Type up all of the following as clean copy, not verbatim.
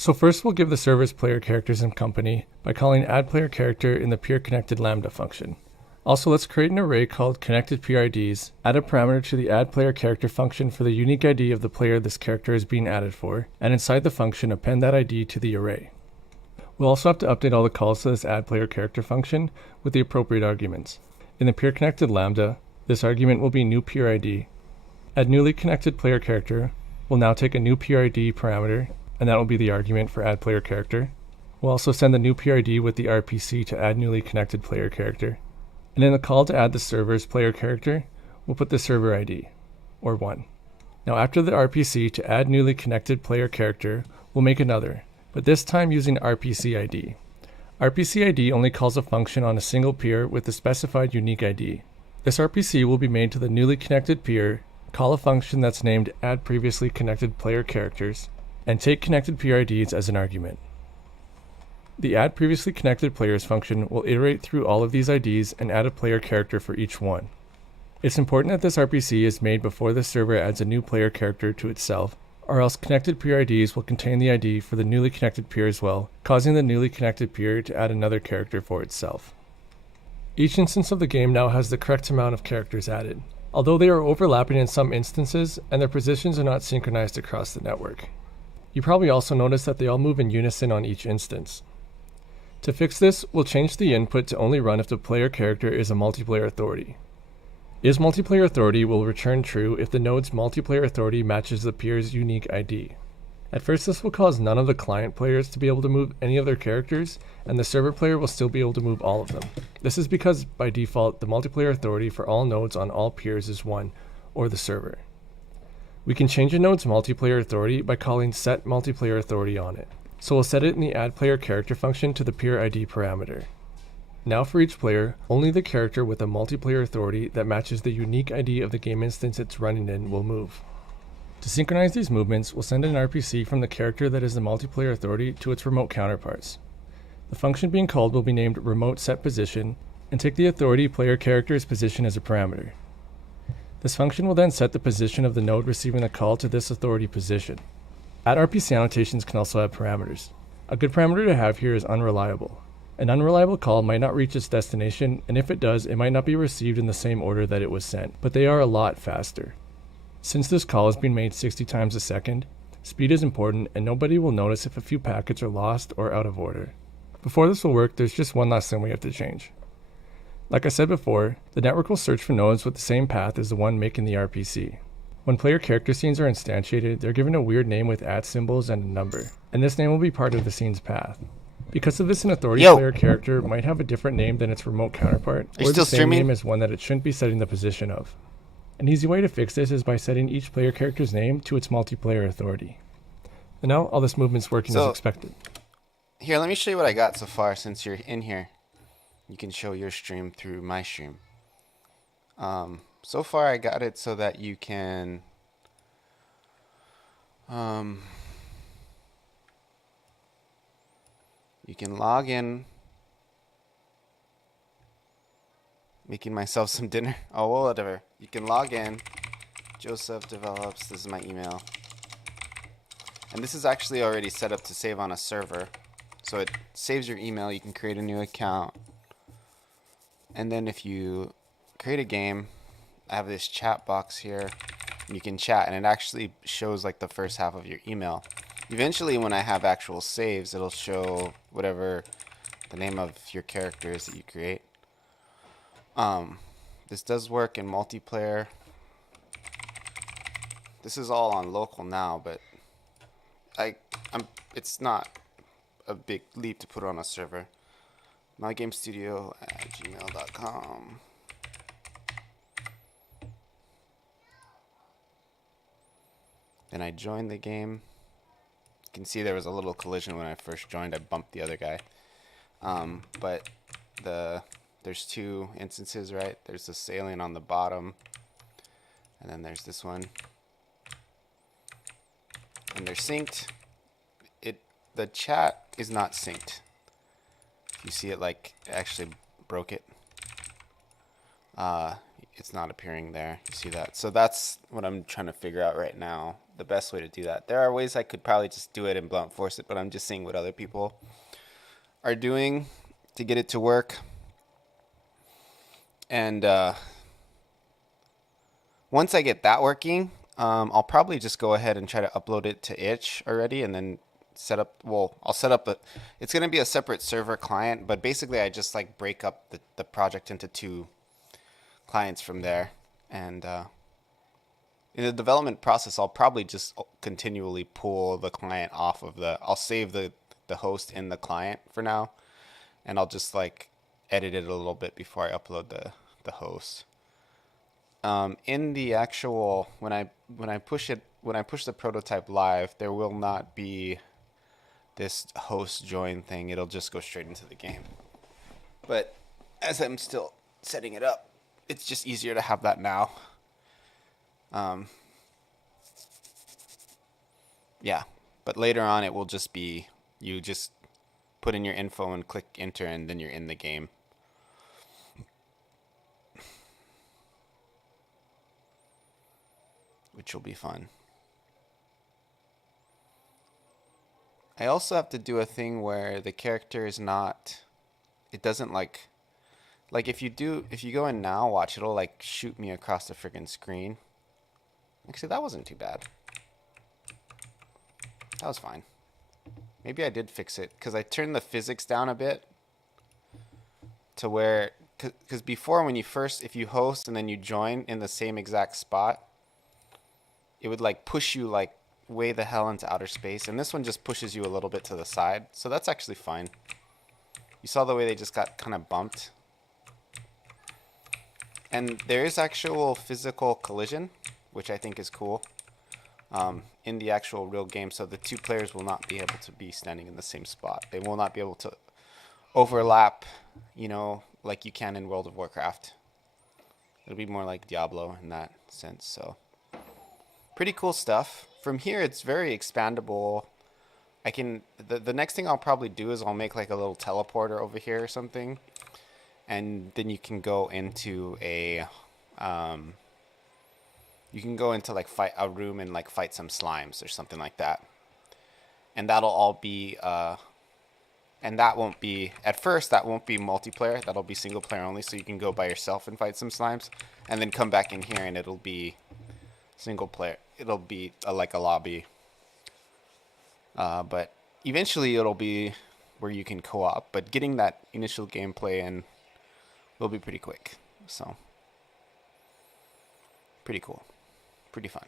So first we'll give the server's player character some company by calling addPlayerCharacter in the peerConnectedLambda function. Also, let's create an array called connectedPRIDs, add a parameter to the addPlayerCharacter function for the unique ID of the player this character is being added for, and inside the function append that ID to the array. We'll also have to update all the calls to this addPlayerCharacter function with the appropriate arguments. In the peerConnectedLambda, this argument will be new PRID. Add newly connected player character will now take a new PRID parameter, and that will be the argument for addPlayerCharacter. We'll also send the new PRID with the RPC to add newly connected player character. And in the call to add the server's player character, we'll put the server ID, or 1. Now after the RPC to add newly connected player character, we'll make another, but this time using RPC ID. RPC ID only calls a function on a single peer with the specified unique ID. This RPC will be made to the newly connected peer, call a function that's named addPreviouslyConnectedPlayerCharacters, and take connected PRIDs as an argument. The addPreviouslyConnectedPlayers function will iterate through all of these IDs and add a player character for each one. It's important that this RPC is made before the server adds a new player character to itself, or else connected PRIDs will contain the ID for the newly connected peer as well, causing the newly connected peer to add another character for itself. Each instance of the game now has the correct amount of characters added, although they are overlapping in some instances and their positions are not synchronized across the network. You probably also notice that they all move in unison on each instance. To fix this, we'll change the input to only run if the player character is a multiplayer authority. IsMultiplayerAuthority will return true if the node's multiplayer authority matches the peer's unique ID. At first, this will cause none of the client players to be able to move any of their characters, and the server player will still be able to move all of them. This is because, by default, the multiplayer authority for all nodes on all peers is 1, or the server. We can change a node's multiplayer authority by calling setMultiplayerAuthority on it. So we'll set it in the addPlayerCharacter function to the peer ID parameter. Now for each player, only the character with a multiplayer authority that matches the unique ID of the game instance it's running in will move. To synchronize these movements, we'll send an RPC from the character that is the multiplayer authority to its remote counterparts. The function being called will be named remoteSetPosition and take the authority player character's position as a parameter. This function will then set the position of the node receiving the call to this authority position. AddRPC annotations can also have parameters. A good parameter to have here is unreliable. An unreliable call might not reach its destination, and if it does, it might not be received in the same order that it was sent, but they are a lot faster. Since this call is being made 60 times a second, speed is important and nobody will notice if a few packets are lost or out of order. Before this will work, there's just one last thing we have to change. Like I said before, the network will search for nodes with the same path as the one making the RPC. When player character scenes are instantiated, they're given a weird name with @symbols and a number, and this name will be part of the scene's path. Because of this, an authority player character might have a different name than its remote counterpart, or the same name as one that it shouldn't be setting the position of. An easy way to fix this is by setting each player character's name to its multiplayer authority. And now all this movement's working as expected. Here, let me show you what I got so far since you're in here. You can show your stream through my stream. So far I got it so that you can log in, making myself some dinner. Oh, well, whatever. You can log in. Joseph develops. This is my email. And this is actually already set up to save on a server. So it saves your email. You can create a new account. And then if you create a game, I have this chat box here. And you can chat, and it actually shows like the first half of your email. Eventually, when I have actual saves, it'll show whatever the name of your character is that you create. This does work in multiplayer. This is all on local now, but it's not a big leap to put on a server. mygamestudio@gmail.com. Then I joined the game. You can see there was a little collision when I first joined. I bumped the other guy. But there's two instances, right? There's the salient on the bottom, and then there's this one. And they're synced. The chat is not synced. You see it like it actually broke it. it's not appearing there. You see that? So that's what I'm trying to figure out right now. The best way to do that. There are ways I could probably just do it and blunt force it, but I'm just seeing what other people are doing to get it to work. And once I get that working, I'll probably just go ahead and try to upload it to itch already, and then set up. Well, I'll set up it's going to be a separate server client, but basically I just like break up the project into 2 clients from there. And in the development process, I'll probably just continually pull the client off of I'll save the host in the client for now, and I'll just like edit it a little bit before I upload the host. In the actual, when I push the prototype live, there will not be this host join thing. It'll just go straight into the game. But as I'm still setting it up, it's just easier to have that now. Yeah, but later on it will just be, you just put in your info and click enter, and then you're in the game. Which will be fun. I also have to do a thing where the character is not, it doesn't like if you go in now, watch, it'll like shoot me across the friggin' screen. Actually, that wasn't too bad. That was fine. Maybe I did fix it because I turned the physics down a bit to where, because before when you first, if you host and then you join in the same exact spot, it would like push you like way the hell into outer space, and this one just pushes you a little bit to the side, so that's actually fine. You saw the way they just got kind of bumped. And there is actual physical collision, which I think is cool, in the actual real game. So the 2 players will not be able to be standing in the same spot. They will not be able to overlap, like you can in World of Warcraft. It'll be more like Diablo in that sense. So pretty cool stuff. From here, it's very expandable. The next thing I'll probably do is I'll make like a little teleporter over here or something. And then you can go into like fight a room and like fight some slimes or something like that. And that'll all be, and that won't be, at first that won't be multiplayer, that'll be single player only, so you can go by yourself and fight some slimes, and then come back in here and it'll be single player. It'll be like a lobby. But eventually it'll be where you can co-op, but getting that initial gameplay in will be pretty quick. So pretty cool. Pretty fun.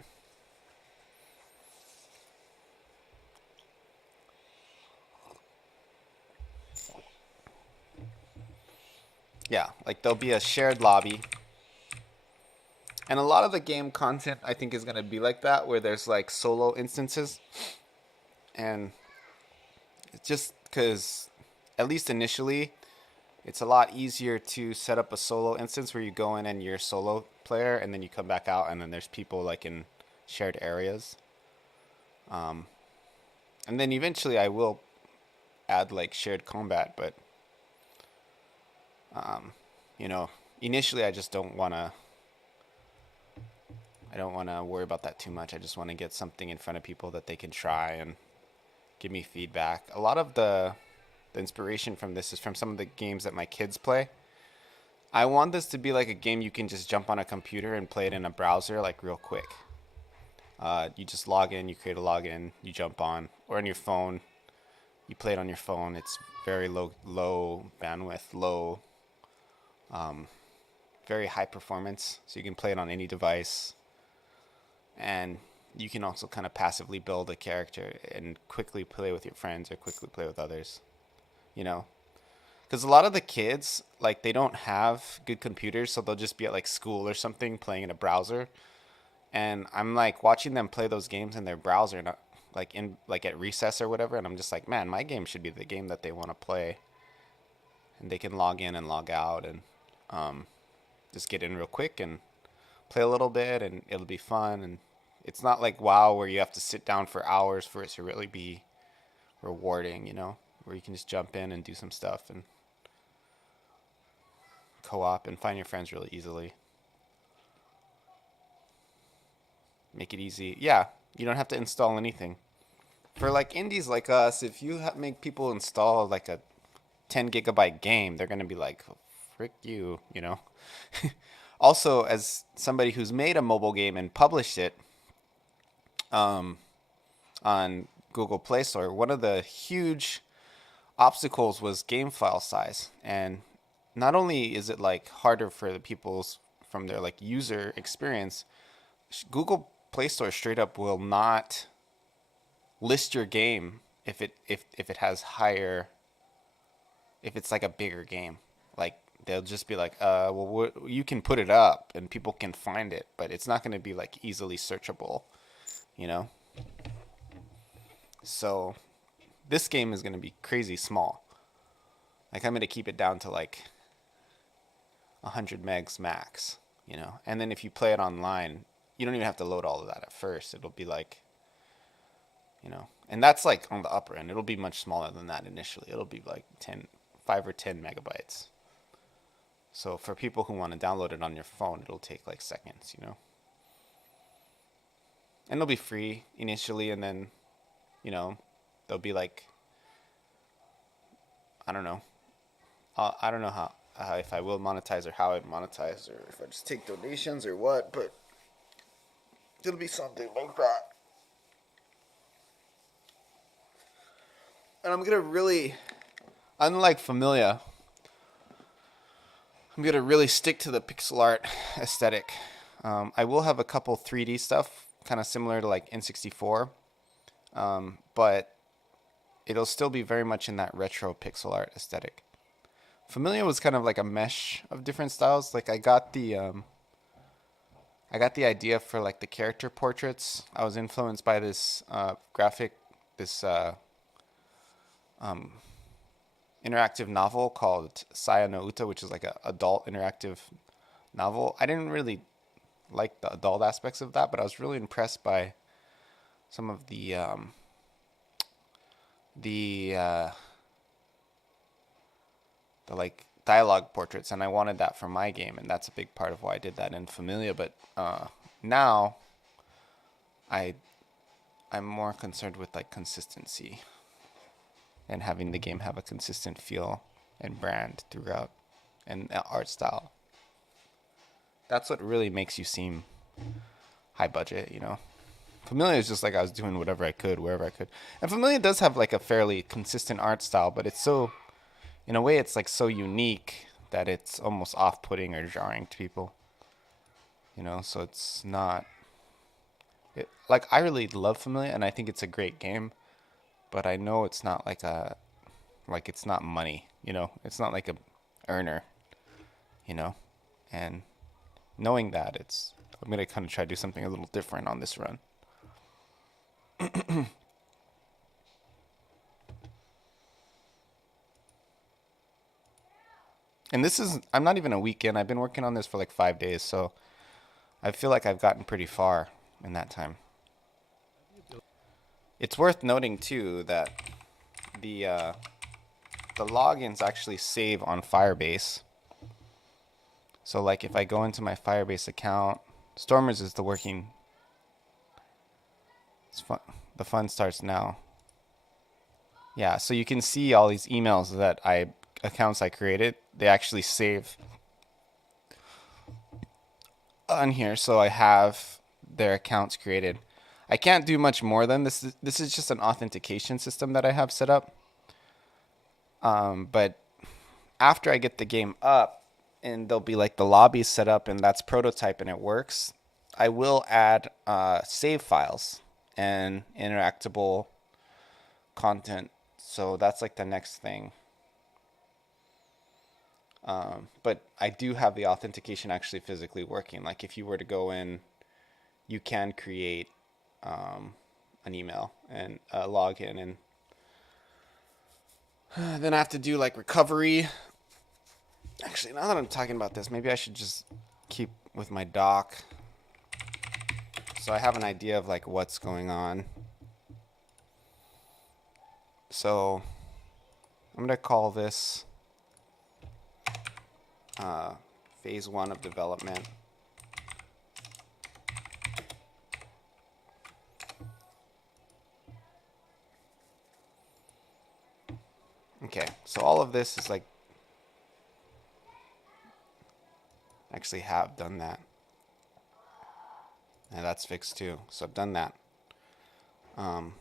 Yeah, like there'll be a shared lobby. And a lot of the game content I think is going to be like that, where there's like solo instances. And it's just because, at least initially, it's a lot easier to set up a solo instance where you go in and you're a solo player, and then you come back out, and then there's people like in shared areas. And then eventually I will add like shared combat, but initially I don't want to worry about that too much. I just want to get something in front of people that they can try and give me feedback. A lot of the inspiration from this is from some of the games that my kids play. I want this to be like a game you can just jump on a computer and play it in a browser like real quick. You just log in, you create a login, you jump on, or on your phone. You play it on your phone. It's very low bandwidth, very high performance, so you can play it on any device. And you can also kind of passively build a character and quickly play with your friends or quickly play with others, because a lot of the kids, like, they don't have good computers, so they'll just be at like school or something playing in a browser, and I'm like watching them play those games in their browser, not like in like at recess or whatever, and I'm just like, man, my game should be the game that they want to play, and they can log in and log out and just get in real quick and play a little bit, and it'll be fun. And it's not like WoW where you have to sit down for hours for it to really be rewarding, where you can just jump in and do some stuff and co-op and find your friends really easily. make it easy. Yeah, you don't have to install anything. For like indies like us, if you make people install like a 10 gigabyte game, they're gonna be like, frick you, you know. Also, as somebody who's made a mobile game and published it on Google Play Store, one of the huge obstacles was game file size. And not only is it like harder for the people's from their like user experience, Google Play Store straight up will not list your game if it has higher, if it's like a bigger game. Like they'll just be like, well, you can put it up and people can find it, but it's not going to be like easily searchable, you know. So this game is going to be crazy small. Like I'm going to keep it down to like 100 megs max, you know. And then if you play it online, you don't even have to load all of that at first. It'll be like, you know, and that's like on the upper end. It'll be much smaller than that initially. It'll be like 5 or 10 megabytes. So for people who want to download it on your phone, it'll take like seconds, you know. And it'll be free initially, and then, you know, there'll be like, I don't know. I don't know how if I will monetize or how I monetize, or if I just take donations or what, but it'll be something like that. And I'm gonna really, unlike Familia, I'm gonna really stick to the pixel art aesthetic. I will have a couple 3D stuff, kind of similar to like N64, but it'll still be very much in that retro pixel art aesthetic. Familia was kind of like a mesh of different styles. Like I got the idea for like the character portraits. I was influenced by this interactive novel called Saya no Uta, which is like an adult interactive novel. I didn't really like the adult aspects of that, but I was really impressed by some of the like dialogue portraits, and I wanted that for my game, and that's a big part of why I did that in Familia. But now I'm more concerned with like consistency and having the game have a consistent feel and brand throughout, and art style. That's what really makes you seem high budget, you know. Familia is just like I was doing whatever I could, wherever I could. And Familia does have like a fairly consistent art style, but it's so, in a way, it's like so unique that it's almost off-putting or jarring to people. You know, so it's not... like, I really love Familia, and I think it's a great game, but I know it's not like a... like, it's not money, you know? It's not like a earner, you know? And knowing that, I'm going to kind of try to do something a little different on this run. And I'm not even a week in. I've been working on this for like 5 days, so I feel like I've gotten pretty far in that time. It's worth noting too that the logins actually save on Firebase. So like if I go into my Firebase account, Stormers is the working. It's fun. The fun starts now. Yeah, so you can see all these emails that accounts I created, they actually save on here. So I have their accounts created. I can't do much more than this. This is just an authentication system that I have set up. But after I get the game up and there'll be like the lobby set up and that's prototype and it works, I will add save files and interactable content. So that's like the next thing. But I do have the authentication actually physically working. Like if you were to go in, you can create an email and log in, and then I have to do like recovery. Actually, now that I'm talking about this, maybe I should just keep with my doc, so I have an idea of like what's going on. So I'm gonna call this phase 1 of development. Okay, so all of this is like, actually have done that. And that's fixed too. So I've done that. I'm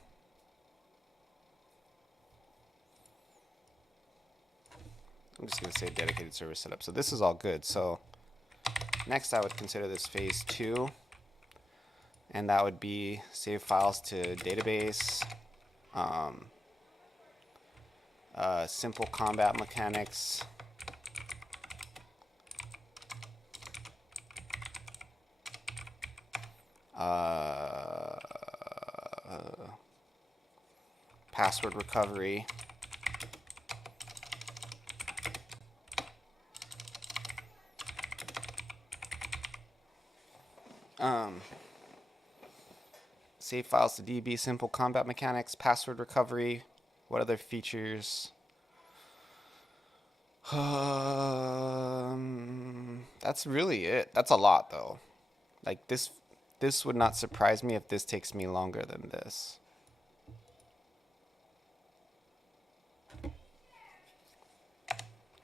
just going to say dedicated server setup. So this is all good. So next I would consider this phase 2. And that would be save files to database, simple combat mechanics, password recovery, save files to DB, simple combat mechanics, password recovery. What other features? That's really it. That's a lot though. Like this would not surprise me if this takes me longer than this.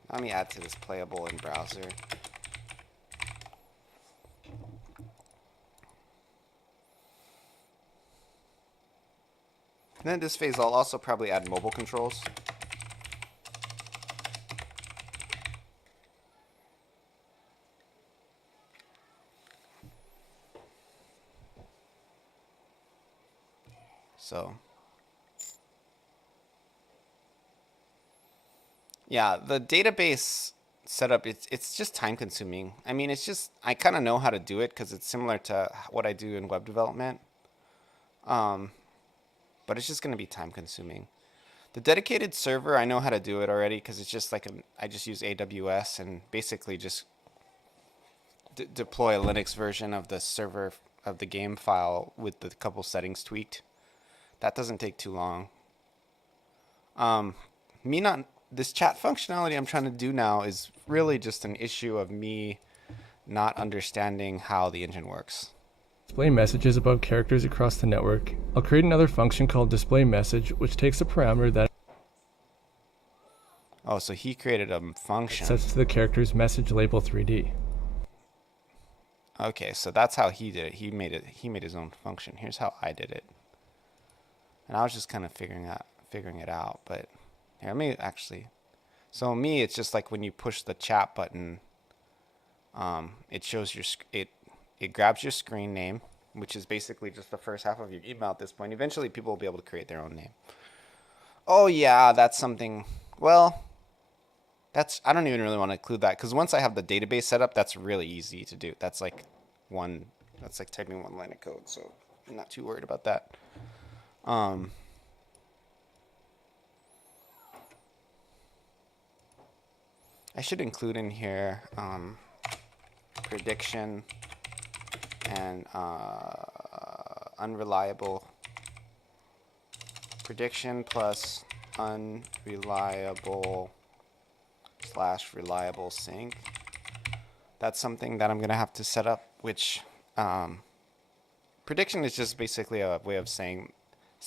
Let me add to this playable in browser. And then this phase I'll also probably add mobile controls. So yeah, the database setup, it's just time consuming. I mean, it's just, I kind of know how to do it because it's similar to what I do in web development. But it's just going to be time consuming. The dedicated server, I know how to do it already because it's just like, I just use AWS and basically just deploy a Linux version of the server of the game file with the couple settings tweaked. That doesn't take too long. This chat functionality I'm trying to do now is really just an issue of me not understanding how the engine works. Display messages above characters across the network. I'll create another function called display message, which takes a parameter that Oh, so he created a function. sets to the character's message label 3D. Okay, so that's how he did it. He made his own function. Here's how I did it. And I was just kind of figuring it out, but here, let me actually. So me, it's just like when you push the chat button, it shows it grabs your screen name, which is basically just the first half of your email at this point. Eventually, people will be able to create their own name. Oh yeah, that's something. Well, I don't even really want to include that because once I have the database set up, that's really easy to do. That's like typing one line of code, so I'm not too worried about that. I should include in here prediction and unreliable prediction plus unreliable / reliable sync. That's something that I'm going to have to set up, which prediction is just basically a way of setting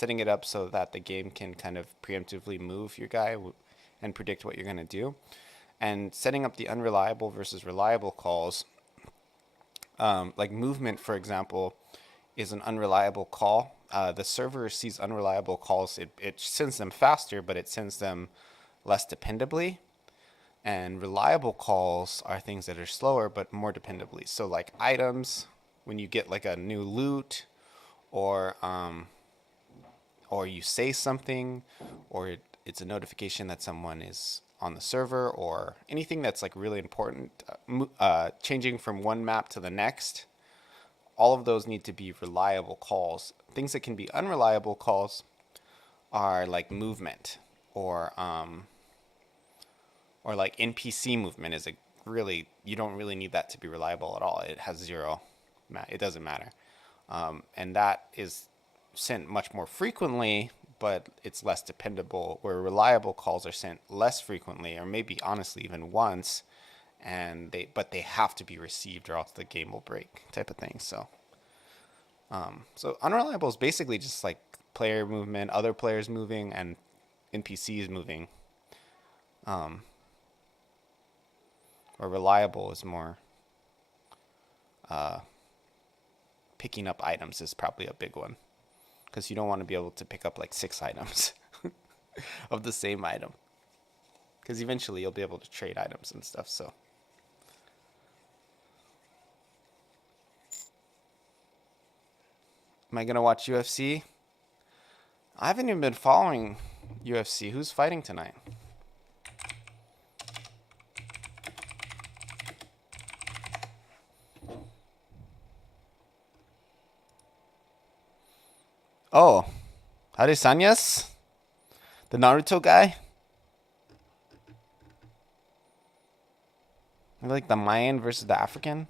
it up so that the game can kind of preemptively move your guy and predict what you're going to do. And setting up the unreliable versus reliable calls, like movement, for example, is an unreliable call. The server sees unreliable calls. It sends them faster, but it sends them less dependably. And reliable calls are things that are slower, but more dependably. So like items, when you get like a new loot, or you say something, or it's a notification that someone is on the server, or anything that's like really important, changing from one map to the next, all of those need to be reliable calls. Things that can be unreliable calls are like movement, or like NPC movement is you don't really need that to be reliable at all. It has zero, it doesn't matter. And that is sent much more frequently, but it's less dependable, where reliable calls are sent less frequently, or maybe honestly even once, but they have to be received or else the game will break, type of thing. So unreliable is basically just like player movement, other players moving, and NPCs moving. or reliable is more. Picking up items is probably a big one, because you don't want to be able to pick up like 6 items of the same item, because eventually you'll be able to trade items and stuff. So am I gonna watch UFC? I haven't even been following UFC. Who's fighting tonight? Oh, Adesanyas? The Naruto guy? Maybe like the Mayan versus the African?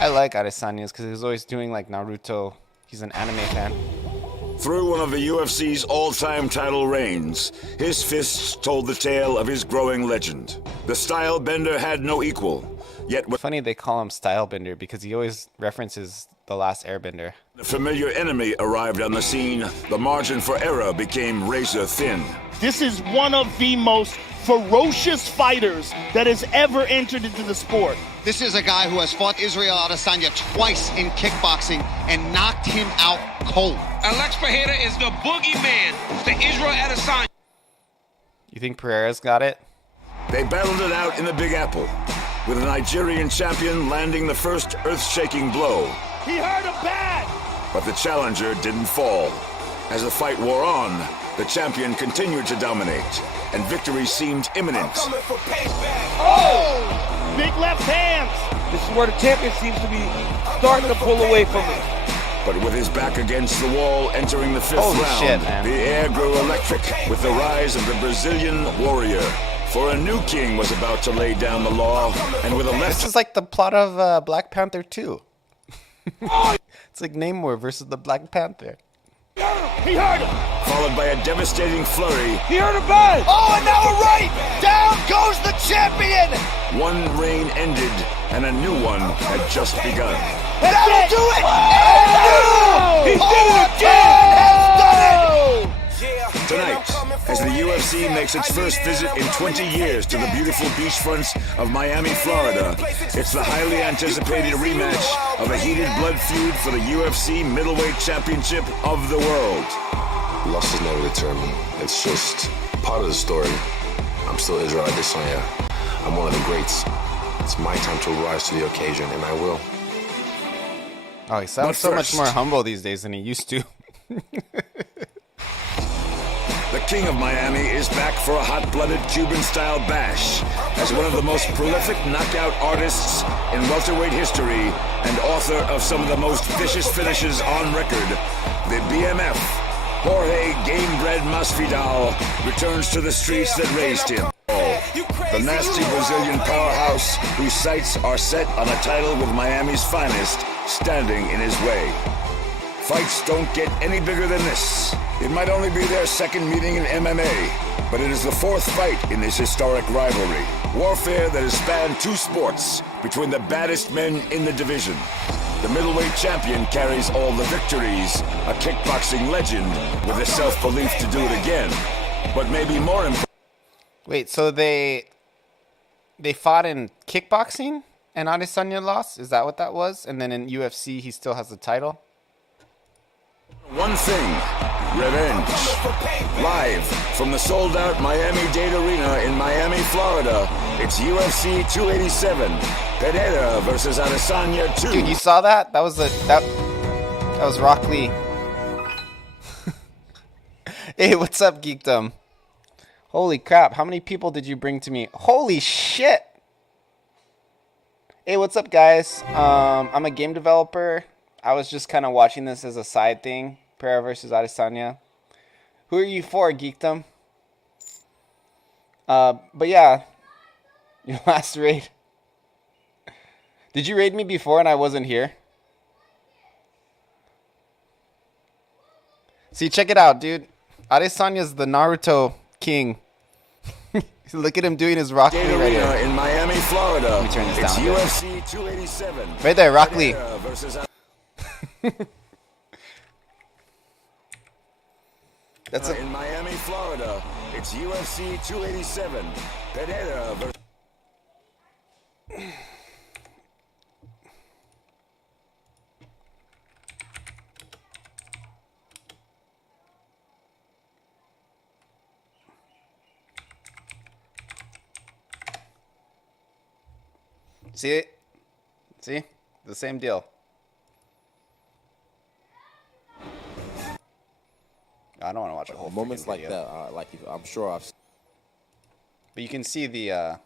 I like Adesanyas because he's always doing like Naruto. He's an anime fan. Through one of the UFC's all-time title reigns, his fists told the tale of his growing legend. The style bender had no equal. Yet when Funny they call him Stylebender because he always references The Last Airbender. the familiar enemy arrived on the scene, the margin for error became razor thin. This is one of the most ferocious fighters that has ever entered into the sport. This is a guy who has fought Israel Adesanya twice in kickboxing and knocked him out cold. Alex Pereira is the boogeyman to Israel Adesanya. You think Pereira's got it? They battled it out in the Big Apple, with the Nigerian champion landing the first earth-shaking blow. He hurt him bad. But the challenger didn't fall. As the fight wore on, the champion continued to dominate, and victory seemed imminent. Oh! Big left hands. This is where the champion seems to be starting to pull away from it. But with his back against the wall entering the 5th Holy round, shit, man. the air grew electric with the rise of the Brazilian warrior. For a new king was about to lay down the law, and with a left... This is like the plot of Black Panther 2. It's like Namor versus the Black Panther. He hurt him. followed by a devastating flurry. He hurt him bad. Oh, and now a right! Down goes the champion! One reign ended, and a new one had just begun. That'll do it! He did it again! Has done it! Tonight, as the UFC makes its first visit in 20 years to the beautiful beachfronts of Miami, Florida, it's the highly anticipated rematch of a heated blood feud for the UFC middleweight championship of the world. Loss is never determined. It's just part of the story. I'm still Israel Adesanya. I'm one of the greats. It's my time to rise to the occasion, and I will. Oh, he sounds so much more humble these days than he used to. The King of Miami is back for a hot-blooded Cuban-style bash as one of the most prolific knockout artists in welterweight history and author of some of the most vicious finishes on record. The BMF, Jorge Gamebred Masvidal, returns to the streets that raised him. The nasty Brazilian powerhouse whose sights are set on a title with Miami's finest standing in his way. Fights don't get any bigger than this. It might only be their second meeting in MMA, but it is the fourth fight in this historic rivalry. Warfare that has spanned two sports between the baddest men in the division. The middleweight champion carries all the victories, a kickboxing legend with the self-belief to do it again. But maybe more important. Wait, so they fought in kickboxing and Adesanya lost? Is that what that was? And then in UFC he still has the title? One thing, revenge. Live from the sold-out Miami-Dade Arena in Miami, Florida, it's UFC 287, Pereira versus Adesanya 2. Dude, you saw that? That was that was Rock Lee. Hey, what's up, Geekdom? Holy crap, how many people did you bring to me? Holy shit! Hey, what's up, guys? I'm a game developer. I was just kind of watching this as a side thing. Pereira versus Adesanya. Who are you for, Geekdom? But yeah, your last raid. Did you raid me before and I wasn't here? See, check it out, dude. Adesanya's the Naruto king. Look at him doing his Rock Lee right here. In Miami, Florida, Let me turn this it's down. UFC 287. Right there, Rock Lee. Pereira versus That's a In Miami, Florida, it's UFC 287. Pereira versus... see it? See? The same deal. I don't want to watch a whole Moments freaking like video. that, like I'm sure I've. But you can see the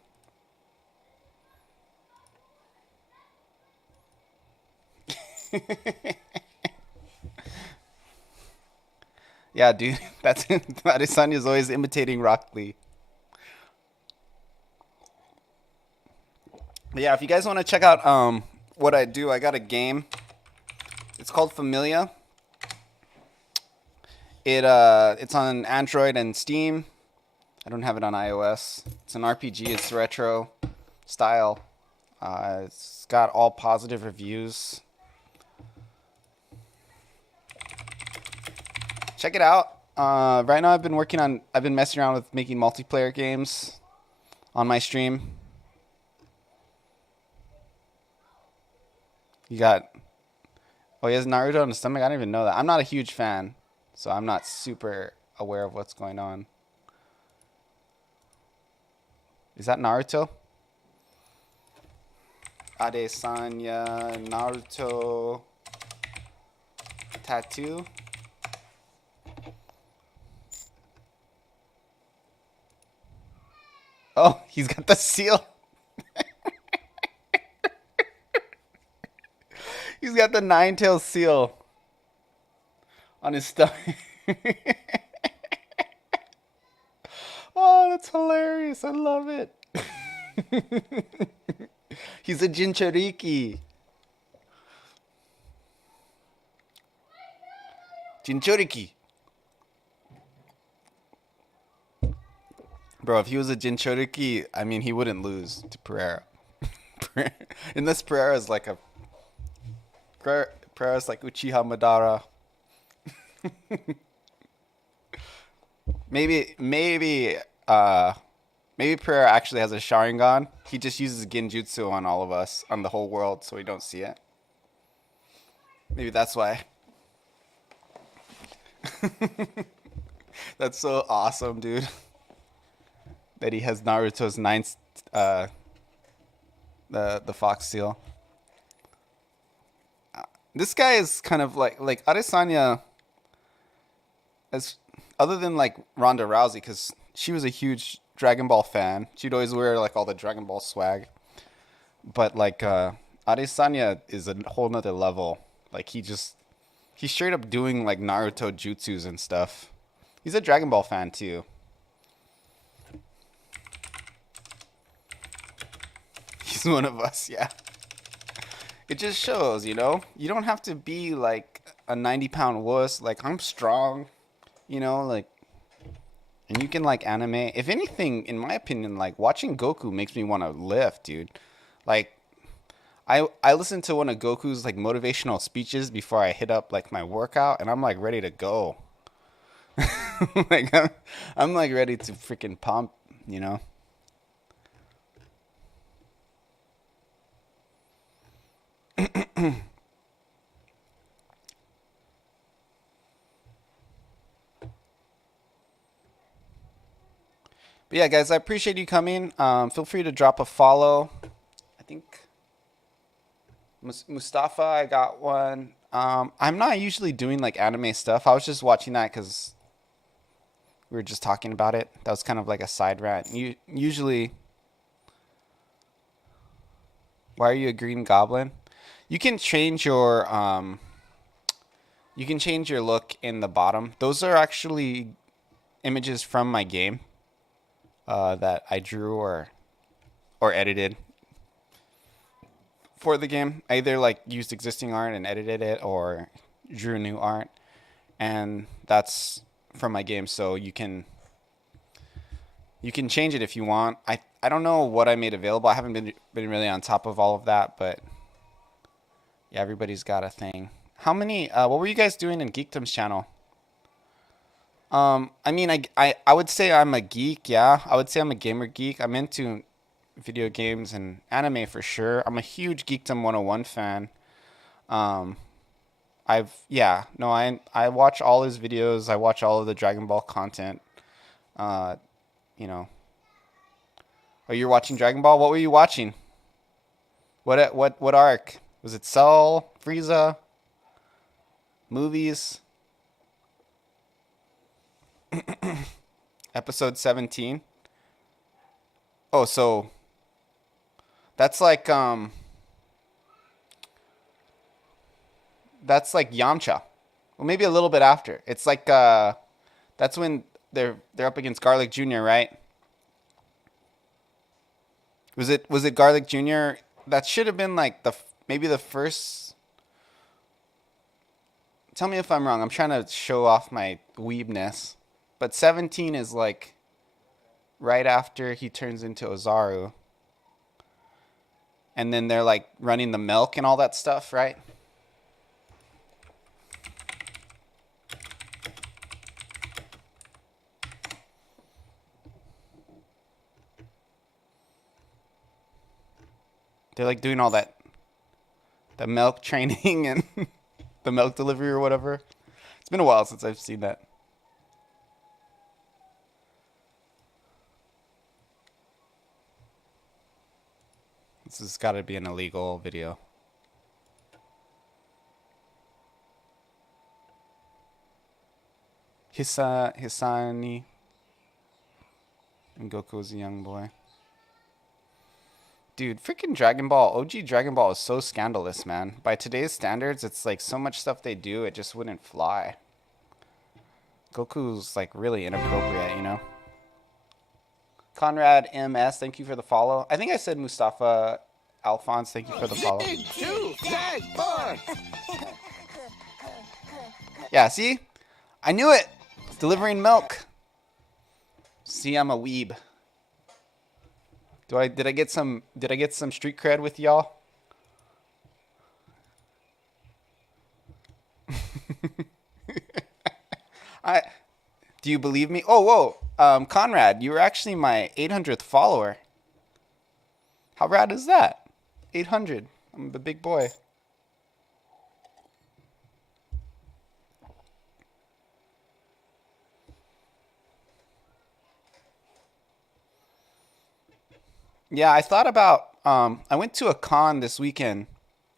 yeah, dude. That's Adesanya's always imitating Rock Lee. But yeah, if you guys want to check out what I do, I got a game. It's called Familia. It's on Android and Steam. I don't have it on iOS. It's an RPG. It's retro style. It's got all positive reviews. Check it out. Right now I've been messing around with making multiplayer games on my stream. He has Naruto in the stomach? I didn't even know that. I'm not a huge fan, so I'm not super aware of what's going on. Is that Naruto? Adesanya Naruto tattoo. Oh, he's got the seal. He's got the nine-tailed seal on his stomach. Oh, that's hilarious. I love it. He's a Jinchuriki. Jinchuriki. Bro, if he was a Jinchuriki, I mean, he wouldn't lose to Pereira. Unless Pereira's like Pereira's like Uchiha Madara. maybe Pereira actually has a Sharingan. He just uses Genjutsu on all of us, on the whole world, so we don't see it. Maybe that's why. That's so awesome, dude. That he has Naruto's ninth, the fox seal. This guy is kind of like Adesanya. As other than like Ronda Rousey, because she was a huge Dragon Ball fan. She'd always wear like all the Dragon Ball swag. But like Adesanya is a whole nother level. Like he's straight up doing like Naruto jutsus and stuff. He's a Dragon Ball fan too. He's one of us, yeah. It just shows, you know? You don't have to be like a 90-pound wuss. Like, I'm strong, you know? Like, and you can like anime. If anything, in my opinion, like watching Goku makes me want to lift, dude. Like, I listen to one of Goku's like motivational speeches before I hit up like my workout, and I'm like ready to go. Like, I'm like ready to freaking pump, you know? But yeah, guys, I appreciate you coming. Feel free to drop a follow. I think Mustafa, I got one. I'm not usually doing like anime stuff. I was just watching that because we were just talking about it. That was kind of like a side rant. Usually, why are you a green goblin? You can change your look in the bottom. Those are actually images from my game that I drew or edited for the game. I either like used existing art and edited it or drew new art, and that's from my game. So you can change it if you want. I don't know what I made available. I haven't been really on top of all of that, but yeah, everybody's got a thing. How many? What were you guys doing in Geekdom's channel? I mean, I would say I'm a geek. Yeah, I would say I'm a gamer geek. I'm into video games and anime for sure. I'm a huge Geekdom 101 fan. Um, I watch all his videos. I watch all of the Dragon Ball content. Uh, you know, oh, you're watching Dragon Ball? What were you watching? What arc? Was it Cell, Frieza, movies? Episode 17. Oh, so that's that's like Yamcha. Well, maybe a little bit after. It's like that's when they're up against Garlic Jr., right? Was it Garlic Jr.? That should have been like maybe the first. Tell me if I'm wrong. I'm trying to show off my weebness. But 17 is like right after he turns into Ozaru. And then they're like running the milk and all that stuff, right? They're like doing all that, the milk training and the milk delivery or whatever. It's been a while since I've seen that. This has got to be an illegal video. Hisani. And Goku's a young boy. Dude, freaking Dragon Ball, OG Dragon Ball is so scandalous, man. By today's standards, it's like so much stuff they do, it just wouldn't fly. Goku's like really inappropriate, you know? Conrad MS, thank you for the follow. I think I said Mustafa Alphonse, thank you for the follow. Yeah, see? I knew it! It's delivering milk. See, I'm a weeb. Did I get some street cred with y'all? Do you believe me? Oh, whoa. Conrad, you were actually my 800th follower. How rad is that? 800. I'm a big boy. Yeah, I thought about, I went to a con this weekend,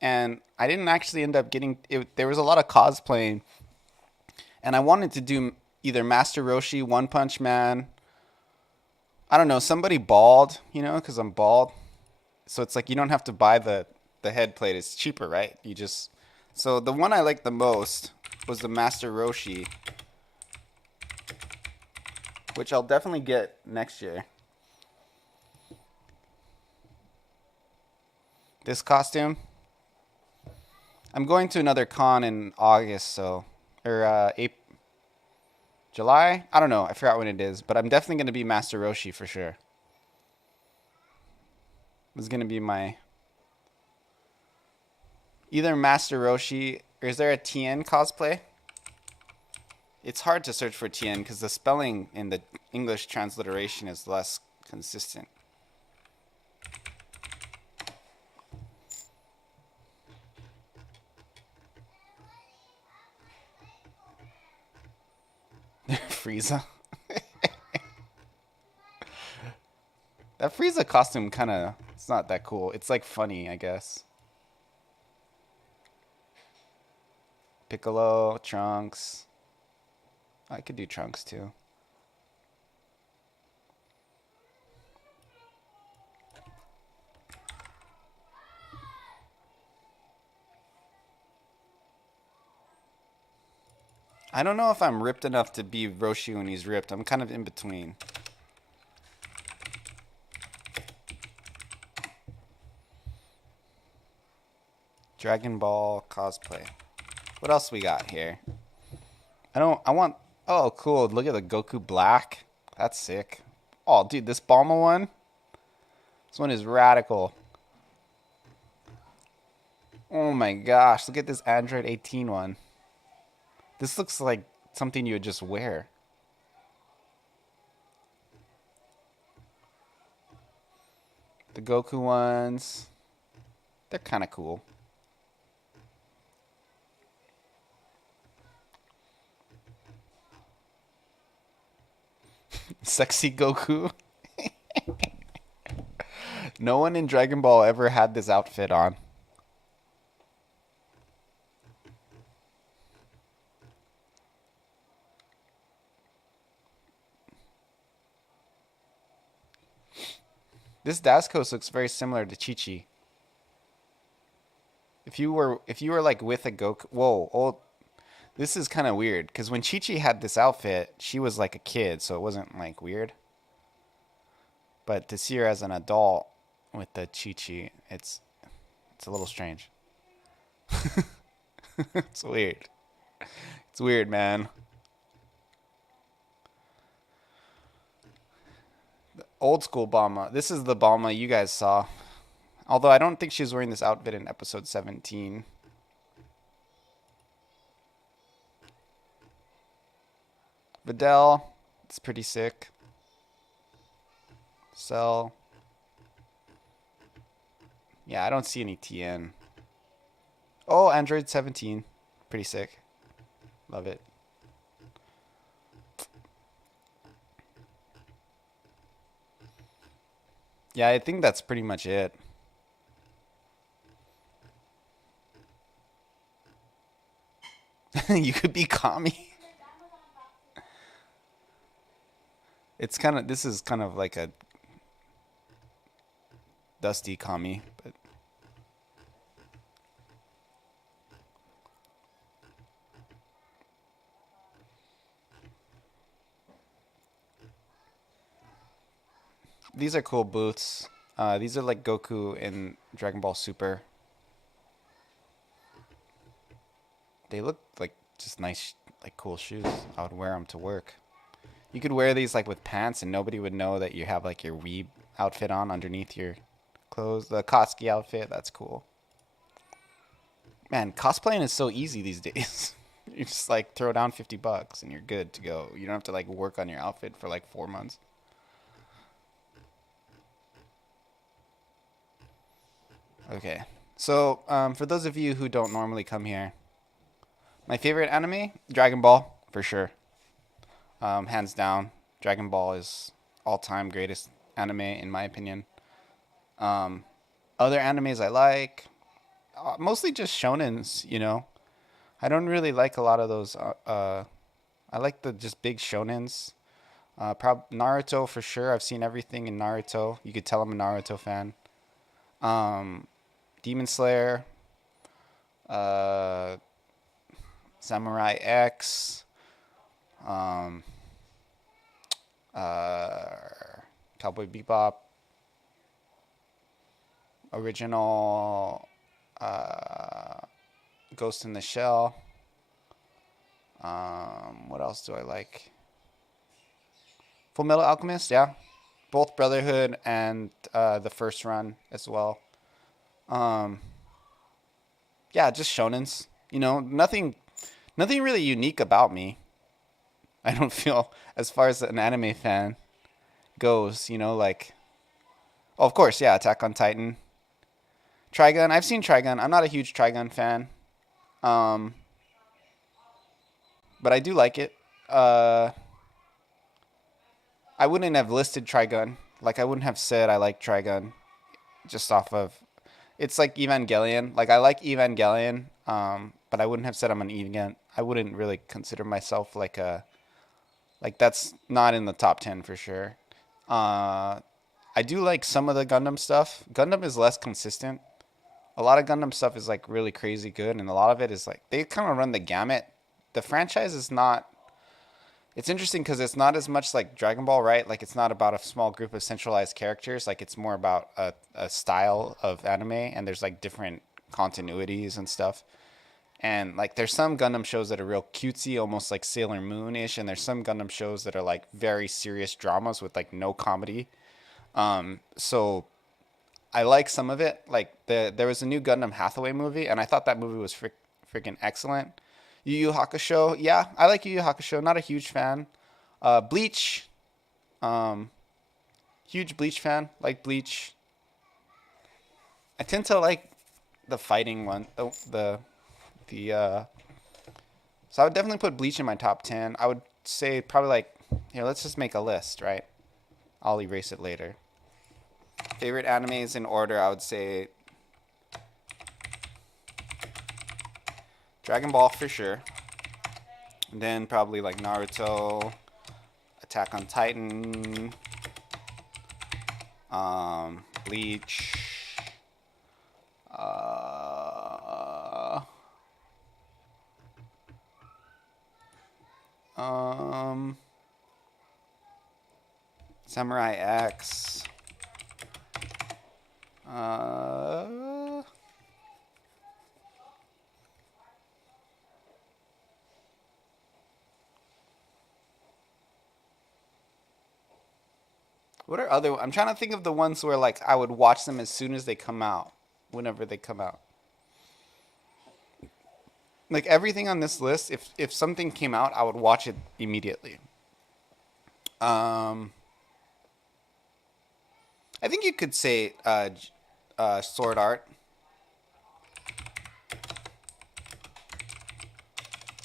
and I didn't actually end up getting, there was a lot of cosplaying, and I wanted to do either Master Roshi, One Punch Man, I don't know, somebody bald, you know, because I'm bald. So it's like you don't have to buy the head plate. It's cheaper, right? So the one I liked the most was the Master Roshi, which I'll definitely get next year. This costume, I'm going to another con in August, or July? I don't know. I forgot when it is, but I'm definitely going to be Master Roshi for sure. This is going to be my either Master Roshi, or is there a Tien cosplay? It's hard to search for Tien because the spelling in the English transliteration is less consistent. Frieza. That Frieza costume it's not that cool. It's like funny, I guess. Piccolo, Trunks. I could do Trunks too. I don't know if I'm ripped enough to be Roshi when he's ripped. I'm kind of in between. Dragon Ball cosplay. What else we got here? Oh, cool. Look at the Goku Black. That's sick. Oh, dude, this Bulma one. This one is radical. Oh my gosh. Look at this Android 18 one. This looks like something you would just wear. The Goku ones, they're kind of cool. Sexy Goku. No one in Dragon Ball ever had this outfit on. This Dascos looks very similar to Chi-Chi. If you were like with a Goku, whoa, oh, this is kind of weird because when Chi-Chi had this outfit, she was like a kid, so it wasn't like weird. But to see her as an adult with the Chi-Chi, it's a little strange. It's weird. It's weird, man. The old school Bulma. This is the Bulma you guys saw. Although I don't think she was wearing this outfit in episode 17. Videl. It's pretty sick. Cell. Yeah, I don't see any TN. Oh, Android 17. Pretty sick. Love it. Yeah, I think that's pretty much it. You could be Kami. It's kind of, this is kind of like a dusty Kami, but these are cool boots. These are like Goku in Dragon Ball Super. They look like just nice, like cool shoes. I would wear them to work. You could wear these like with pants and nobody would know that you have like your weeb outfit on underneath your clothes. The Kotsky outfit, that's cool. Man, cosplaying is so easy these days. You just like throw down $50 and you're good to go. You don't have to like work on your outfit for like 4 months. Okay, so for those of you who don't normally come here, my favorite anime, Dragon Ball, for sure. Hands down, Dragon Ball is all-time greatest anime in my opinion. Other animes I like, mostly just shonens, you know. I don't really like a lot of those. I like the just big shonens. Naruto for sure. I've seen everything in Naruto. You could tell I'm a Naruto fan. Demon Slayer, Samurai X, Cowboy Bebop, original, Ghost in the Shell. What else do I like? Full Metal Alchemist, yeah. Both Brotherhood and the first run as well. Yeah, just shonens. You know, nothing really unique about me. I don't feel, as far as an anime fan goes, you know, like, oh, of course, yeah, Attack on Titan. Trigun, I've seen Trigun. I'm not a huge Trigun fan. But I do like it. I wouldn't have listed Trigun. Like, I wouldn't have said I like Trigun just off of, it's like Evangelion. Like, I like Evangelion, but I wouldn't have said I'm an Evangelion. I wouldn't really consider myself like a, like, that's not in the top 10 for sure. I do like some of the Gundam stuff. Gundam is less consistent. A lot of Gundam stuff is like really crazy good, and a lot of it is like, they kind of run the gamut. The franchise is not, it's interesting because it's not as much like Dragon Ball, right? Like, it's not about a small group of centralized characters. Like, it's more about a style of anime, and there's like different continuities and stuff. And like, there's some Gundam shows that are real cutesy, almost like Sailor Moon-ish, and there's some Gundam shows that are like very serious dramas with like no comedy. So I like some of it. Like, there was a new Gundam Hathaway movie, and I thought that movie was freaking excellent. Yu Yu Hakusho, yeah, I like Yu Yu Hakusho. Not a huge fan. Bleach, huge Bleach fan. Like Bleach. I tend to like the fighting one. So I would definitely put Bleach in my top 10. I would say probably like, here, let's just make a list, right? I'll erase it later. Favorite animes in order, I would say Dragon Ball for sure. And then probably like Naruto, Attack on Titan, Bleach, Samurai X, what are other? I'm trying to think of the ones where like I would watch them as soon as they come out, whenever they come out. Like everything on this list, if something came out, I would watch it immediately. I think you could say Sword Art.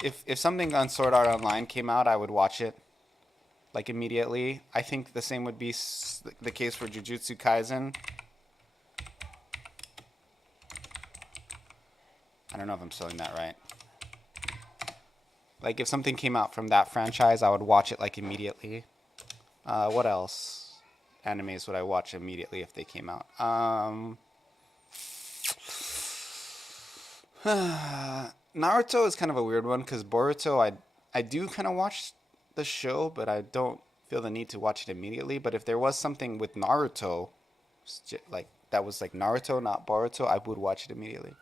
If something on Sword Art Online came out, I would watch it like immediately. I think the same would be the case for Jujutsu Kaisen. I don't know if I'm spelling that right. Like if something came out from that franchise, I would watch it like immediately. What else? Animes would I watch immediately if they came out? Naruto is kind of a weird one because Boruto, I do kind of watch the show, but I don't feel the need to watch it immediately. But if there was something with Naruto, like that was like Naruto, not Boruto, I would watch it immediately.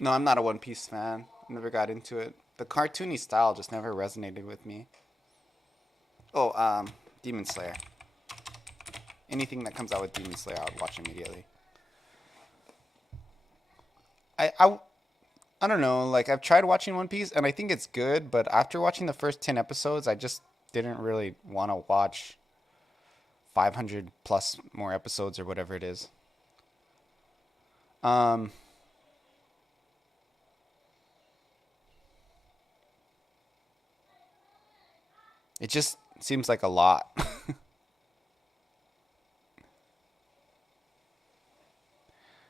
No, I'm not a One Piece fan. Never got into it. The cartoony style just never resonated with me. Oh, Demon Slayer. Anything that comes out with Demon Slayer, I would watch immediately. I don't know. Like, I've tried watching One Piece, and I think it's good, but after watching the first 10 episodes, I just didn't really want to watch 500 plus more episodes or whatever it is. It just seems like a lot.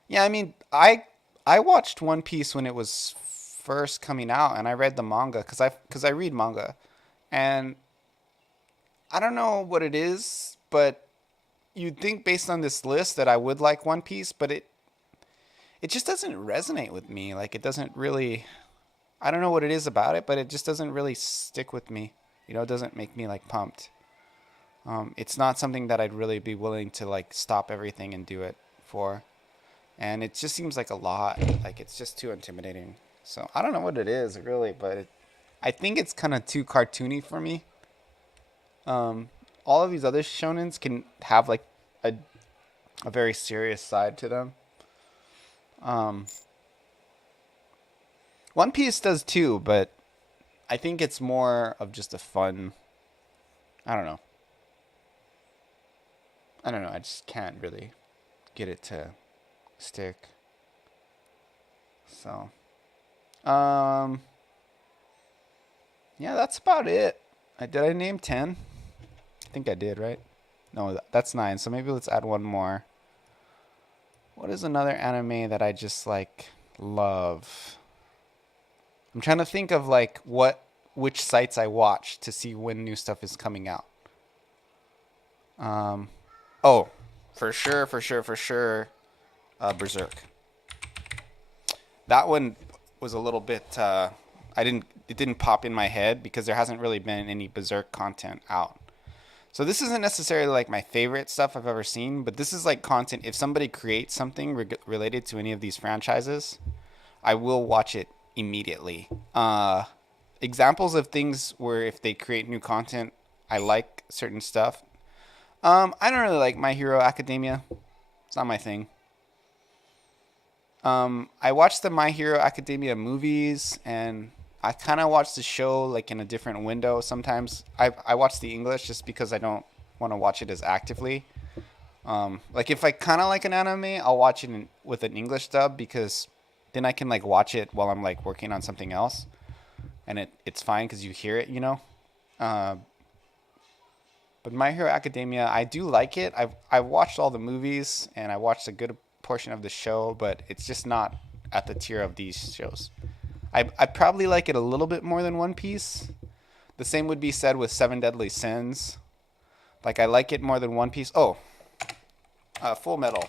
Yeah, I mean, I watched One Piece when it was first coming out, and I read the manga because I read manga, and I don't know what it is, but you'd think based on this list that I would like One Piece, but it just doesn't resonate with me. Like, it doesn't really, I don't know what it is about it, but it just doesn't really stick with me. You know, it doesn't make me like pumped. It's not something that I'd really be willing to like stop everything and do it for. And it just seems like a lot. Like, it's just too intimidating. So I don't know what it is really, but I think it's kind of too cartoony for me. All of these other shonens can have like a very serious side to them. One Piece does too, but I think it's more of just a fun, I don't know. I just can't really get it to stick. So, yeah, that's about it. Did I name 10? I think I did, right? No, that's 9. So maybe let's add one more. What is another anime that I just like love? I'm trying to think of like which sites I watch to see when new stuff is coming out. Oh, for sure, Berserk. That one was a little bit, it didn't pop in my head because there hasn't really been any Berserk content out. So this isn't necessarily like my favorite stuff I've ever seen, but this is like content. If somebody creates something related to any of these franchises, I will watch it immediately. Examples of things where if they create new content, I like certain stuff. I don't really like My Hero Academia. It's not my thing. I watched the My Hero Academia movies, and I kind of watch the show like in a different window sometimes. I watch the English just because I don't want to watch it as actively. Like if I kind of like an anime, I'll watch it with an English dub because then I can like watch it while I'm like working on something else, and it's fine because you hear it, you know. But My Hero Academia, I do like it. I've watched all the movies and I watched a good portion of the show, but it's just not at the tier of these shows. I probably like it a little bit more than One Piece. The same would be said with Seven Deadly Sins. Like I like it more than One Piece. Oh, Full Metal.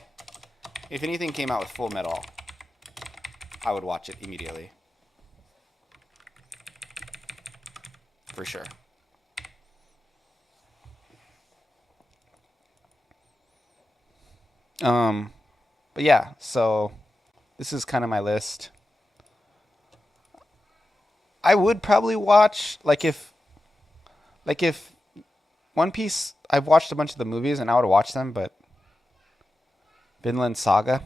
If anything came out with Full Metal, I would watch it immediately. For sure. But yeah, so this is kind of my list. I would probably watch like if One Piece, I've watched a bunch of the movies and I would watch them, but Vinland Saga.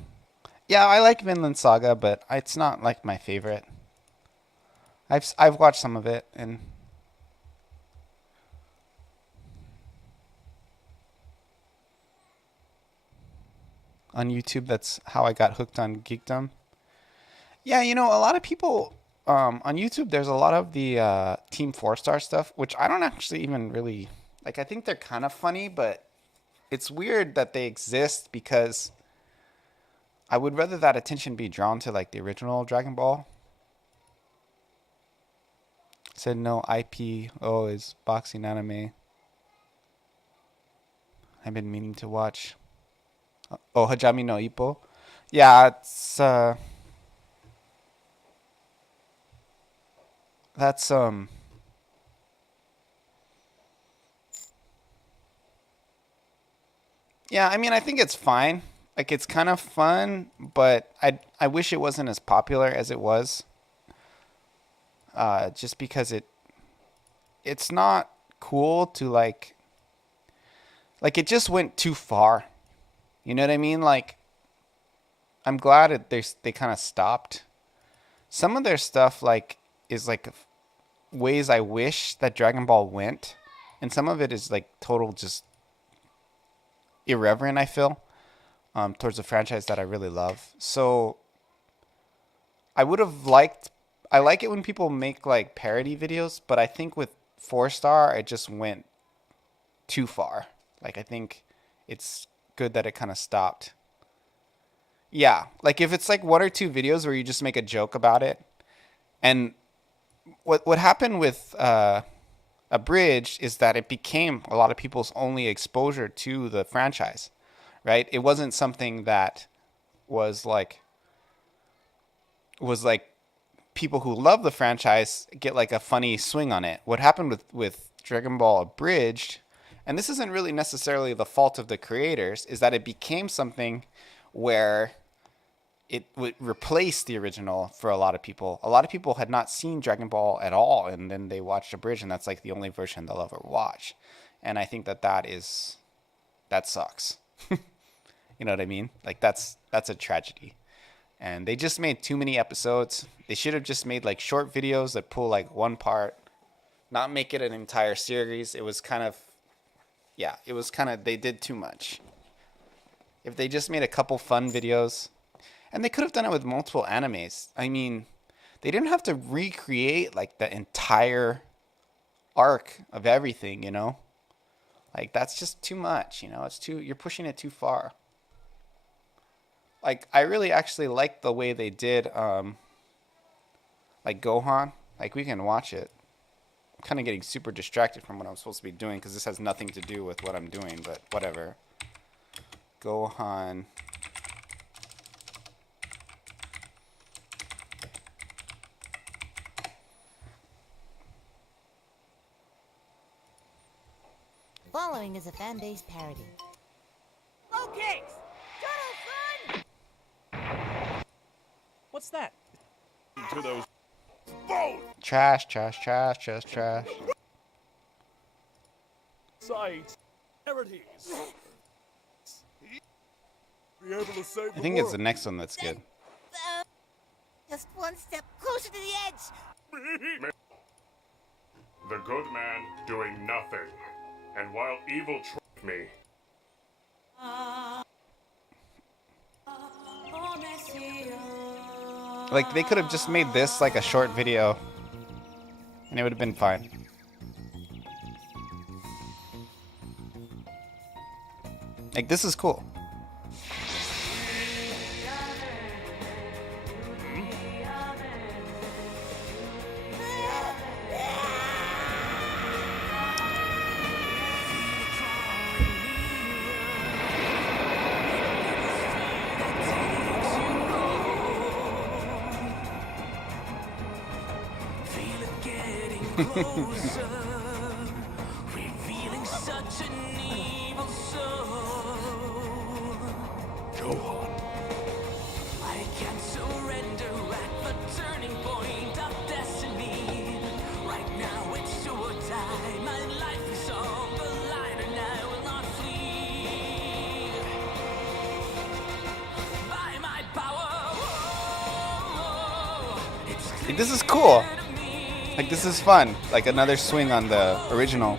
Yeah, I like Vinland Saga, but it's not like my favorite. I've watched some of it and on YouTube, that's how I got hooked on geekdom. Yeah, you know, a lot of people on YouTube, there's a lot of the Team 4-Star stuff, which I don't actually even really like. I think they're kind of funny, but it's weird that they exist because I would rather that attention be drawn to like the original Dragon Ball. Said no IPO is boxing anime. I've been meaning to watch. Oh, Hajime no Ippo. Yeah, it's that's yeah, I mean, I think it's fine. Like it's kind of fun, but I wish it wasn't as popular as it was. Just because it's not cool to like it just went too far. You know what I mean? Like, I'm glad they kind of stopped. Some of their stuff like is like ways I wish that Dragon Ball went, and some of it is like total just irreverent. I feel towards a franchise that I really love. So I would have liked. I like it when people make like parody videos, but I think with 4-Star it just went too far. Like I think it's good that it kind of stopped. Yeah, like if it's like one or two videos where you just make a joke about it, and what happened with Abridged is that it became a lot of people's only exposure to the franchise, right? It wasn't something that was like people who love the franchise get like a funny swing on it. What happened with Dragon Ball Abridged, and this isn't really necessarily the fault of the creators, is that it became something where it would replace the original for a lot of people. A lot of people had not seen Dragon Ball at all, and then they watched Abridged, and that's like the only version they'll ever watch. And I think that sucks. You know what I mean? Like that's a tragedy. And they just made too many episodes. They should have just made like short videos that pull like one part, not make it an entire series. It was kind of, they did too much. If they just made a couple fun videos, and they could have done it with multiple animes. I mean, they didn't have to recreate like the entire arc of everything, you know? Like that's just too much, you know? You're pushing it too far. Like I really actually like the way they did like Gohan. Like we can watch it. I'm kind of getting super distracted from what I'm supposed to be doing because this has nothing to do with what I'm doing, but whatever. Gohan. Following is a fan-based parody. Okay, Godot, son! What's that? To those Trash. Sites. Parodies. Be able to save I think it's the next one that's good. Just one step closer to the edge. The good man doing nothing. And while evil tricked me, Like, they could have just made this like a short video, and it would have been fine. Like, this is cool. Revealing such an evil soul. Johan. I can't surrender at the turning point of destiny. Right now it's do or die. My life is on the line and I will not flee. By my power, Like, this is cool. Like, this is fun. Like, another swing on the original.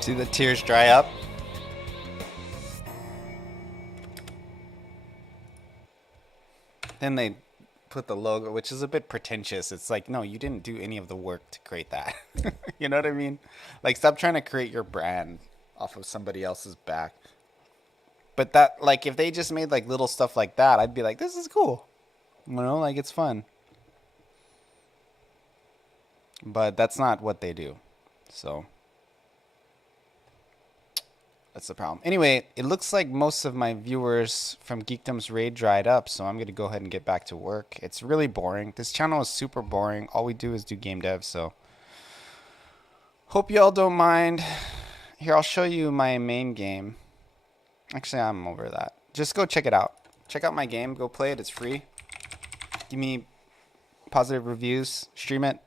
See the tears dry up? Then they put the logo, which is a bit pretentious. It's like, no, you didn't do any of the work to create that. You know what I mean? Like, stop trying to create your brand off of somebody else's back. But that, like, if they just made like little stuff like that, I'd be like, this is cool. You know, like, it's fun. But that's not what they do. So that's the problem. Anyway, it looks like most of my viewers from Geekdom's raid dried up, so I'm going to go ahead and get back to work. It's really boring. This channel is super boring. All we do is do game dev, so hope y'all don't mind. Here, I'll show you my main game. Actually, I'm over that. Just go check it out. Check out my game. Go play it. It's free. Give me positive reviews. Stream it.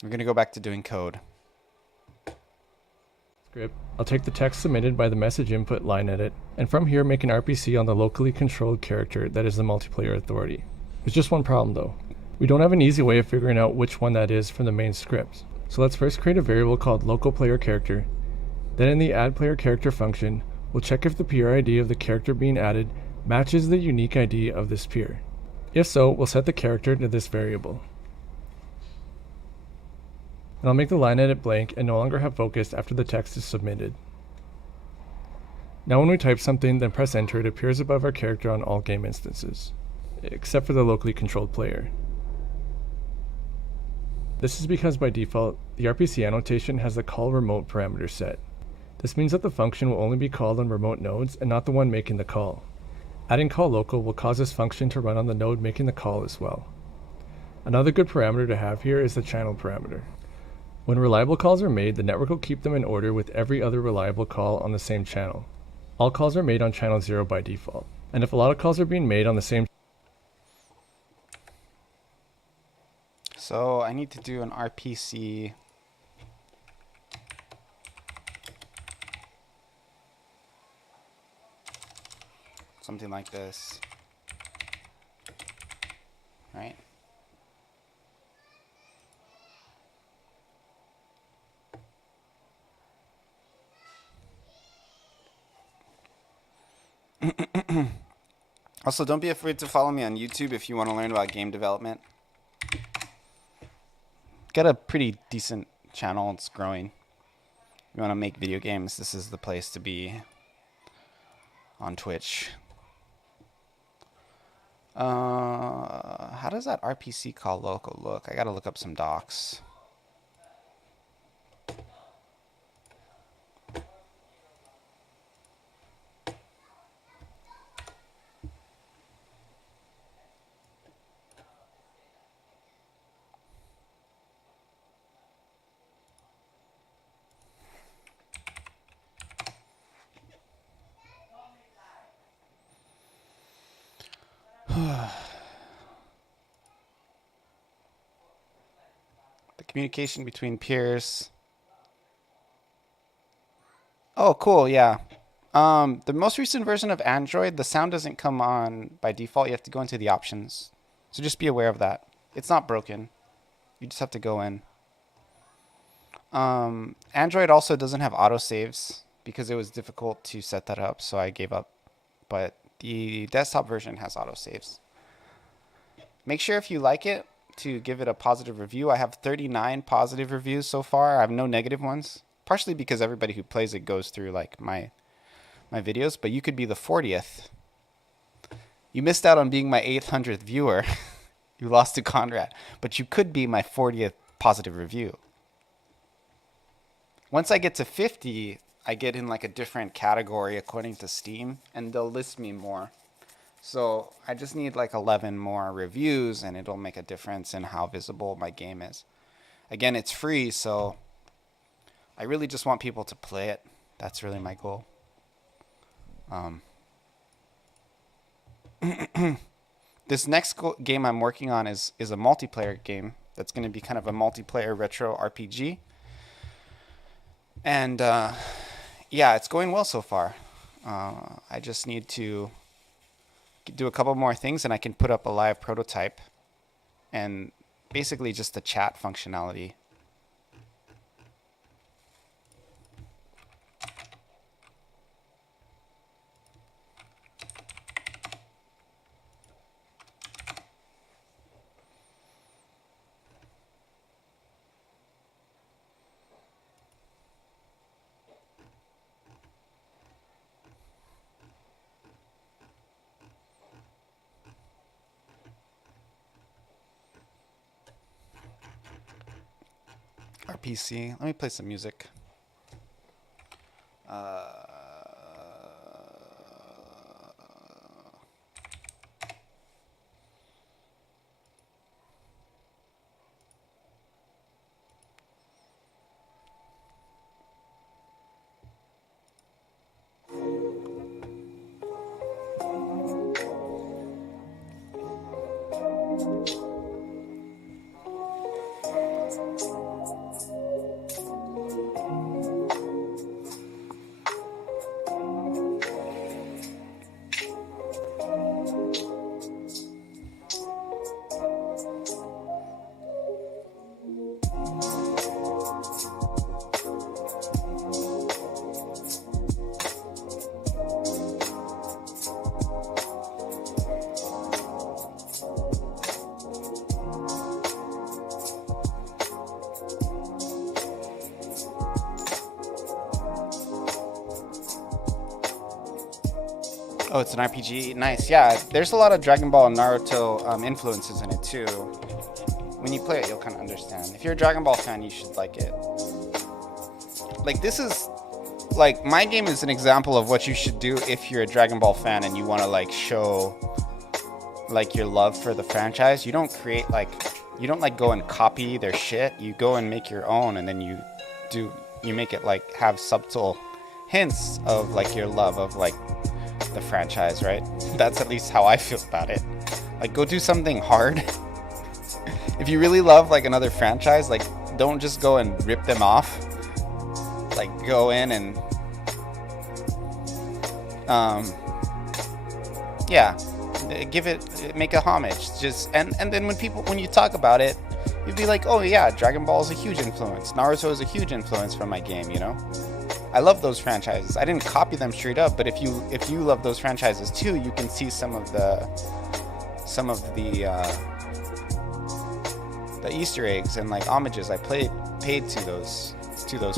We're going to go back to doing code. Script. I'll take the text submitted by the message input line edit, and from here make an RPC on the locally controlled character that is the multiplayer authority. There's just one problem though. We don't have an easy way of figuring out which one that is from the main script. So let's first create a variable called local player character. Then in the add player character function, we'll check if the peer ID of the character being added matches the unique ID of this peer. If so, we'll set the character to this variable. And I'll make the line edit blank and no longer have focus after the text is submitted. Now when we type something, then press enter, it appears above our character on all game instances, except for the locally controlled player. This is because by default, the RPC annotation has the call remote parameter set. This means that the function will only be called on remote nodes and not the one making the call. Adding call local will cause this function to run on the node making the call as well. Another good parameter to have here is the channel parameter. When reliable calls are made, the network will keep them in order with every other reliable call on the same channel. All calls are made on channel 0 by default. And if a lot of calls are being made on the same So I need to do an RPC. Something like this. Right? Also, don't be afraid to follow me on YouTube if you want to learn about game development. Got a pretty decent channel. It's growing. You want to make video games, this is the place to be on Twitch. How does that RPC call local look? I gotta look up some docs. Communication between peers. Oh, cool. Yeah. The most recent version of Android, the sound doesn't come on by default. You have to go into the options. So just be aware of that. It's not broken. You just have to go in. Android also doesn't have autosaves because it was difficult to set that up, so I gave up. But the desktop version has autosaves. Make sure if you like it to give it a positive review. I have 39 positive reviews so far. I have no negative ones, partially because everybody who plays it goes through like my videos, but you could be the 40th. You missed out on being my 800th viewer. You lost to Conrad, but you could be my 40th positive review. Once I get to 50, I get in like a different category according to Steam, and they'll list me more. So I just need like 11 more reviews, and it'll make a difference in how visible my game is. Again, it's free, so I really just want people to play it. That's really my goal. This next game I'm working on is a multiplayer game that's going to be kind of a multiplayer retro RPG. And yeah, it's going well so far. I just need to do a couple more things and I can put up a live prototype and basically just the chat functionality. RPC. Let me play some music. Oh, it's an RPG? Nice. Yeah, there's a lot of Dragon Ball and Naruto influences in it too. When you play it, you'll kind of understand. If you're a Dragon Ball fan, you should like it. Like, this is... Like, my game is an example of what you should do if you're a Dragon Ball fan and you want to, like, show, like, your love for the franchise. You don't create, like... You don't, like, go and copy their shit. You go and make your own, and then you make it, like, have subtle hints of, like, your love of, like, the franchise, right? That's at least how I feel about it. Like, go do something hard. If you really love like another franchise, like, don't just go and rip them off. Like, go in and yeah, make a homage. Just and then when you talk about it, you'd be like, oh yeah, Dragon Ball is a huge influence. Naruto is a huge influence from my game, you know? I love those franchises. I didn't copy them straight up, but if you love those franchises too, you can see some of the Easter eggs and like homages I paid to those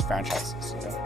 franchises, you know?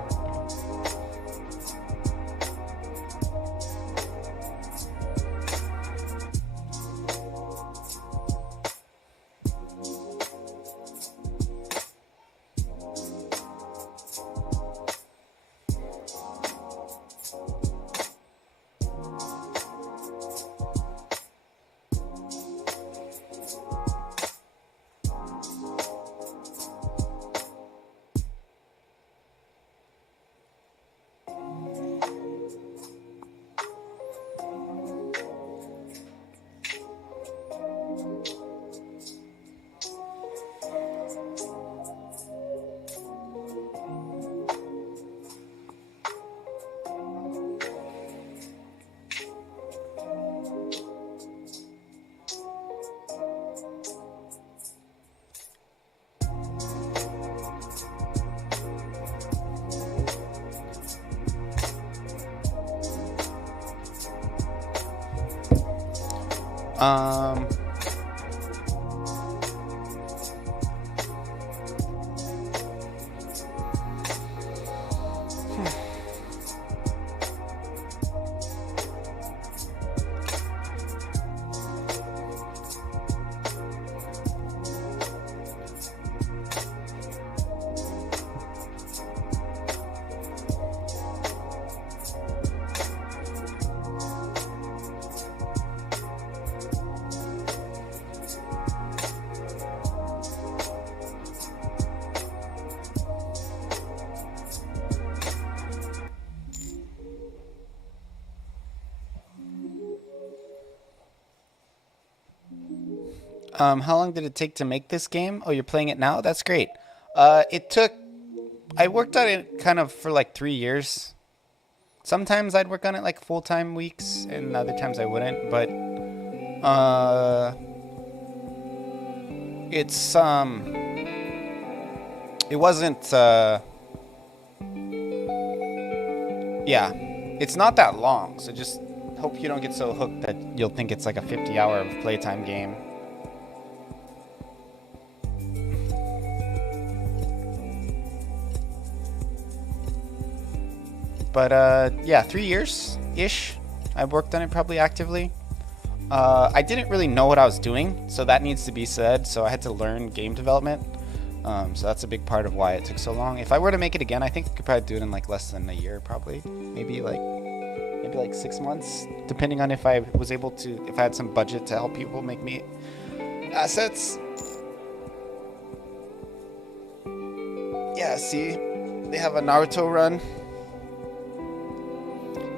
How long did it take to make this game? Oh, you're playing it now? That's great. I worked on it kind of for like 3 years. Sometimes I'd work on it like full-time weeks, and other times I wouldn't, but it wasn't yeah, it's not that long, so just hope you don't get so hooked that you'll think it's like a 50-hour of playtime game. But yeah, 3 years-ish. I've worked on it probably actively. I didn't really know what I was doing, so that needs to be said. So I had to learn game development. So that's a big part of why it took so long. If I were to make it again, I think I could probably do it in like less than a year, probably. Maybe like 6 months, depending on if I was able to, if I had some budget to help people make me assets. Yeah, see, they have a Naruto run.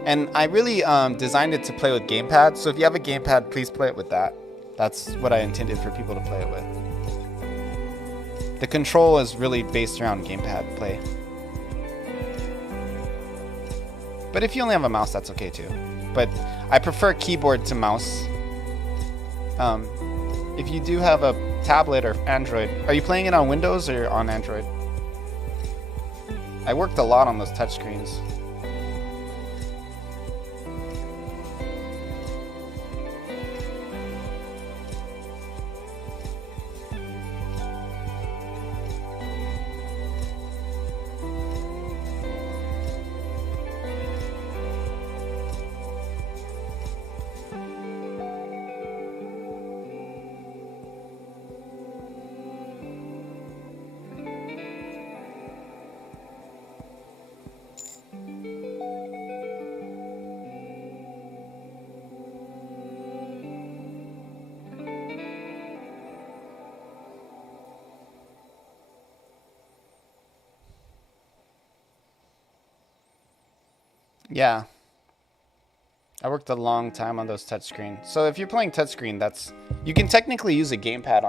And I really designed it to play with gamepad, so if you have a gamepad, please play it with that. That's what I intended for people to play it with. The control is really based around gamepad play. But if you only have a mouse, that's okay too. But I prefer keyboard to mouse. If you do have a tablet or Android, are you playing it on Windows or on Android? I worked a lot on those touchscreens. Yeah. I worked a long time on those touchscreen. So if you're playing touchscreen, you can technically use a gamepad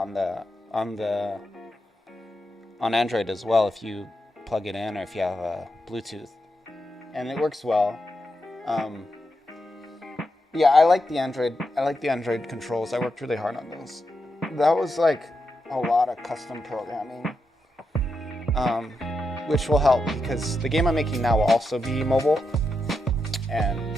on Android as well if you plug it in or if you have Bluetooth. And it works well. Yeah, I like the Android controls. I worked really hard on those. That was like a lot of custom programming. Which will help because the game I'm making now will also be mobile. And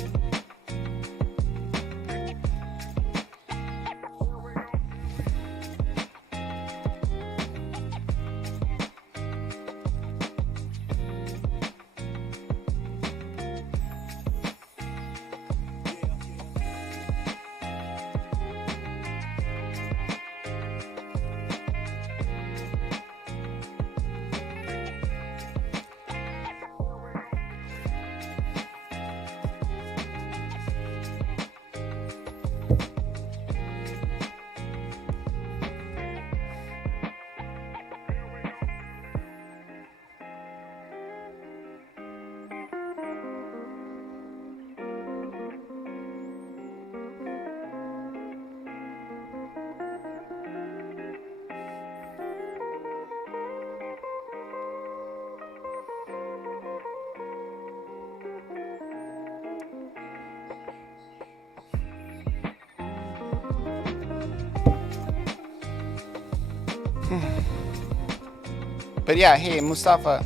But yeah, hey, Mustafa.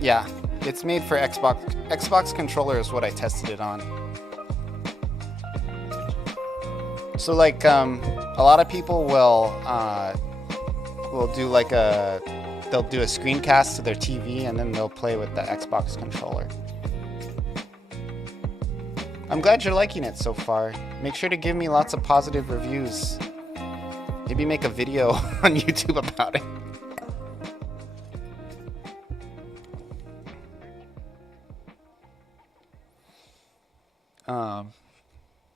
Yeah, it's made for Xbox. Xbox controller is what I tested it on. So like a lot of people will do like they'll do a screencast to their TV and then they'll play with the Xbox controller. I'm glad you're liking it so far. Make sure to give me lots of positive reviews. Maybe make a video on YouTube about it.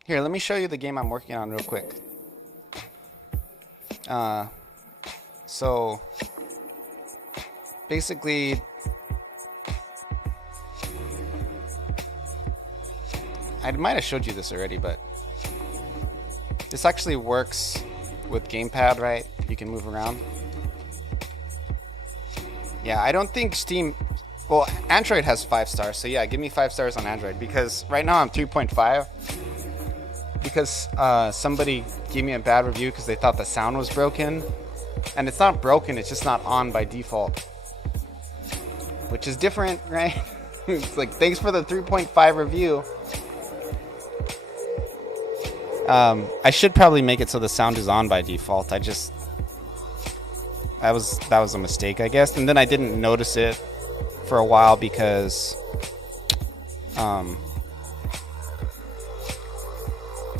Here, let me show you the game I'm working on real quick. So basically, I might have showed you this already, but this actually works with gamepad, right? You can move around. Yeah, I don't think Steam... Well, Android has 5 stars, so yeah, give me 5 stars on Android, because right now I'm 3.5. Because somebody gave me a bad review because they thought the sound was broken. And it's not broken, it's just not on by default. Which is different, right? It's like, thanks for the 3.5 review. I should probably make it so the sound is on by default. That was a mistake, I guess. And then I didn't notice it for a while because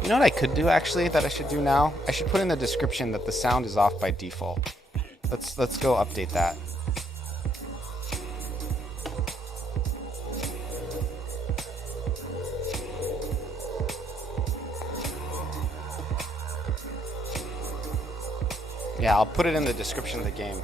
you know what I could do actually that I should do now? I should put in the description that the sound is off by default. Let's go update that. Yeah, I'll put it in the description of the game.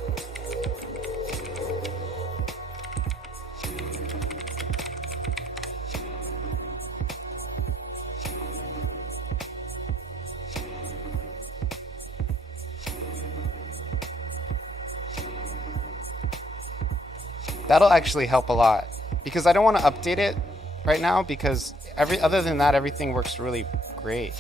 That'll actually help a lot because I don't want to update it right now because other than that, everything works really great.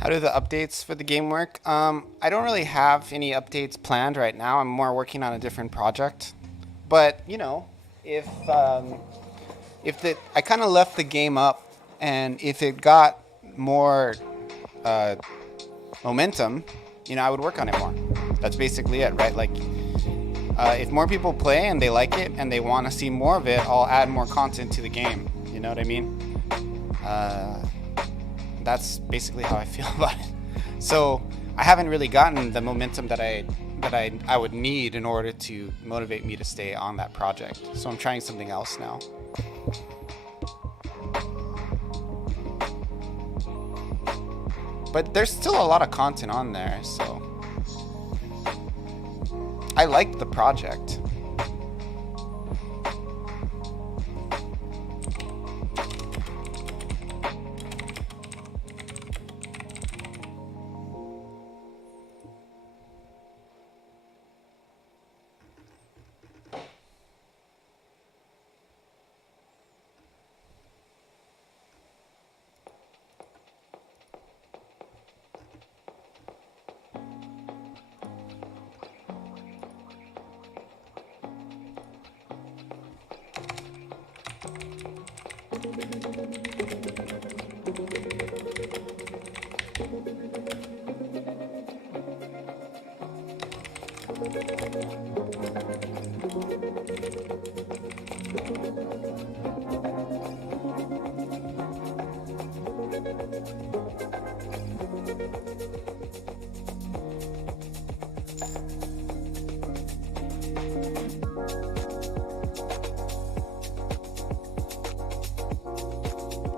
How do the updates for the game work? I don't really have any updates planned right now. I'm more working on a different project. But, you know, if I kind of left the game up and if it got more momentum, you know, I would work on it more. That's basically it, right? Like, if more people play and they like it and they want to see more of it, I'll add more content to the game. You know what I mean? That's basically how I feel about it. So I haven't really gotten the momentum that I would need in order to motivate me to stay on that project. So I'm trying something else now. But there's still a lot of content on there, so I liked the project.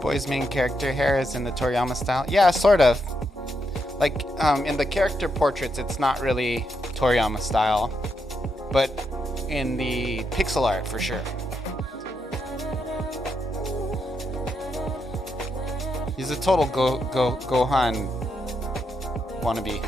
Boy's main character hair is in the Toriyama style. Yeah, sort of. Like, in the character portraits, it's not really Toriyama style, but in the pixel art, for sure. He's a total Gohan wannabe.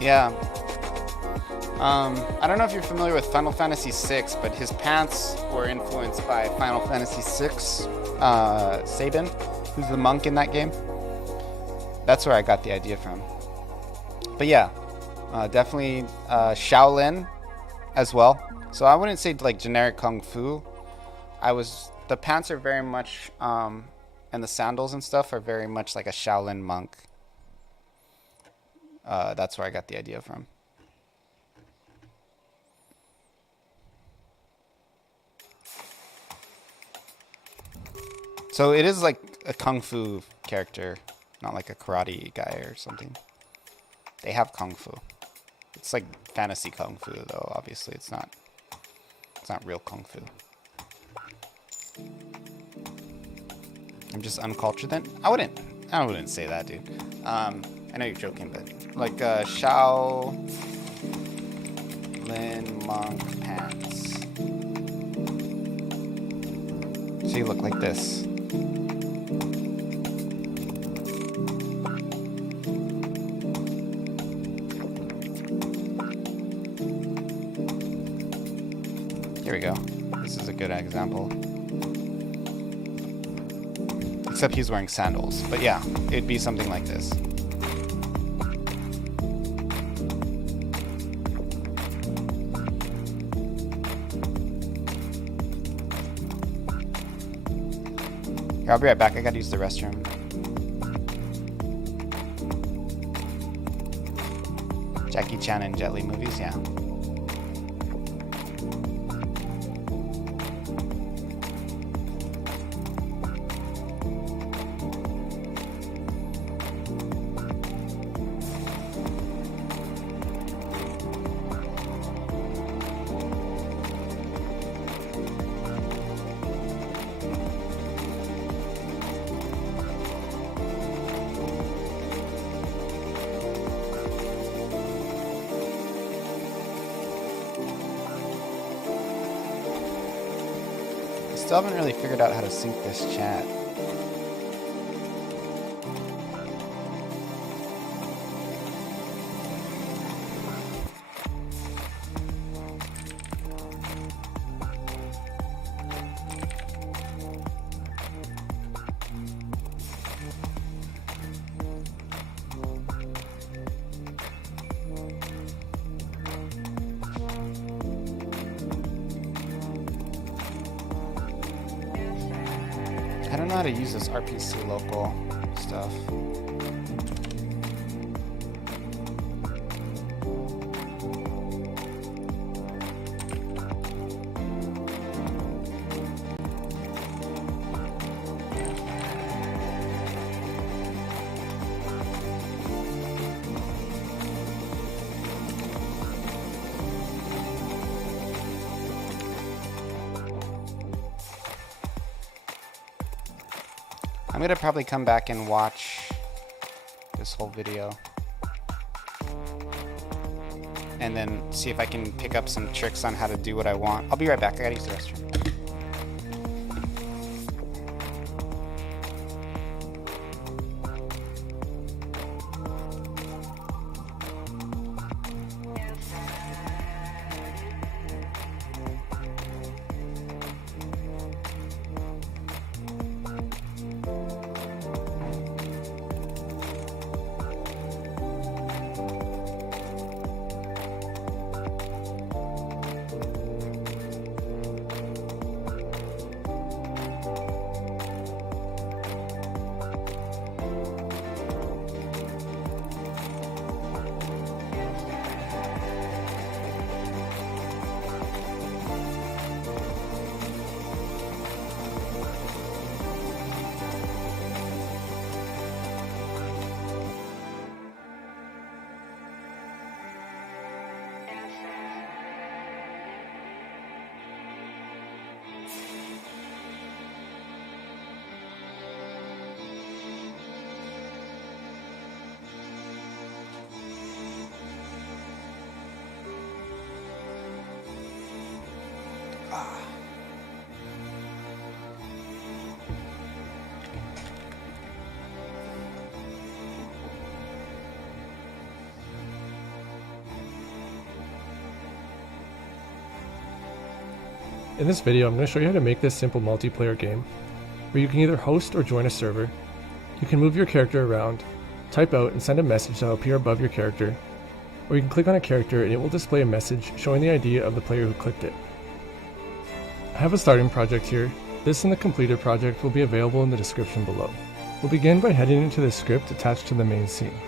Yeah. I don't know if you're familiar with Final Fantasy VI, but his pants were influenced by Final Fantasy VI. Sabin, who's the monk in that game. That's where I got the idea from. But yeah, definitely Shaolin as well. So I wouldn't say like generic Kung Fu. The pants are very much, and the sandals and stuff are very much like a Shaolin monk. That's where I got the idea from. So it is like a Kung Fu character, not like a karate guy or something. They have Kung Fu. It's like fantasy Kung Fu though, obviously. It's not real Kung Fu. I'm just uncultured then? I wouldn't say that, dude. I know you're joking, but like Shaolin monk pants. So you look like this. Here we go. This is a good example. Except he's wearing sandals. But yeah, it'd be something like this. Here, I'll be right back. I gotta use the restroom. Jackie Chan and Jet Li movies, yeah. Still haven't really figured out how to sync this chat. I don't know how to use this RPC local stuff. I'm gonna probably come back and watch this whole video and then see if I can pick up some tricks on how to do what I want. I'll be right back. I gotta use the restroom. In this video, I'm going to show you how to make this simple multiplayer game, where you can either host or join a server. You can move your character around, type out and send a message that will appear above your character, or you can click on a character and it will display a message showing the ID of the player who clicked it. I have a starting project here. This and the completed project will be available in the description below. We'll begin by heading into the script attached to the main scene.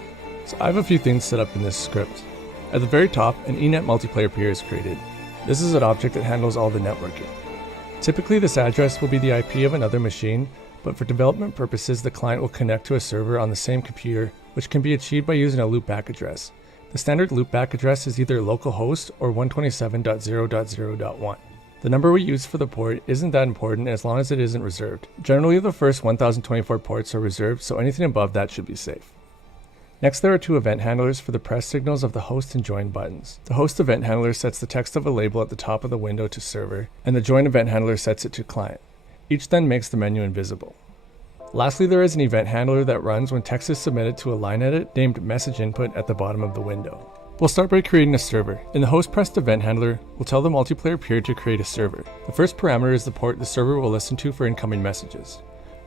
So I have a few things set up in this script. At the very top, an eNet multiplayer peer is created. This is an object that handles all the networking. Typically this address will be the IP of another machine, but for development purposes the client will connect to a server on the same computer, which can be achieved by using a loopback address. The standard loopback address is either localhost or 127.0.0.1. The number we use for the port isn't that important as long as it isn't reserved. Generally the first 1024 ports are reserved, so anything above that should be safe. Next, there are two event handlers for the press signals of the host and join buttons. The host event handler sets the text of a label at the top of the window to server, and the join event handler sets it to client. Each then makes the menu invisible. Lastly, there is an event handler that runs when text is submitted to a line edit named message input at the bottom of the window. We'll start by creating a server. In the host pressed event handler, we'll tell the multiplayer peer to create a server. The first parameter is the port the server will listen to for incoming messages.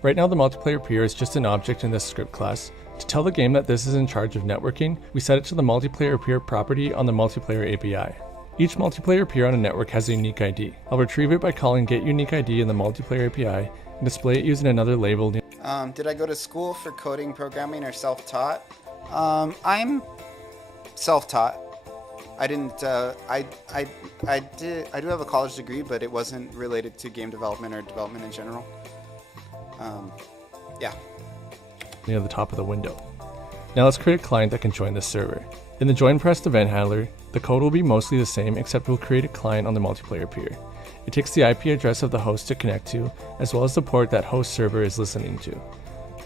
Right now the multiplayer peer is just an object in this script class. To tell the game that this is in charge of networking, we set it to the multiplayer peer property on the multiplayer API. Each multiplayer peer on a network has a unique ID. I'll retrieve it by calling getUniqueID in the multiplayer API and display it using another label. Did I go to school for coding, programming, or self-taught? I'm self-taught. I didn't. I do have a college degree, but it wasn't related to game development or development in general. Yeah. Near the top of the window. Now let's create a client that can join this server. In the join pressed event handler, the code will be mostly the same except we'll create a client on the multiplayer peer. It takes the IP address of the host to connect to, as well as the port that host server is listening to.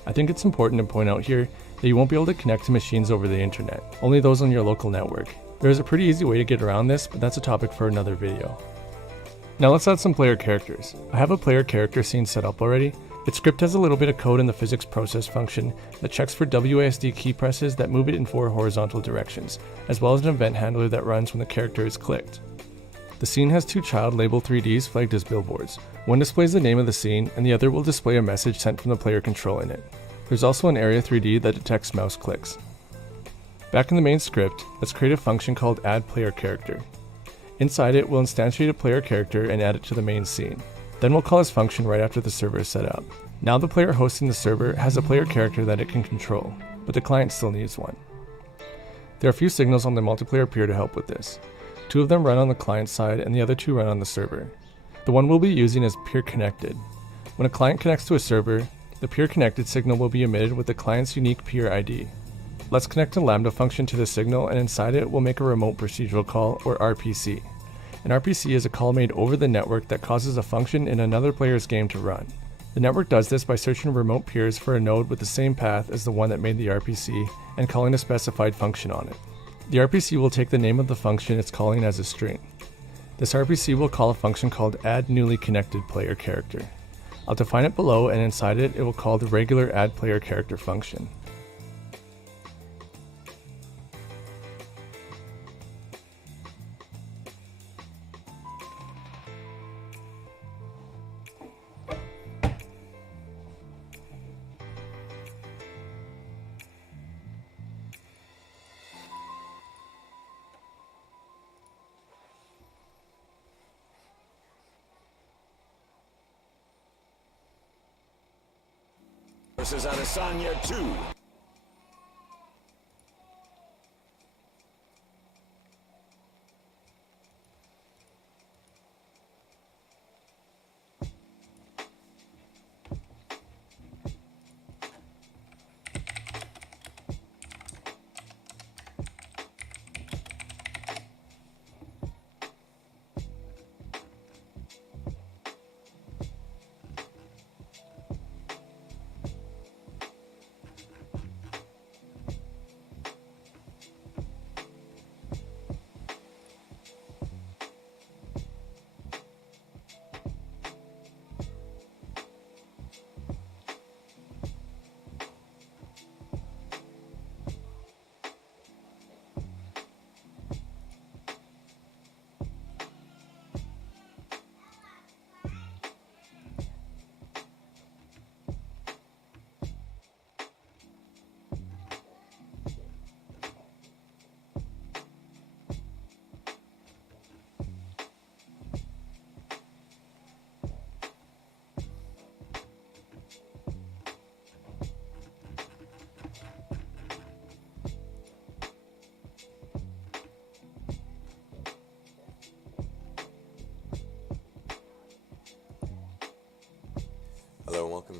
I think it's important to point out here that you won't be able to connect to machines over the internet, only those on your local network. There is a pretty easy way to get around this, but that's a topic for another video. Now let's add some player characters. I have a player character scene set up already. Its script has a little bit of code in the physics process function that checks for WASD key presses that move it in 4 horizontal directions, as well as an event handler that runs when the character is clicked. The scene has 2 child label 3Ds flagged as billboards. One displays the name of the scene, and the other will display a message sent from the player controlling it. There's also an area 3D that detects mouse clicks. Back in the main script, let's create a function called addPlayerCharacter. Inside it, we'll instantiate a player character and add it to the main scene. Then we'll call this function right after the server is set up. Now the player hosting the server has a player character that it can control, but the client still needs one. There are a few signals on the multiplayer peer to help with this. 2 of them run on the client side and the other 2 run on the server. The one we'll be using is peer connected. When a client connects to a server, the peer connected signal will be emitted with the client's unique peer ID. Let's connect a Lambda function to the signal, and inside it we'll make a remote procedural call, or RPC. An RPC is a call made over the network that causes a function in another player's game to run. The network does this by searching remote peers for a node with the same path as the one that made the RPC and calling a specified function on it. The RPC will take the name of the function it's calling as a string. This RPC will call a function called addNewlyConnectedPlayerCharacter. I'll define it below, and inside it will call the regular addPlayerCharacter function. Versus Adesanya 2. Hello and welcome.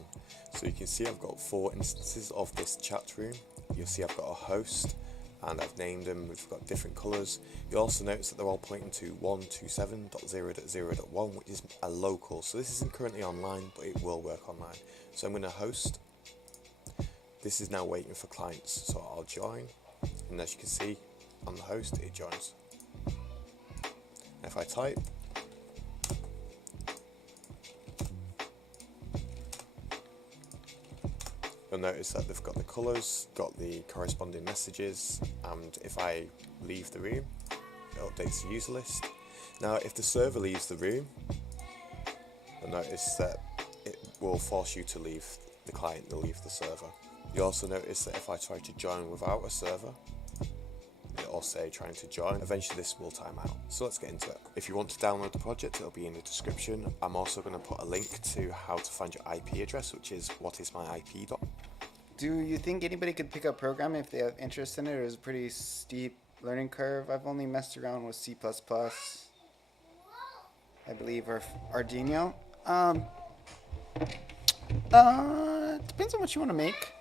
So you can see I've got 4 instances of this chat room. You'll see I've got a host and I've named them. We've got different colours. You'll also notice that they're all pointing to 127.0.0.1, which is a local. So this isn't currently online, but it will work online. So I'm going to host. This is now waiting for clients, so I'll join, and as you can see on the host it joins. And if I type, you'll notice that they've got the colours, got the corresponding messages, and if I leave the room, it updates the user list. Now if the server leaves the room, you'll notice that it will force you to leave the client to leave the server. You'll also notice that if I try to join without a server, it'll say trying to join. Eventually this will time out. So let's get into it. If you want to download the project, it'll be in the description. I'm also going to put a link to how to find your IP address, which is whatismyip. Do you think anybody could pick up programming if they have interest in it, or is it a pretty steep learning curve? I've only messed around with C++, I believe, or Arduino. Depends on what you want to make.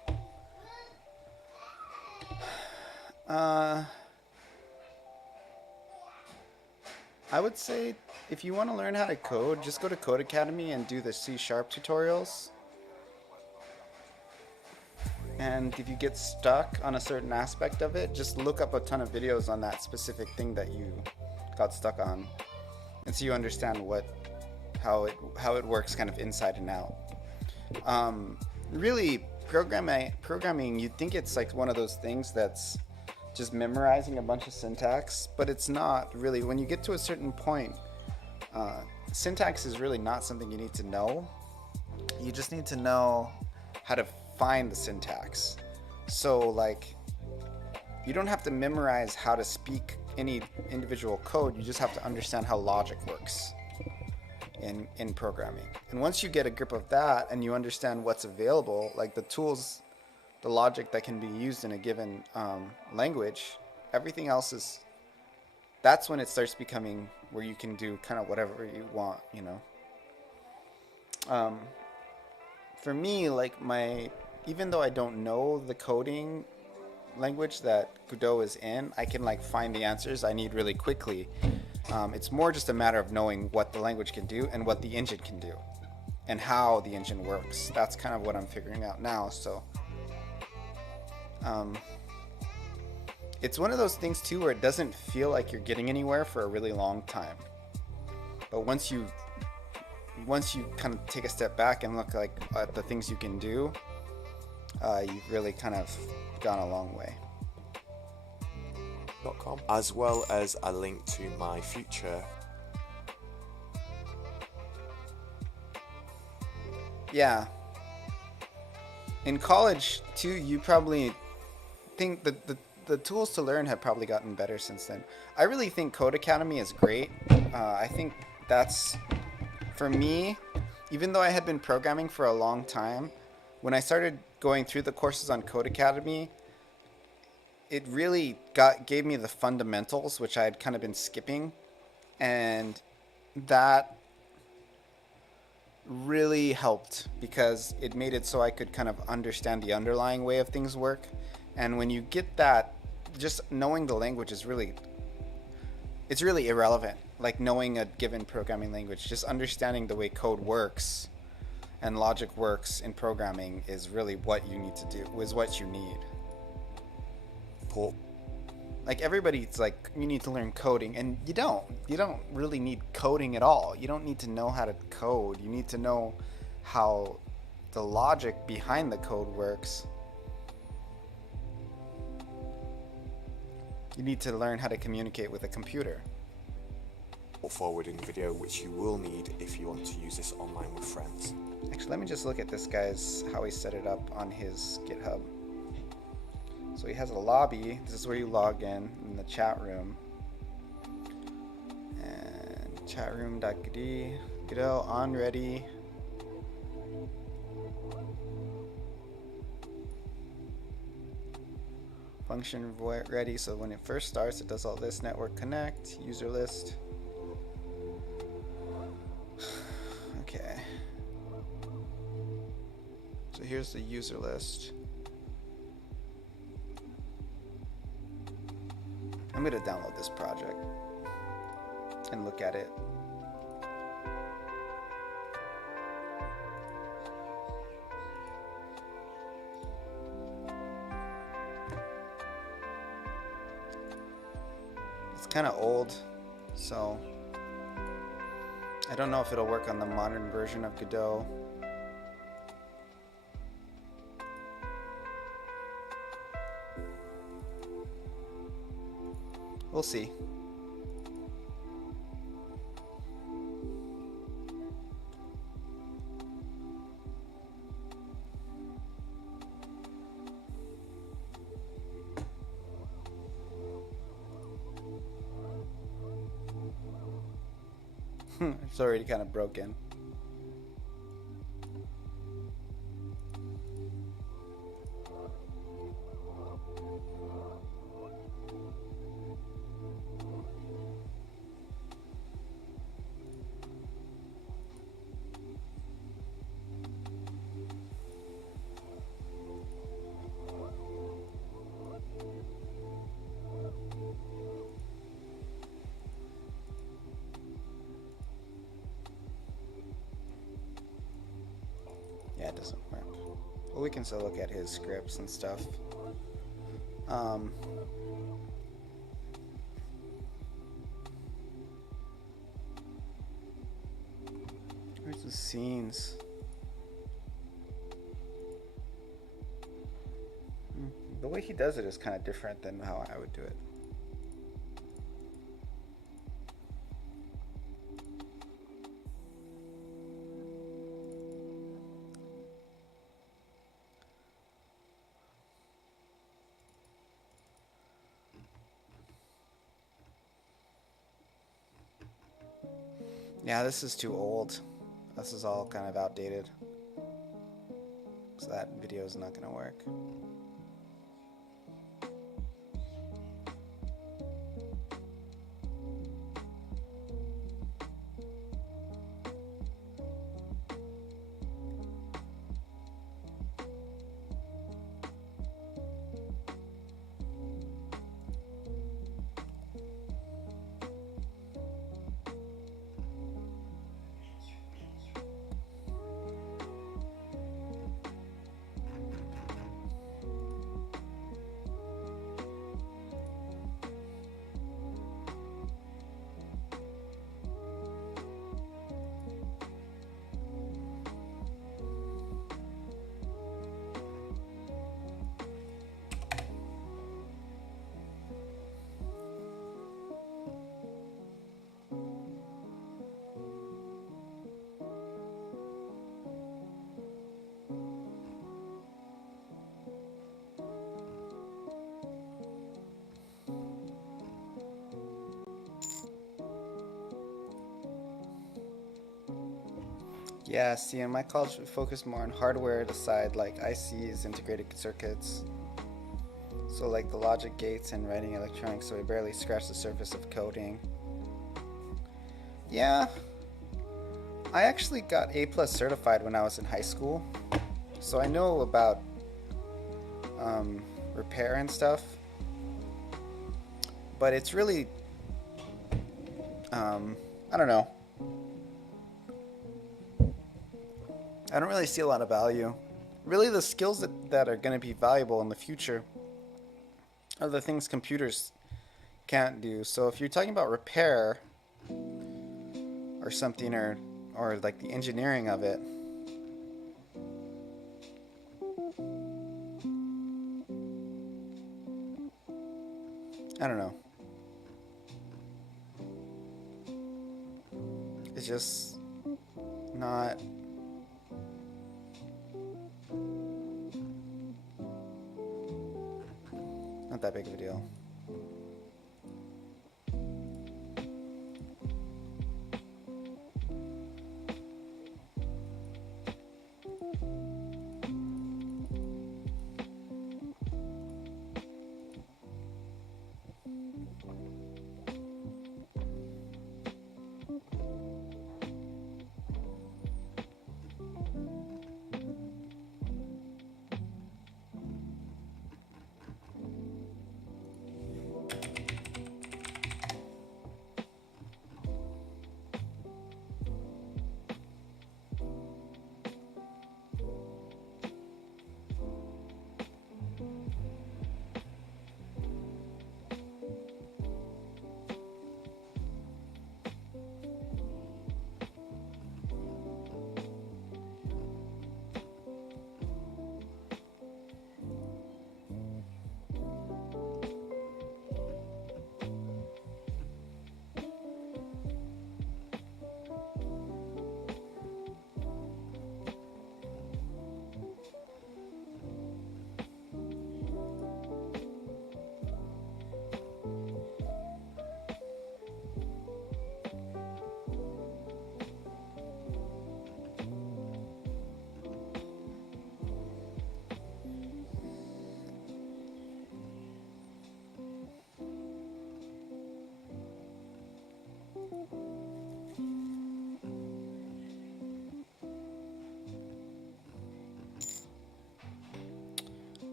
I would say if you want to learn how to code, just go to Code Academy and do the C# tutorials. And if you get stuck on a certain aspect of it, just look up a ton of videos on that specific thing that you got stuck on, and so you understand how it works kind of inside and out. Really, programming, you'd think it's like one of those things that's just memorizing a bunch of syntax, but it's not really. When you get to a certain point, syntax is really not something you need to know. You just need to know how to find the syntax. So like, you don't have to memorize how to speak any individual code, you just have to understand how logic works in programming. And once you get a grip of that and you understand what's available, like the tools, the logic that can be used in a given language, everything else is, that's when it starts becoming where you can do kind of whatever you want, you know. For me, like even though I don't know the coding language that Godot is in, I can like find the answers I need really quickly. It's more just a matter of knowing what the language can do and what the engine can do. and how the engine works. That's kind of what I'm figuring out now. So it's one of those things too where it doesn't feel like you're getting anywhere for a really long time, but once you kind of take a step back and look like at the things you can do, you've really kind of gone a long way. .com, as well as a link to my future. Yeah. In college too, you probably think that the tools to learn have probably gotten better since then. I really think Code Academy is great. I think that's, for me, even though I had been programming for a long time, when I started going through the courses on Code Academy, it really gave me the fundamentals, which I had kind of been skipping, and that really helped because it made it so I could kind of understand the underlying way of things work. And when you get that, just knowing the language is really, it's really irrelevant. Like knowing a given programming language, just understanding the way code works and logic works in programming is really what you need to do, is what you need. Like everybody's like, you need to learn coding, and you don't really need coding at all. You don't need to know how to code. You need to know how the logic behind the code works. You need to learn how to communicate with a computer. Forwarding video, which you will need if you want to use this online with friends. Actually, let me just look at this guy's, how he set it up on his GitHub. So he has a lobby. This is where you log in the chat room. And chatroom.Godot on ready. Function void ready. So when it first starts, it does all this: network connect, user list. Okay. So here's the user list. I'm going to download this project and look at it. It's kind of old, so I don't know if it'll work on the modern version of Godot. We'll see. It's already kind of broken. Yeah, it doesn't work. Well, we can still look at his scripts and stuff. Where's the scenes? The way he does it is kind of different than how I would do it. Yeah, this is too old. This is all kind of outdated. So that video is not going to work. Yeah, see, in my college we focus more on hardware to side, like ICs, integrated circuits. So like the logic gates and writing electronics, so we barely scratch the surface of coding. Yeah, I actually got A+ certified when I was in high school, so I know about repair and stuff. But it's really, I don't know. I don't really see a lot of value. Really, the skills that are going to be valuable in the future are the things computers can't do. So if you're talking about repair or something, or like the engineering of it, I don't know. It's just not that big of a deal.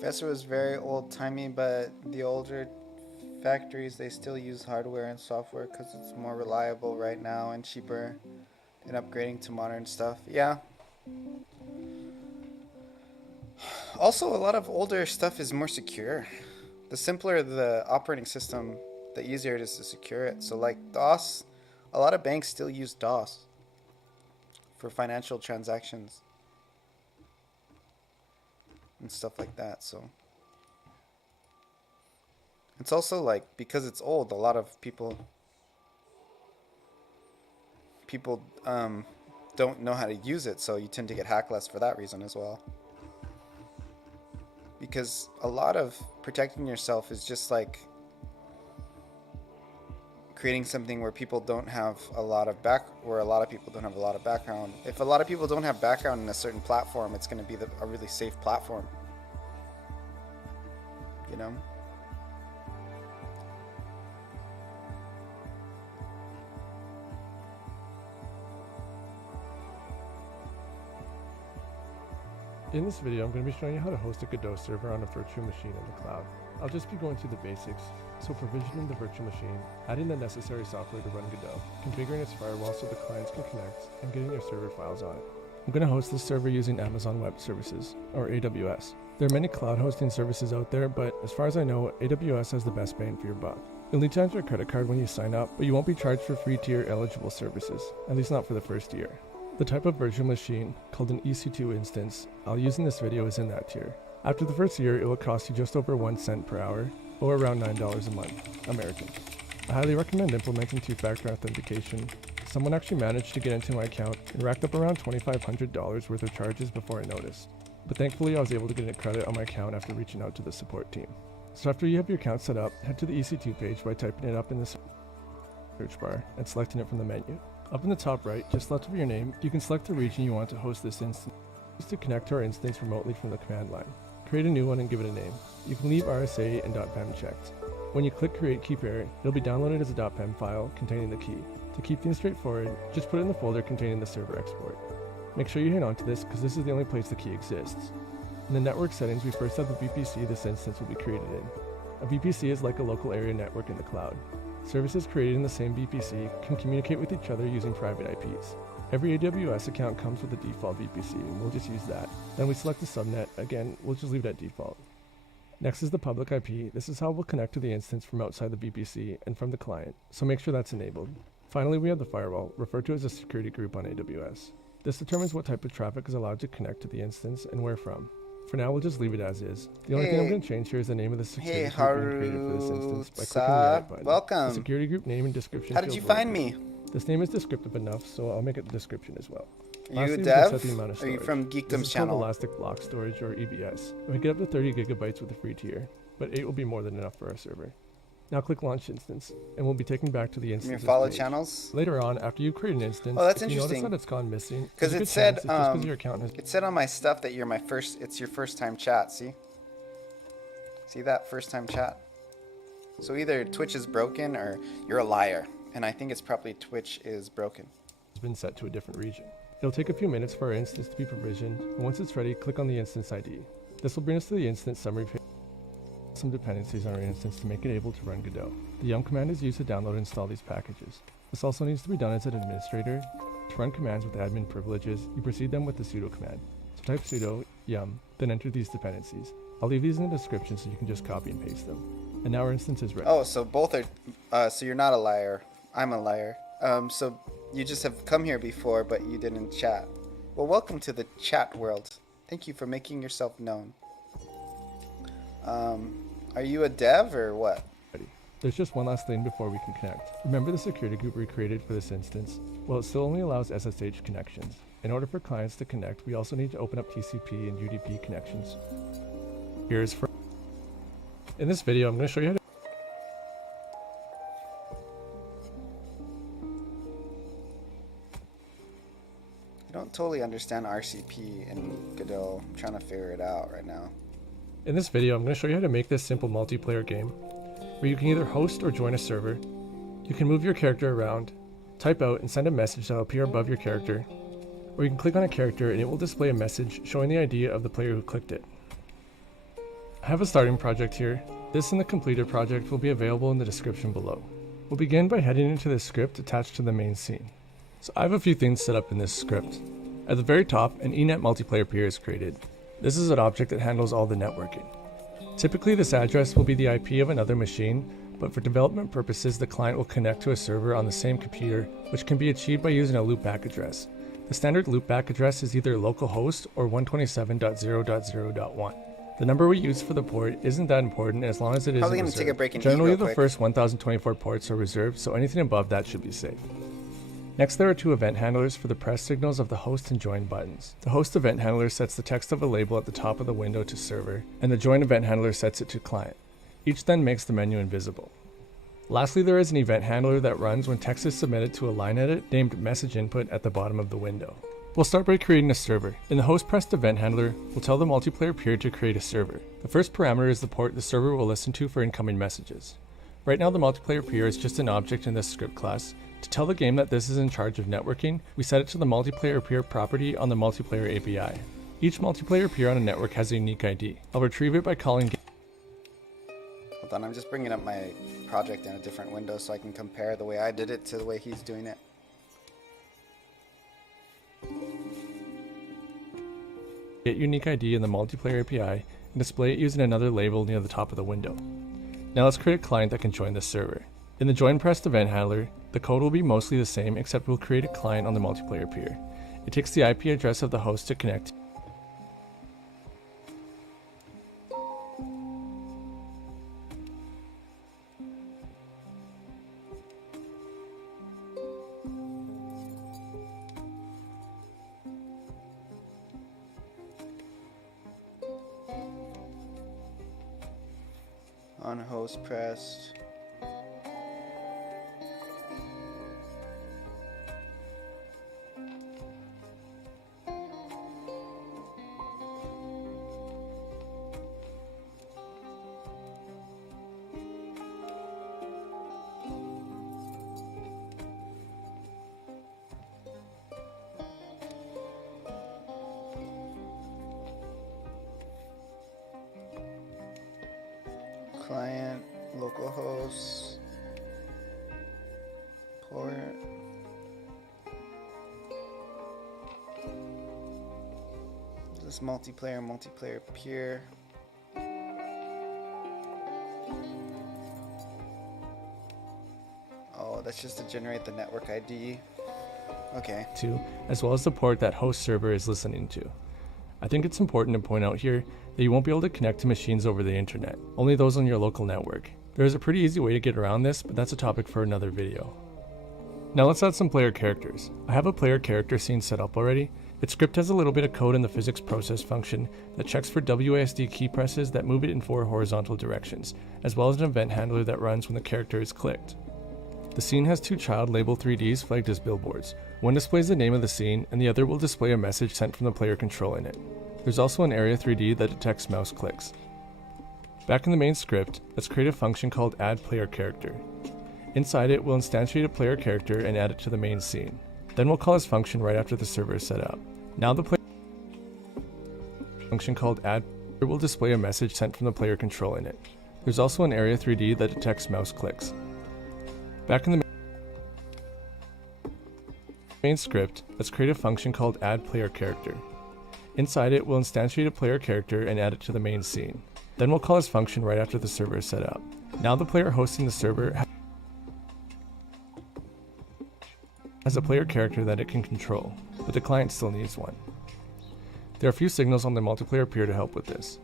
Professor was very old-timey, but the older factories, they still use hardware and software because it's more reliable right now and cheaper than upgrading to modern stuff. Yeah. Also, a lot of older stuff is more secure. The simpler the operating system, the easier it is to secure it. So like DOS, a lot of banks still use DOS for financial transactions and stuff like that. So it's also like, because it's old, a lot of people don't know how to use it, so you tend to get hacked less for that reason as well. Because a lot of protecting yourself is just like creating something where people don't have a lot of where a lot of people don't have a lot of background. If a lot of people don't have background in a certain platform, it's going to be a really safe platform. You know? In this video, I'm going to be showing you how to host a Godot server on a virtual machine in the cloud. I'll just be going through the basics, so provisioning the virtual machine, adding the necessary software to run Godot, configuring its firewall so the clients can connect, and getting your server files on it. I'm going to host this server using Amazon Web Services, or AWS. There are many cloud hosting services out there, but as far as I know, AWS has the best bang for your buck. You'll need to enter a credit card when you sign up, but you won't be charged for free tier eligible services, at least not for the first year. The type of virtual machine, called an EC2 instance, I'll use in this video is in that tier. After the first year, it will cost you just over 1 cent per hour, or around $9 a month, American. I highly recommend implementing two-factor authentication. Someone actually managed to get into my account and racked up around $2,500 worth of charges before I noticed. But thankfully I was able to get a credit on my account after reaching out to the support team. So after you have your account set up, head to the EC2 page by typing it up in the search bar and selecting it from the menu. Up in the top right, just left of your name, you can select the region you want to host this instance. To connect to our instance remotely from the command line. Create a new one and give it a name. You can leave RSA and .pem checked. When you click create key pair, it'll be downloaded as a .pem file containing the key. To keep things straightforward, just put it in the folder containing the server export. Make sure you hang on to this because this is the only place the key exists. In the network settings, we first have the VPC this instance will be created in. A VPC is like a local area network in the cloud. Services created in the same VPC can communicate with each other using private IPs. Every AWS account comes with a default VPC, and we'll just use that. Then we select the subnet. Again, we'll just leave it at default. Next is the public IP. This is how we'll connect to the instance from outside the VPC and from the client, so make sure that's enabled. Finally, we have the firewall, referred to as a security group on AWS. This determines what type of traffic is allowed to connect to the instance and where from. For now, we'll just leave it as is. The only thing I'm going to change here is the name of the security group being created for this instance by clicking the edit button. Welcome. The security group name and description. How did you find me? This name is descriptive enough, so I'll make it the description as well. Are you a dev? Are you from Geekdom's channel? Elastic Block Storage or EBS. We get up to 30 gigabytes with the free tier, but 8 will be more than enough for our server. Now click Launch Instance, and we'll be taken back to the instance. Your follow channels? Later on, after you create an instance, oh, that's if you interesting. notice that it's gone missing, because it said it said on my stuff that it's your first time chat. See that first time chat? So either Twitch is broken or you're a liar, and I think it's probably Twitch is broken. It's been set to a different region. It'll take a few minutes for our instance to be provisioned, and once it's ready, click on the instance ID. This will bring us to the instance summary page. Some dependencies on our instance to make it able to run Godot. The yum command is used to download and install these packages. This also needs to be done as an administrator. To run commands with admin privileges, you proceed them with the sudo command. So type sudo yum, then enter these dependencies. I'll leave these in the description so you can just copy and paste them. And now our instance is ready. Oh, so both are, so you're not a liar. I'm a liar. So you just have come here before, but you didn't chat. Well, welcome to the chat world. Thank you for making yourself known. Are you a dev or what? There's just one last thing before we can connect. Remember the security group we created for this instance? Well, it still only allows SSH connections. In order for clients to connect, we also need to open up TCP and UDP connections. Here's for. In this video, I'm going to show you how to. I don't totally understand RCP and Godot. I'm trying to figure it out right now. In this video, I'm going to show you how to make this simple multiplayer game, where you can either host or join a server. You can move your character around, type out and send a message that will appear above your character, or you can click on a character and it will display a message showing the ID of the player who clicked it. I have a starting project here. This and the completed project will be available in the description below. We'll begin by heading into the script attached to the main scene. So I have a few things set up in this script. At the very top, an eNet multiplayer peer is created. This is an object that handles all the networking. Typically this address will be the IP of another machine, but for development purposes the client will connect to a server on the same computer, which can be achieved by using a loopback address. The standard loopback address is either localhost or 127.0.0.1. The number we use for the port isn't that important as long as it is Probably gonna take a break and eat Generally real the quick. first 1024 ports are reserved, so anything above that should be safe. Next, there are two event handlers for the press signals of the host and join buttons. The host event handler sets the text of a label at the top of the window to server, and the join event handler sets it to client. Each then makes the menu invisible. Lastly, there is an event handler that runs when text is submitted to a line edit named message input at the bottom of the window. We'll start by creating a server. In the host pressed event handler, we'll tell the multiplayer peer to create a server. The first parameter is the port the server will listen to for incoming messages. Right now the multiplayer peer is just an object in this script class. To tell the game that this is in charge of networking, we set it to the multiplayer peer property on the multiplayer API. Each multiplayer peer on a network has a unique ID. I'll retrieve it by calling. Hold on, I'm just bringing up my project in a different window so I can compare the way I did it to the way he's doing it. Get unique ID in the multiplayer API and display it using another label near the top of the window. Now let's create a client that can join this server. In the join pressed event handler, the code will be mostly the same except we'll create a client on the multiplayer peer. It takes the IP address of the host to connect. On host pressed. Client, localhost, port. This multiplayer peer. Oh, that's just to generate the network ID. Okay. As well as the port that host server is listening to. I think it's important to point out here that you won't be able to connect to machines over the internet, only those on your local network. There is a pretty easy way to get around this, but that's a topic for another video. Now let's add some player characters. I have a player character scene set up already. Its script has a little bit of code in the physics process function that checks for WASD key presses that move it in 4 horizontal directions, as well as an event handler that runs when the character is clicked. The scene has 2 child label 3Ds flagged as billboards. One displays the name of the scene, and the other will display a message sent from the player controlling it. There's also an area 3D that detects mouse clicks. Back in the main script, let's create a function called add player character. Inside it, we'll instantiate a player character and add it to the main scene. Then we'll call this function right after the server is set up. Now the player function called add will display a message sent from the player controlling it. There's also an area 3D that detects mouse clicks. Back in the main script, let's create a function called add player character. Inside it, we'll instantiate a player character and add it to the main scene. Then we'll call this function right after the server is set up. Now the player hosting the server has a player character that it can control, but the client still needs one. There are a few signals on the multiplayer peer to help with this.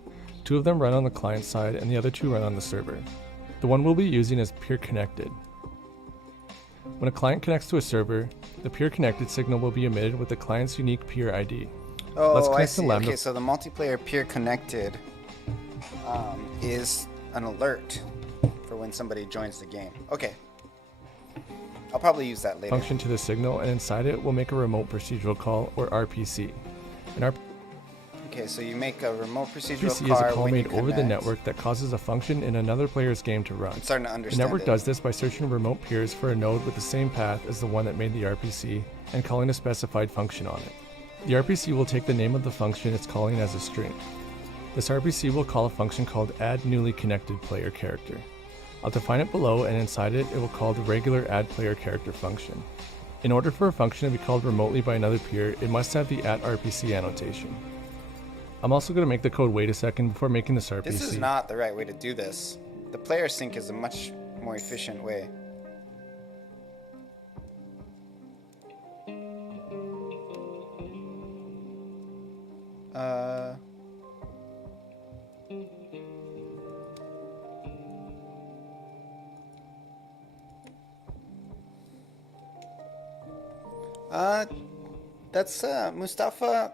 2 of them run on the client side and the other 2 run on the server. The one we'll be using is peer connected. When a client connects to a server, the peer connected signal will be emitted with the client's unique peer ID. Oh, I see. Okay, so the multiplayer peer connected is an alert for when somebody joins the game. Okay. I'll probably use that later. Function to the signal, and inside it, we'll make a remote procedural call, or RPC. Okay, so you make a remote procedural RPC call is a call made over the connect. network that causes a function in another player's game to run. I'm starting to The understand network it. does this by searching remote peers for a node with the same path as the one that made the RPC and calling a specified function on it. The RPC will take the name of the function it's calling as a string. This RPC will call a function called add newly connected player character. I'll define it below, and inside it, it will call the regular add player character function. In order for a function to be called remotely by another peer, it must have the @RPC annotation. I'm also going to make the code wait a second before making this RPC. This is not the right way to do this. The player sync is a much more efficient way. That's Mustafa.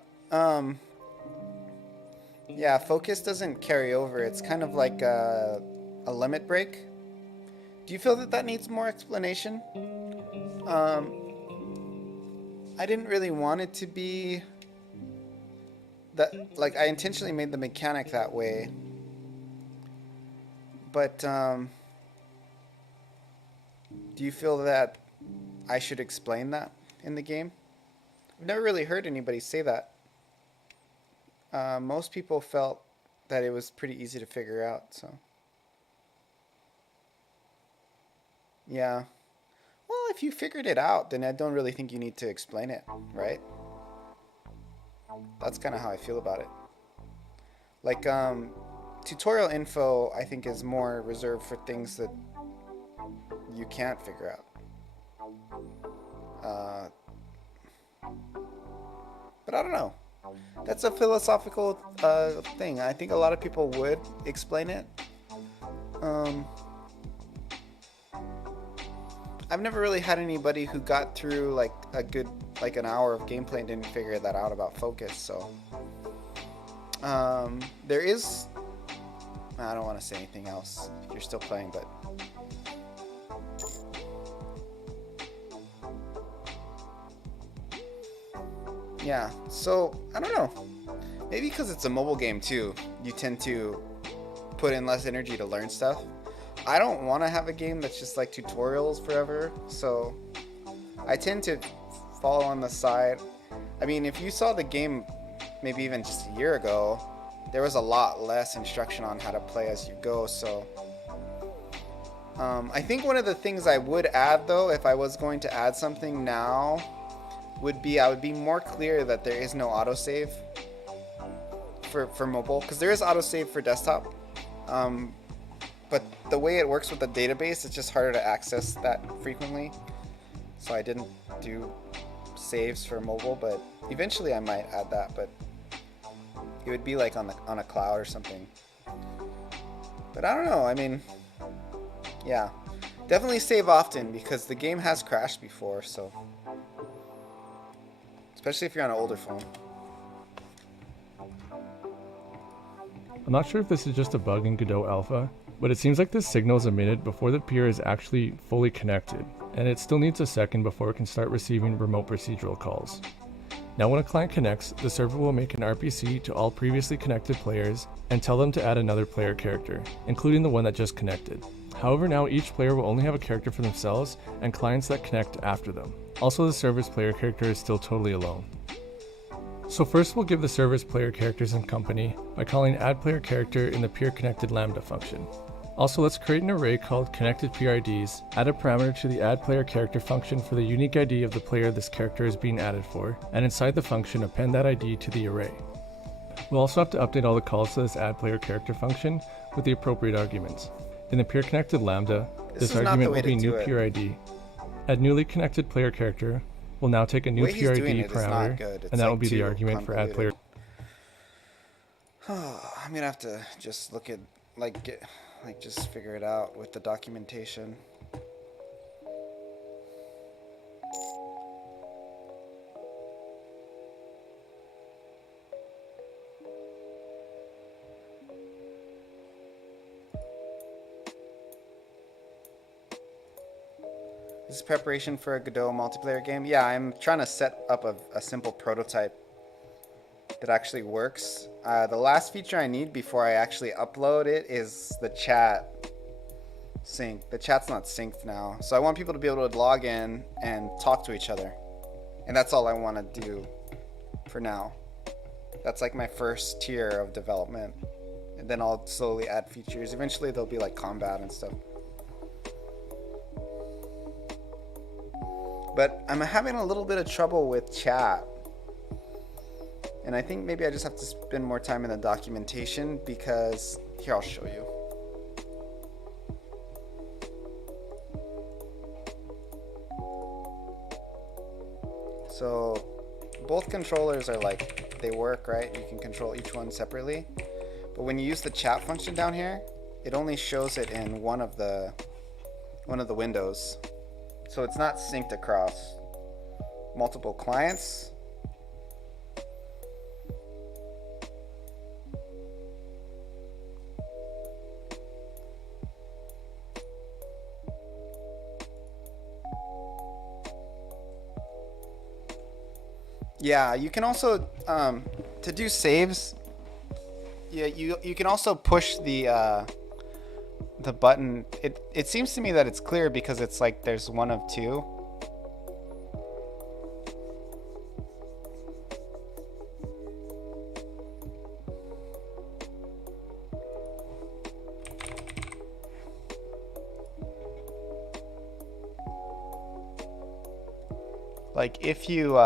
Yeah, focus doesn't carry over. It's kind of like a limit break. Do you feel that that needs more explanation? I didn't really want it to be that, like, I intentionally made the mechanic that way. But do you feel that I should explain that in the game? I've never really heard anybody say that. Most people felt that it was pretty easy to figure out, so. Yeah. Well, if you figured it out, then I don't really think you need to explain it, right? That's kind of how I feel about it. Like, tutorial info, I think, is more reserved for things that you can't figure out. But I don't know. That's a philosophical thing. I think a lot of people would explain it. I've never really had anybody who got through like a good, like an hour of gameplay and didn't figure that out about focus. So there is, I don't want to say anything else if you're still playing, but yeah, so I don't know. Maybe because it's a mobile game too, you tend to put in less energy to learn stuff. I don't want to have a game that's just like tutorials forever, so I tend to fall on the side. I mean, if you saw the game maybe even just a year ago, there was a lot less instruction on how to play as you go, so I think one of the things I would add, though, if I was going to add something now, would be I would be more clear that there is no autosave for mobile, because there is autosave for desktop. But the way it works with the database, it's just harder to access that frequently. So I didn't do saves for mobile, but eventually I might add that, but it would be like on a cloud or something. But I don't know, I mean, yeah. Definitely save often, because the game has crashed before, so. Especially if you're on an older phone. I'm not sure if this is just a bug in Godot Alpha, but it seems like this signal is emitted before the peer is actually fully connected, and it still needs a second before it can start receiving remote procedural calls. Now when a client connects, the server will make an RPC to all previously connected players and tell them to add another player character, including the one that just connected. However, now each player will only have a character for themselves and clients that connect after them. Also, the server's player character is still totally alone. So first we'll give the server's player characters some company by calling add player character in the peer connected lambda function. Also, let's create an array called connected PRIDs, add a parameter to the add player character function for the unique ID of the player this character is being added for, and inside the function append that ID to the array. We'll also have to update all the calls to this add player character function with the appropriate arguments. In the peer connected lambda, this argument will be new PRID. Add newly connected player character will now take a new PRID parameter, and that will be the argument for add player. I'm gonna have to just look at just figure it out with the documentation. This is preparation for a Godot multiplayer game. Yeah, I'm trying to set up a simple prototype that actually works. The last feature I need before I actually upload it is the chat sync. The chat's not synced now. So I want people to be able to log in and talk to each other. And that's all I want to do for now. That's like my first tier of development. And then I'll slowly add features. Eventually there'll be like combat and stuff. But I'm having a little bit of trouble with chat. And I think maybe I just have to spend more time in the documentation because, here, I'll show you. So both controllers are like, they work, right? You can control each one separately. But when you use the chat function down here, it only shows it in one of the windows. So it's not synced across multiple clients. Yeah, you can also to do saves. Yeah, you can also push the button. It seems to me that it's clear because it's like there's one of two. Like if you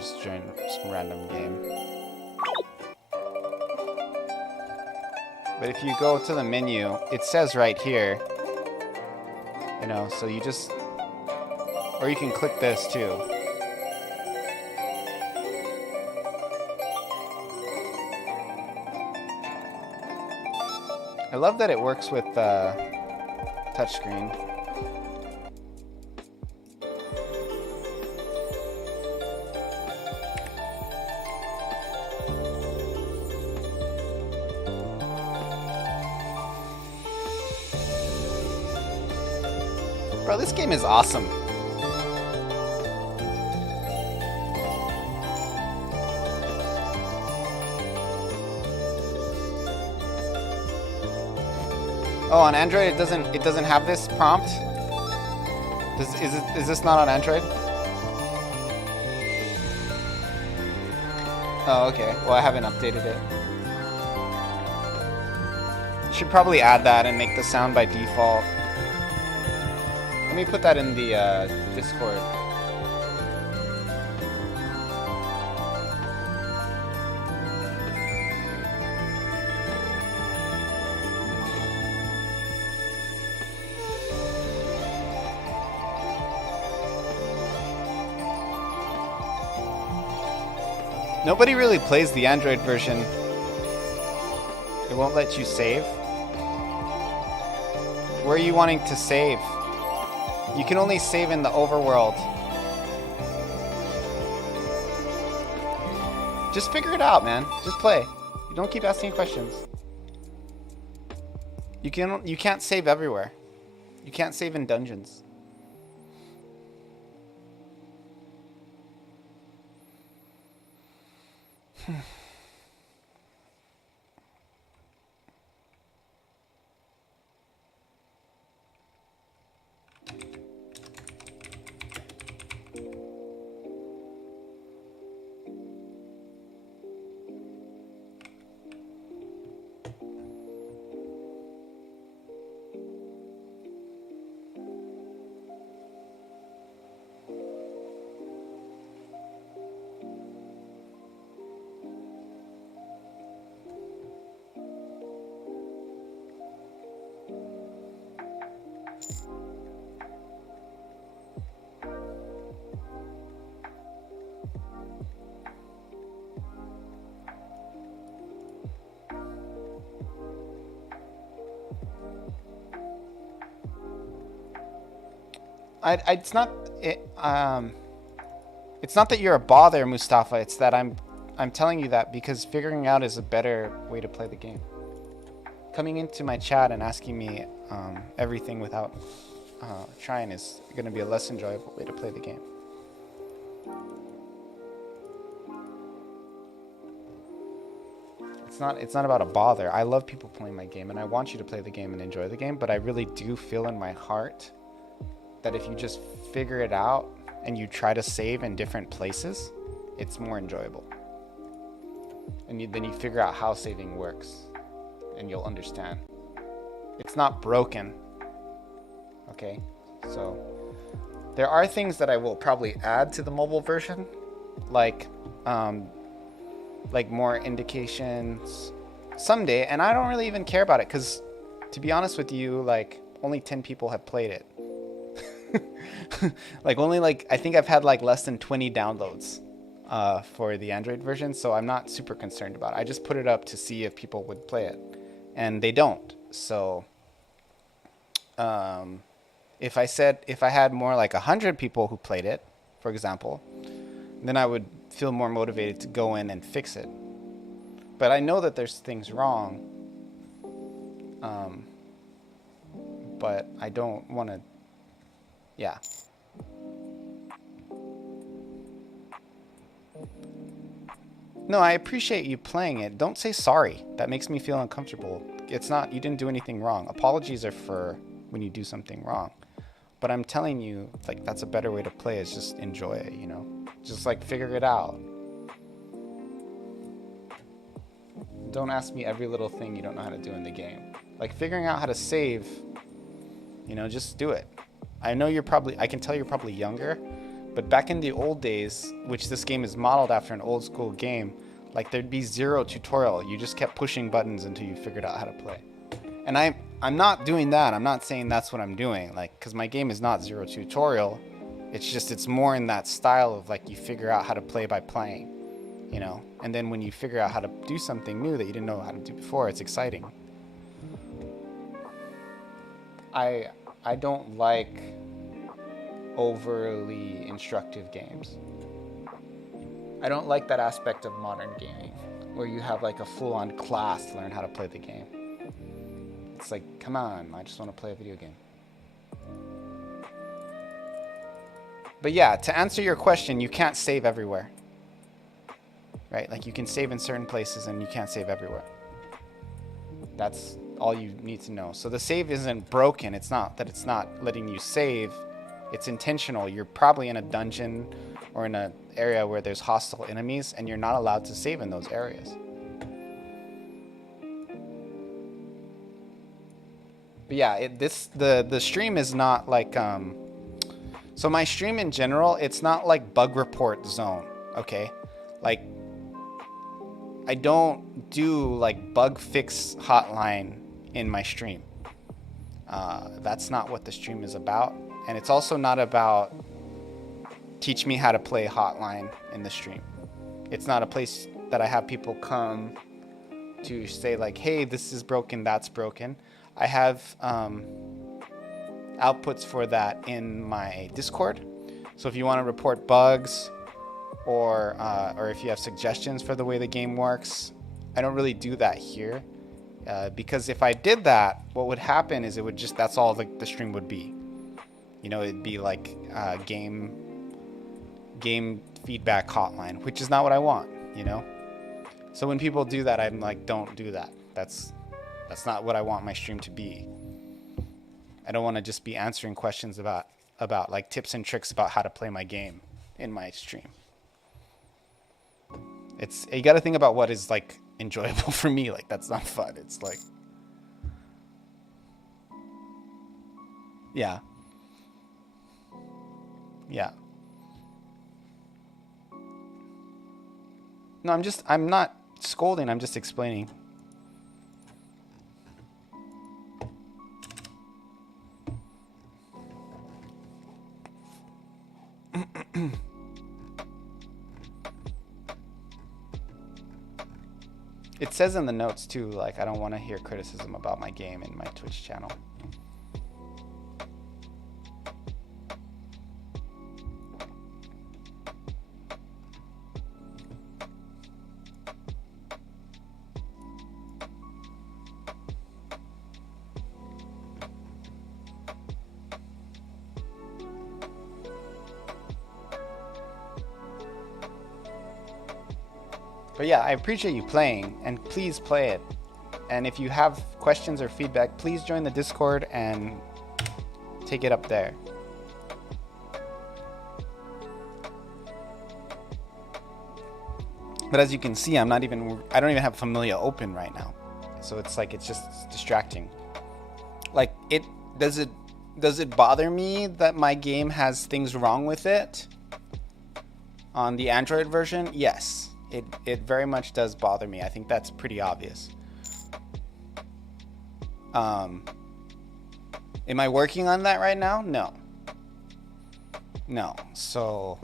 just join some random game. But if you go to the menu, it says right here, you know, so you just, or you can click this too. I love that it works with touchscreen. Bro, this game is awesome. Oh, on Android it doesn't have this prompt? Is this not on Android? Oh, okay. Well, I haven't updated it. You should probably add that and make the sound by default. Let me put that in the Discord. Nobody really plays the Android version. It won't let you save. Where are you wanting to save? You can only save in the overworld. Just figure it out, man. Just play. You don't keep asking questions. You can't save everywhere. You can't save in dungeons. It's not that you're a bother, Mustafa. It's that I'm telling you that because figuring out is a better way to play the game. Coming into my chat and asking me everything without trying is going to be a less enjoyable way to play the game. It's not about a bother. I love people playing my game, and I want you to play the game and enjoy the game. But I really do feel in my heart that if you just figure it out and you try to save in different places, it's more enjoyable. And then you figure out how saving works, and you'll understand. It's not broken. Okay? So there are things that I will probably add to the mobile version, like more indications someday, and I don't really even care about it because, to be honest with you, like only 10 people have played it. I think I've had like less than 20 downloads for the Android version, so I'm not super concerned about it. I just put it up to see if people would play it, and they don't. So if I had more like 100 people who played it, for example, then I would feel more motivated to go in and fix it. But I know that there's things wrong, but I don't want to. Yeah. No, I appreciate you playing it. Don't say sorry. That makes me feel uncomfortable. It's not, you didn't do anything wrong. Apologies are for when you do something wrong. But I'm telling you, like, that's a better way to play, is just enjoy it, you know? Just, like, figure it out. Don't ask me every little thing you don't know how to do in the game. Like, figuring out how to save, you know, just do it. I know I can tell you're probably younger, but back in the old days, which this game is modeled after an old school game, like there'd be zero tutorial. You just kept pushing buttons until you figured out how to play. And I'm not doing that. I'm not saying that's what I'm doing, like, because my game is not zero tutorial. It's just, it's more in that style of like you figure out how to play by playing, you know? And then when you figure out how to do something new that you didn't know how to do before, it's exciting. I don't like overly instructive games. I don't like that aspect of modern gaming where you have like a full-on class to learn how to play the game. It's like, come on, I just want to play a video game. But yeah, to answer your question, you can't save everywhere. Right? Like you can save in certain places and you can't save everywhere. That's all you need to know. So the save isn't broken. It's not that it's not letting you save. It's intentional. You're probably in a dungeon or in an area where there's hostile enemies, and you're not allowed to save in those areas. But yeah, the stream is not like so my stream in general, it's not like bug report zone, okay? Like I don't do like bug fix hotline in my stream. That's not what the stream is about, and it's also not about teach me how to play hotline in the stream. It's not a place that I have people come to say like, hey, this is broken, that's broken. I have outputs for that in my Discord. So if you want to report bugs or if you have suggestions for the way the game works, I don't really do that here. Because if I did that, what would happen is it would just, that's all the stream would be. You know, it'd be like game feedback hotline, which is not what I want, you know? So when people do that, I'm like, don't do that. That's not what I want my stream to be. I don't want to just be answering questions about like tips and tricks about how to play my game in my stream. You got to think about what is like enjoyable for me. Like that's not fun. It's like, yeah. No, I'm not scolding. I'm just explaining. It says in the notes too, like, I don't want to hear criticism about my game in my Twitch channel. But yeah, I appreciate you playing, and please play it. And if you have questions or feedback, please join the Discord and take it up there. But as you can see, I don't even have Familia open right now. So it's like, it's just distracting. Like, does it bother me that my game has things wrong with it on the Android version? Yes. It very much does bother me. I think that's pretty obvious. Am I working on that right now? No. So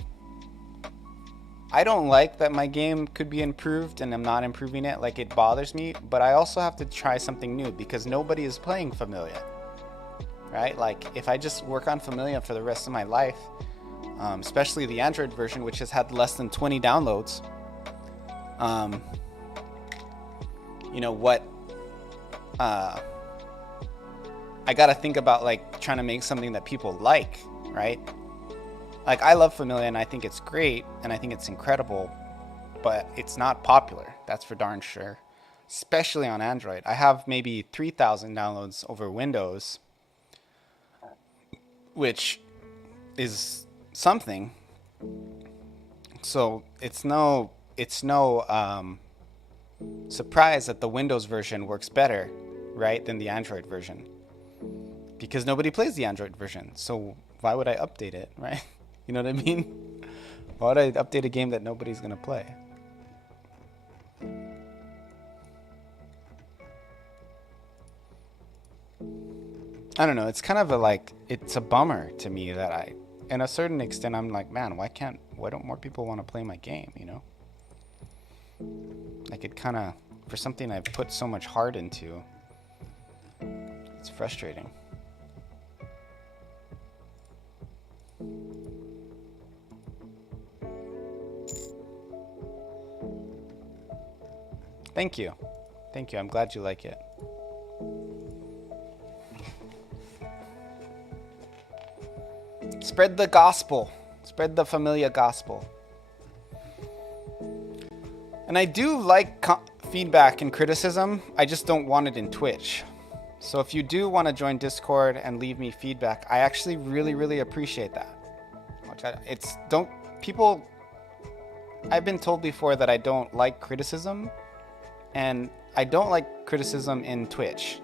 I don't like that my game could be improved and I'm not improving it. Like, it bothers me, but I also have to try something new because nobody is playing Familia, right? Like, if I just work on Familia for the rest of my life, especially the Android version, which has had less than 20 downloads, you know what, I gotta think about like trying to make something that people like, right? Like, I love Familia and I think it's great and I think it's incredible, but it's not popular. That's for darn sure, especially on Android. I have maybe 3,000 downloads over Windows, which is something. So it's no surprise that the Windows version works better, right, than the Android version, because nobody plays the Android version. So why would I update it, right? You know what I mean? Why would I update a game that nobody's gonna play? I don't know. It's kind of it's a bummer to me that in a certain extent, I'm like, man, why don't more people want to play my game, you know? Like, it kind of, for something I've put so much heart into, it's frustrating. Thank you. I'm glad you like it. Spread the gospel. Spread the Familia gospel. And I do like feedback and criticism. I just don't want it in Twitch. So if you do want to join Discord and leave me feedback, I actually really appreciate that. I've been told before that I don't like criticism, and I don't like criticism in Twitch.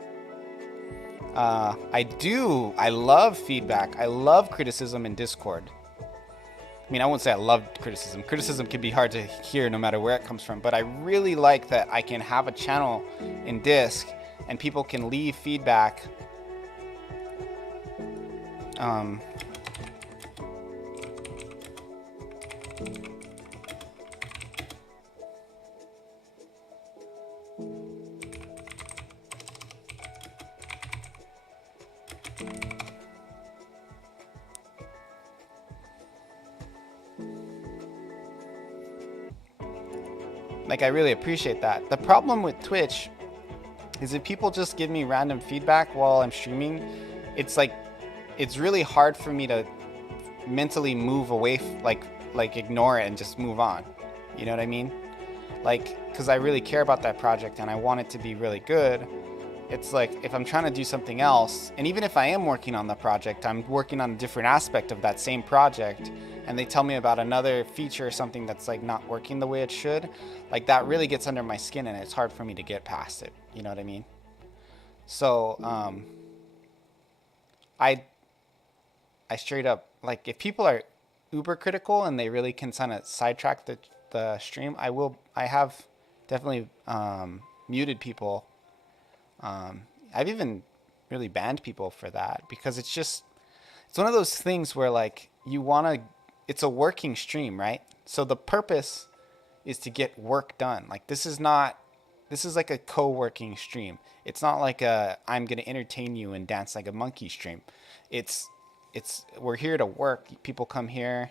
I love feedback. I love criticism in Discord. I mean, I won't say I love criticism. Criticism can be hard to hear no matter where it comes from, but I really like that I can have a channel in Disc and people can leave feedback. Like, I really appreciate that. The problem with Twitch is if people just give me random feedback while I'm streaming, it's like, it's really hard for me to mentally move away, like ignore it and just move on. You know what I mean? Like, because I really care about that project and I want it to be really good. It's like, if I'm trying to do something else, and even if I am working on the project, I'm working on a different aspect of that same project, and they tell me about another feature or something that's like not working the way it should, like that really gets under my skin and it's hard for me to get past it. You know what I mean? So, I straight up, like, if people are uber critical and they really can kind of sidetrack the stream, I have definitely muted people. I've even really banned people for that, because it's one of those things where, like, it's a working stream, right? So the purpose is to get work done. Like, this is like a co-working stream. It's not like I'm going to entertain you and dance like a monkey stream. We're here to work. People come here,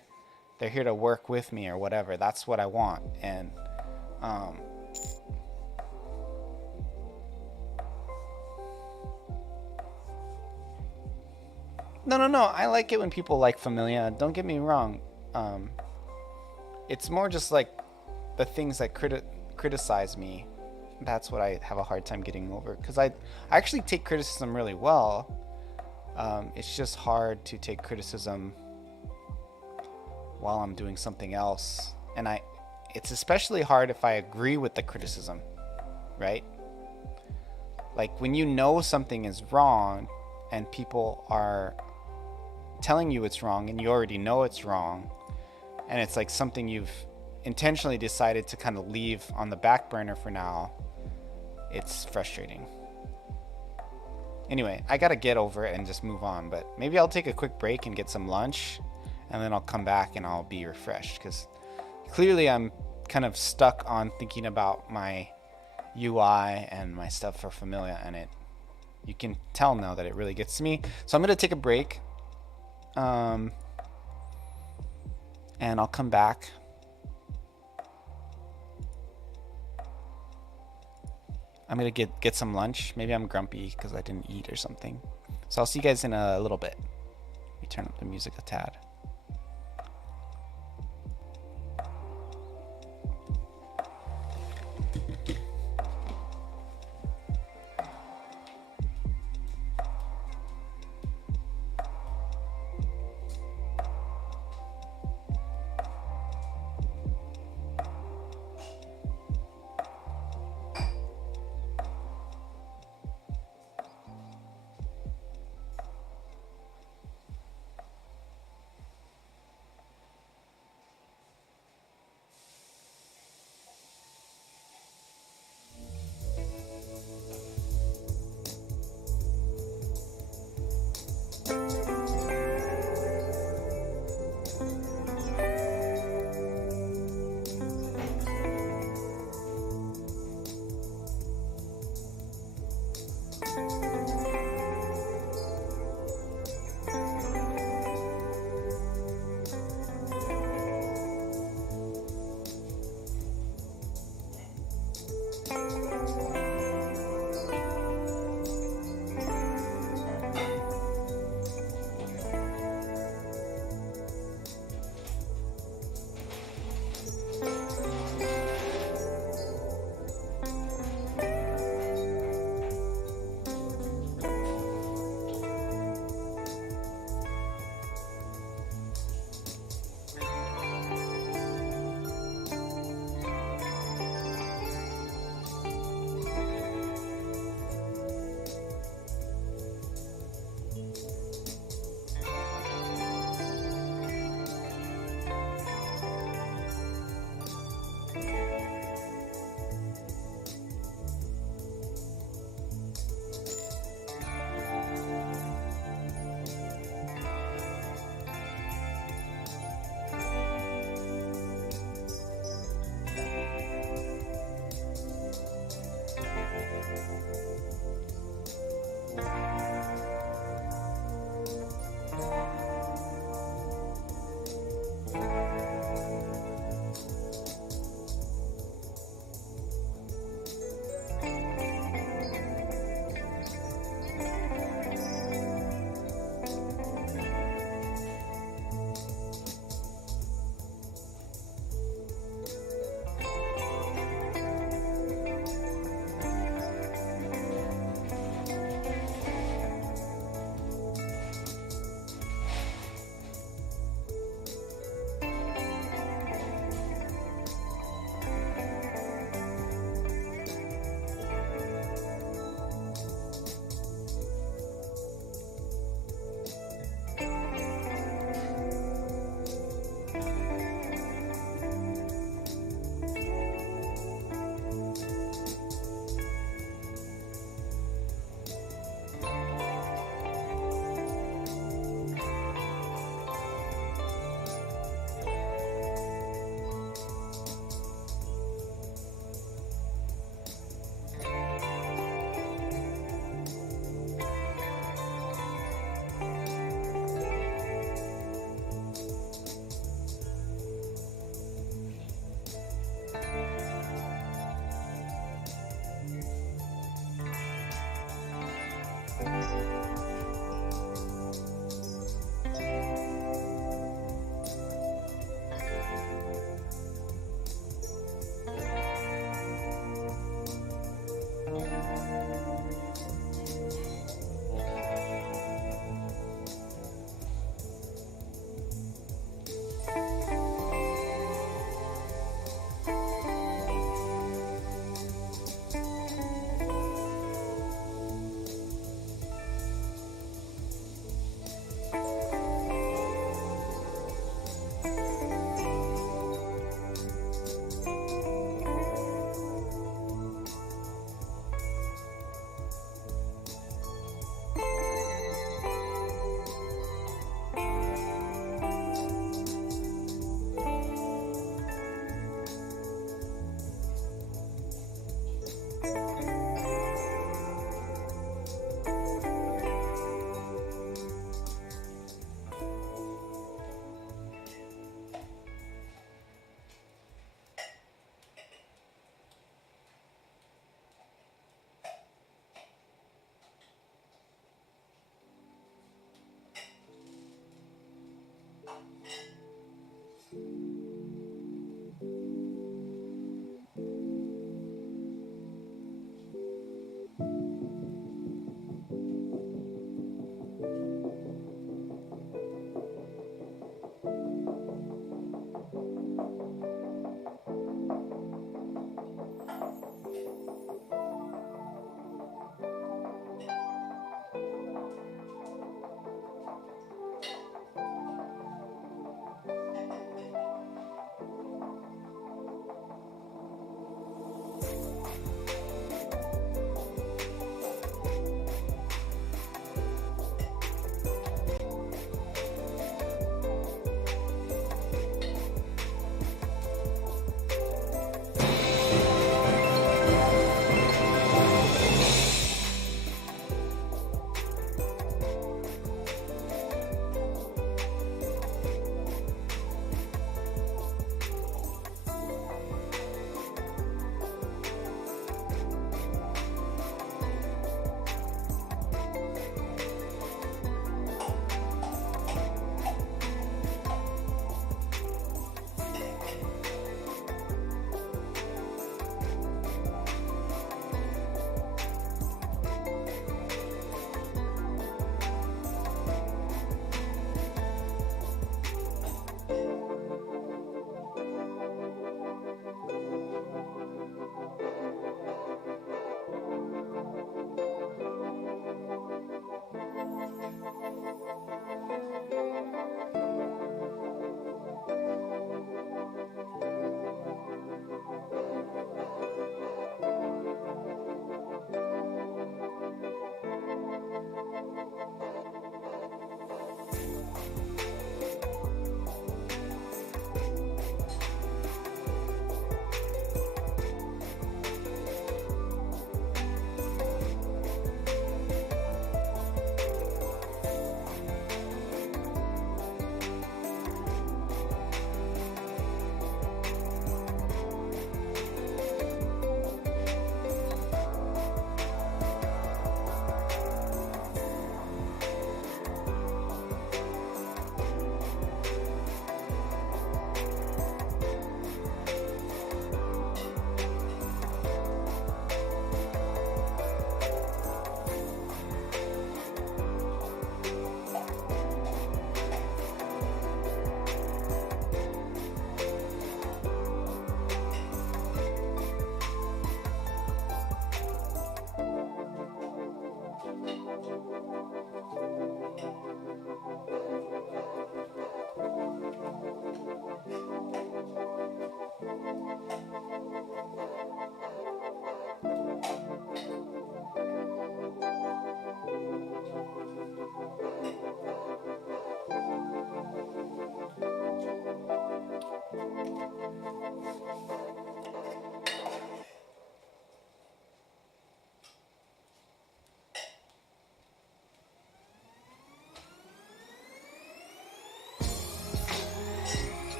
they're here to work with me or whatever. That's what I want. And, No. I like it when people like Familia. Don't get me wrong. It's more just like the things that criticize me. That's what I have a hard time getting over. Because I actually take criticism really well. It's just hard to take criticism while I'm doing something else. And it's especially hard if I agree with the criticism, right? Like, when you know something is wrong and people are telling you it's wrong and you already know it's wrong, and it's like something you've intentionally decided to kind of leave on the back burner for now, it's frustrating. Anyway, I gotta get over it and just move on, but maybe I'll take a quick break and get some lunch, and then I'll come back and I'll be refreshed, because clearly I'm kind of stuck on thinking about my UI and my stuff for Familia, and you can tell now that it really gets to me. So I'm gonna take a break, and I'll come back. I'm gonna get some lunch. Maybe I'm grumpy because I didn't eat or something. So I'll see you guys in a little bit. Let me turn up the music a tad.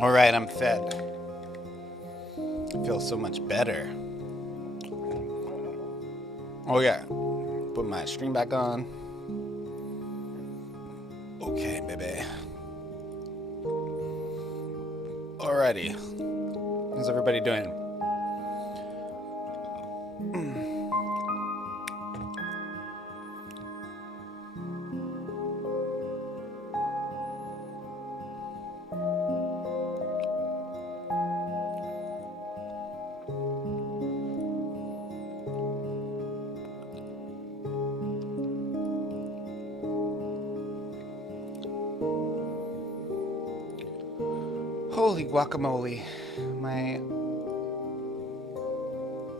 All right, I'm fed. I feel so much better. Oh yeah, put my stream back on. Okay, baby. Alrighty, how's everybody doing? Holy guacamole.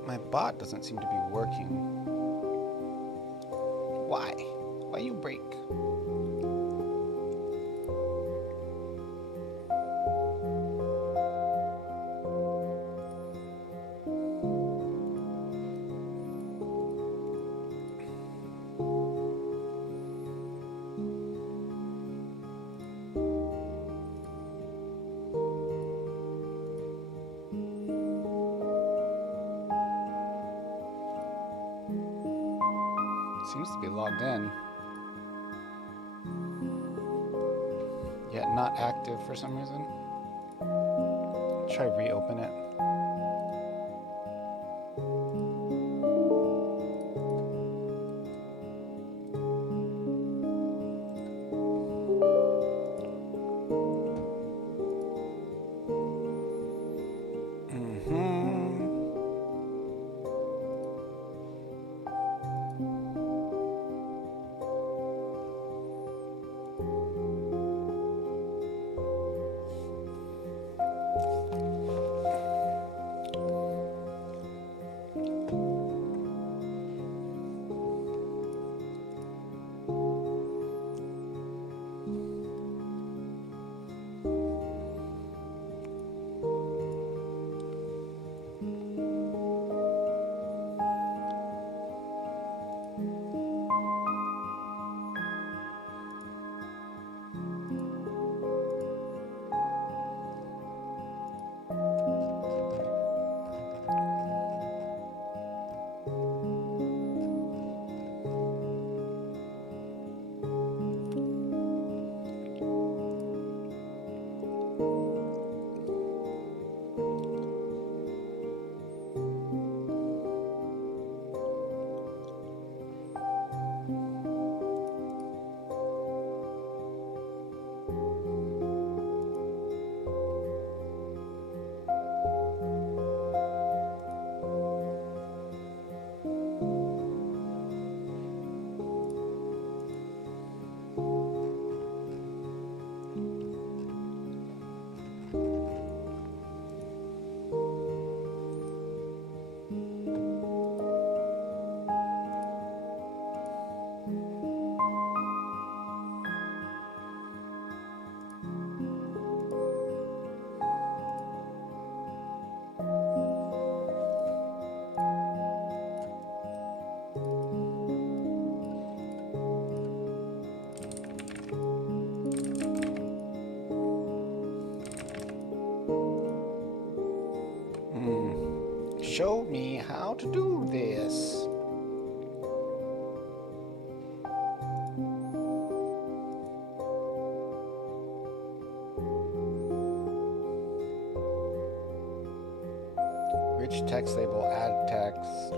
My bot doesn't seem to be working. Why? Why you break? Seems to be logged in, yet not active for some reason. Try reopen it. Show me how to do this. Rich text label, add text.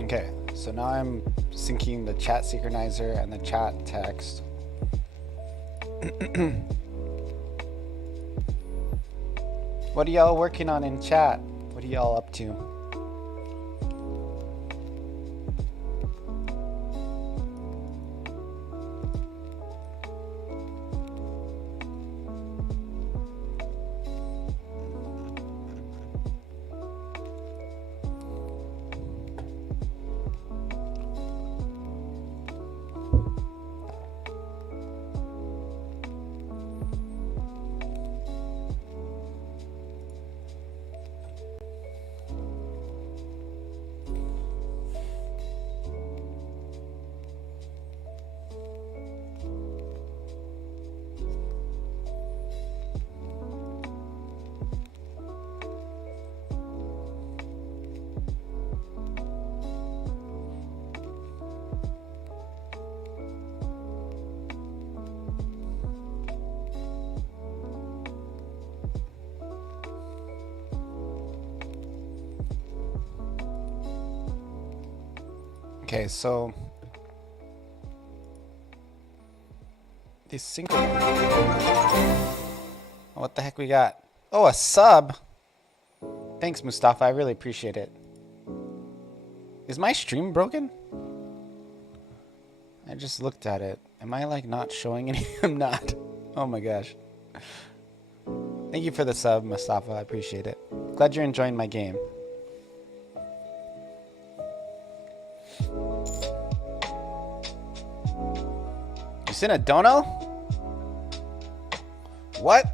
Okay, so now I'm syncing the chat synchronizer and the chat text. What are y'all working on in chat? What are y'all up to? Okay, so these sync. What the heck we got? Oh, a sub. Thanks, Mustafa. I really appreciate it. Is my stream broken? I just looked at it. Am I like not showing any? I'm not. Oh my gosh. Thank you for the sub, Mustafa. I appreciate it. Glad you're enjoying my game. You sent a dono? What?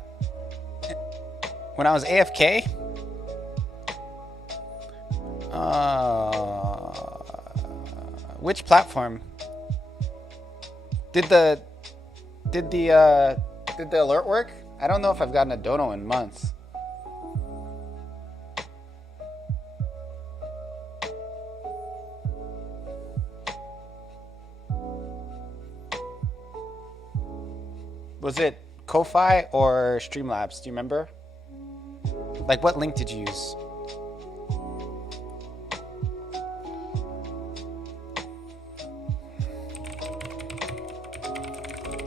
When I was AFK? Which platform? Did the alert work? I don't know if I've gotten a dono in months. Was it Ko-Fi or Streamlabs? Do you remember? Like, what link did you use?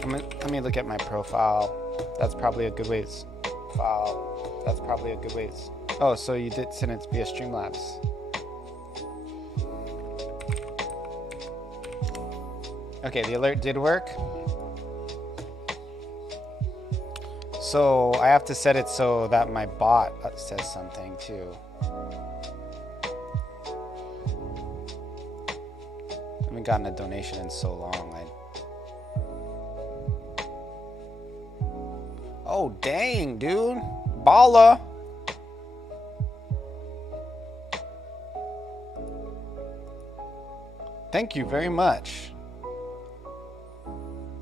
Let me look at my profile. That's probably a good ways. File. That's probably a good ways. Oh, so you did send it via Streamlabs. Okay, the alert did work. So I have to set it so that my bot says something too. I haven't gotten a donation in so long. Oh, dang, dude. Balla. Thank you very much.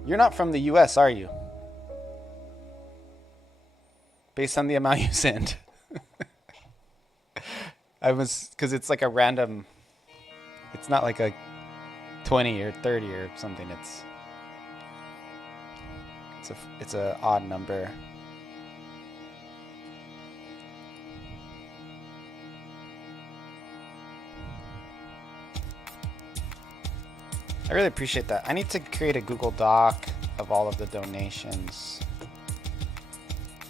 You're not from the US, are you? Based on the amount you sent. Because it's like a random, it's not like a 20 or 30 or something. It's a odd number. I really appreciate that. I need to create a Google Doc of all of the donations,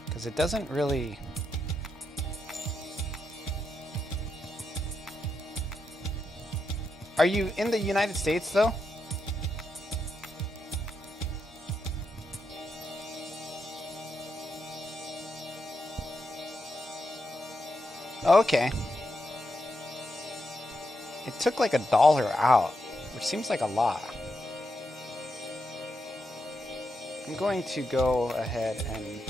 because it doesn't really... Are you in the United States though? Okay. It took like $1 out, which seems like a lot. I'm going to go ahead and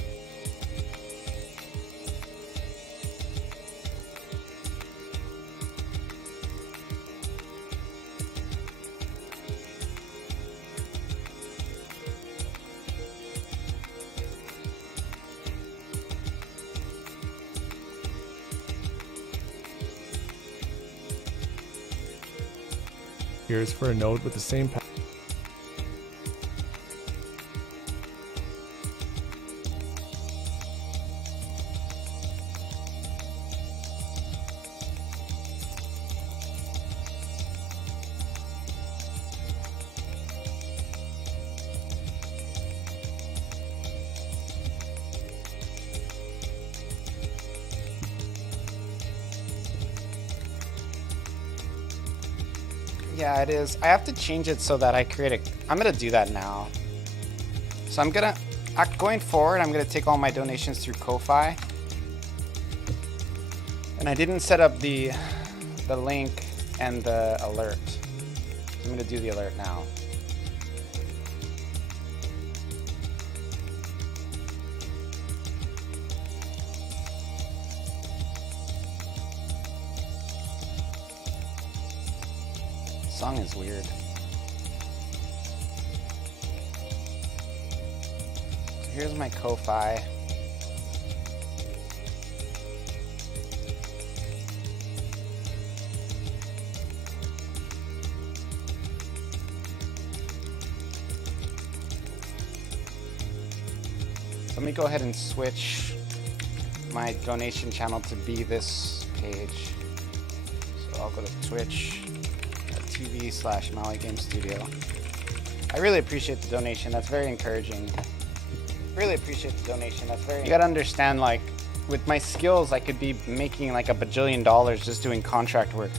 Here's for a node with the same path. Yeah, it is. I have to change it so that I create a... I'm going to do that now. So I'm going to... Going forward, I'm going to take all my donations through Ko-Fi. And I didn't set up the link and the alert. So I'm going to do the alert now. Song is weird. So here's my Ko-Fi. So let me go ahead and switch my donation channel to be this page. So I'll go to Twitch. TV/Maui Game Studio. I really appreciate the donation. That's very encouraging. Really appreciate the donation. That's very... You gotta understand, like, with my skills, I could be making like $1 bajillion just doing contract work.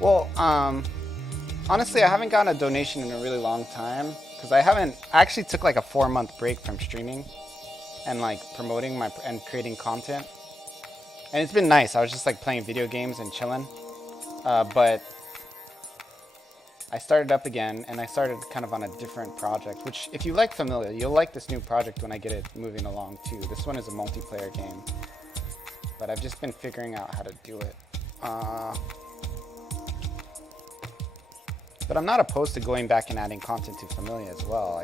Well, honestly, I haven't gotten a donation in a really long time because I actually took like a 4-month break from streaming and like promoting and creating content. And it's been nice. I was just like playing video games and chilling. But I started up again, and I started kind of on a different project, which if you like Familia, you'll like this new project when I get it moving along too. This one is a multiplayer game, but I've just been figuring out how to do it. But I'm not opposed to going back and adding content to Familia as well.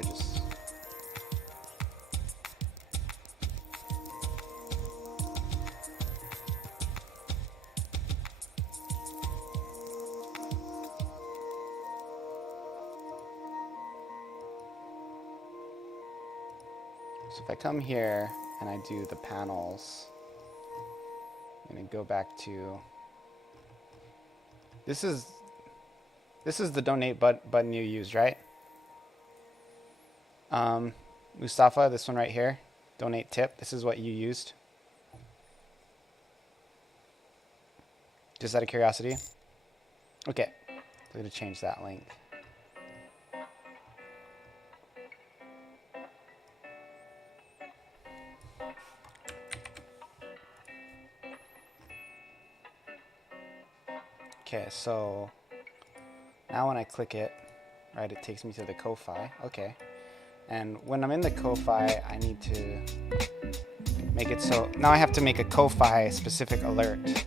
So if I come here and I do the panels, I'm going to go back to... This is the donate button you used, right? Mustafa, this one right here, donate tip. This is what you used. Just out of curiosity. Okay, I'm going to change that link. Okay, so now when I click it, right, it takes me to the Ko-Fi. Okay. And when I'm in the Ko-Fi, I need to make it so now I have to make a Ko-Fi specific alert.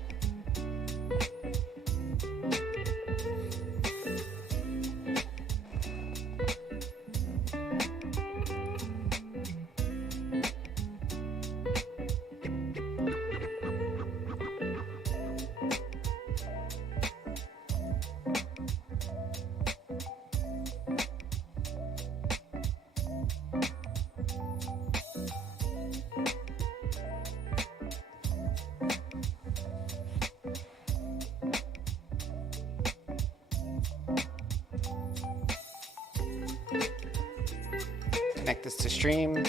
Connect this to stream,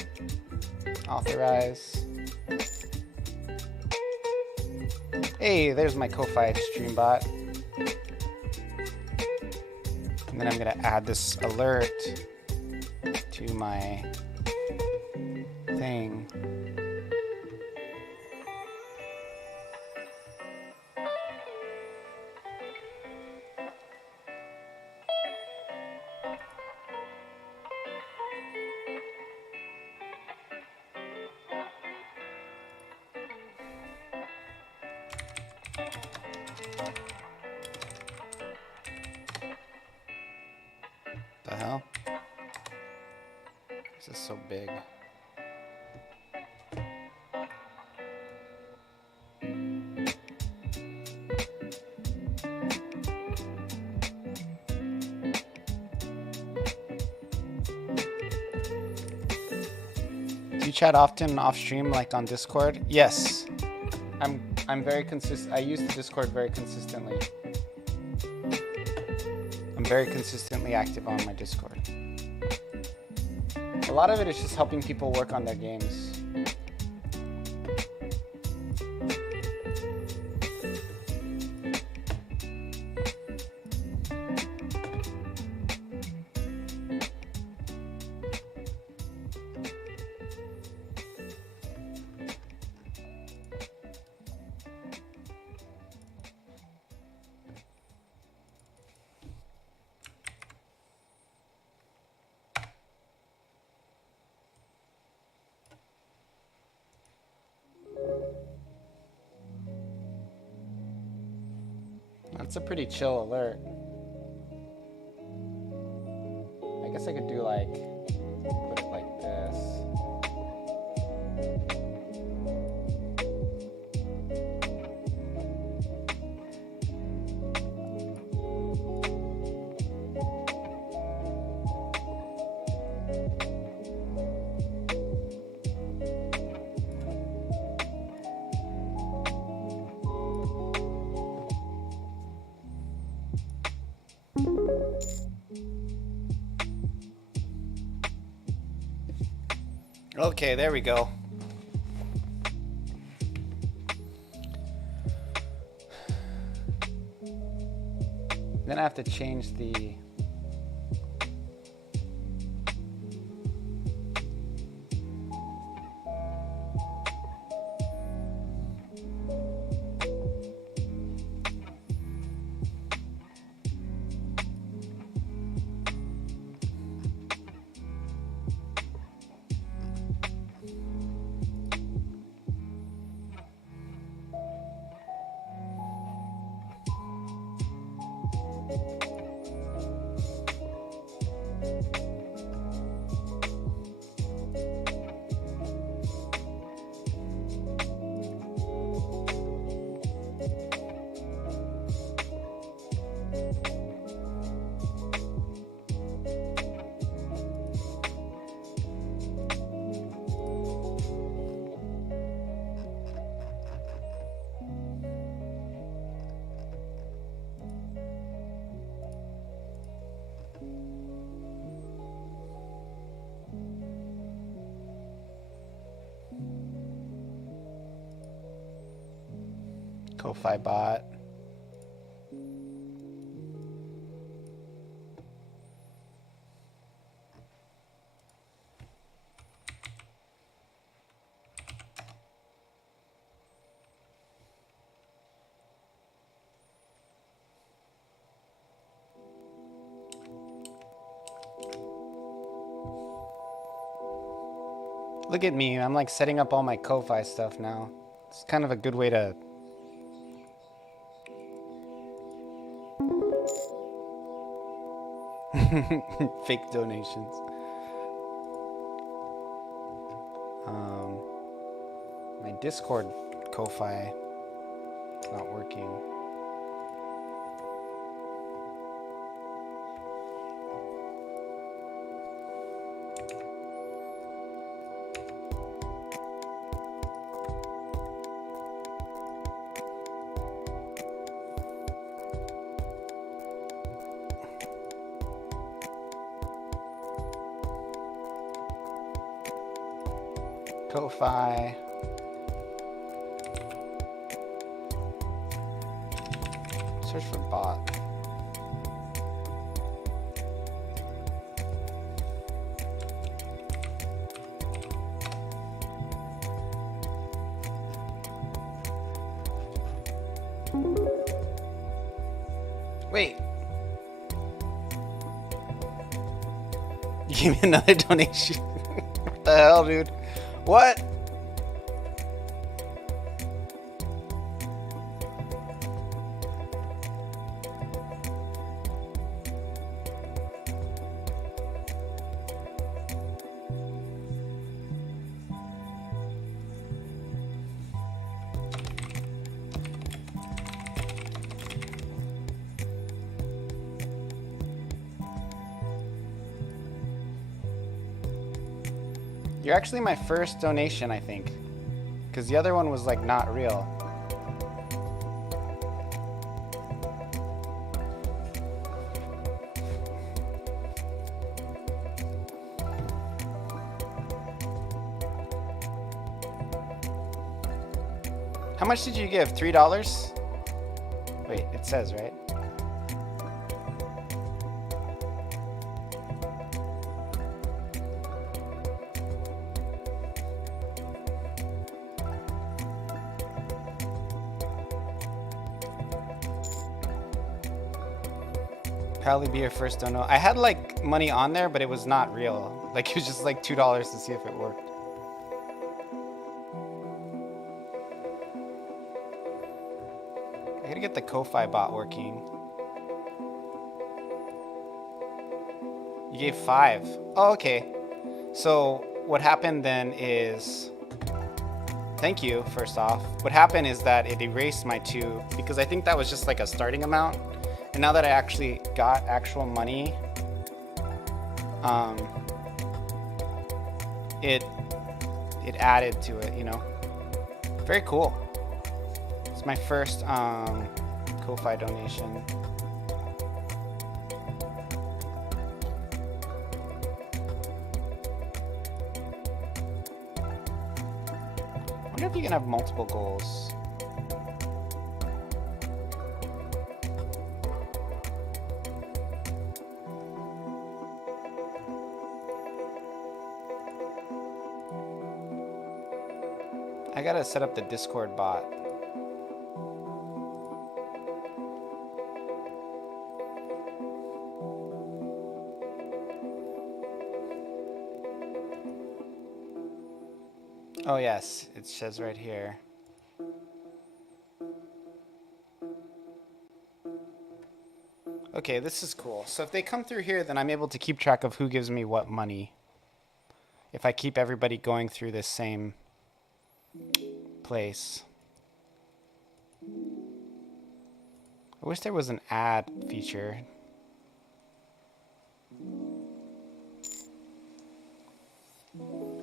authorize. Hey, there's my Ko-Fi stream bot. And then I'm gonna add this alert to my thing. The hell? This is so big. Do you chat often off stream, like on Discord? Yes. I'm very consistent. I use the Discord very consistently. I'm very consistently active on my Discord. A lot of it is just helping people work on their games. That's a pretty chill alert. I guess I could do like, put it like this. Okay, there we go. Then I have to change the Ko-Fi bot. Look at me. I'm like setting up all my Ko-Fi stuff now. It's kind of a good way to... fake donations. My Discord Ko-Fi is not working. Ko-Fi. Search for bot. Wait. You gave me another donation. What the hell, dude? What? You're actually my first donation, I think. Because the other one was like not real. How much did you give? $3? Wait, it says, right? Probably be your first dono. I had like money on there, but it was not real. Like it was just like $2 to see if it worked. I gotta get the Ko-Fi bot working. You gave 5. Oh, okay. So what happened then is, thank you, first off. What happened is that it erased my 2 because I think that was just like a starting amount. And now that I actually got actual money, it added to it, you know. Very cool. It's my first Ko-Fi donation. I wonder if you can have multiple goals. I gotta set up the Discord bot. Oh yes, it says right here. Okay, this is cool. So if they come through here, then I'm able to keep track of who gives me what money. If I keep everybody going through this same place. I wish there was an ad feature.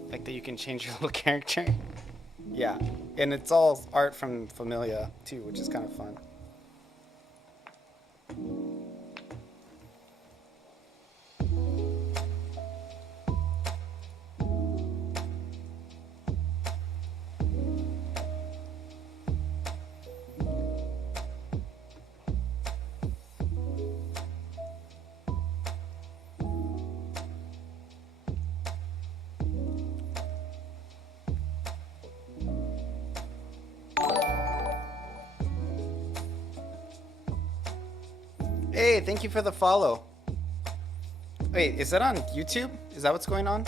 Like that you can change your little character. Yeah, and it's all art from Familia too, which is kind of fun. Hey, thank you for the follow. Wait, is that on YouTube? Is that what's going on?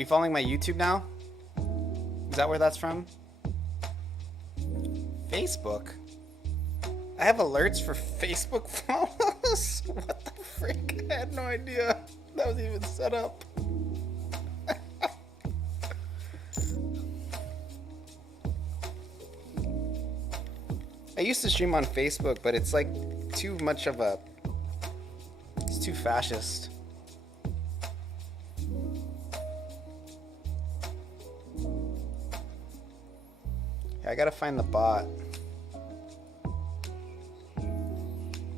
you following my YouTube now? Is that where that's from? Facebook? I have alerts for Facebook follows? What the frick? I had no idea that was even set up. I used to stream on Facebook, but it's like too much of a... It's too fascist. I gotta find the bot.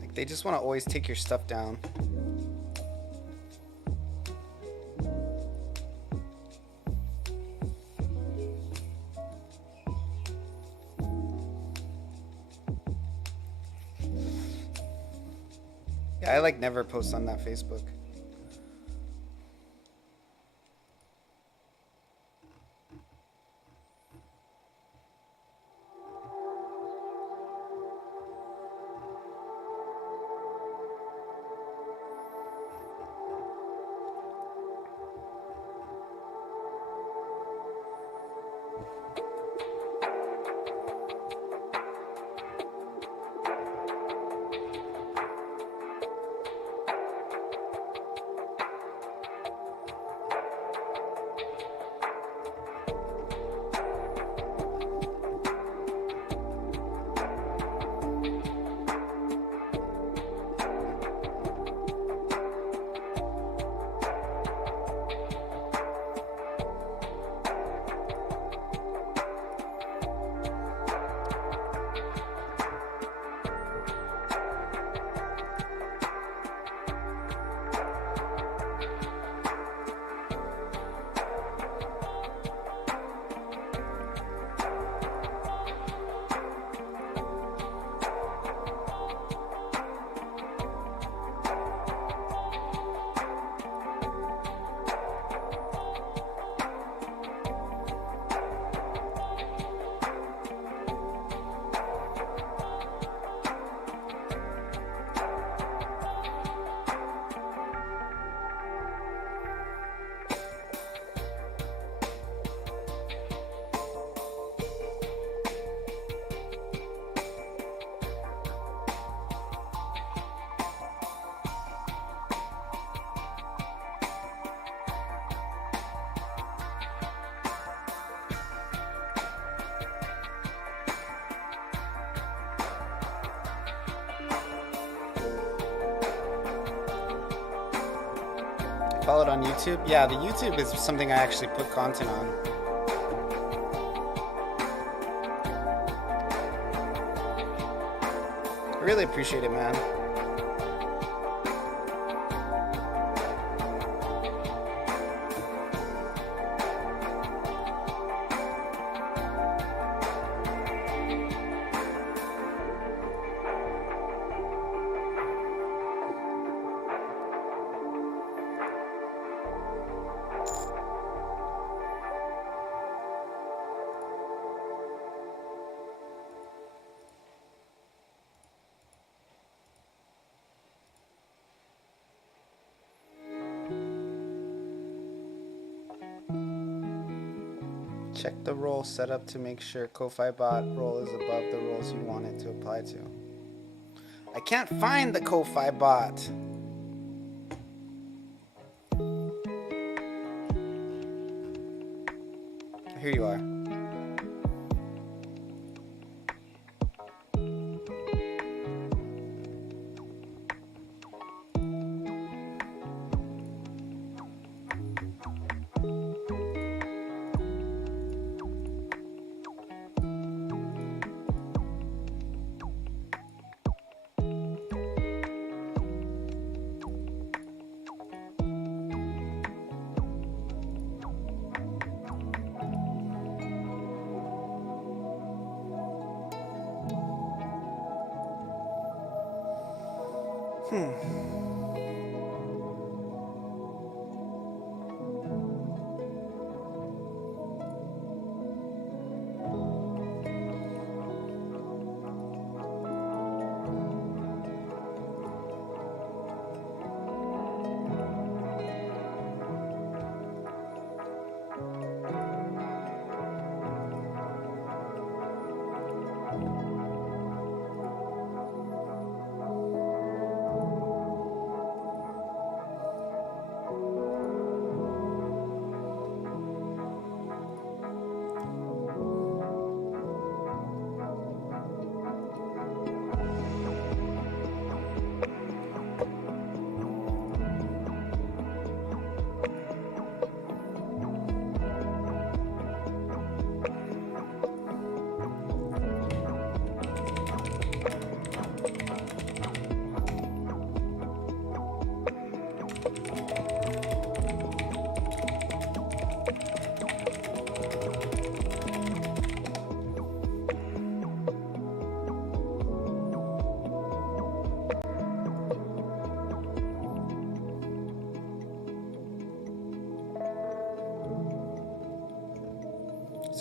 Like, they just want to always take your stuff down. Yeah, I like never post on that Facebook. Followed on YouTube? Yeah, the YouTube is something I actually put content on. I really appreciate it, man. Check the role setup to make sure Ko-Fi bot role is above the roles you want it to apply to. I can't find the Ko-Fi bot. Here you are.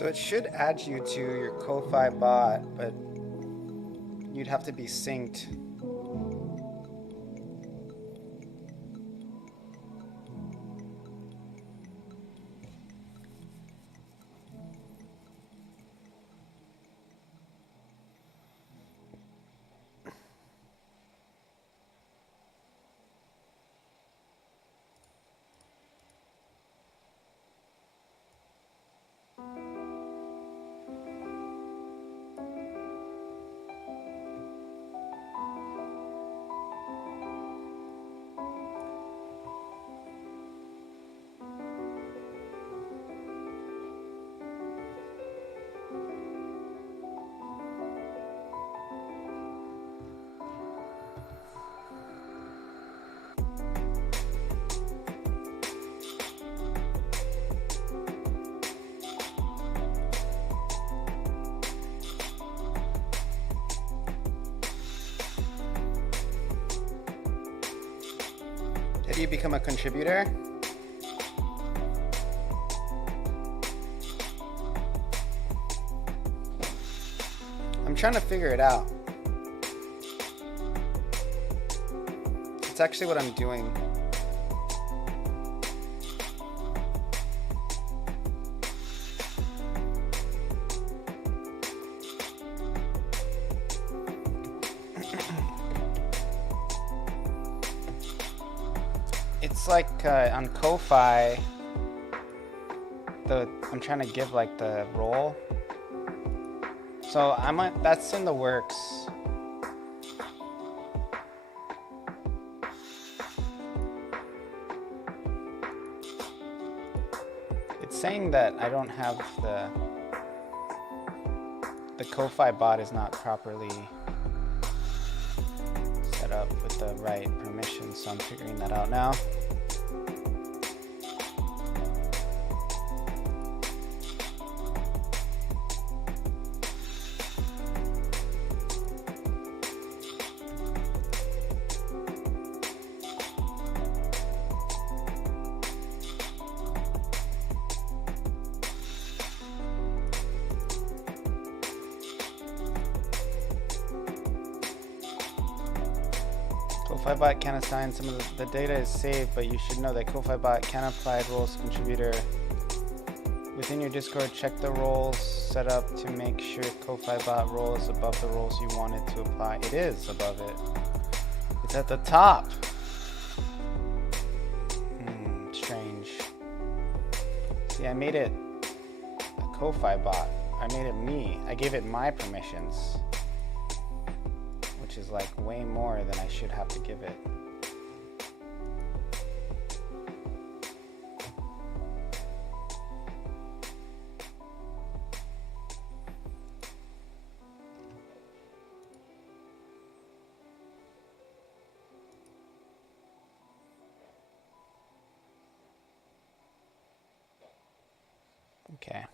So it should add you to your Ko-Fi bot, but you'd have to be synced. Did you become a contributor? I'm trying to figure it out. It's actually what I'm doing. It's like on Ko-Fi, I'm trying to give like the role. So that's in the works. It's saying that I don't have the Ko-Fi bot is not properly set up with the right permissions, so I'm figuring that out now. Ko-Fi bot can assign some of the data is saved, but you should know that Ko-Fi bot can apply roles to contributor. Within your Discord, check the roles set up to make sure Ko-Fi bot role is above the roles you want it to apply. It is above it. It's at the top. Strange. See, I made it a Ko-Fi bot. I made it me. I gave it my permissions, which is like way more than I should have to give it. Okay.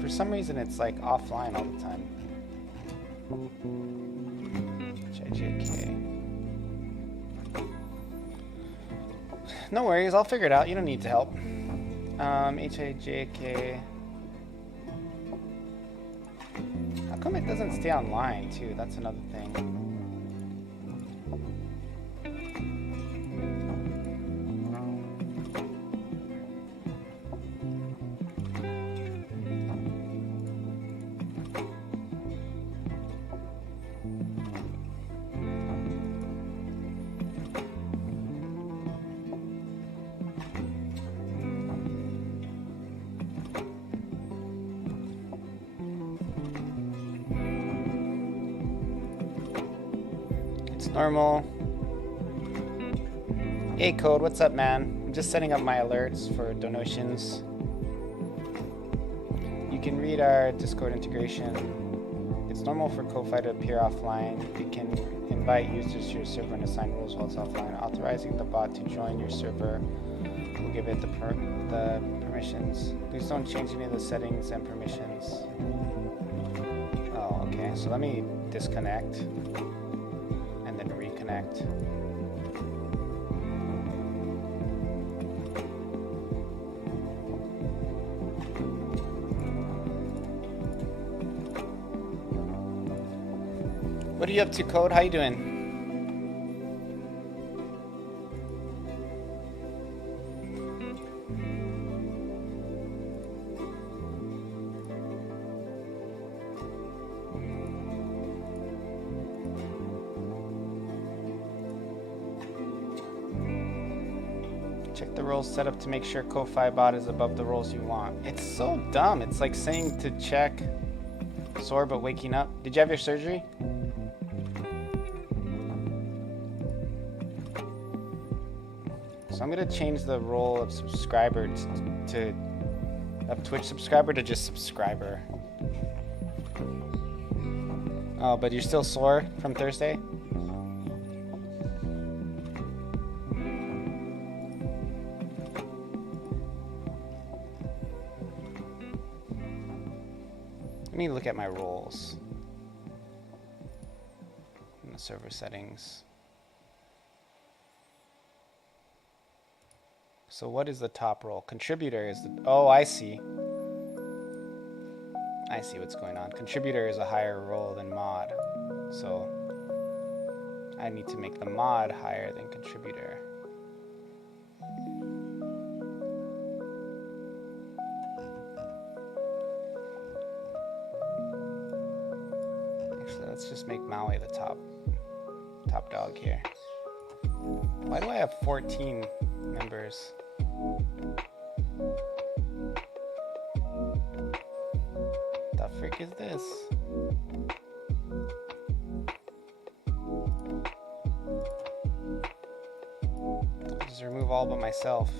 For some reason it's like offline all the time. JK. No worries, I'll figure it out. You don't need to help. HIJK. How come it doesn't stay online too? That's another thing. Normal. Hey Code, what's up, man? I'm just setting up my alerts for donations. You can read our Discord integration. It's normal for Ko-Fi to appear offline. You can invite users to your server and assign rules while it's offline. Authorizing the bot to join your server will give it the permissions. Please don't change any of the settings and permissions. Oh, okay. So let me disconnect. Reconnect. What are you up to, Code? How you doing? Check the roles set up to make sure Ko-Fi bot is above the roles you want. It's so dumb. It's like saying to check sore but waking up. Did you have your surgery? So I'm gonna change the role of subscriber of Twitch subscriber to just subscriber. Oh, but you're still sore from Thursday? Let me look at my roles in the server settings. So what is the top role? Contributor is the, oh, I see. I see what's going on. Contributor is a higher role than mod. So I need to make the mod higher than contributor. Actually, let's just make Maui the top dog here. Why do I have 14 members? The frick is this? I'll just remove all but myself.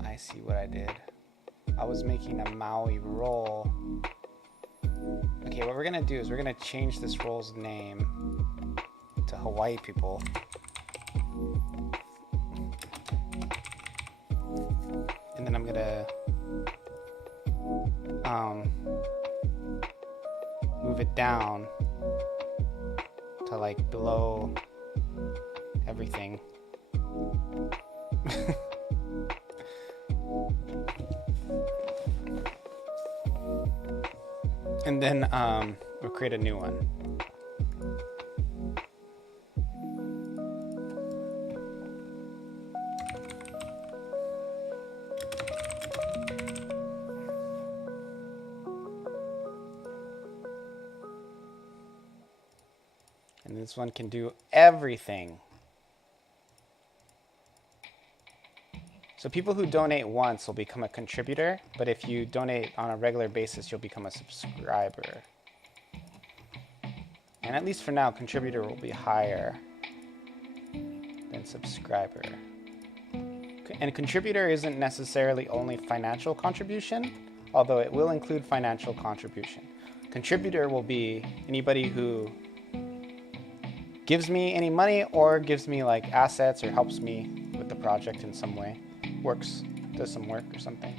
I see what I did. I was making a Maui role. Okay, what we're gonna do is we're gonna change this role's name to Hawaii people. And then I'm gonna move it down to like below everything. And then we'll create a new one. And this one can do everything. So people who donate once will become a contributor, but if you donate on a regular basis, you'll become a subscriber. And at least for now, contributor will be higher than subscriber. And contributor isn't necessarily only financial contribution, although it will include financial contribution. Contributor will be anybody who gives me any money or gives me like assets or helps me with the project in some way. Does some work or something.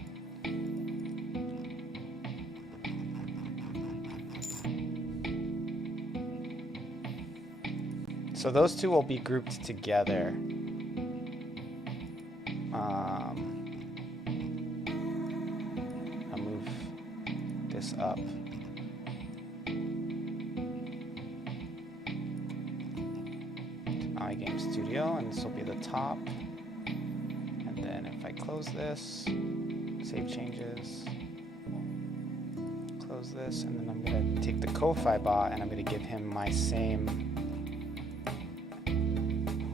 So those two will be grouped together. I'll move this up. To Maui Game Studio, and this will be the top. And if I close this, save changes, close this, and then I'm going to take the Ko-Fi bot and I'm going to give him my same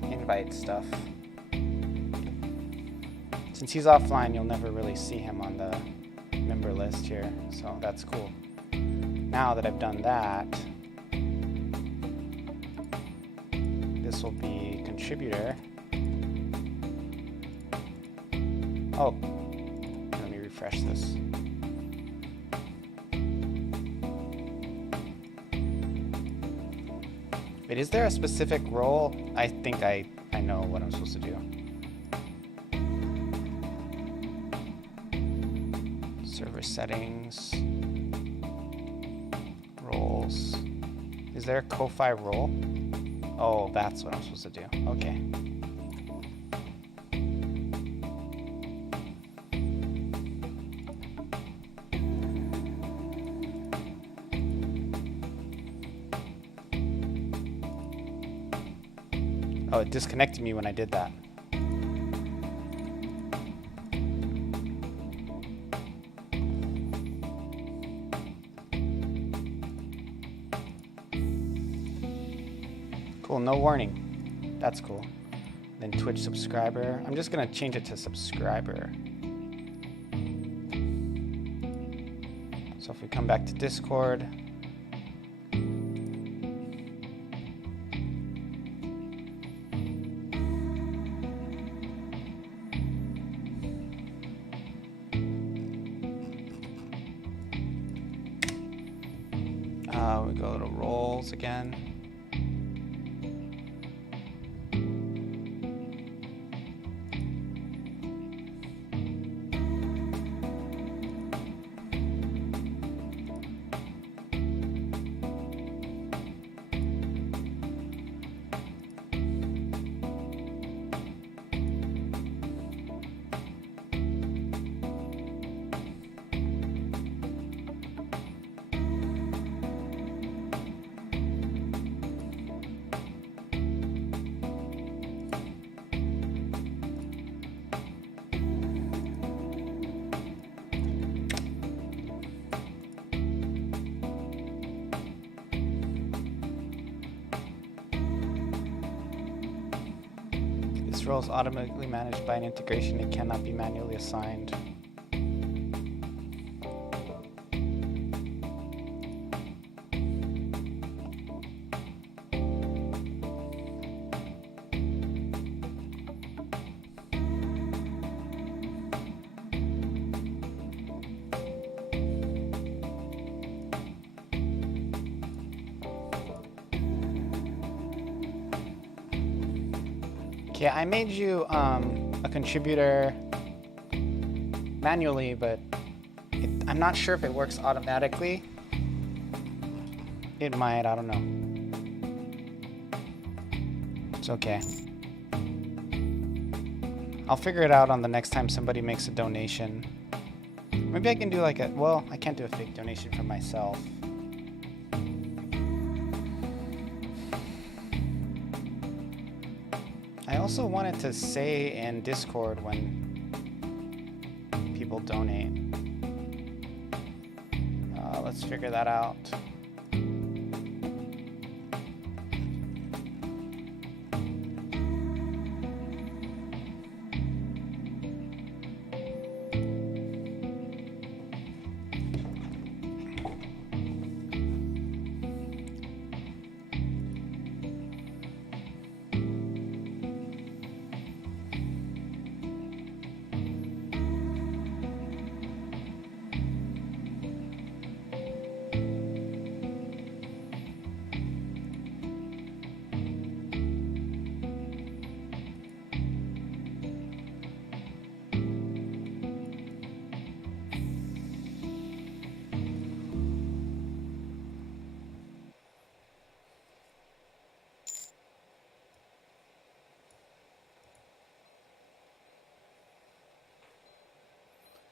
invite stuff. Since he's offline, you'll never really see him on the member list here, so that's cool. Now that I've done that, this will be contributor. Oh, let me refresh this. Wait, is there a specific role? I think I know what I'm supposed to do. Server settings, Roles. Is there a Ko-Fi role? Oh, that's what I'm supposed to do. Okay. Oh, it disconnected me when I did that. Cool, no warning. That's cool. Then Twitch subscriber. I'm just gonna change it to subscriber. So if we come back to Discord, we go to roles again. This role is automatically managed by an integration. It cannot be manually assigned. Okay, I made you a contributor manually, but I'm not sure if it works automatically. It might, I don't know. It's okay. I'll figure it out on the next time somebody makes a donation. Maybe I can do like well, I can't do a fake donation for myself. I also wanted to say in Discord when people donate. Let's figure that out.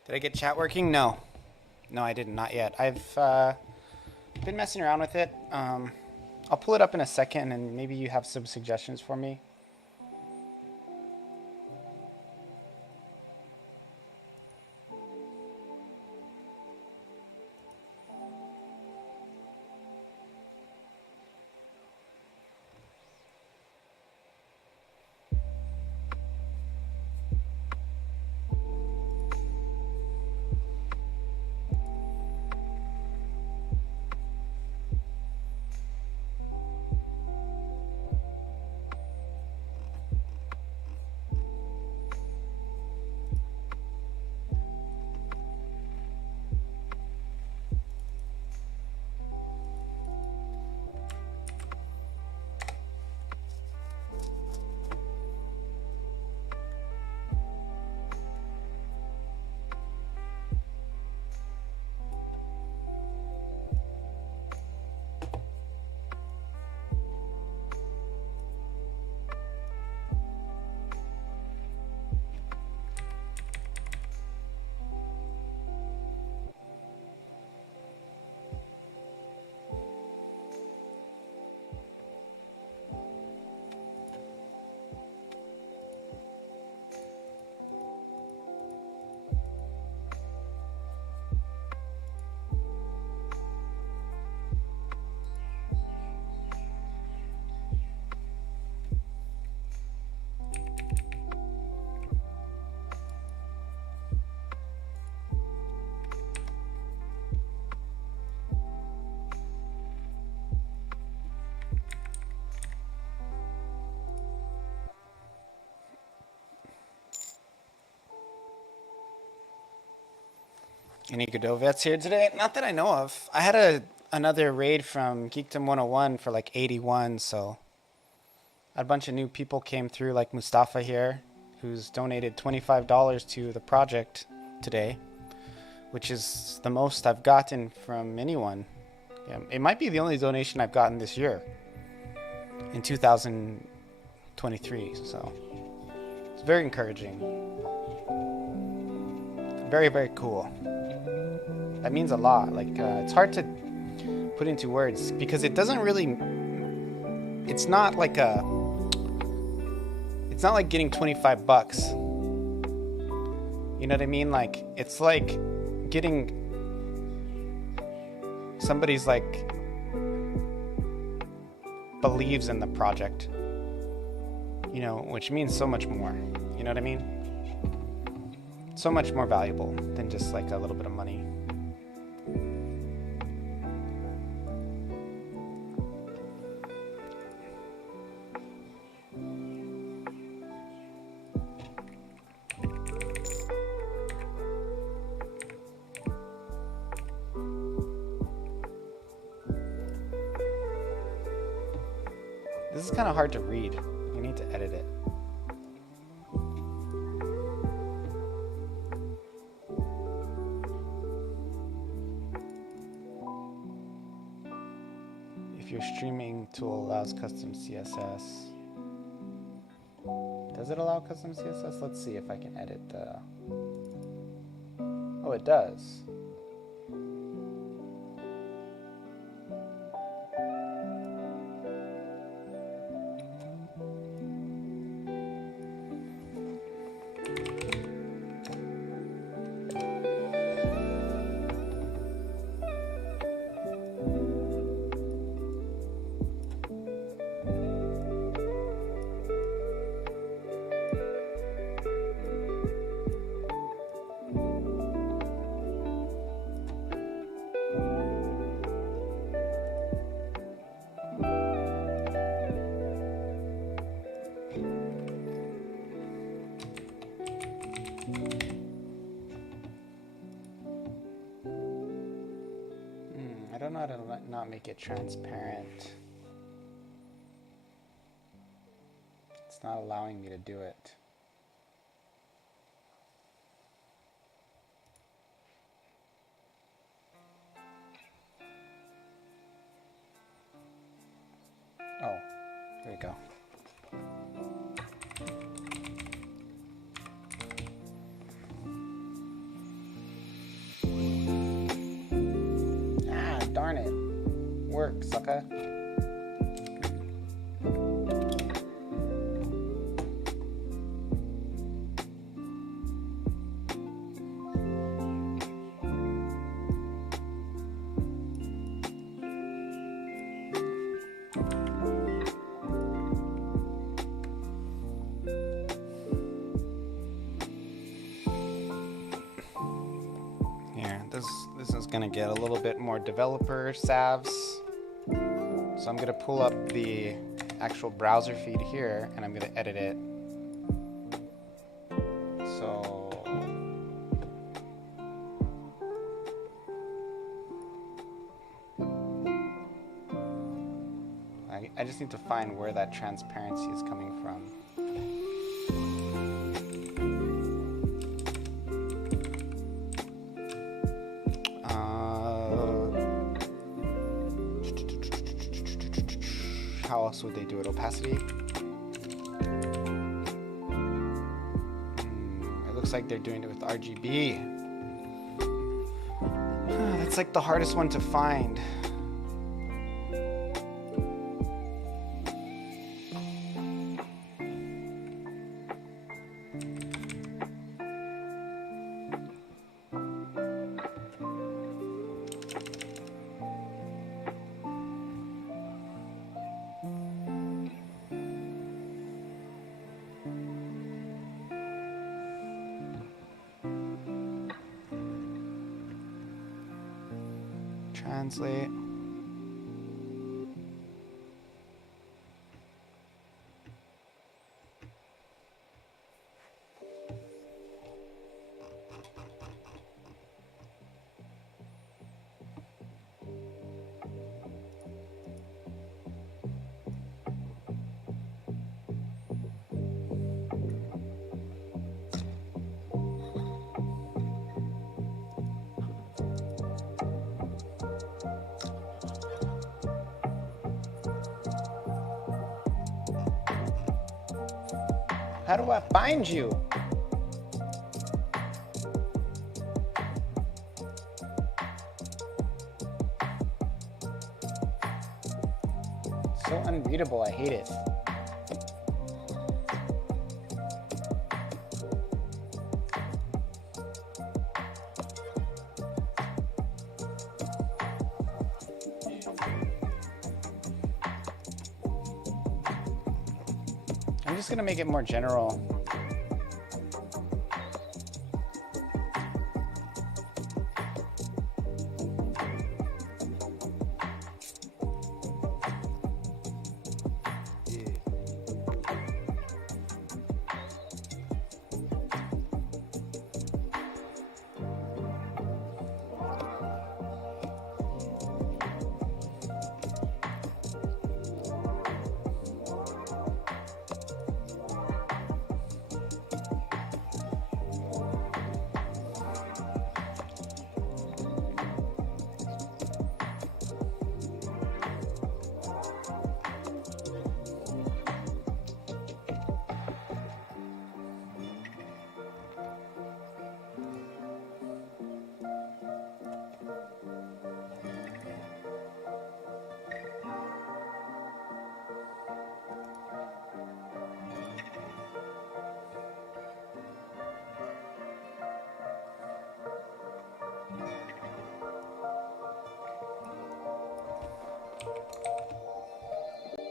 Did I get chat working? No. No, I didn't. Not yet. I've been messing around with it. I'll pull it up in a second, and maybe you have some suggestions for me. Any Godot vets here today? Not that I know of. I had another raid from Geekdom 101 for like 81, so a bunch of new people came through, like Mustafa here, who's donated $25 to the project today, which is the most I've gotten from anyone. Yeah, it might be the only donation I've gotten this year in 2023, so it's very encouraging. Very, very cool. That means a lot. Like, it's hard to put into words because it doesn't really, it's not like getting 25 bucks. You know what I mean? Like, it's like getting somebody's like believes in the project, you know, which means so much more. You know what I mean? So much more valuable than just like a little bit of money. This is kind of hard to read. You need to edit it. If your streaming tool allows custom CSS. Does it allow custom CSS? Let's see if I can edit the... Oh, it does. I don't know how to not make it transparent. It's not allowing me to do it. Oh, here we go. Darn it. Work, sucker. This is gonna get a little bit more developer savs. So I'm gonna pull up the actual browser feed here and I'm gonna edit it. So I just need to find where that transparency is coming from. How else would they do it? Opacity? It looks like they're doing it with RGB. That's like the hardest one to find. Translate. How do I find you? So unreadable, I hate it. I'm just gonna make it more general.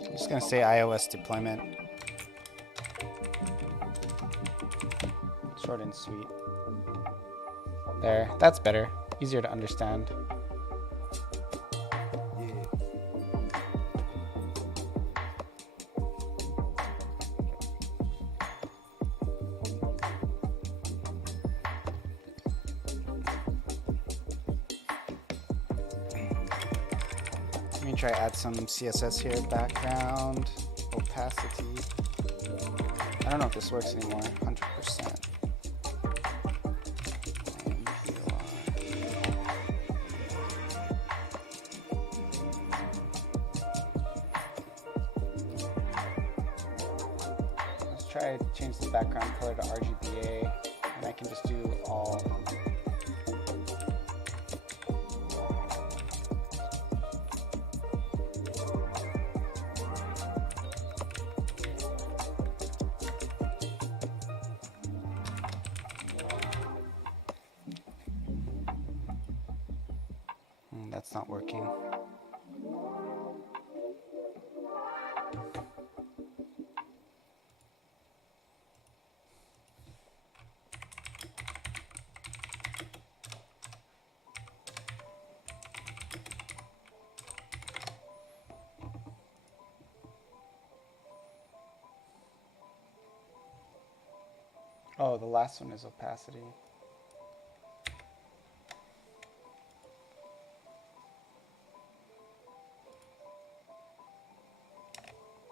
I'm just gonna say iOS deployment. Short and sweet. There, that's better. Easier to understand. Let me try add some CSS here. Background, opacity. I don't know if this works anymore. 100%. Let's try to change the background color to RGBA, and I can just do all. That's not working. Oh, the last one is opacity.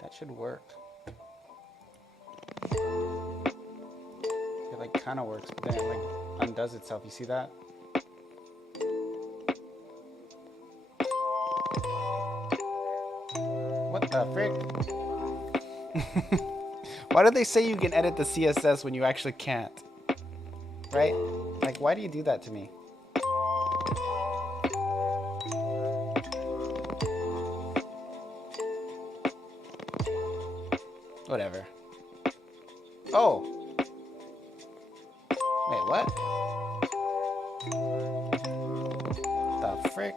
That should work. It like kind of works, but then it like undoes itself. You see that? What the frick? Why do they say you can edit the CSS when you actually can't? Right? Like, why do you do that to me? Whatever. Oh! Wait, what? The frick?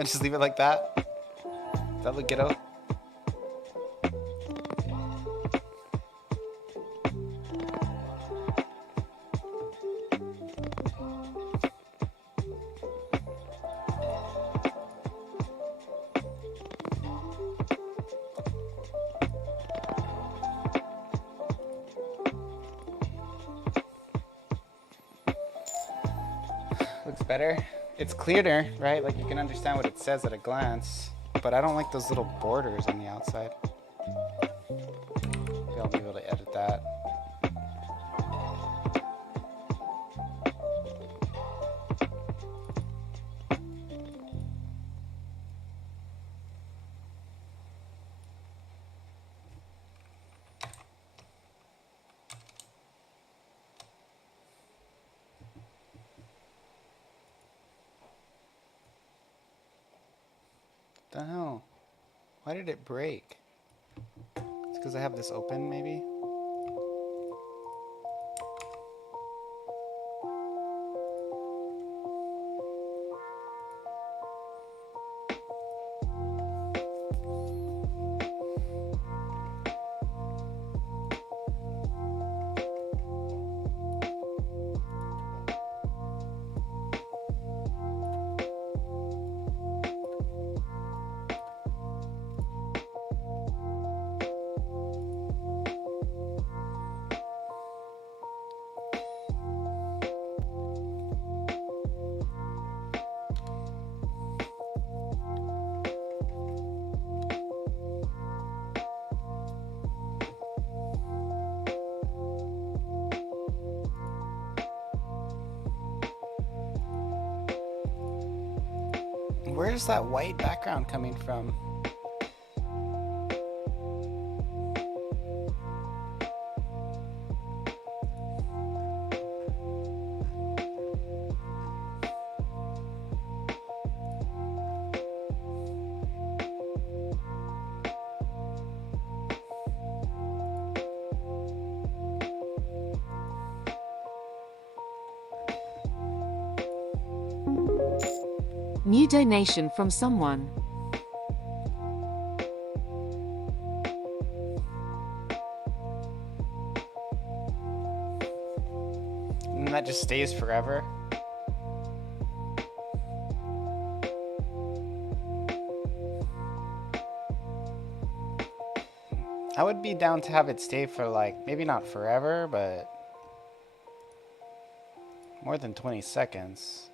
Just leave it like that? Does that look ghetto? better. It's clearer, right? Like you can understand what it says at a glance. But I don't like those little borders on the outside. Maybe I'll be able to edit that. What the hell? Why did it break? It's because I have this open, maybe? Where's that white background coming from? New donation from someone. And that just stays forever. I would be down to have it stay for like, maybe not forever, but more than 20 seconds.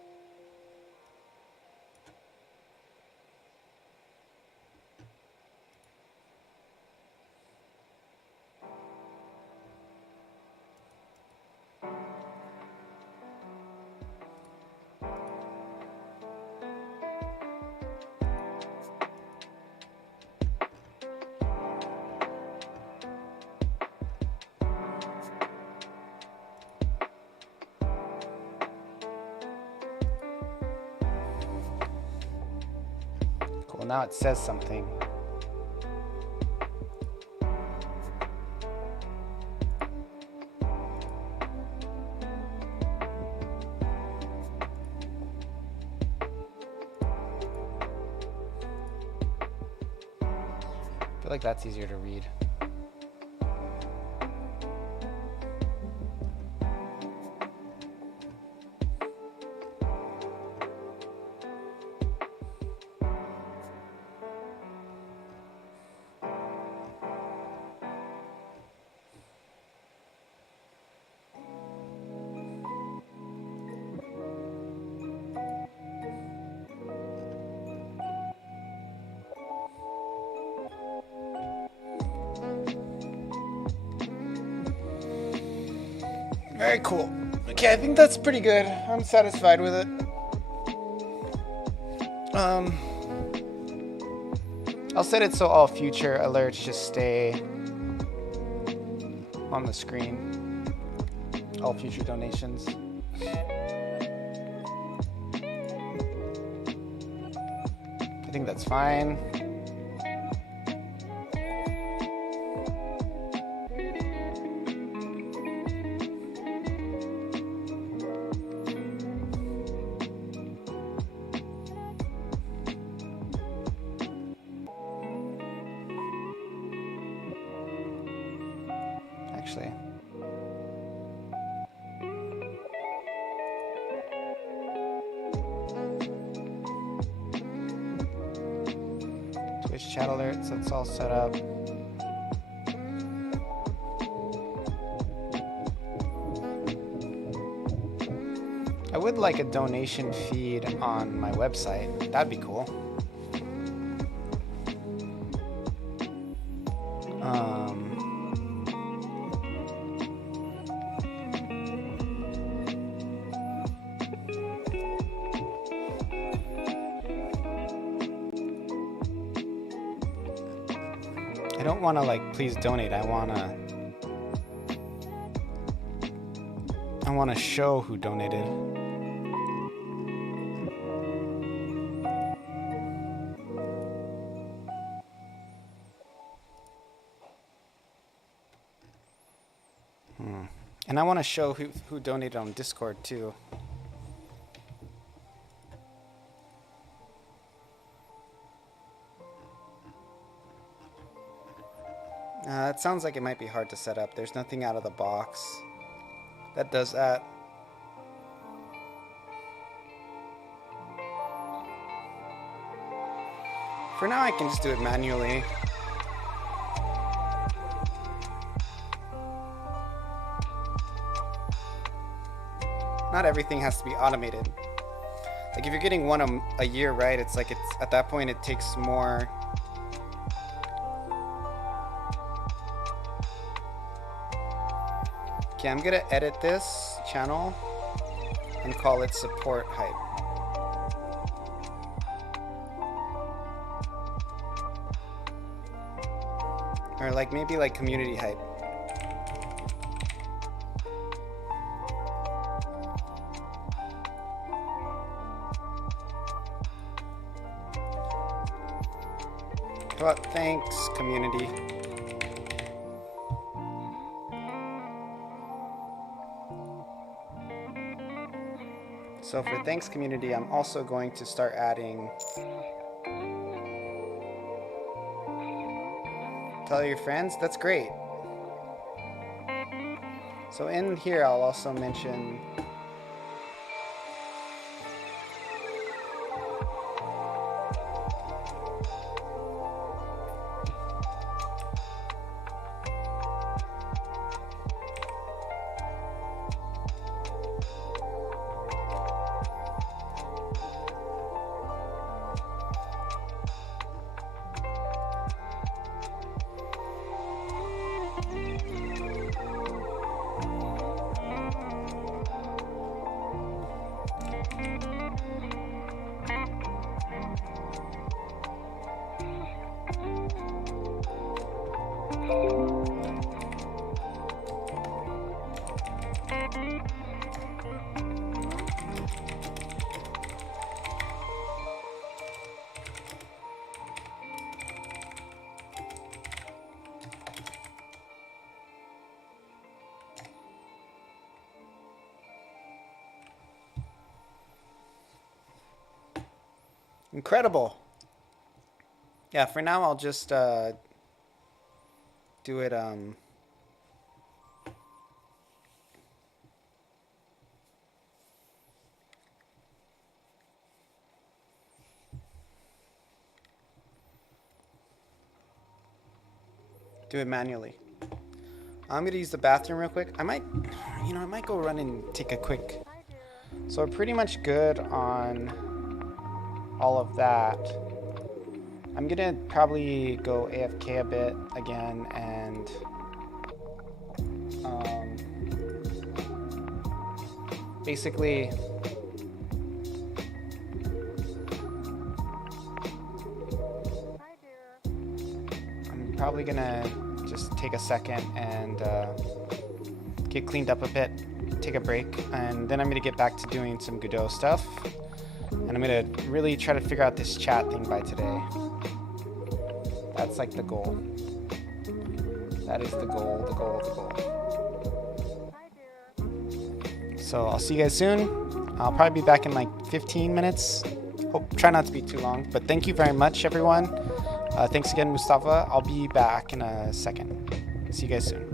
Well, now it says something. I feel like that's easier to read. Very cool. Okay, I think that's pretty good. I'm satisfied with it. I'll set it so all future alerts just stay on the screen. All future donations. I think that's fine. Actually, Twitch chat alerts, that's all set up. I would like a donation feed on my website. That'd be cool. I don't want to like please donate. I want to show who donated. And I want to show who donated on Discord too. It sounds like it might be hard to set up. There's nothing out of the box that does that. For now, I can just do it manually. Not everything has to be automated. Like if you're getting one a year, right? It's like at that point it takes more. Okay, I'm gonna edit this channel and call it support hype. Or like maybe like community hype. How about thanks, community? So for thanks, community, I'm also going to start adding. Tell your friends. That's great. So in here, I'll also mention. Incredible. Yeah, for now I'll just do it manually. I'm gonna use the bathroom real quick. I might go run and take a quick. So we're pretty much good on all of that. I'm gonna probably go AFK a bit again and basically I'm probably gonna just take a second and get cleaned up a bit, take a break, and then I'm gonna get back to doing some Godot stuff. And I'm gonna really try to figure out this chat thing by today. That's like the goal. That is the goal, the goal, the goal. So I'll see you guys soon. I'll probably be back in like 15 minutes. Try not to be too long, but thank you very much, everyone. Thanks again, Mustafa. I'll be back in a second. See you guys soon.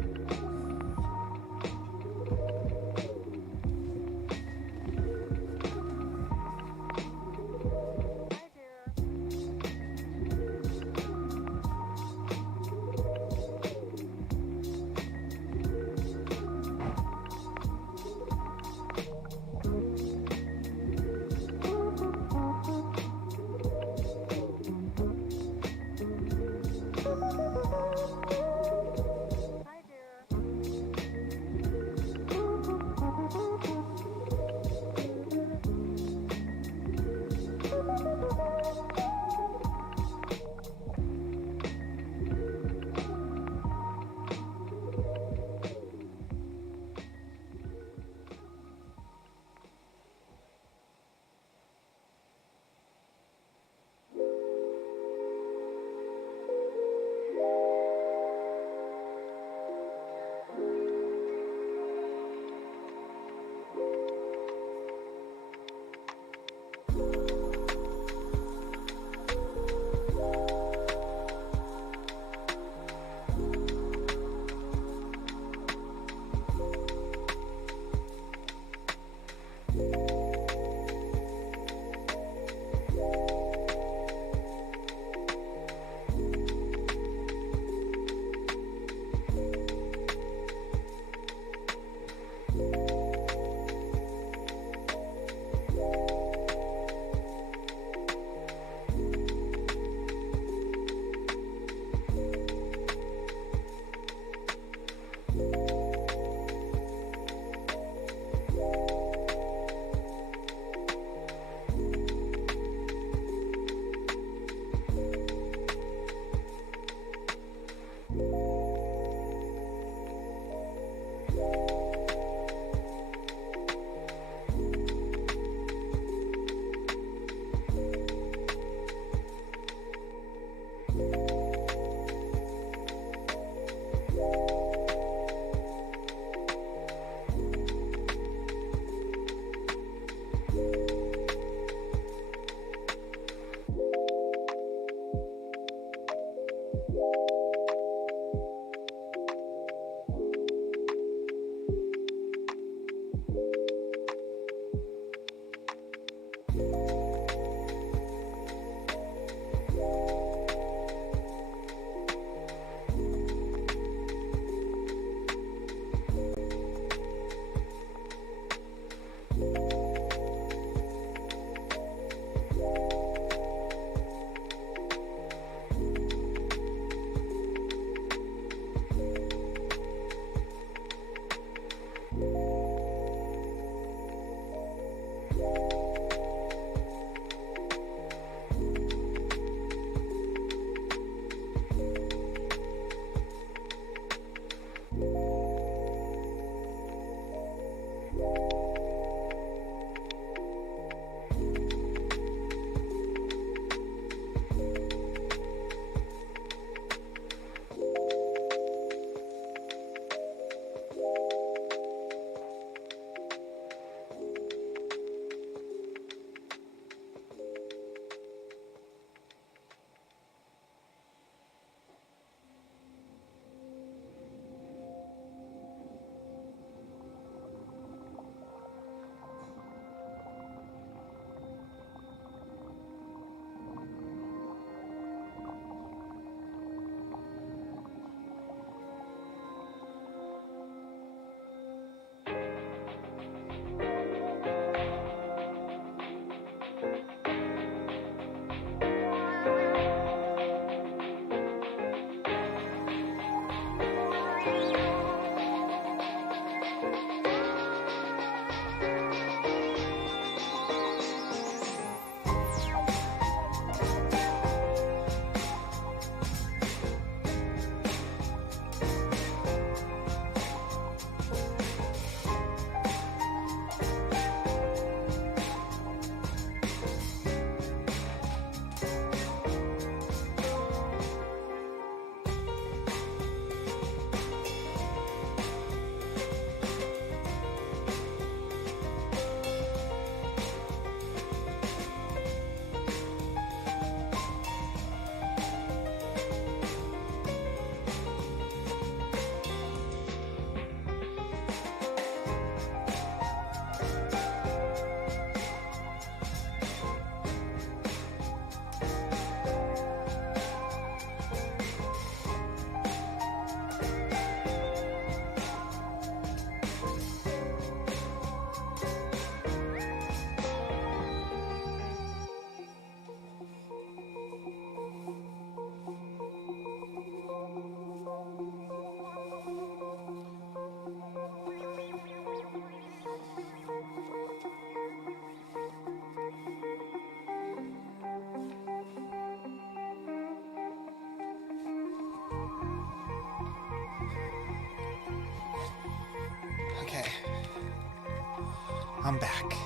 I'm back.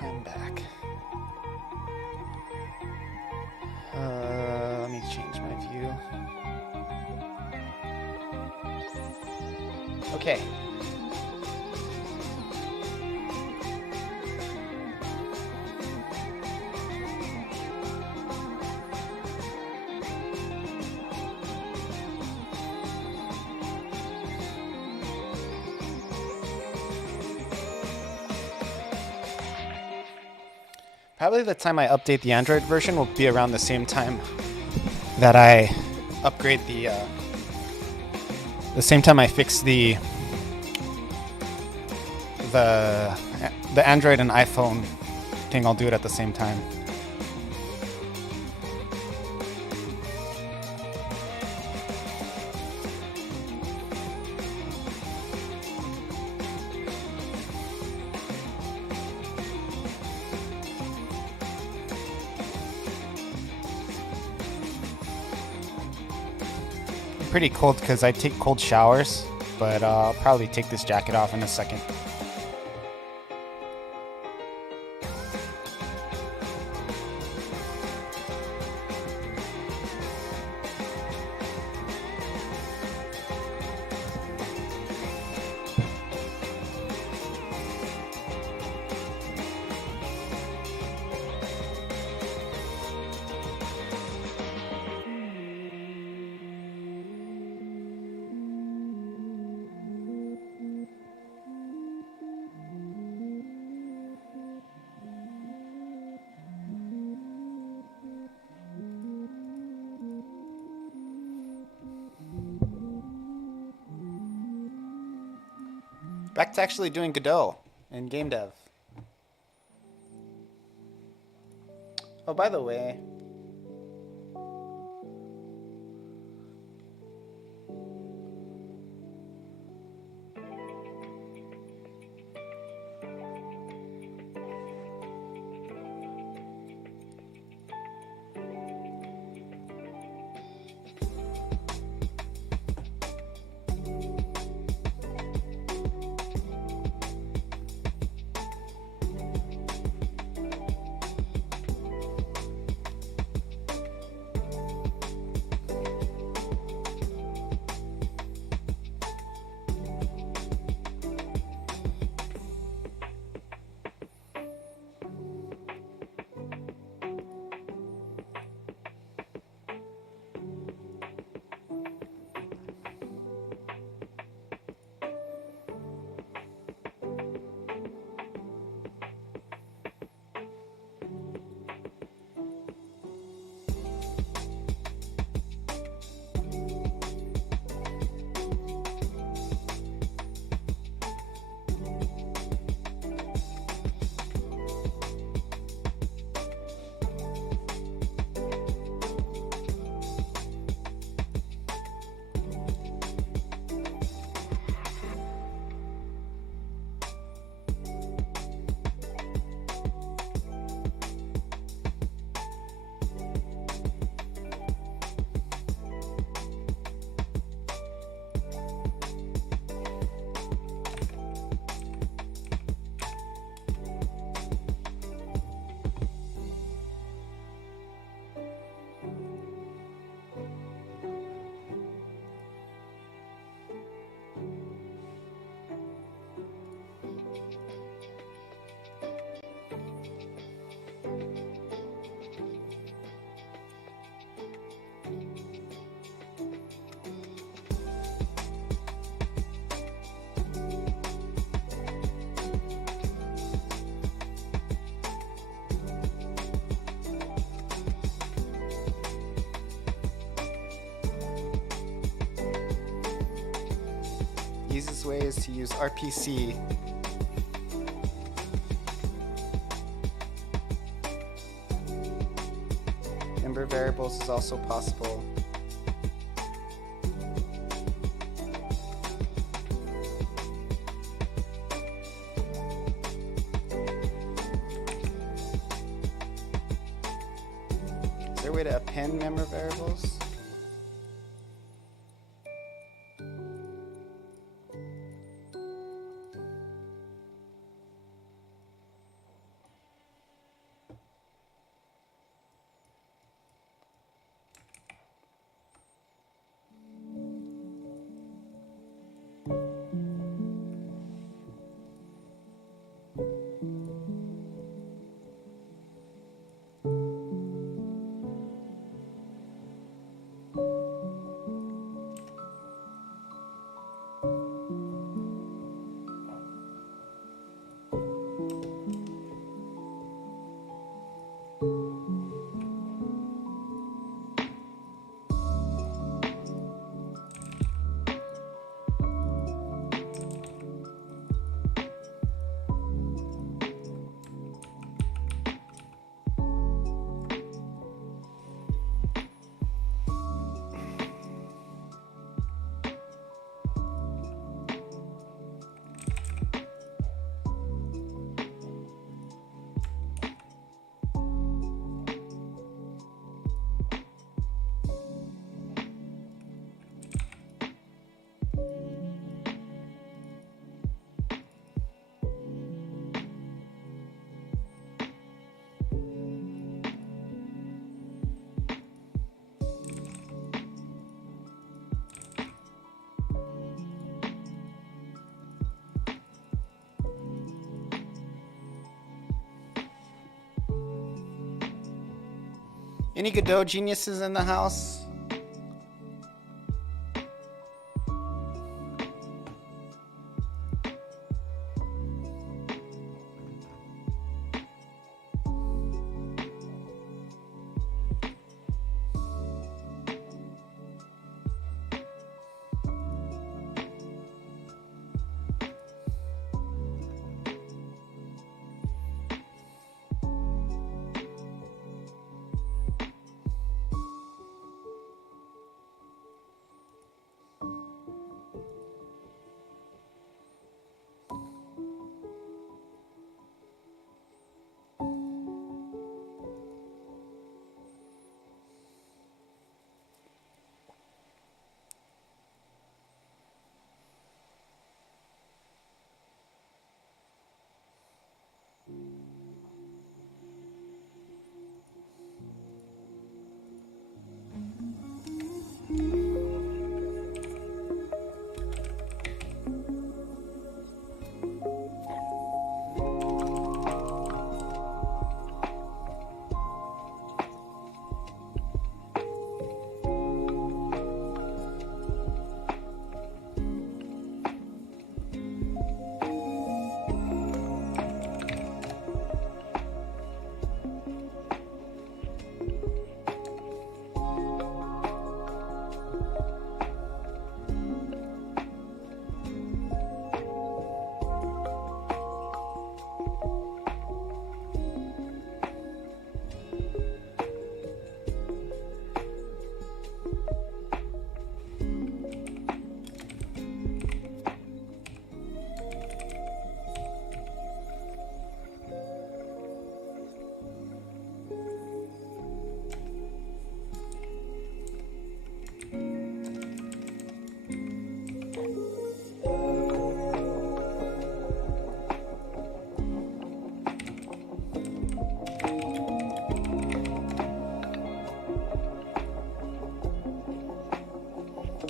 I'm back. Let me change my view. Okay. Probably the time I update the Android version will be around the same time that I upgrade the same time I fix the Android and iPhone thing. I'll do it at the same time. Pretty cold because I take cold showers, but I'll probably take this jacket off in a second. Back to actually doing Godot in game dev. Oh, by the way, easiest way is to use RPC. Member variables is also possible. Is there a way to append member variables? Any Godot geniuses in the house?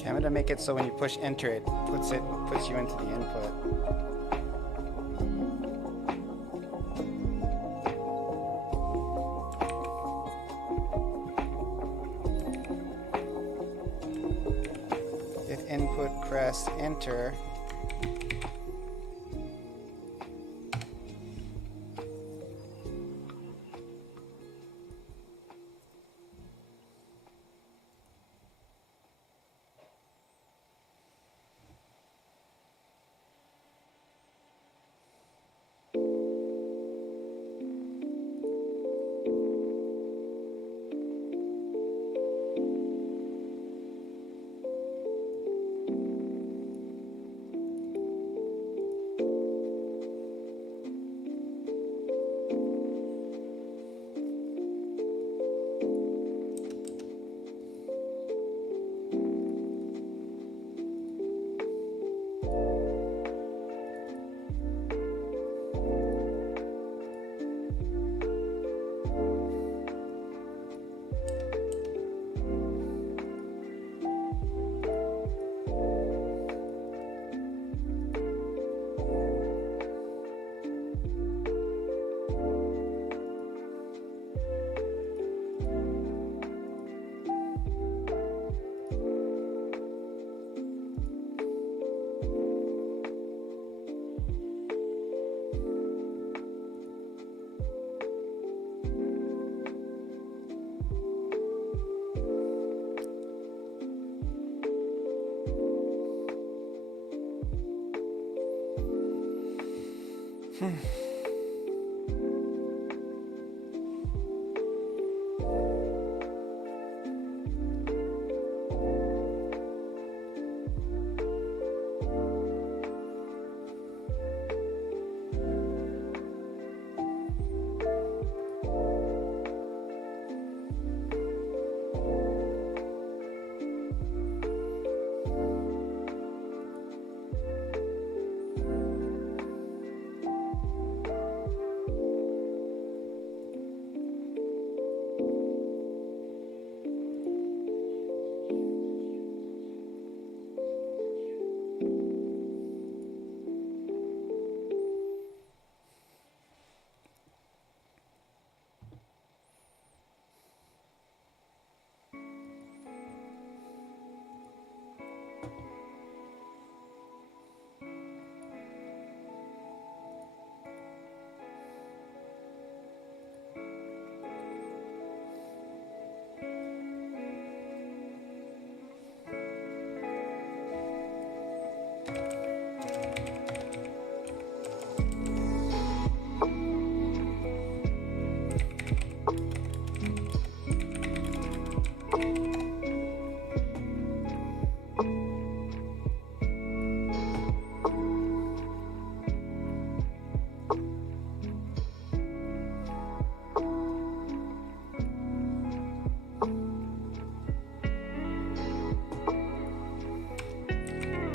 Okay, I'm gonna make it so when you push enter, it puts you into the input. If input, press enter.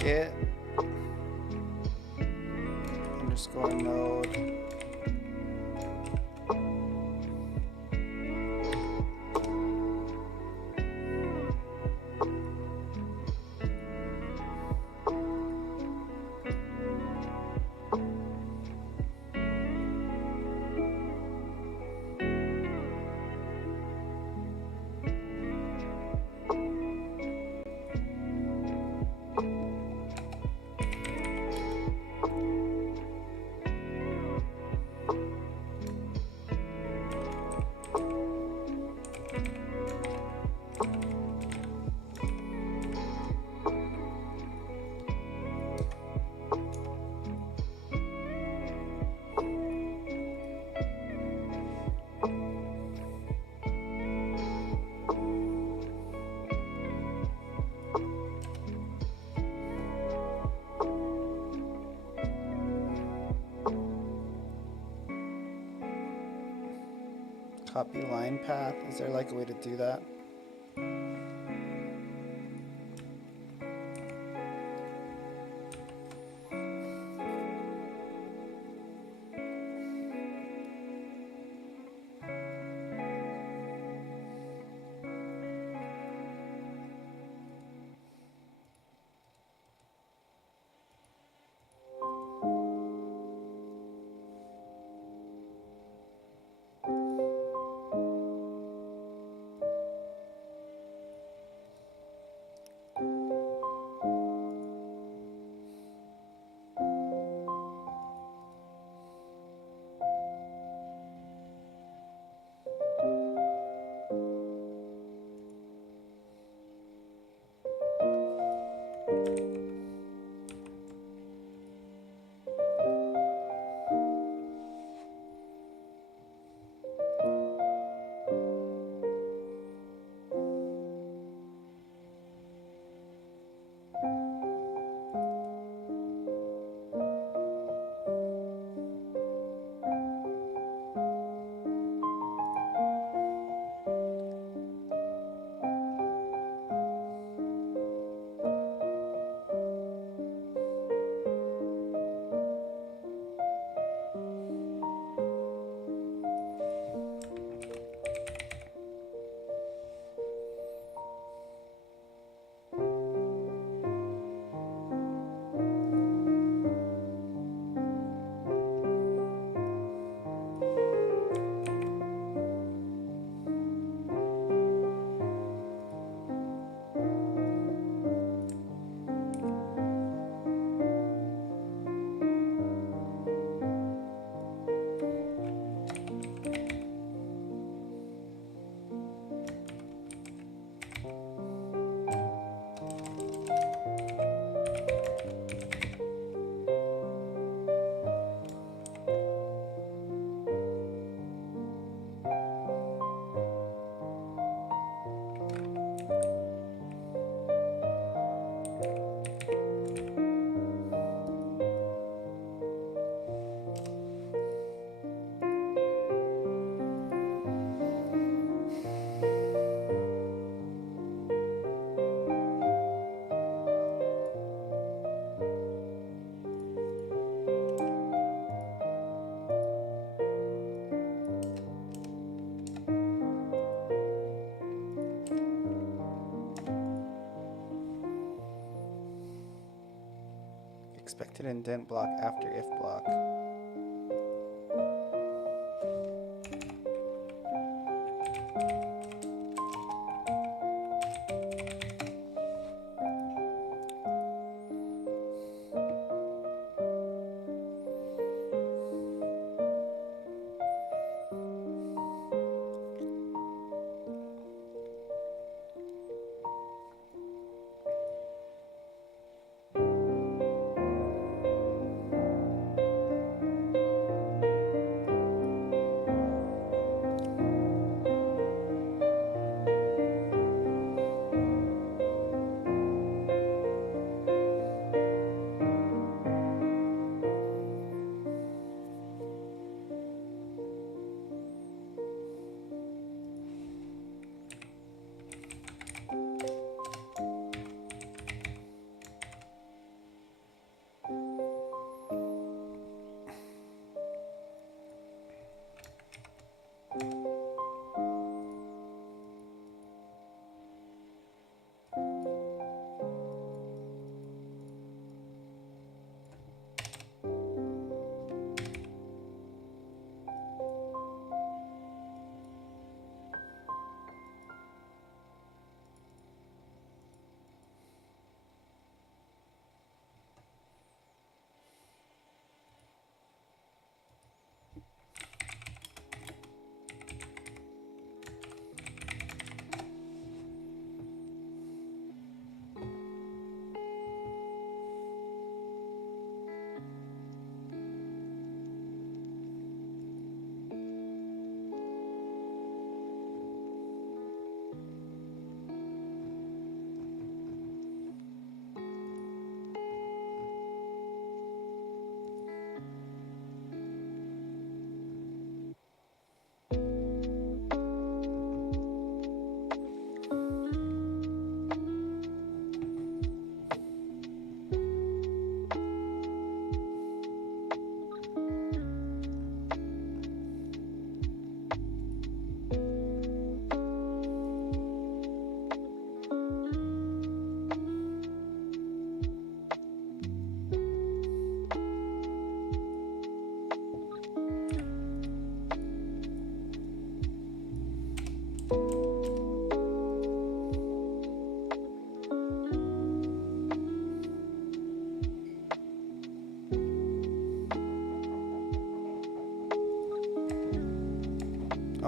it underscore node. Copy line path. Is there like a way to do that? Expected indent block after if block.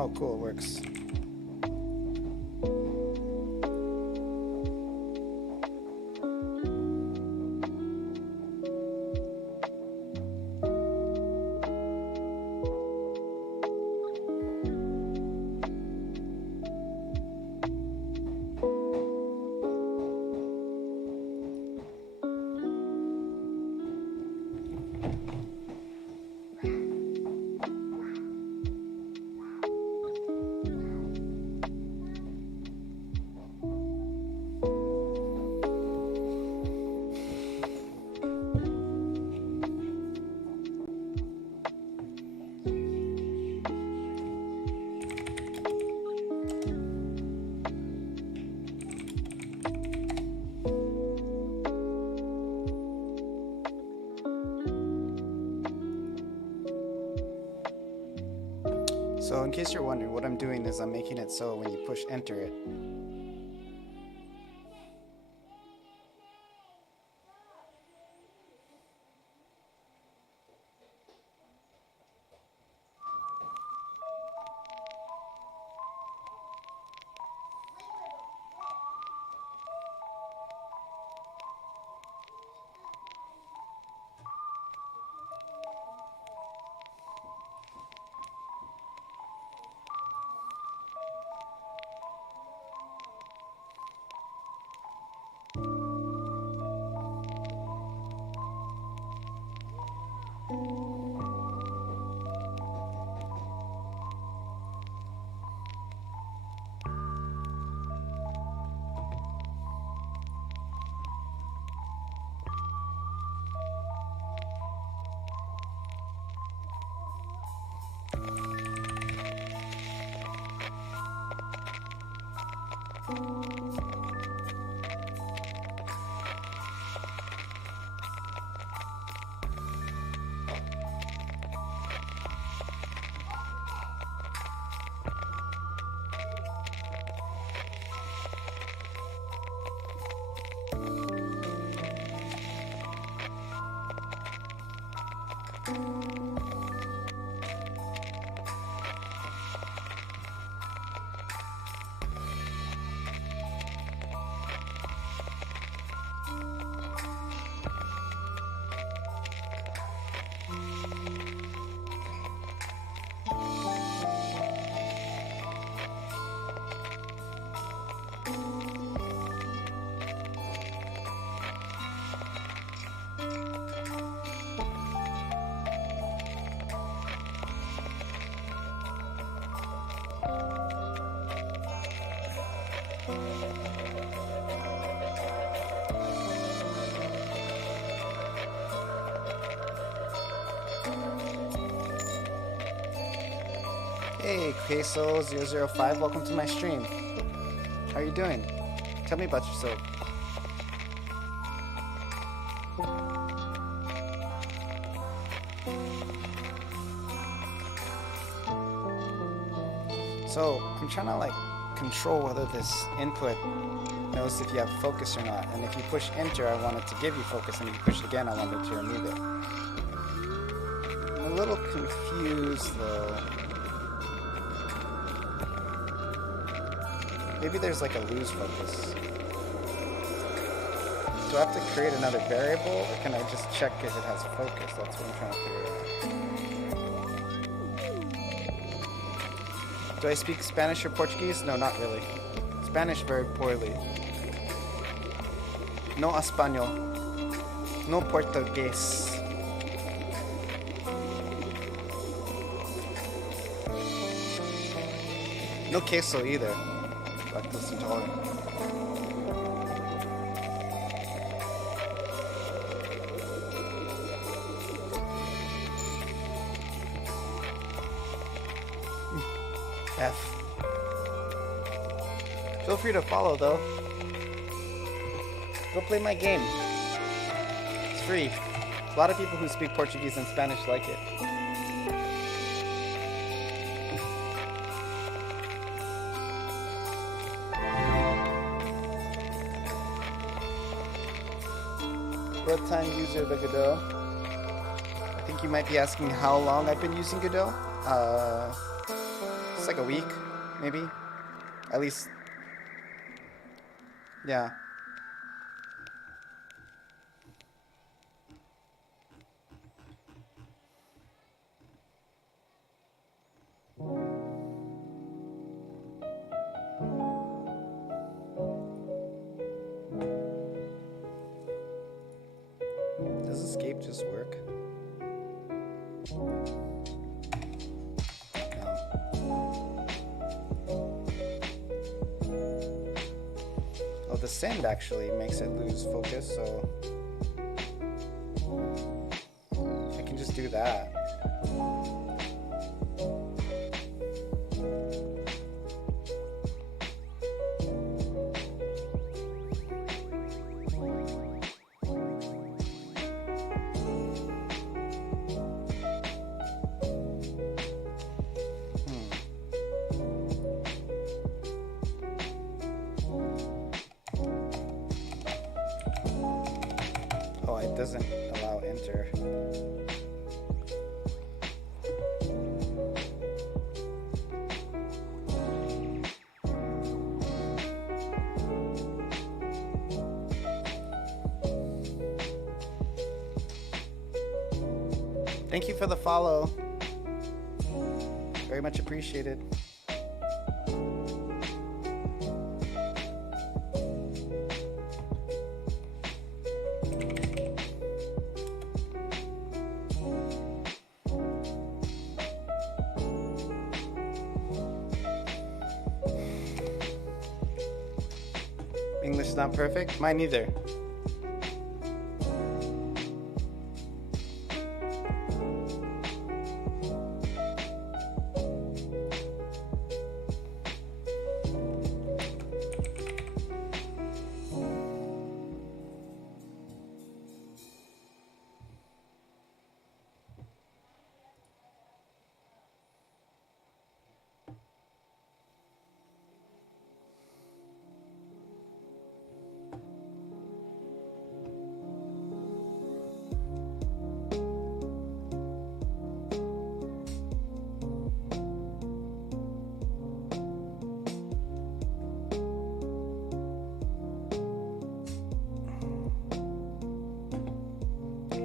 Oh, cool, it works. So in case you're wondering, what I'm doing is I'm making it so when you push enter it, Hey, Queso005, welcome to my stream. How are you doing? Tell me about yourself. So, I'm trying to like control whether this input knows if you have focus or not. And if you push enter, I want it to give you focus, and if you push it again, I want it to remove it. I'm a little confused though. Maybe there's like a lose focus. Do I have to create another variable, or can I just check if it has focus? That's what I'm trying to figure out. Do I speak Spanish or Portuguese? No, not really. Spanish very poorly. No español. No portugués. No queso either. Lactose intolerant. F. Feel free to follow though. Go play my game. It's free. A lot of people who speak Portuguese and Spanish like it. Real-time user of the Godot. I think you might be asking how long I've been using Godot. It's like a week, maybe. At least, yeah. Does escape just work? Oh, the send actually makes it lose focus, so I can just do that. Oh, it doesn't allow enter. Thank you for the follow. Very much appreciated. English is not perfect. Mine either.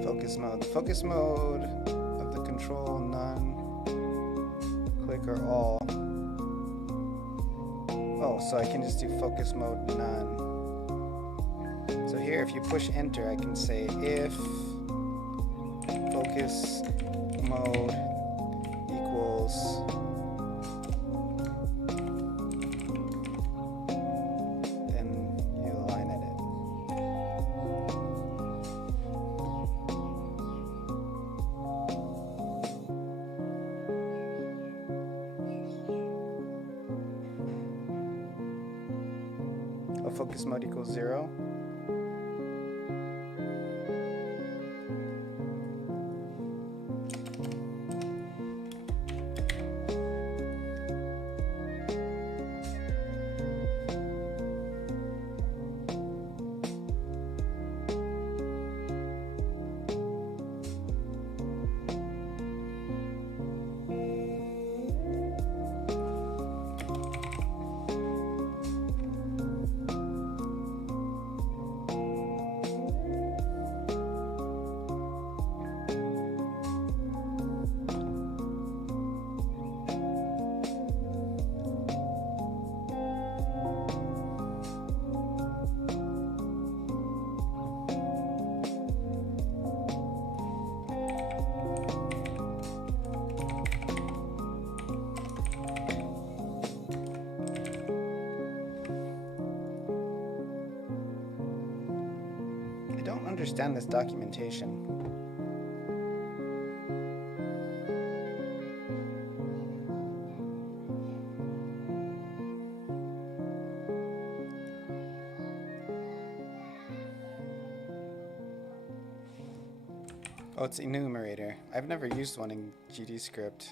Focus mode. Focus mode of the control, none, click or all. Oh, so I can just do focus mode, none. So here, if you push enter, I can say if focus mode equals focus mode equals 0. Understand this documentation. Oh, it's enumerator. I've never used one in GDScript.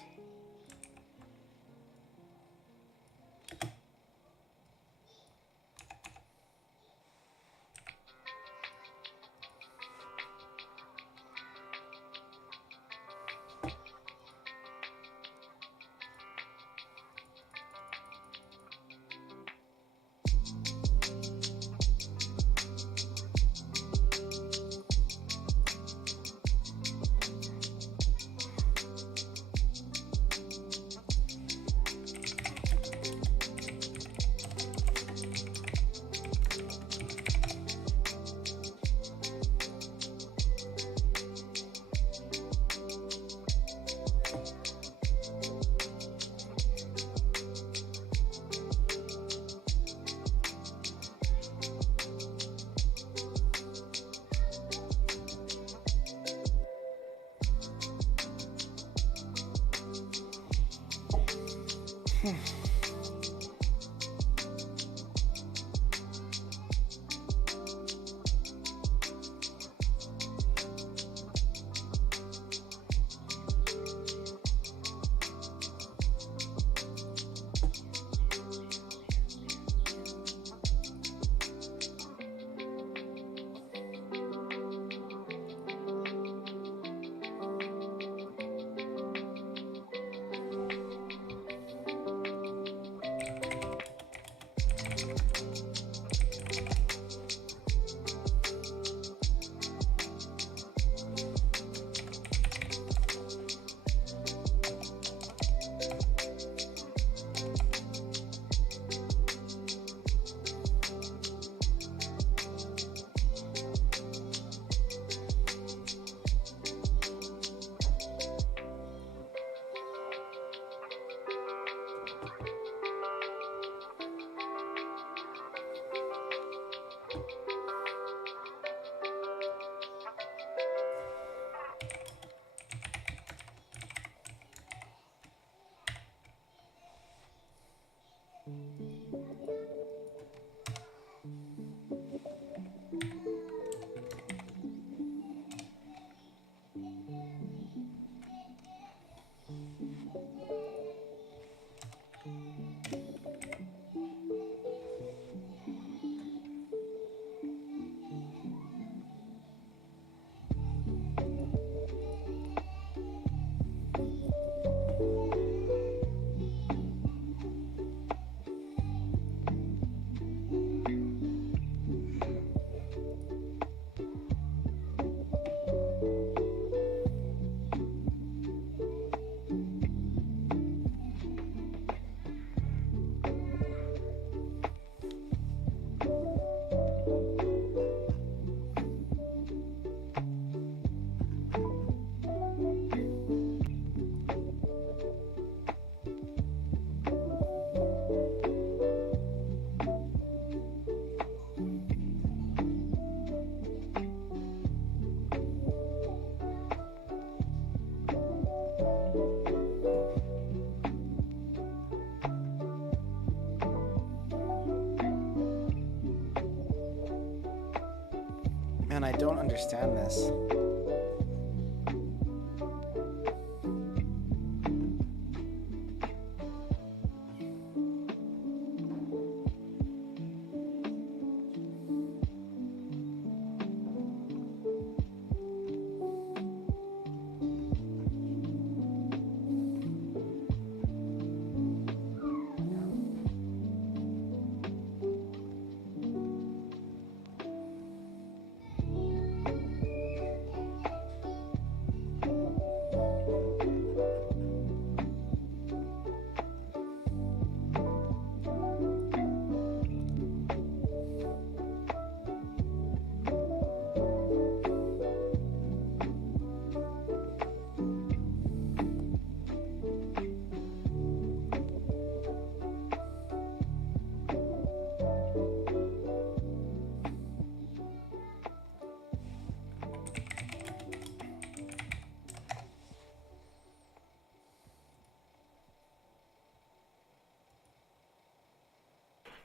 Man, I don't understand this.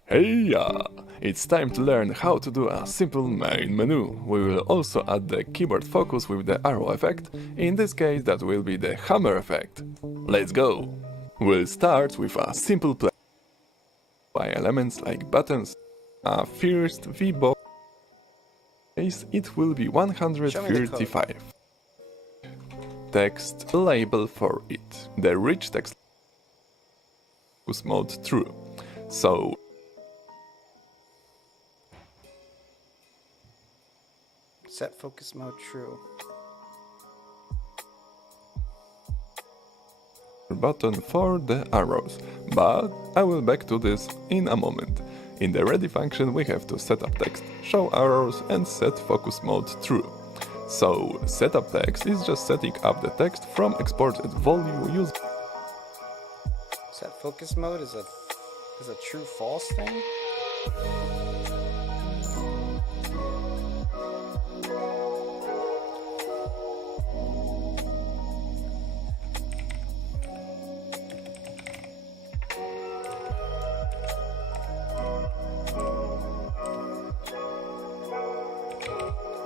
Hey, it's time to learn how to do a simple main menu. We will also add the keyboard focus with the arrow effect. In this case, that will be the hammer effect. Let's go! We'll start with a simple play by elements like buttons. First V-box, it will be 135. Text label for it. The rich text focus mode true. So set focus mode true. Button for the arrows, but I will back to this in a moment. In the ready function we have to set up text, show arrows and set focus mode true. So setup text is just setting up the text from exported volume use. Set focus mode is a true false thing?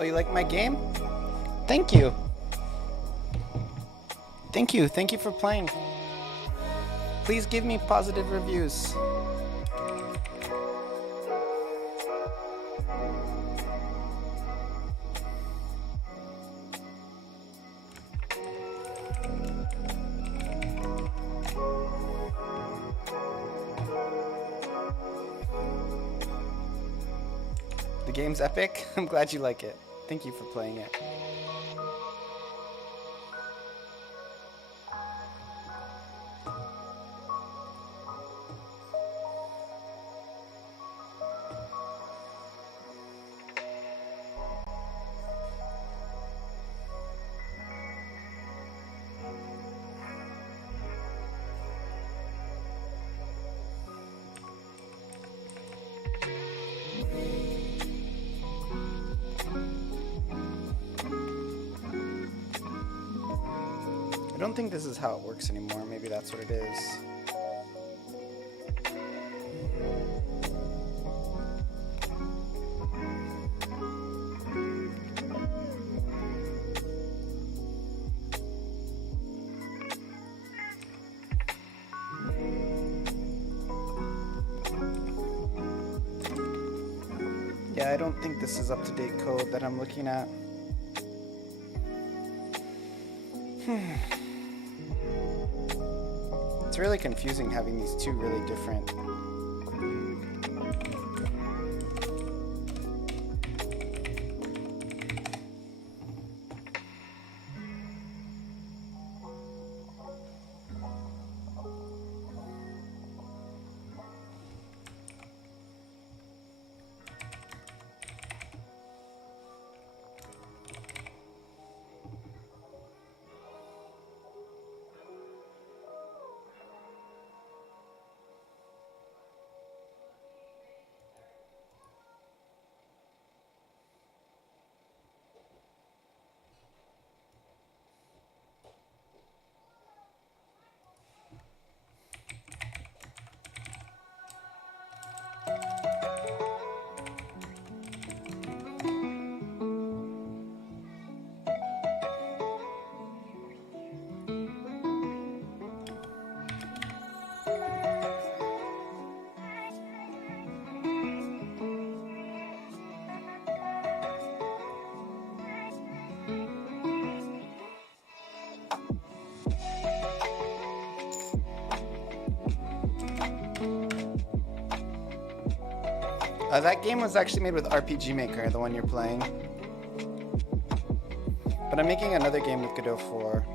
you like my game? Thank you. Thank you. Thank you for playing. Please give me positive reviews. The game's epic. I'm glad you like it. Thank you for playing it. I don't think this is how it works anymore. Maybe that's what it is. Yeah, I don't think this is up-to-date code that I'm looking at. It's really confusing having these two really different. That game was actually made with RPG Maker, the one you're playing. But I'm making another game with Godot 4.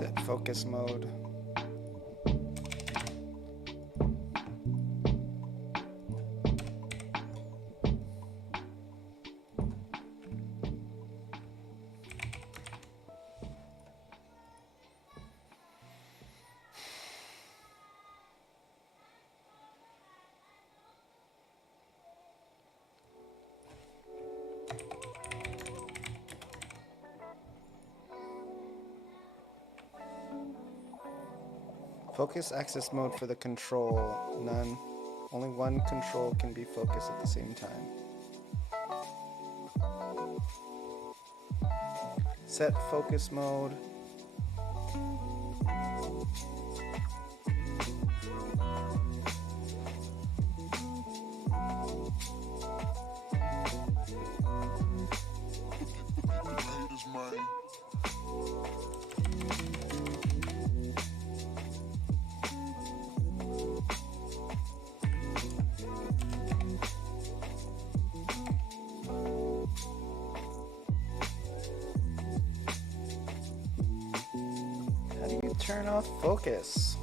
Set focus mode. Focus access mode for the control. None. Only one control can be focused at the same time. Set focus mode. Turn off focus.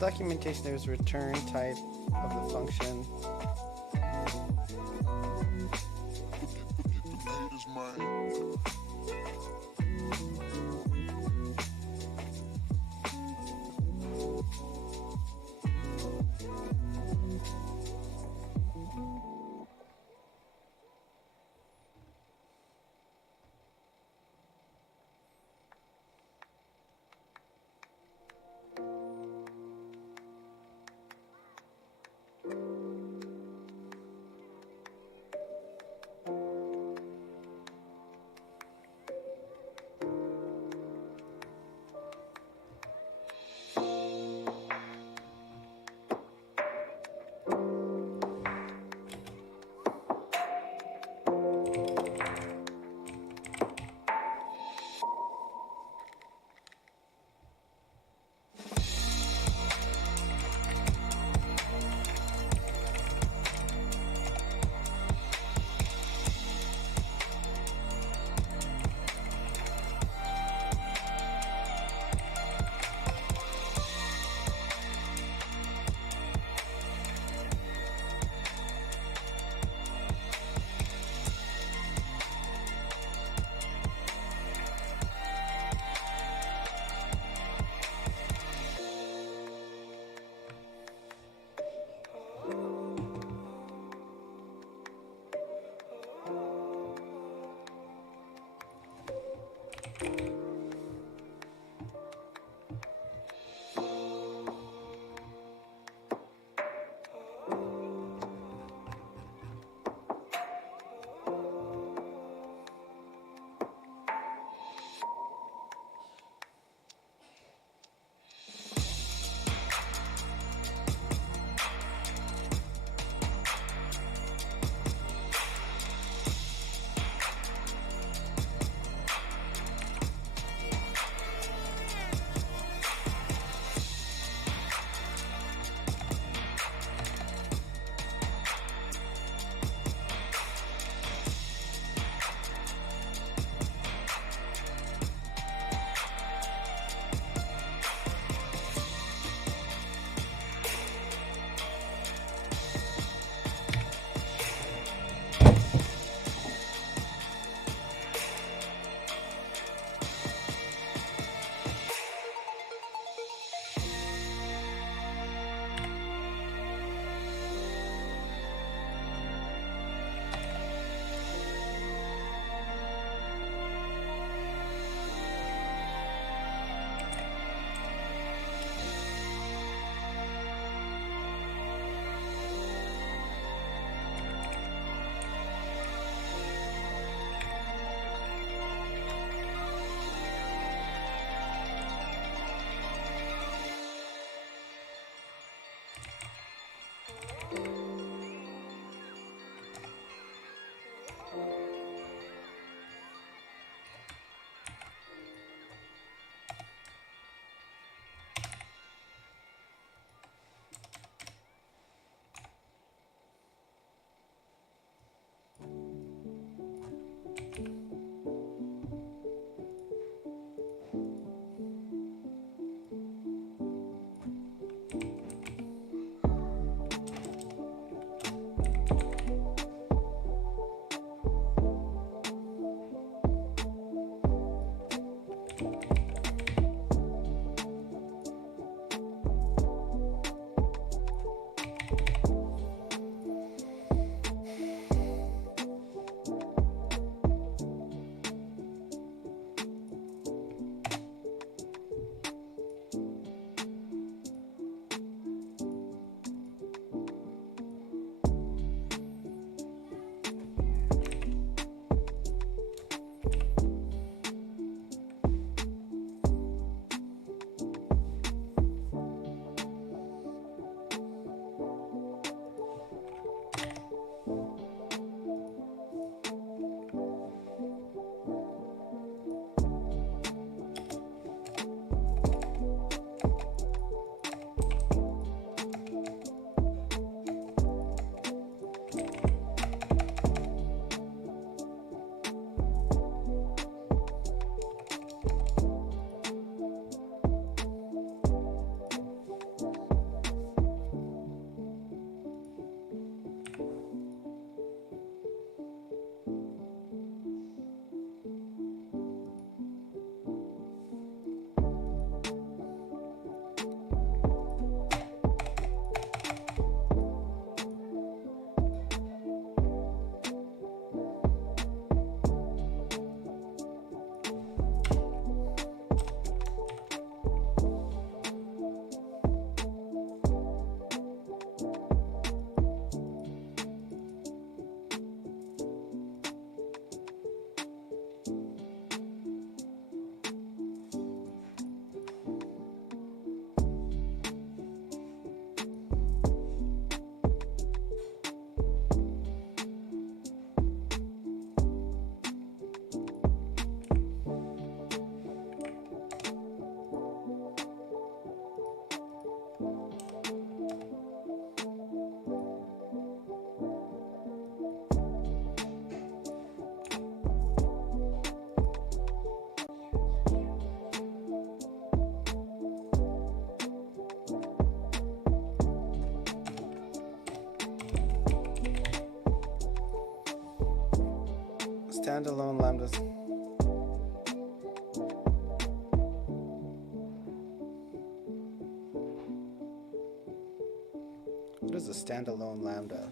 Documentation, there's return type of the function. Standalone lambdas. What is a standalone lambda?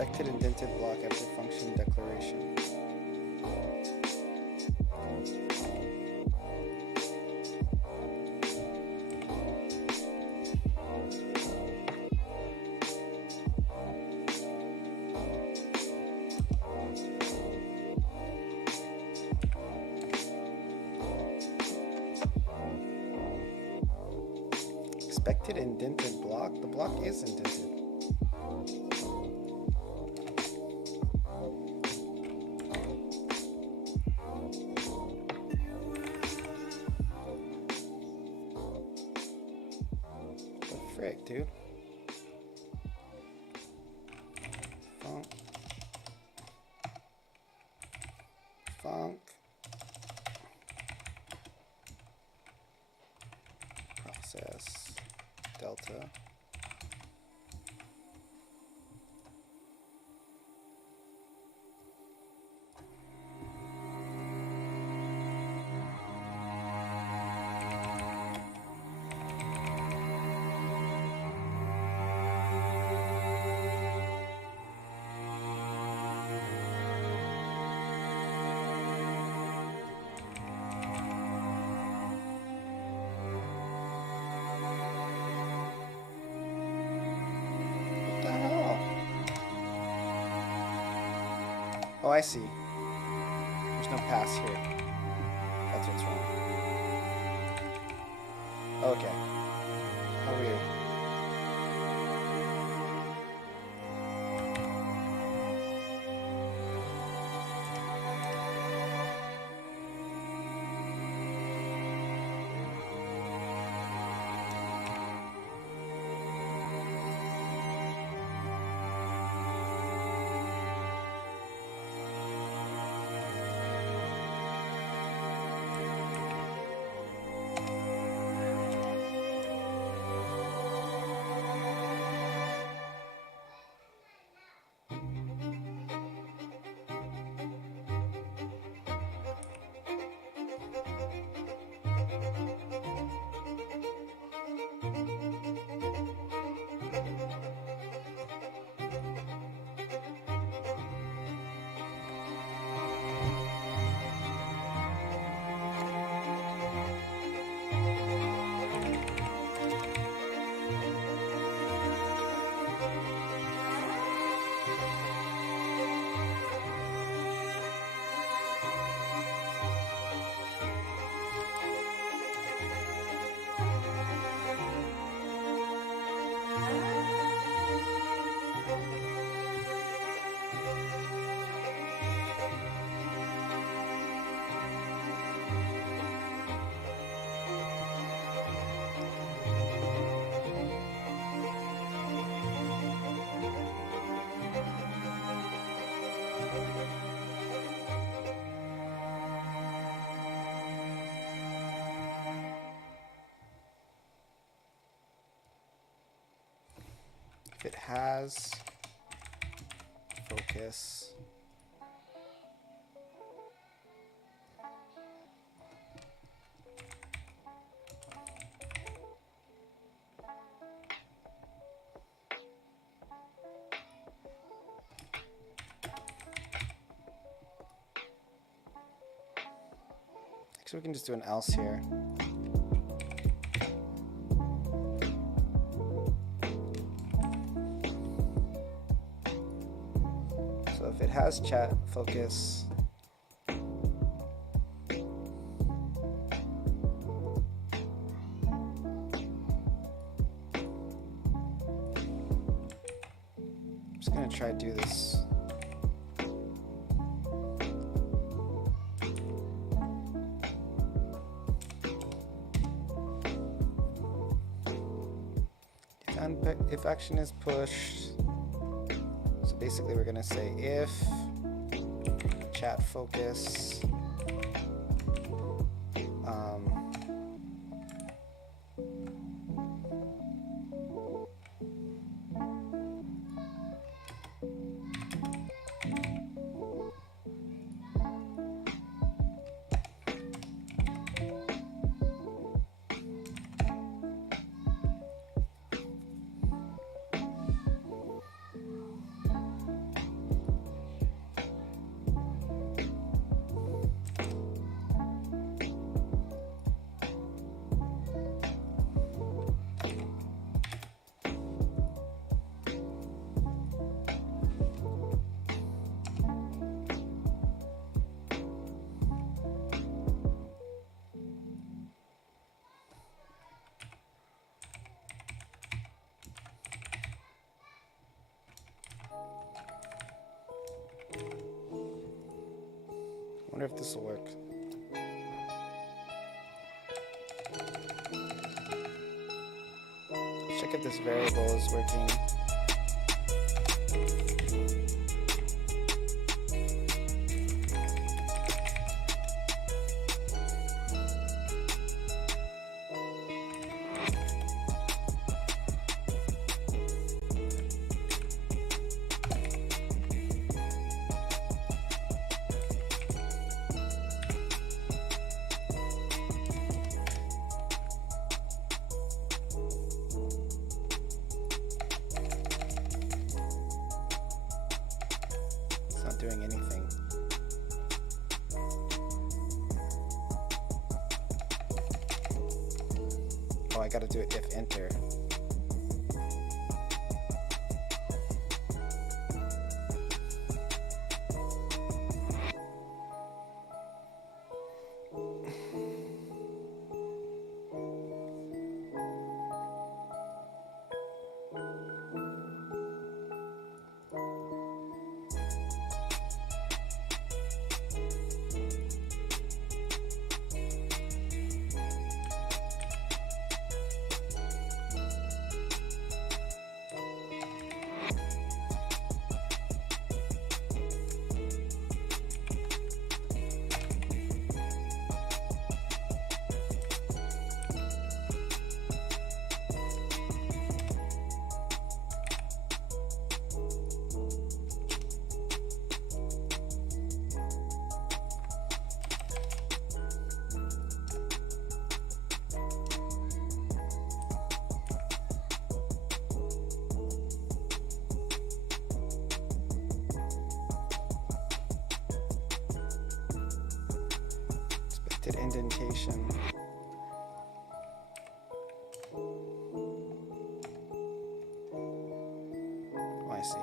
Expected indented block after function declaration. Expected indented block? The block is indented. What the frick, dude? Funk. Funk. Process. Delta. Oh, I see. There's no pass here. That's what's wrong. Okay. How weird. If it has focus, actually we can just do an else here. If it has chat focus, I'm just gonna try to do this. If action is pushed. Basically, we're going to say if chat focus Wonder if this will work. Check if this variable is working. Doing anything. Oh, I gotta do it if enter. Indentation. Oh, I see.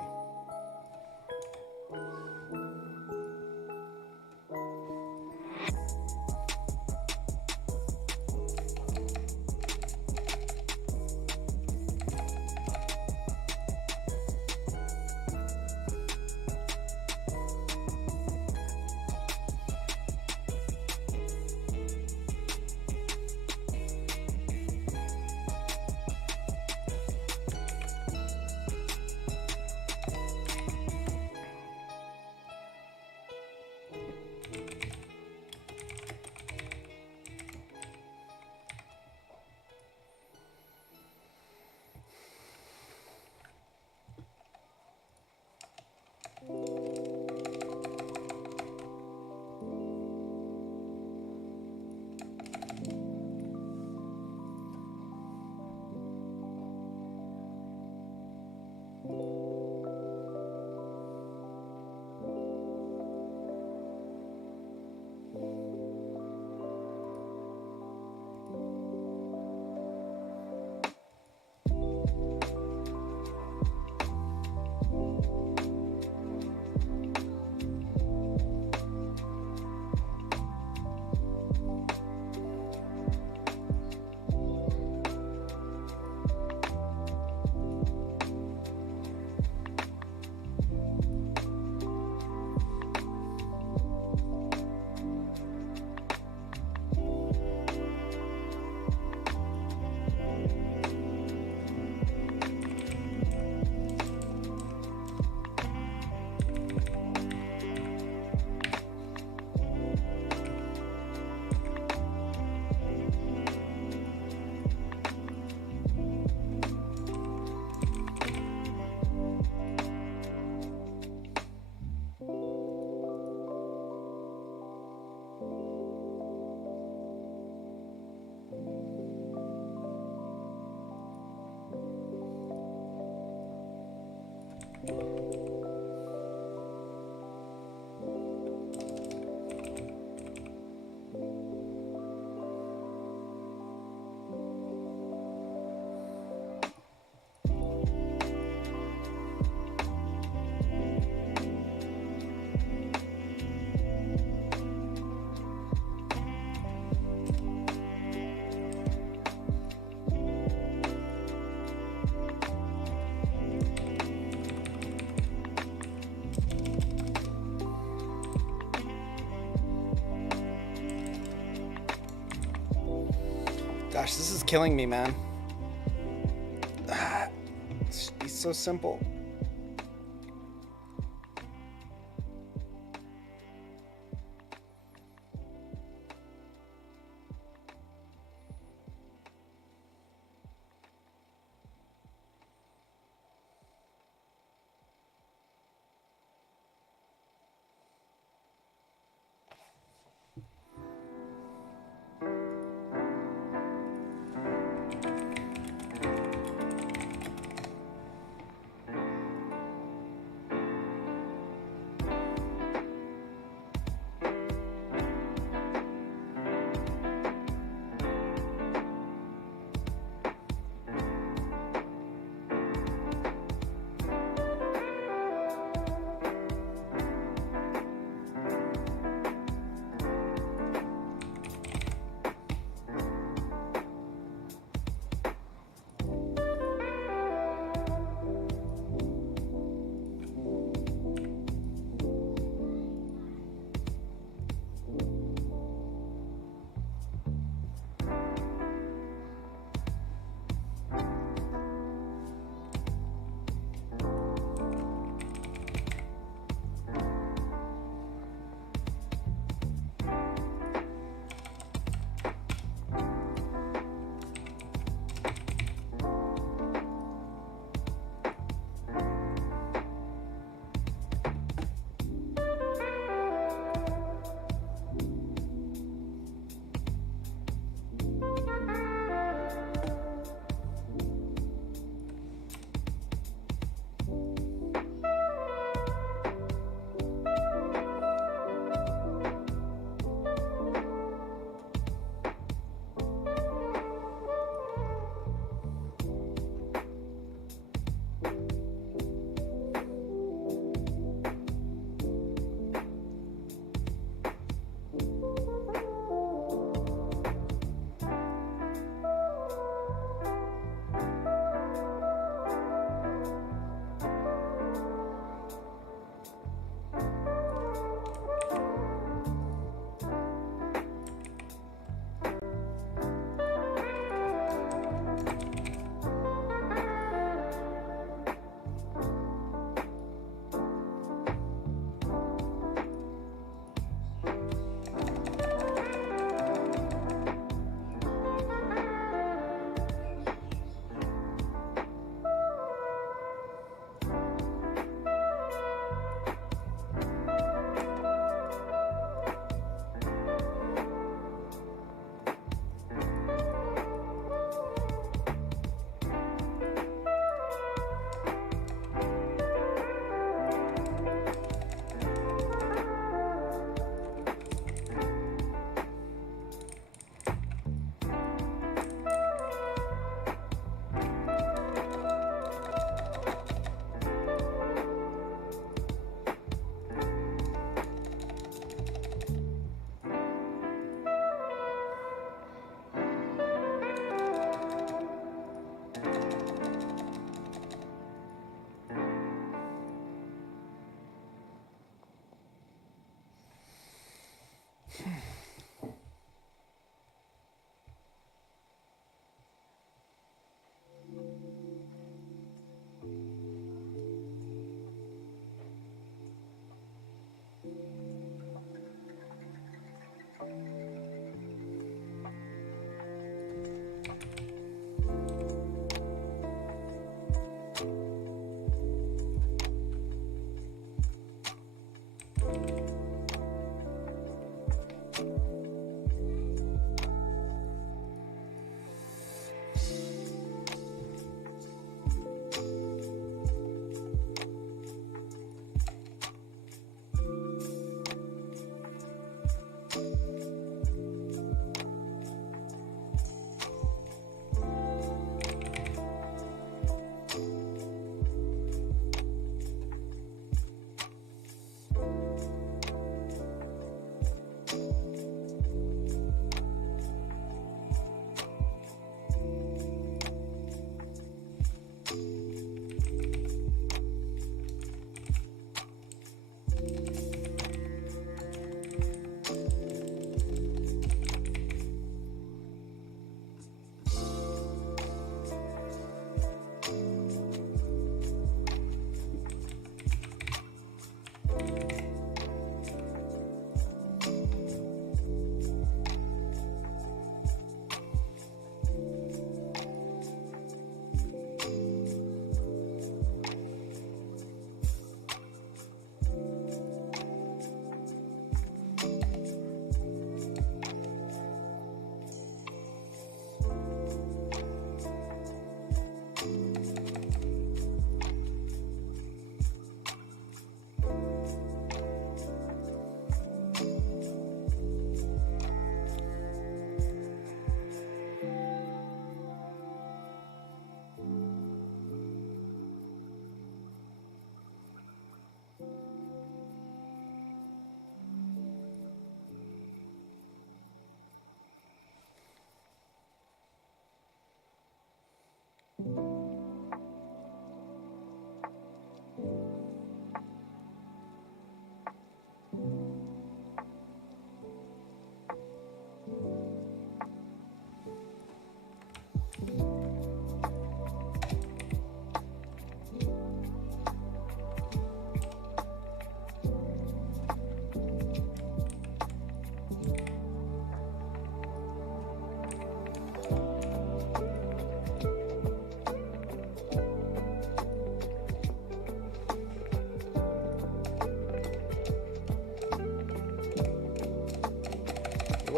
Gosh, this is killing me, man. It's so simple.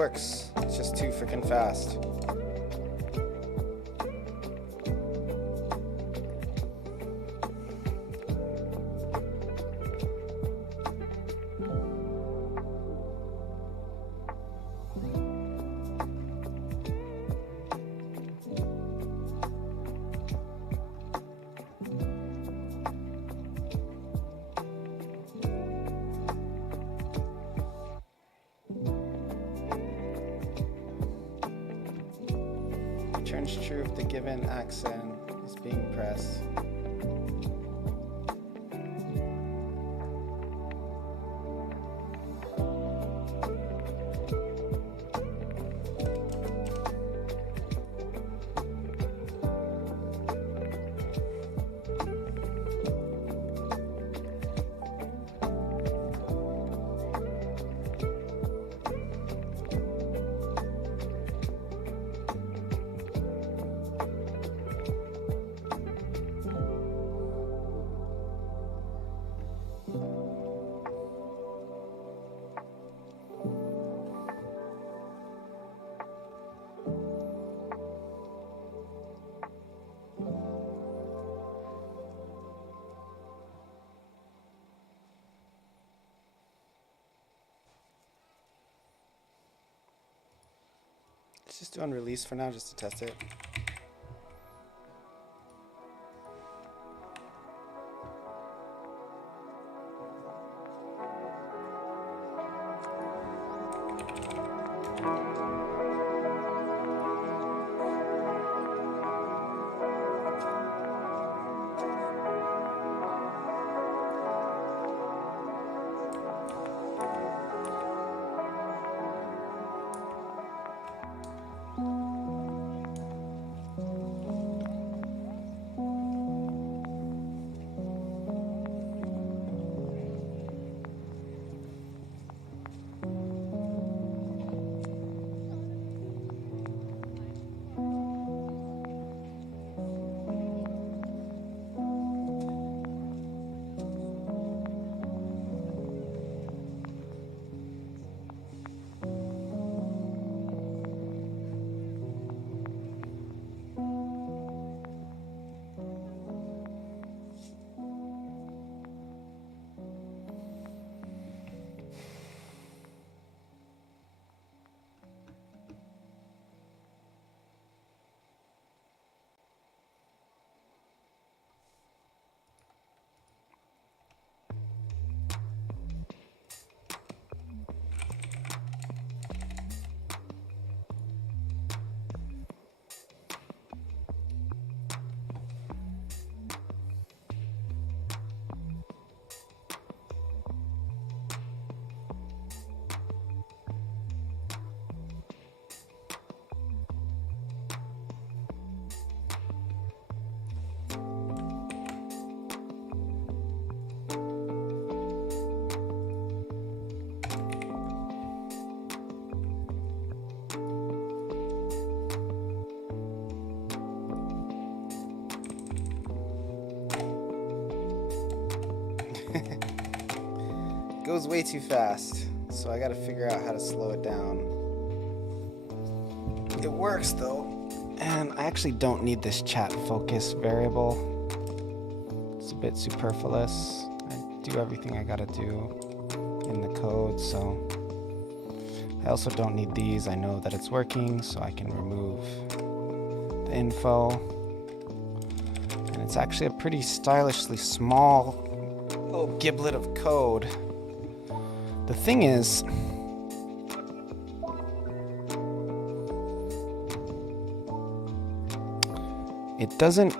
works. It's just too freaking fast. Returns true if the given accent is being pressed. Let's just do on release for now, just to test it. Goes way too fast, so I gotta figure out how to slow it down. It works though, and I actually don't need this chat focus variable. It's a bit superfluous. I do everything I gotta do in the code, so I also don't need these. I know that it's working, so I can remove the info. And it's actually a pretty stylishly small little giblet of code. The thing is, it doesn't,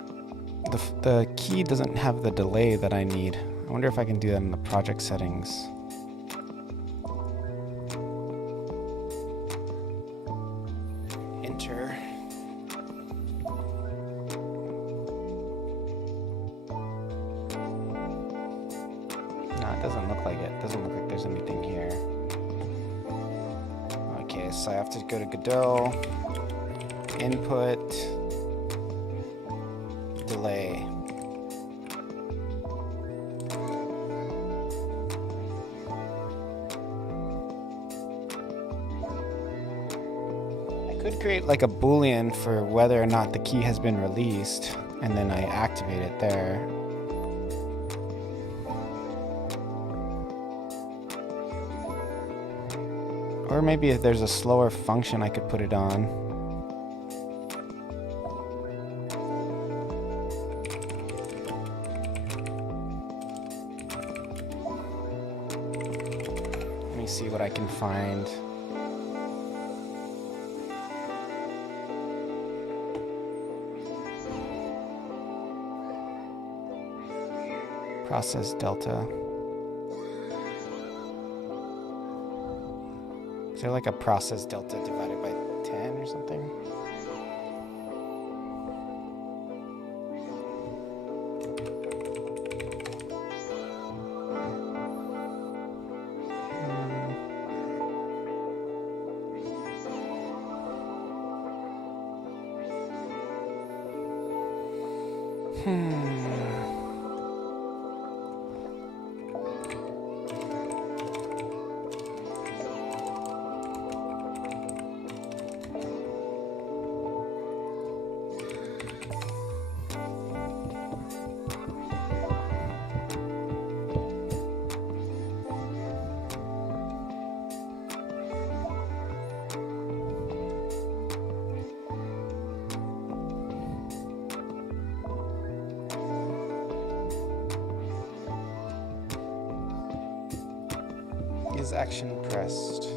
the key doesn't have the delay that I need. I wonder if I can do that in the project settings. Enter. No, it doesn't look like it. It doesn't look like there's anything here. Okay, so I have to go to Godot, input, delay. create like a boolean for whether or not the key has been released, and then I activate it there. Or maybe if there's a slower function I could put it on. Let me see what I can find. Process delta. Is there like a process delta divided by 10 or something? Is action pressed?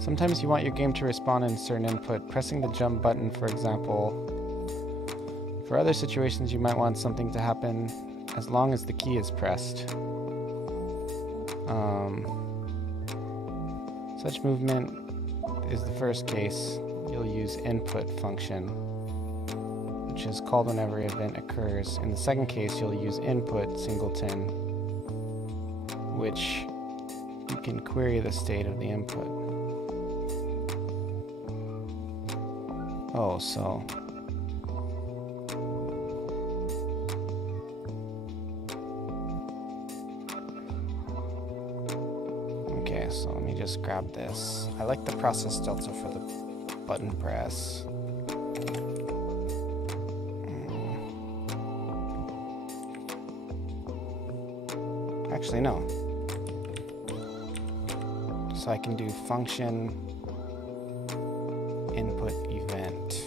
Sometimes you want your game to respond in certain input, pressing the jump button, for example. For other situations, you might want something to happen as long as the key is pressed. Such movement is the first case. You'll use input function, which is called whenever an event occurs. In the second case, you'll use input singleton, which you can query the state of the input. Oh, so okay, so let me just grab this. I like the process delta for the button press. Actually, no. So I can do function input event.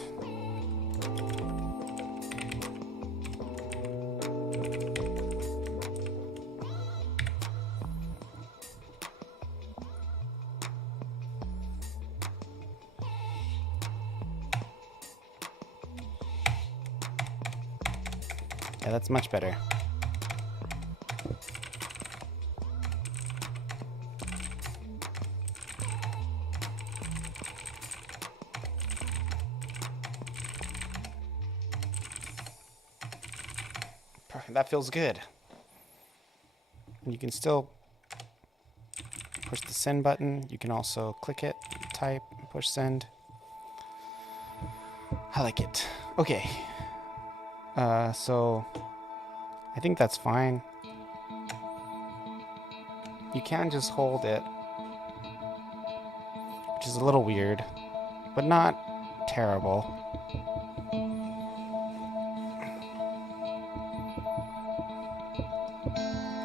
Yeah, that's much better. That feels good. And you can still push the send button. You can also click it, type, and push send. I like it. Okay. So I think that's fine. You can just hold it, which is a little weird, but not terrible.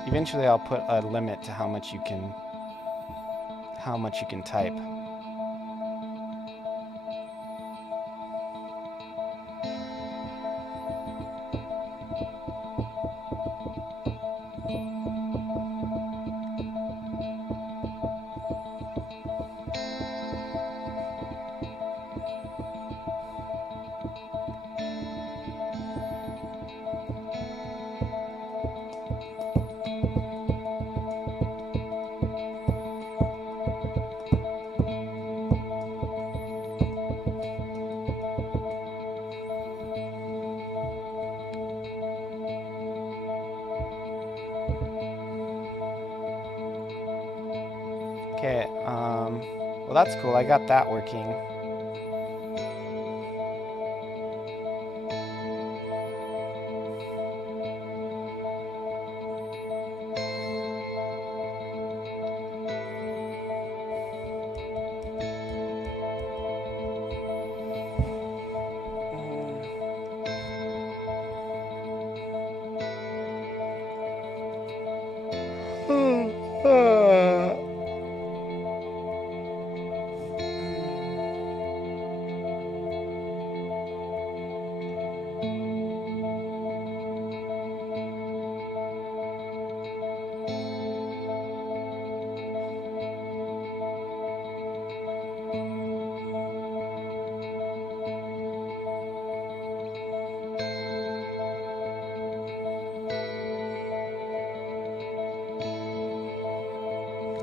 Eventually I'll put a limit to how much you can type. Okay, well that's cool. I got that working.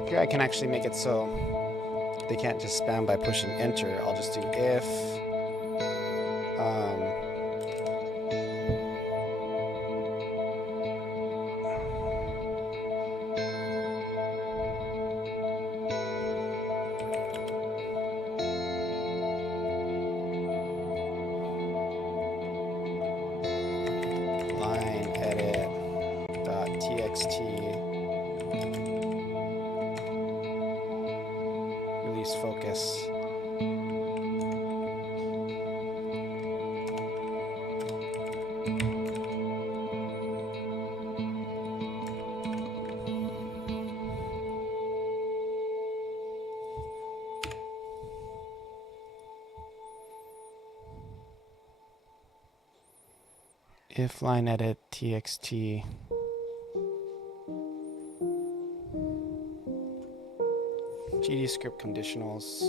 Here I can actually make it so they can't just spam by pushing enter. I'll just do if line edit dot txt release focus. If line edit txt GD script conditionals.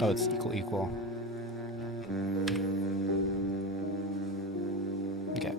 Oh, it's equal. Okay.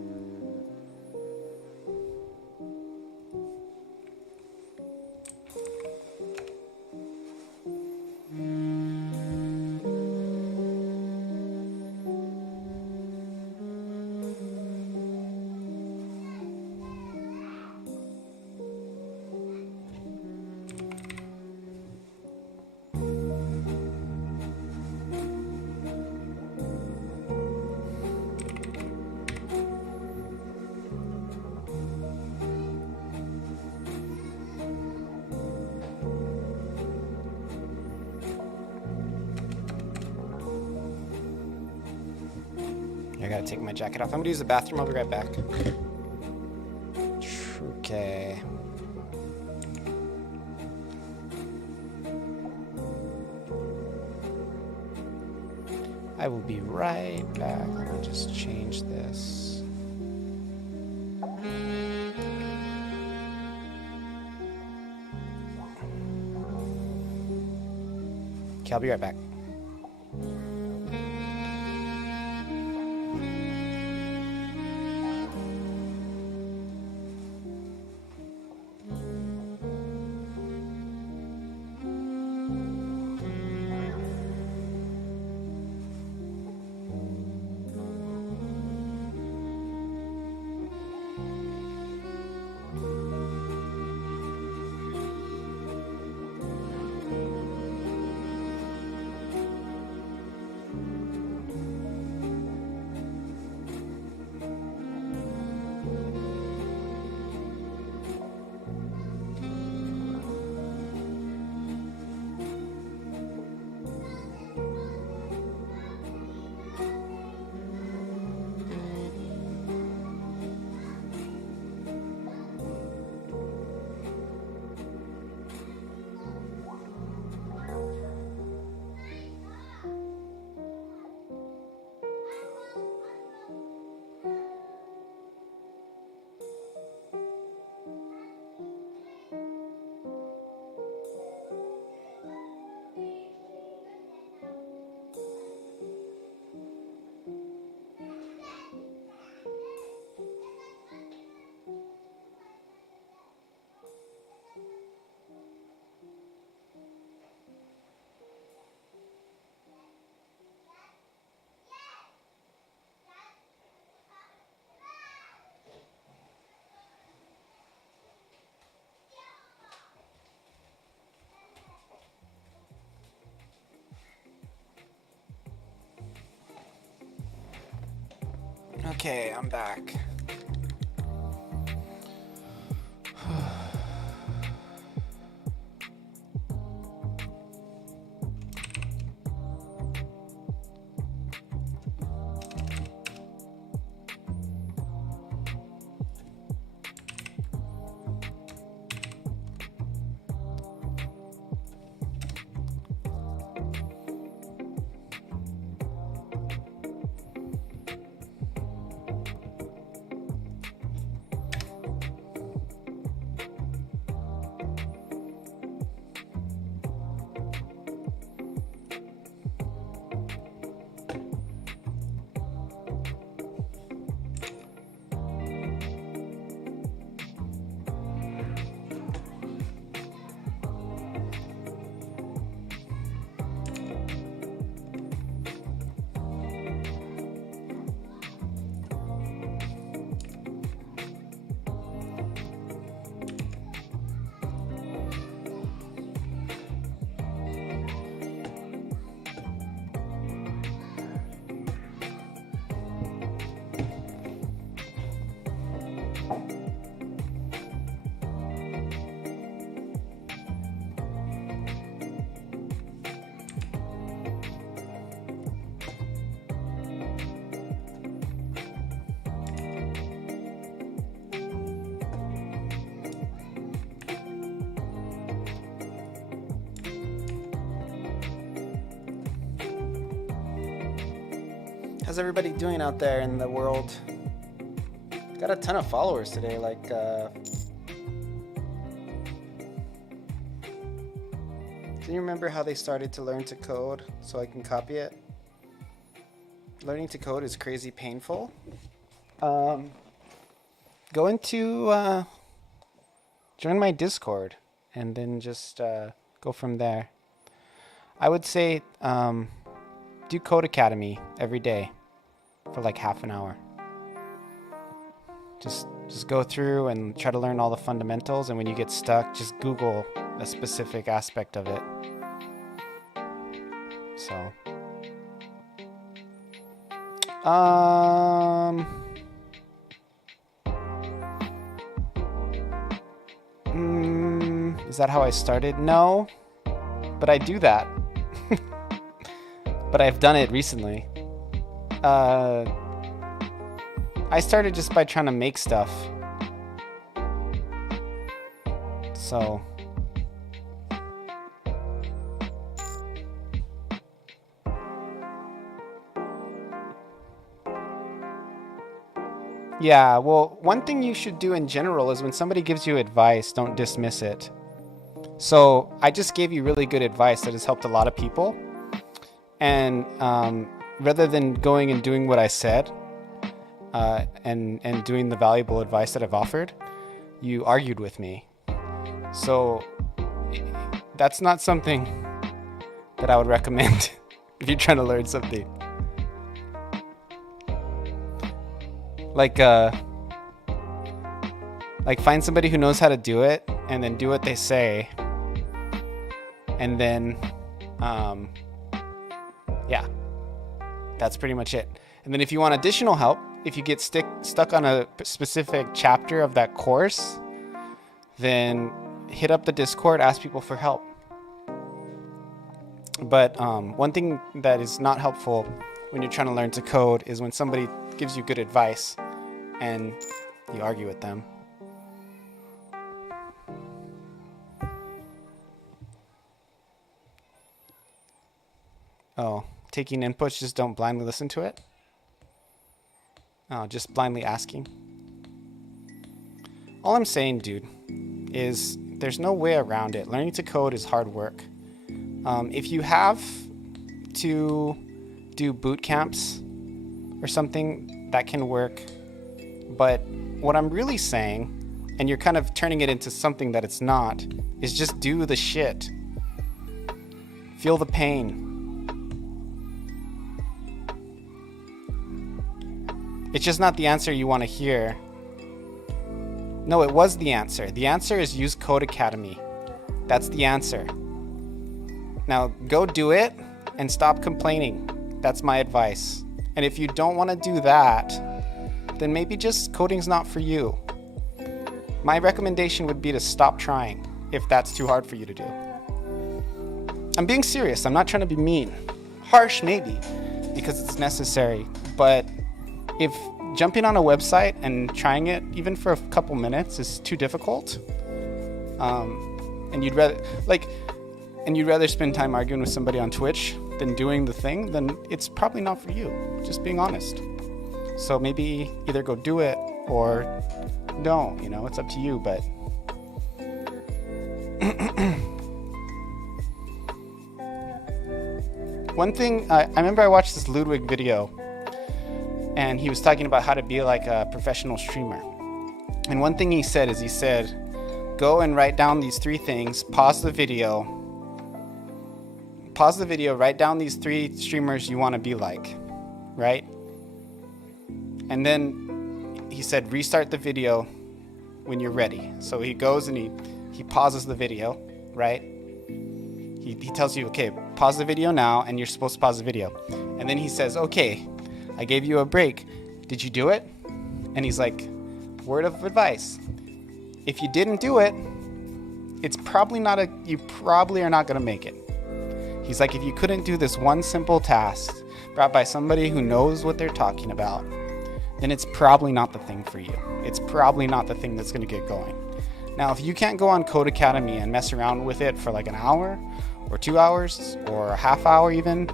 I gotta take my jacket off. I'm gonna use the bathroom. I'll be right back. Okay. I will be right back. Let me just change this. Okay, I'll be right back. Okay, I'm back. How's everybody doing out there in the world? Got a ton of followers today, like do you remember how they started to learn to code so I can copy it? Learning to code is crazy painful. Go into join my Discord and then just go from there. I would say do Code Academy every day for like half an hour. Just go through and try to learn all the fundamentals, and when you get stuck, just Google a specific aspect of it. So is that how I started? No, but I do that. But I've done it recently. I started just by trying to make stuff. So yeah, well, one thing you should do in general is when somebody gives you advice, don't dismiss it. So I just gave you really good advice that has helped a lot of people. And rather than going and doing what I said and doing the valuable advice that I've offered, you argued with me. So that's not something that I would recommend if you're trying to learn something. Like find somebody who knows how to do it and then do what they say. And then, yeah, that's pretty much it. And then if you want additional help, if you get stuck on a specific chapter of that course, then hit up the Discord, ask people for help. But one thing that is not helpful when you're trying to learn to code is when somebody gives you good advice and you argue with them. Oh, taking inputs, just don't blindly listen to it? Oh, just blindly asking? All I'm saying, dude, is there's no way around it. Learning to code is hard work. If you have to do boot camps or something, that can work. But what I'm really saying, and you're kind of turning it into something that it's not, is just do the shit. Feel the pain. It's just not the answer you want to hear. No, it was the answer. The answer is use Code Academy. That's the answer. Now, go do it and stop complaining. That's my advice. And if you don't want to do that, then maybe just coding's not for you. My recommendation would be to stop trying if that's too hard for you to do. I'm being serious. I'm not trying to be mean. Harsh, maybe, because it's necessary. But if jumping on a website and trying it, even for a couple minutes, is too difficult, and you'd rather spend time arguing with somebody on Twitch than doing the thing, then it's probably not for you. Just being honest. So maybe either go do it or don't. You know, it's up to you. But one thing, I remember I watched this Ludwig video, and he was talking about how to be like a professional streamer. And one thing he said, go and write down these 3 things, pause the video, write down these 3 streamers you want to be like, right? And then he said, restart the video when you're ready. So he goes and he pauses the video, right? He tells you, okay, pause the video now, and you're supposed to pause the video. And then he says, okay, I gave you a break. Did you do it? And he's like, word of advice. If you didn't do it, you probably are not going to make it. He's like, if you couldn't do this one simple task brought by somebody who knows what they're talking about, then it's probably not the thing for you. It's probably not the thing that's going to get going. Now, if you can't go on Code Academy and mess around with it for like an hour or 2 hours or a half hour even,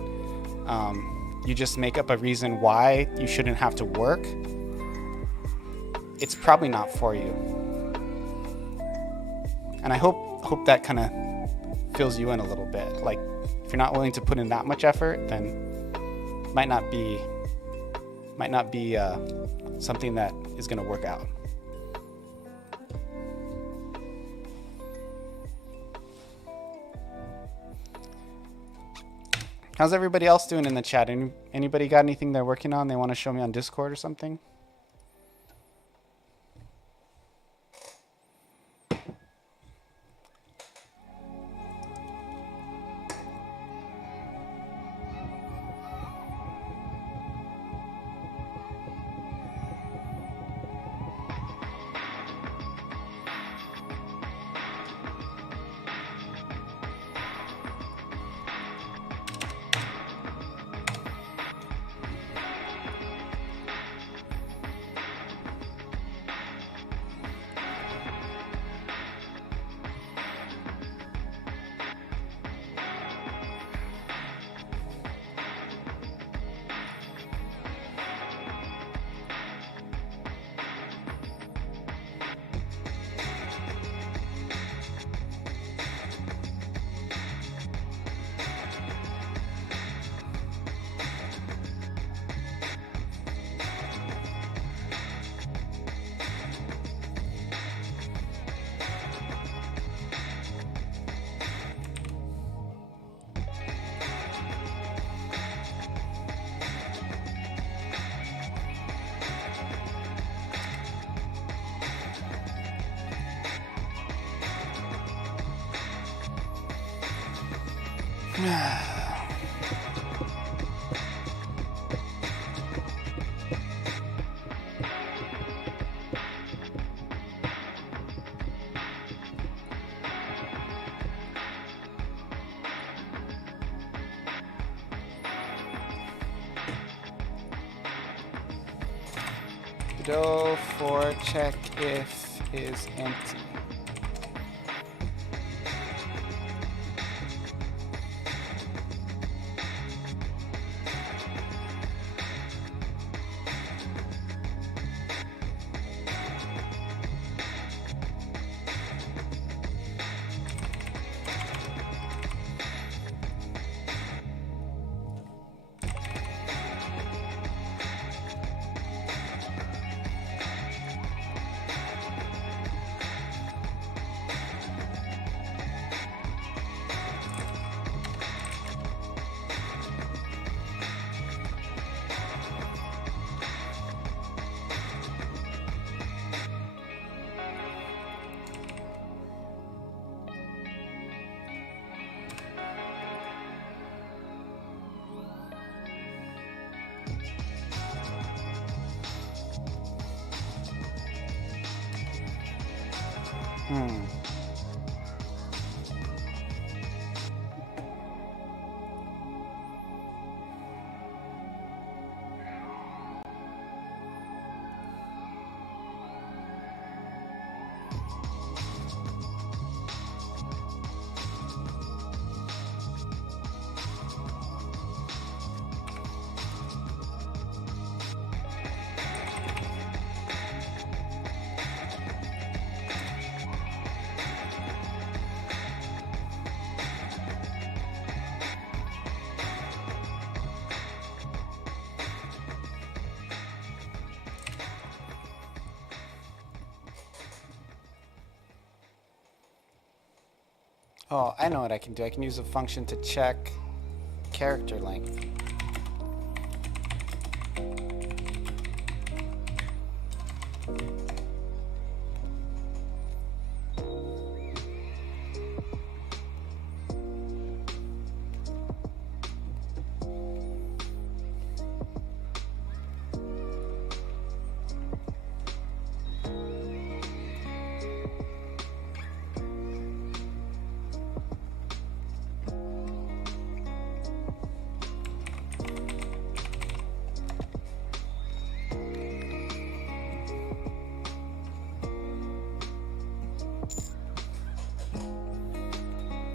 you just make up a reason why you shouldn't have to work, it's probably not for you. And I hope that kind of fills you in a little bit. Like, if you're not willing to put in that much effort, then might not be something that is going to work out. How's everybody else doing in the chat? Anybody got anything they're working on they want to show me on Discord or something? Godot for check if is empty. Oh, I know what I can do. I can use a function to check character length.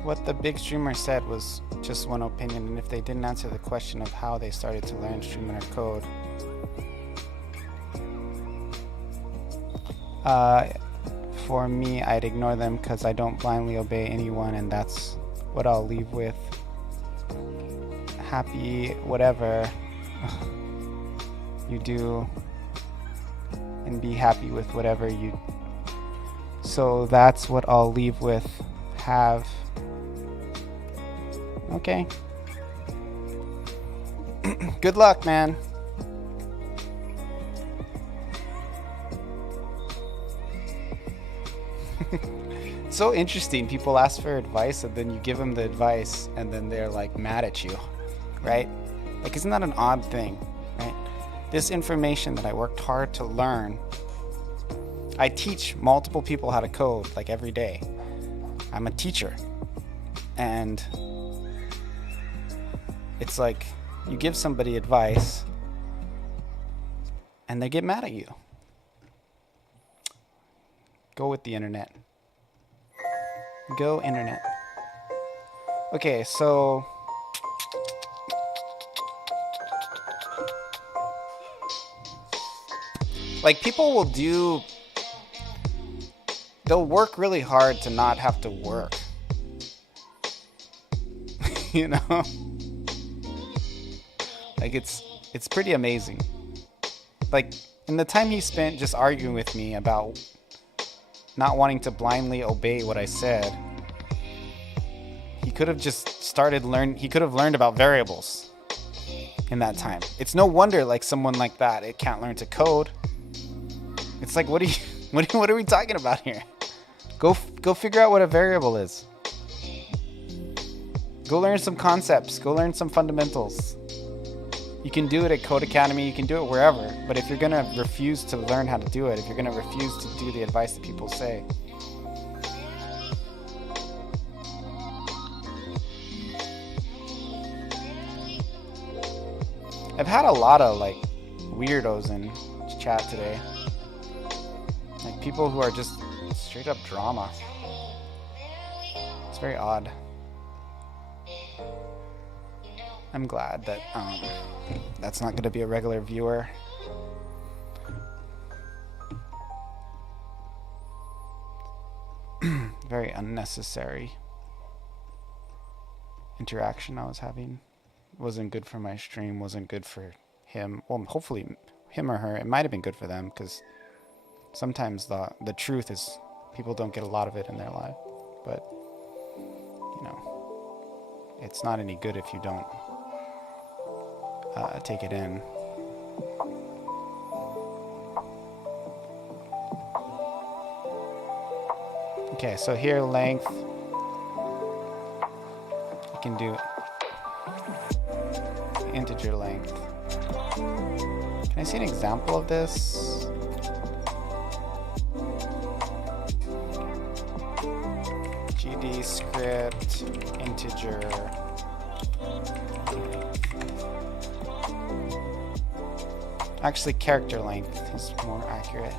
What the big streamer said was just one opinion, and if they didn't answer the question of how they started to learn streamer code, for me, I'd ignore them because I don't blindly obey anyone, and that's what I'll leave with. Happy whatever you do, and be happy with whatever you. So that's what I'll leave with. Have. Okay. Good luck, man. So interesting. People ask for advice and then you give them the advice and then they're like mad at you, right? Like, isn't that an odd thing, right? This information that I worked hard to learn, I teach multiple people how to code like every day. I'm a teacher. And it's like you give somebody advice and they get mad at you. Go with the internet. Go internet. Okay, so like people will they'll work really hard to not have to work. You know? Like it's pretty amazing. Like in the time he spent just arguing with me about not wanting to blindly obey what I said, he could have just he could have learned about variables in that time. It's no wonder like someone like that, it can't learn to code. It's like what are we talking about here? Go figure out what a variable is. Go learn some concepts, go learn some fundamentals. You can do it at Code Academy, you can do it wherever, but if you're going to refuse to learn how to do it, if you're going to refuse to do the advice that people say, I've had a lot of like weirdos in chat today. Like people who are just straight up drama. It's very odd. I'm glad that that's not going to be a regular viewer. Very unnecessary interaction I was having. Wasn't good for my stream, wasn't good for him. Well, hopefully him or her, it might have been good for them because sometimes the truth is people don't get a lot of it in their life. But, you know, it's not any good if you don't take it in. Okay, so here length, you can do integer length. Can I see an example of this? 2D script integer. Actually, character length is more accurate.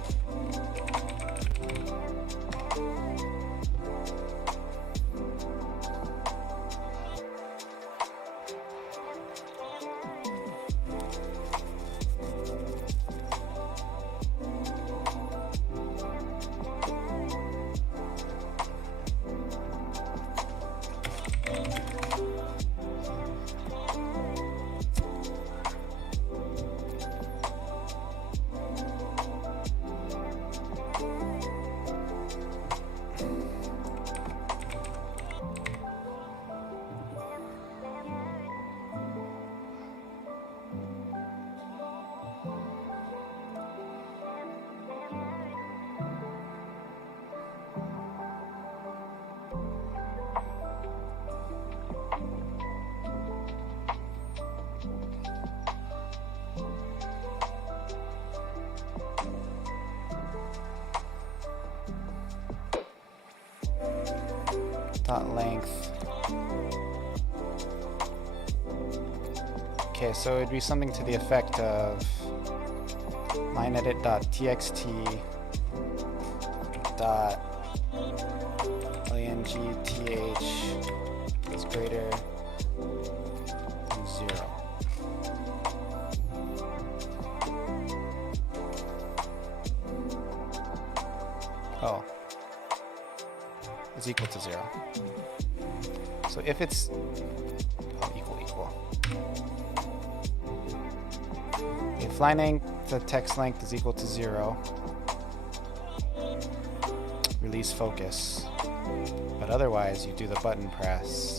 Dot length. Okay, so it'd be something to the effect of lineedit.txt dot langth is greater than 0. Oh. Is equal to 0. So if it's equal. If line length, the text length is equal to 0, release focus. But otherwise, you do the button press.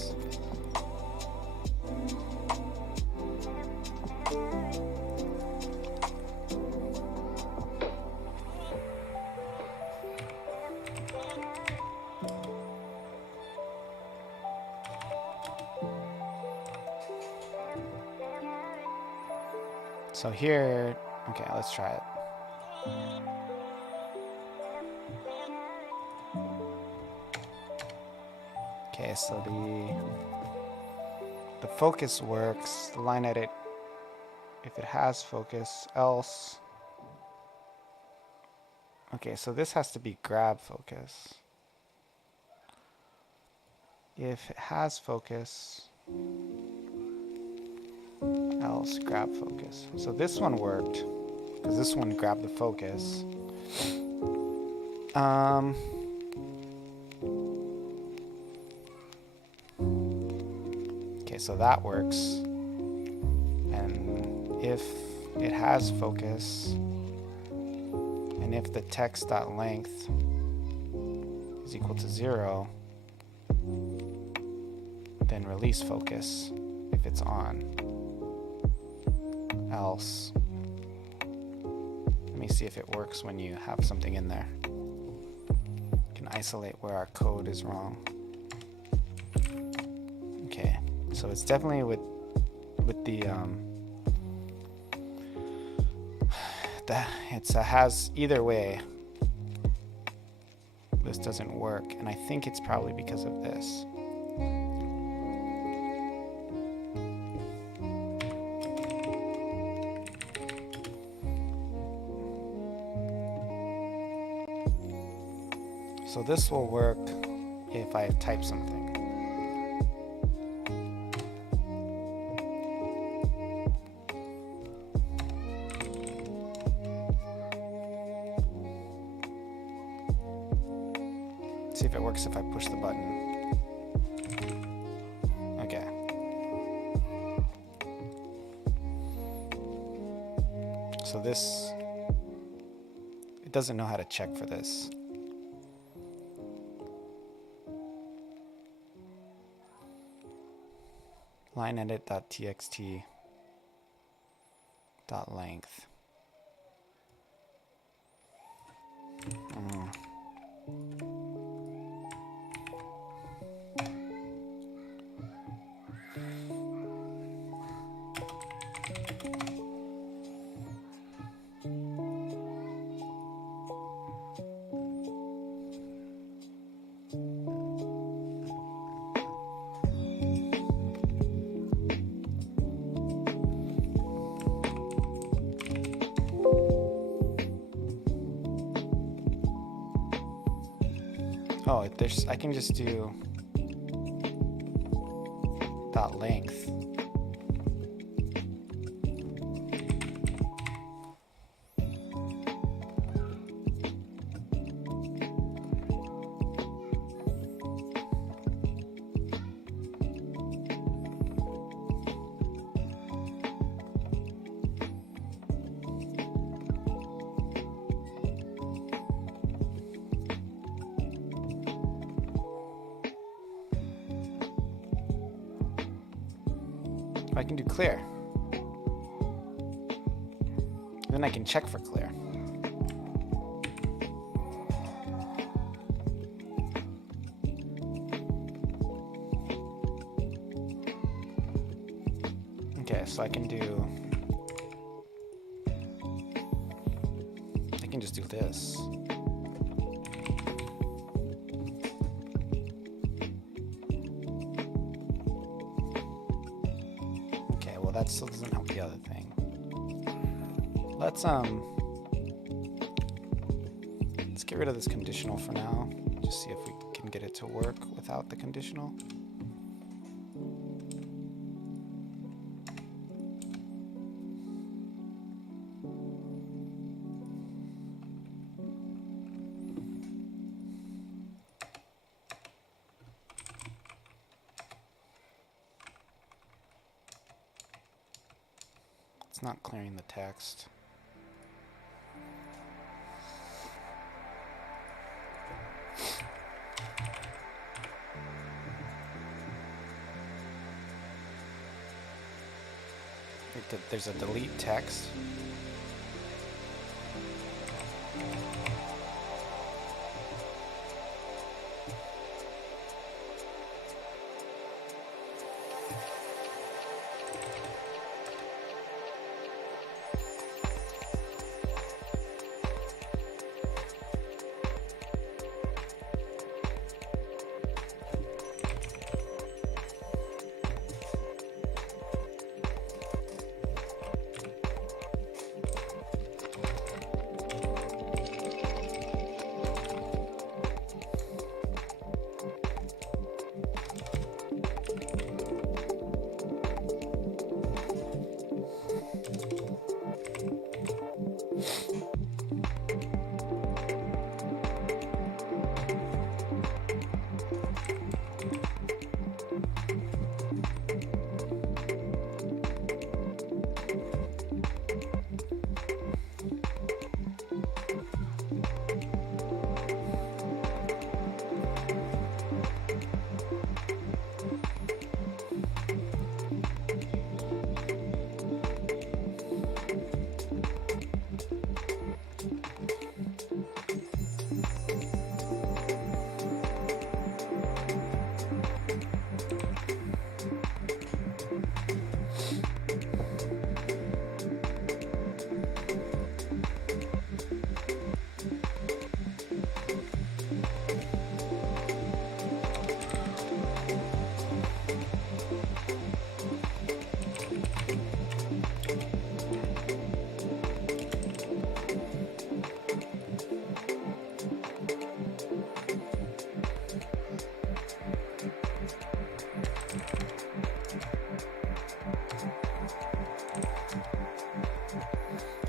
So here, okay, let's try it. Okay, so the focus works, the line edit, if it has focus, else. Okay, so this has to be grab focus. If it has focus, else grab focus. So this one worked because this one grabbed the focus. Okay, so that works. And if it has focus, and if the text.length is equal to 0, then release focus if it's on. Else. Let me see if it works when you have something in there. You can isolate where our code is wrong. Okay, so it's definitely with the it's has either way. This doesn't work, and I think it's probably because of this. So this will work if I type something. See if it works if I push the button. Okay. So this, it doesn't know how to check for this. lineedit.txt .length. Oh, there's, I can just do dot length. I can do clear. Then I can check for clear. Okay, so I can just do this. That still doesn't help the other thing. Let's get rid of this conditional for now. Just see if we can get it to work without the conditional. It's not clearing the text. There's a delete text.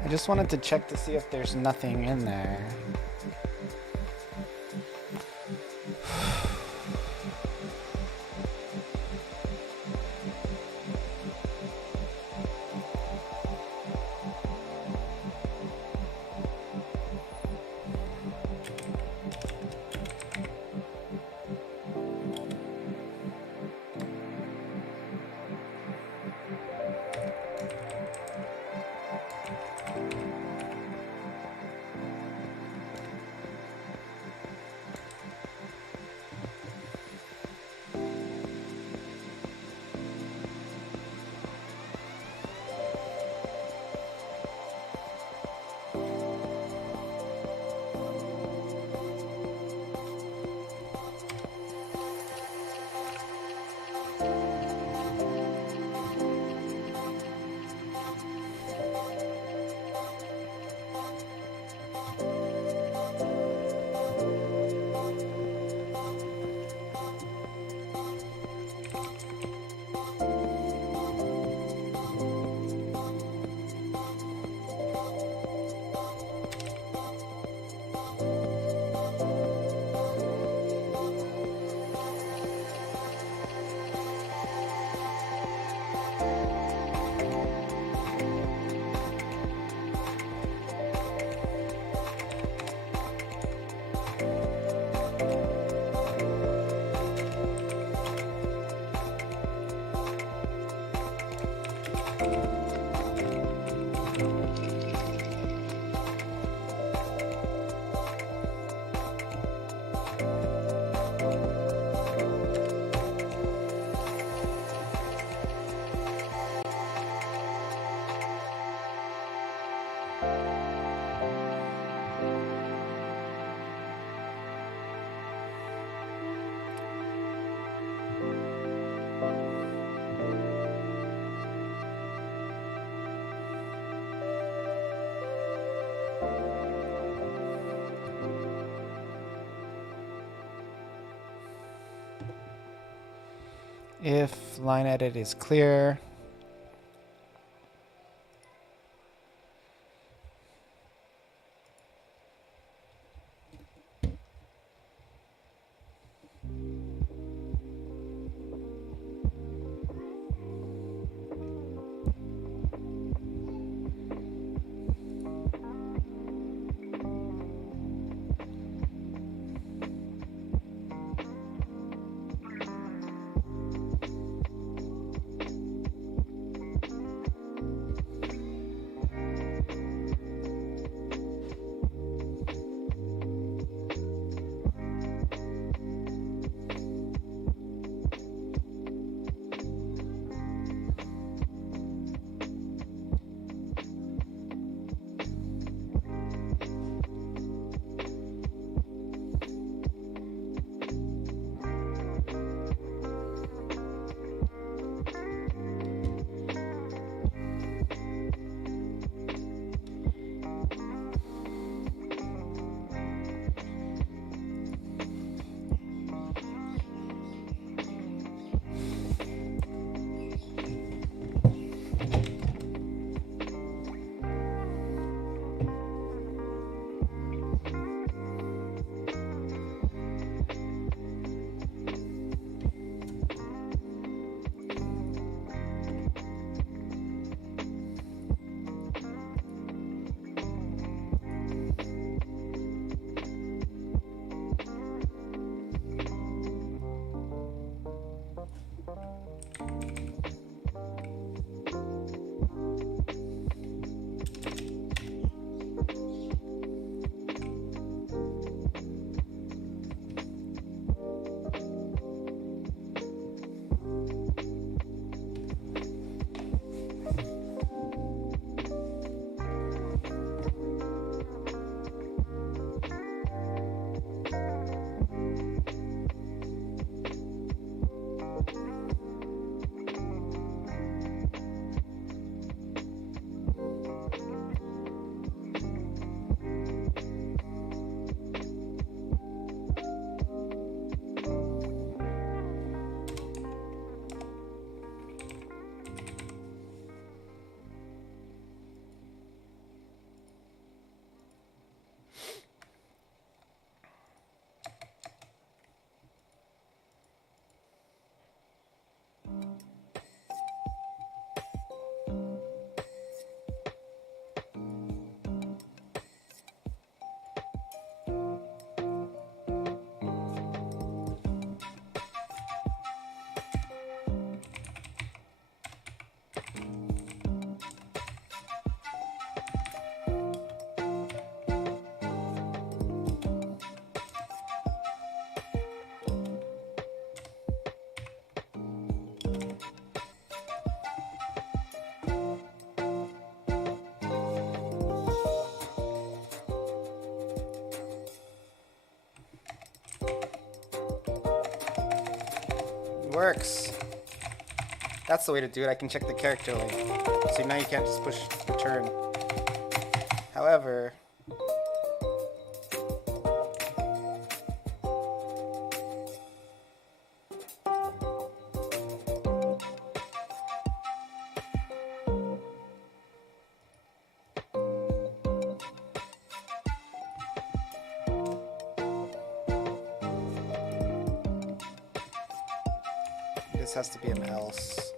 I just wanted to check to see if there's nothing in there. If line edit is clear, works. That's the way to do it. I can check the character length. So now you can't just push return. However, this has to be an else.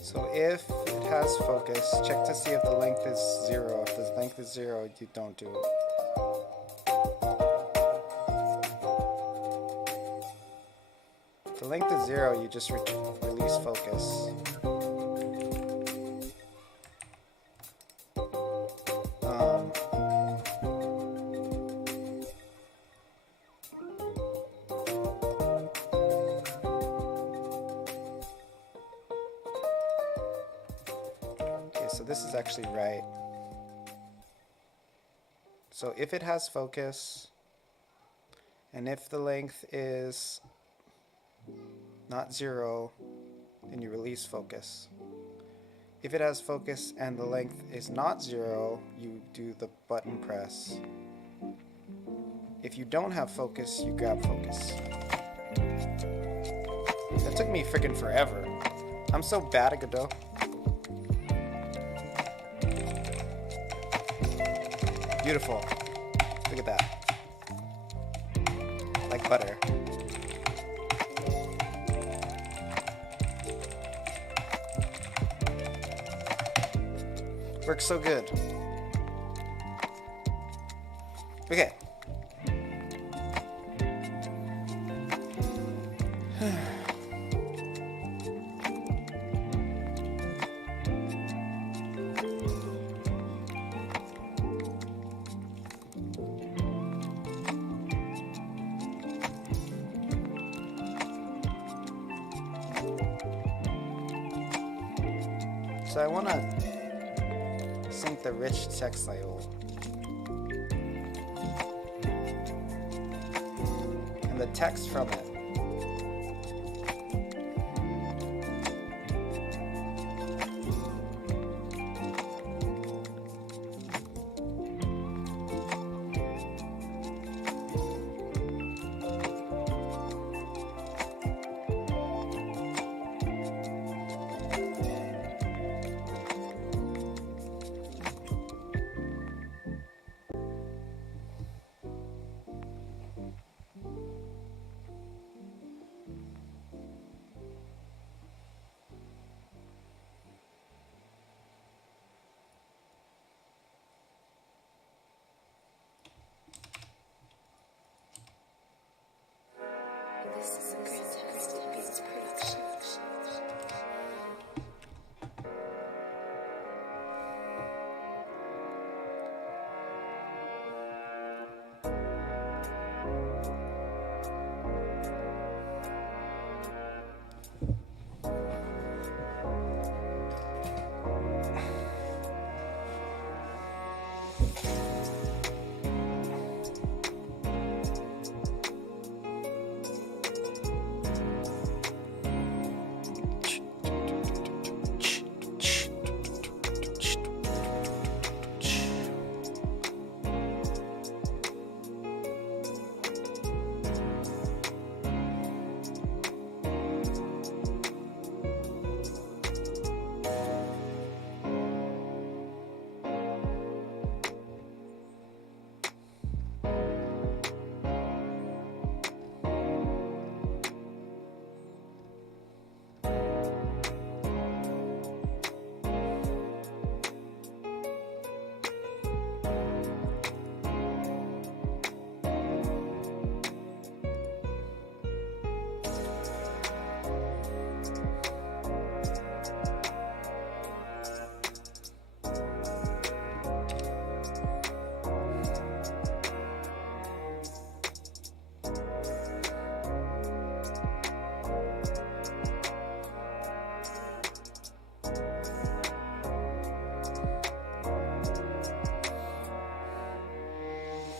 So if it has focus, check to see if the length is 0. If the length is 0, you don't do it. If the length is 0, you just release focus. So this is actually right. So if it has focus And if the length is not 0, then you release focus. If it has focus and the length is not 0, you do the button press. If you don't have focus, you grab focus. That took me freaking forever. I'm so bad at Godot. Beautiful. Look at that. Like butter. Works so good. Okay. So I want to sync the rich text label and the text from it.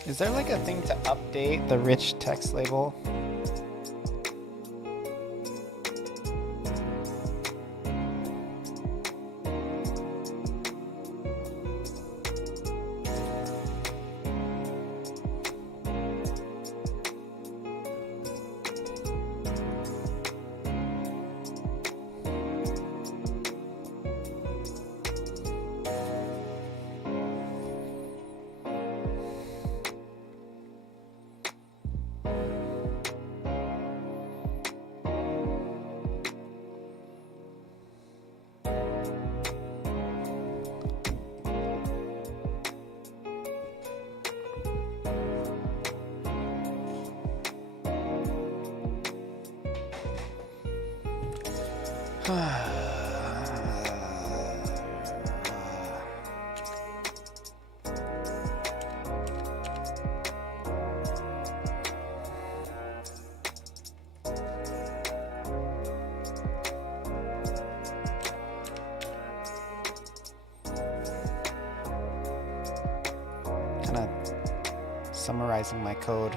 Is there like a thing to update the rich text label? Kind of summarizing my code.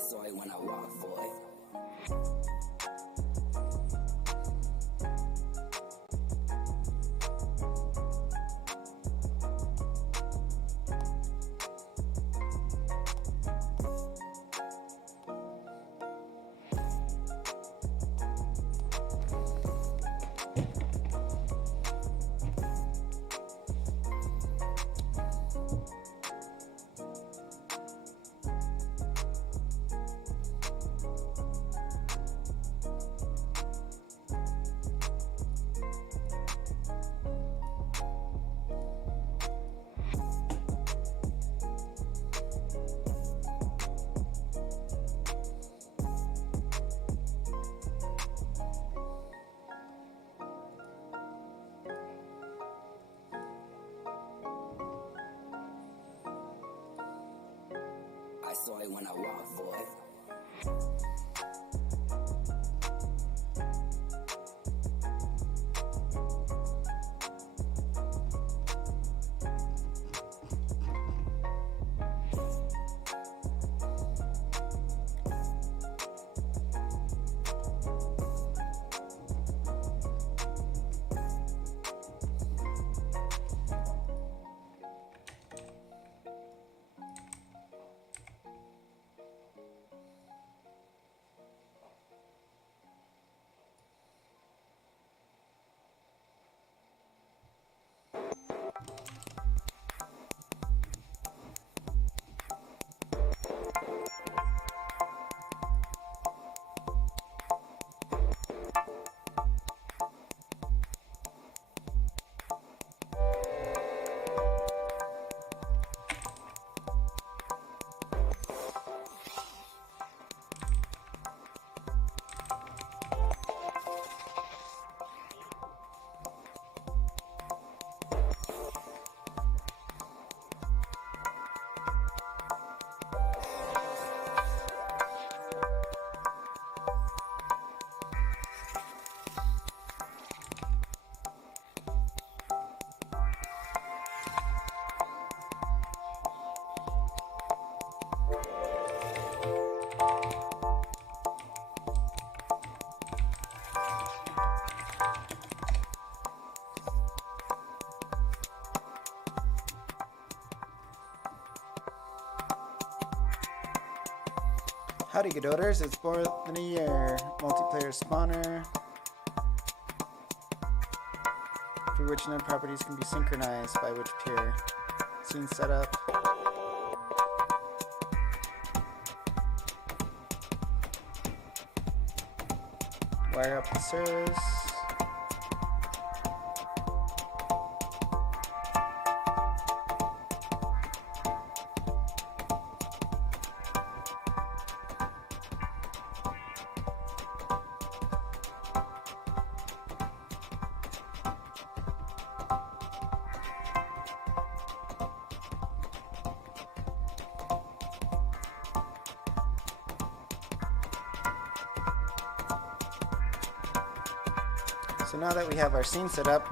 saw it when I walked, boy. I saw it when I walked, boy. Howdy Godoters, it's more than a year. Multiplayer spawner, through which known properties can be synchronized by which peer. Scene setup. Wire up the servers. So now that we have our scene set up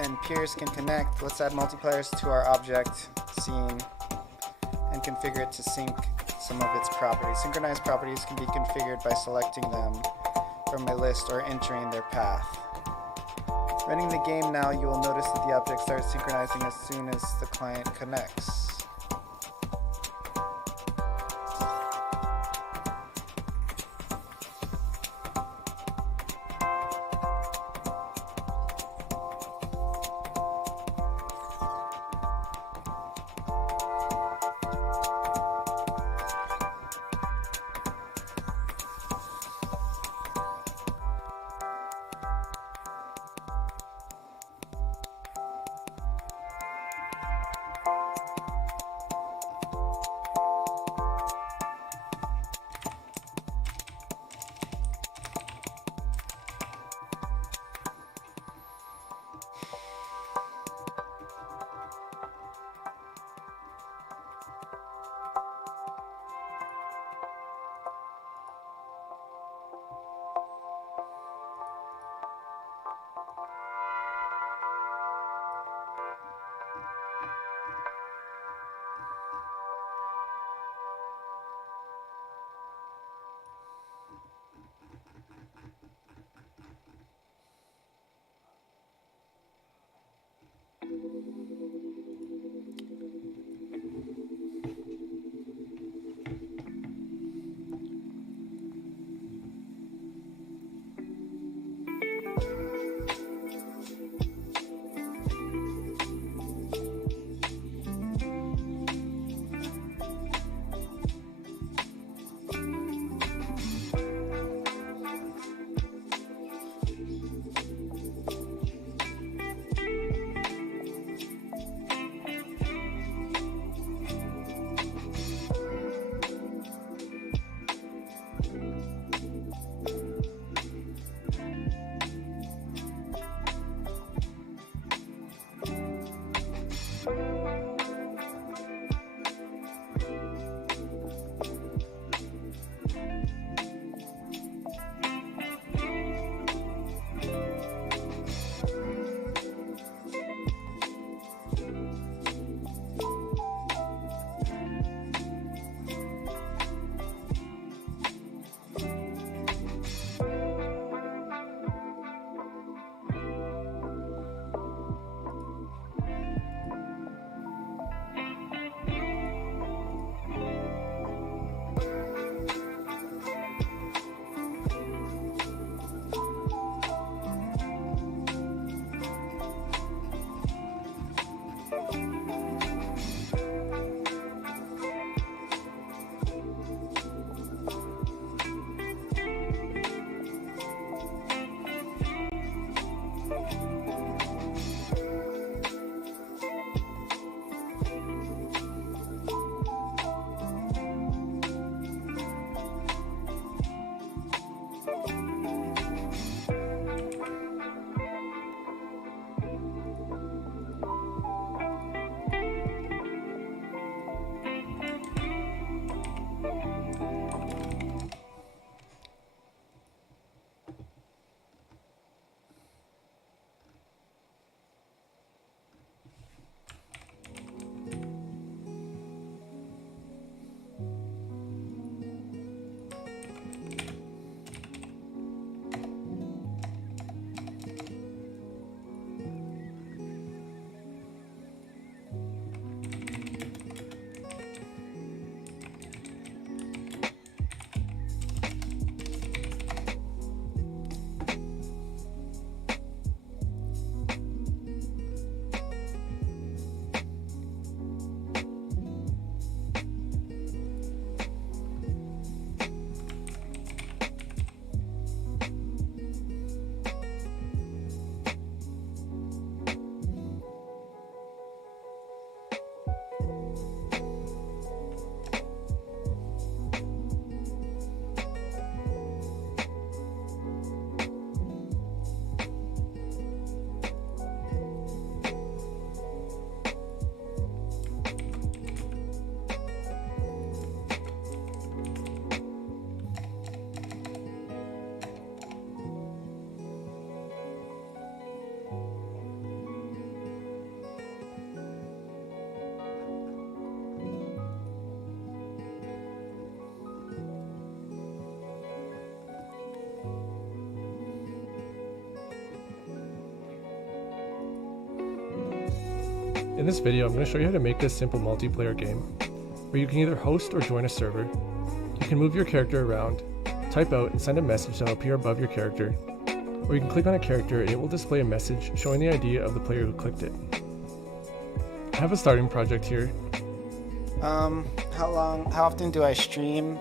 and peers can connect, let's add multipliers to our object scene and configure it to sync some of its properties. Synchronized properties can be configured by selecting them from a list or entering their path. Running the game now, you will notice that the object starts synchronizing as soon as the client connects. In this video, I'm going to show you how to make this simple multiplayer game, where you can either host or join a server. You can move your character around, type out and send a message that will appear above your character, or you can click on a character and it will display a message showing the ID of the player who clicked it. I have a starting project here. How often do I stream?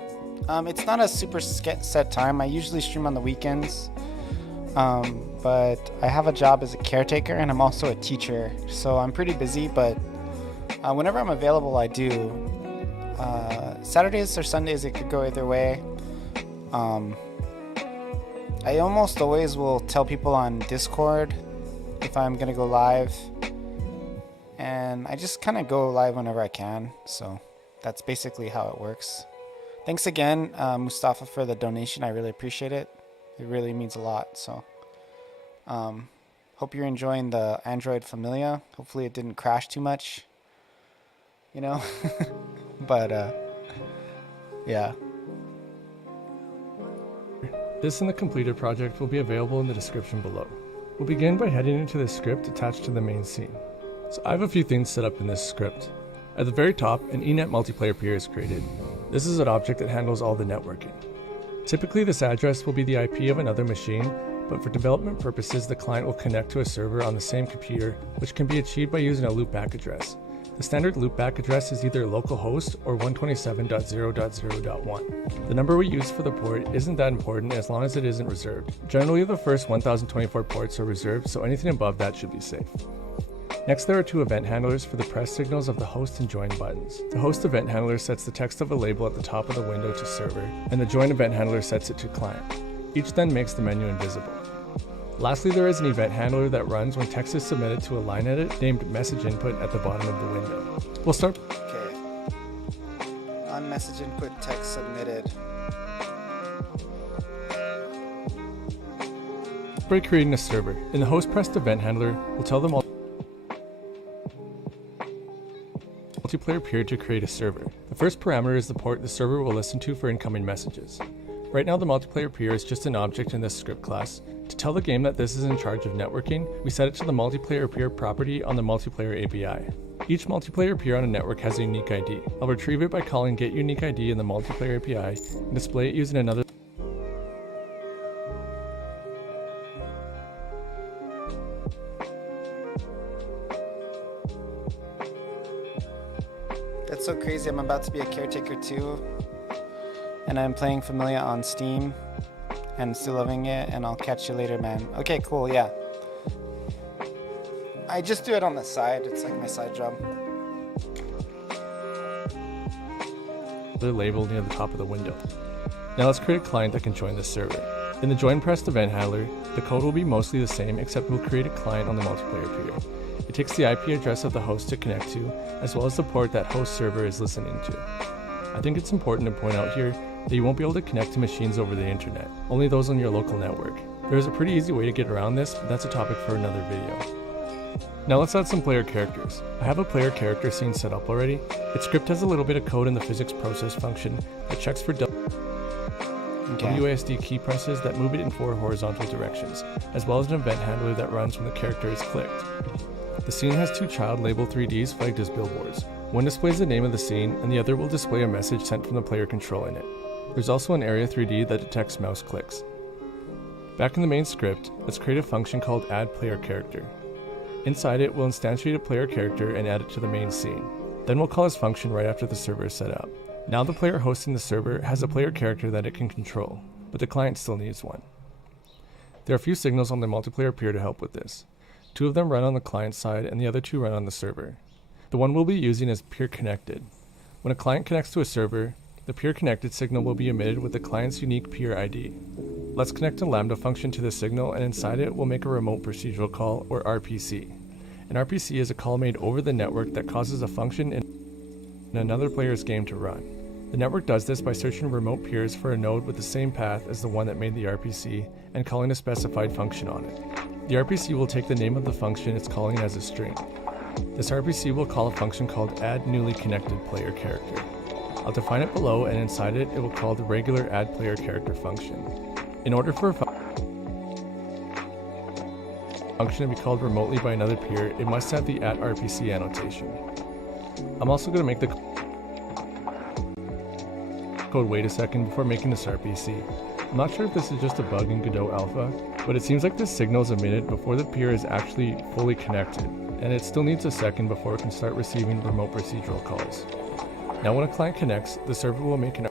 It's not a super set time. I usually stream on the weekends. But I have a job as a caretaker and I'm also a teacher, so I'm pretty busy, but whenever I'm available I do. Saturdays or Sundays it could go either way. I almost always will tell people on Discord if I'm gonna go live, and I just kind of go live whenever I can, so that's basically how it works. Thanks again, Mustafa, for the donation. I really appreciate it. It really means a lot. So hope you're enjoying the Android Familia. Hopefully it didn't crash too much, you know. But yeah. This and the completed project will be available in the description below. We'll begin by heading into the script attached to the main scene. So I have a few things set up in this script. At the very top, an eNet multiplayer peer is created. This is an object that handles all the networking. Typically this address will be the IP of another machine, but for development purposes the client will connect to a server on the same computer, which can be achieved by using a loopback address. The standard loopback address is either localhost or 127.0.0.1. The number we use for the port isn't that important as long as it isn't reserved. Generally the first 1024 ports are reserved, so anything above that should be safe. Next, there are two event handlers for the press signals of the host and join buttons. The host event handler sets the text of a label at the top of the window to server, and the join event handler sets it to client. Each then makes the menu invisible. Lastly, there is an event handler that runs when text is submitted to a line edit named message input at the bottom of the window. We'll start. Okay. On message input text submitted. By creating a server. In the host pressed event handler, we'll tell the multiplayer peer to create a server. The first parameter is the port the server will listen to for incoming messages. Right now the multiplayer peer is just an object in this script class. To tell the game that this is in charge of networking, we set it to the multiplayer peer property on the multiplayer API. Each multiplayer peer on a network has a unique ID. I'll retrieve it by calling getUniqueID in the multiplayer API and display it using another. That's so crazy. I'm about to be a caretaker too, and I'm playing Familia on Steam and still loving it, and I'll catch you later, man. Okay, cool, yeah. I just do it on the side. It's like my side job. The label near the top of the window. Now let's create a client that can join this server. In the join pressed event handler, the code will be mostly the same, except we'll create a client on the multiplayer peer. It takes the IP address of the host to connect to, as well as the port that host server is listening to. I think it's important to point out here that you won't be able to connect to machines over the internet, only those on your local network. There is a pretty easy way to get around this, but that's a topic for another video. Now let's add some player characters. I have a player character scene set up already. Its script has a little bit of code in the physics process function that checks for WASD key presses that move it in 4 horizontal directions, as well as an event handler that runs when the character is clicked. The scene has 2 child label 3Ds flagged as billboards. One displays the name of the scene, and the other will display a message sent from the player controlling it. There's also an area 3D that detects mouse clicks. Back in the main script, let's create a function called addPlayerCharacter. Inside it, we'll instantiate a player character and add it to the main scene. Then we'll call this function right after the server is set up. Now the player hosting the server has a player character that it can control, but the client still needs one. There are a few signals on the multiplayer peer to help with this. 2 of them run on the client side and the other 2 run on the server. The one we'll be using is peer connected. When a client connects to a server, the peer connected signal will be emitted with the client's unique peer ID. Let's connect a Lambda function to the signal, and inside it we'll make a remote procedural call, or RPC. An RPC is a call made over the network that causes a function in another player's game to run. The network does this by searching remote peers for a node with the same path as the one that made the RPC and calling a specified function on it. The RPC will take the name of the function it's calling as a string. This RPC will call a function called addNewlyConnectedPlayerCharacter. I'll define it below, and inside it, it will call the regular addPlayerCharacter function. In order for a function to be called remotely by another peer, it must have the @RPC annotation. I'm also going to make the code wait a second before making this RPC. I'm not sure if this is just a bug in Godot Alpha, but it seems like this signal is emitted before the peer is actually fully connected, and it still needs a second before it can start receiving remote procedural calls. Now when a client connects, the server will make an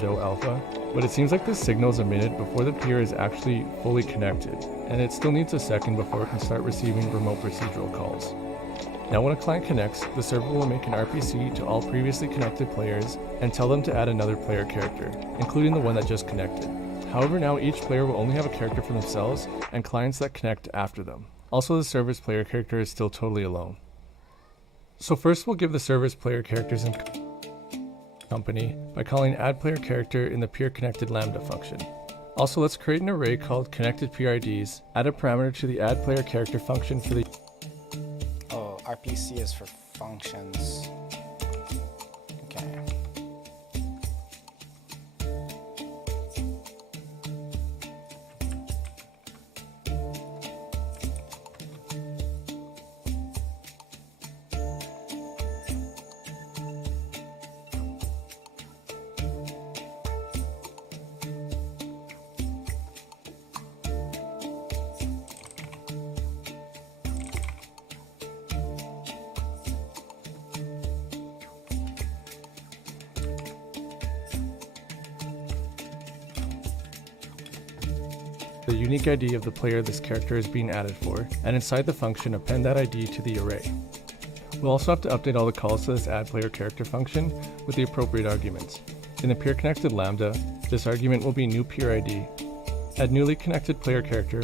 Godot Alpha, but it seems like this signal is emitted before the peer is actually fully connected, and it still needs a second before it can start receiving remote procedural calls. Now when a client connects, the server will make an RPC to all previously connected players and tell them to add another player character, including the one that just connected. However, now each player will only have a character for themselves and clients that connect after them. Also, the server's player character is still totally alone. So first we'll give the server's player characters and company by calling add player character in the peer connected lambda function. Also, let's create an array called connected PRIDs, add a parameter to the add player character function for the RPC is for functions. Okay. the unique ID of the player this character is being added for, and inside the function append that ID to the array. We'll also have to update all the calls to this add player character function with the appropriate arguments. In the peer connected lambda, this argument will be new peer ID. Add newly connected player character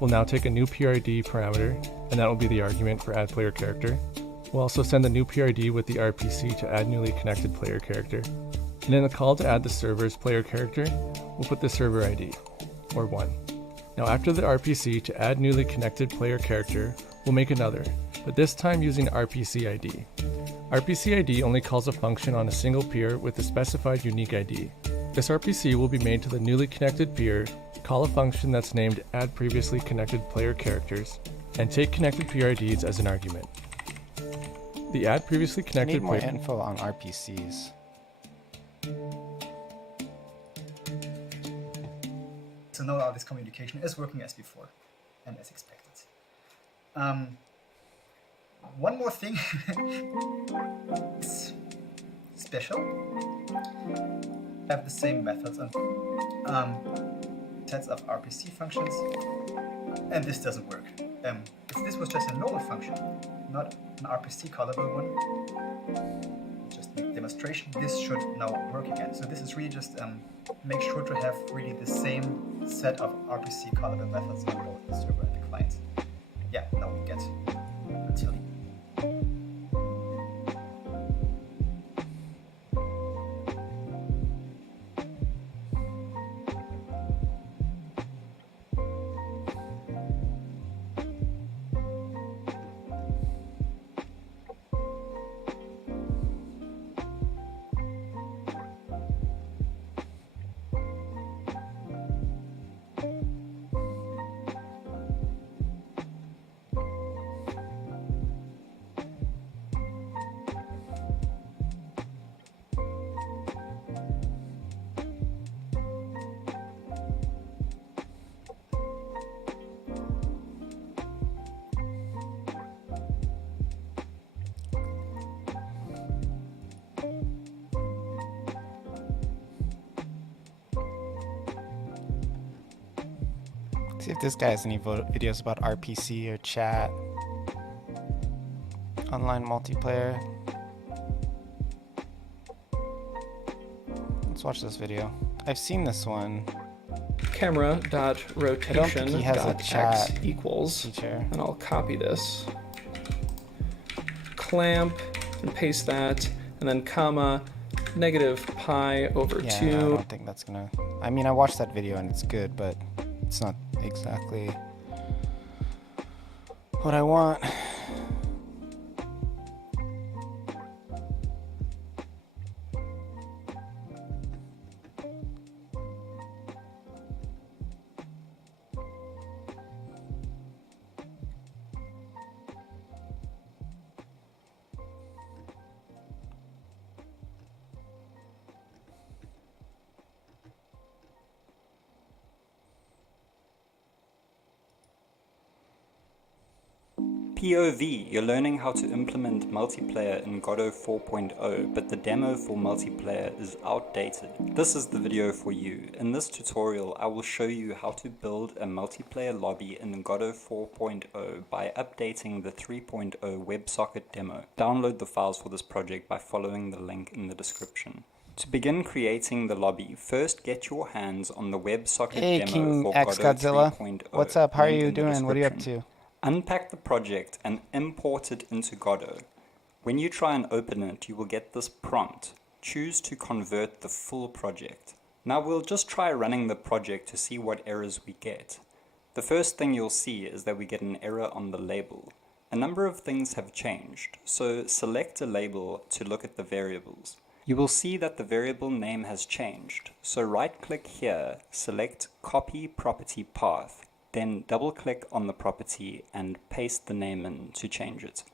will now take a new peer ID parameter, and that will be the argument for add player character. We'll also send the new peer ID with the RPC to add newly connected player character. And in the call to add the server's player character, we'll put the server ID, or 1. Now after the RPC to add newly connected player character, we'll make another, but this time using RPC ID. RPC ID only calls a function on a single peer with a specified unique ID. This RPC will be made to the newly connected peer, call a function that's named add previously connected player characters, and take connected PRIDs as an argument. The add previously connected I need more info on RPCs. So now all this communication is working as before and as expected. One more thing is special. Have the same methods and sets of RPC functions, and this doesn't work. If this was just a normal function, not an RPC callable one, just make demonstration, this should now work again. So this is really just make sure to have really the same set of RPC callable methods on both the server and the client. Yeah, now we get until See if this guy has any videos about RPC or chat. Online multiplayer. Let's watch this video. I've seen this one. camera.rotation he has a x chat equals, feature. and I'll copy this, clamp, and paste that, and then comma, -pi over 2. Yeah, I don't think that's gonna... I mean, I watched that video and it's good, but it's not exactly what I want. POV, you're learning how to implement multiplayer in Godot 4.0, but the demo for multiplayer is outdated. This is the video for you. In this tutorial, I will show you how to build a multiplayer lobby in Godot 4.0 by updating the 3.0 WebSocket demo. Download the files for this project by following the link in the description. To begin creating the lobby, first get your hands on the WebSocket demo King for X Godot Godzilla. 3.0. What's up? How are link you in the doing? What are you up description. to? Unpack the project and import it into Godot. When you try and open it, you will get this prompt. Choose to convert the full project. Now we'll just try running the project to see what errors we get. The first thing you'll see is that we get an error on the label. A number of things have changed, so select a label to look at the variables. You will see that the variable name has changed, so right-click here, select Copy Property Path, then double-click on the property and paste the name in to change it.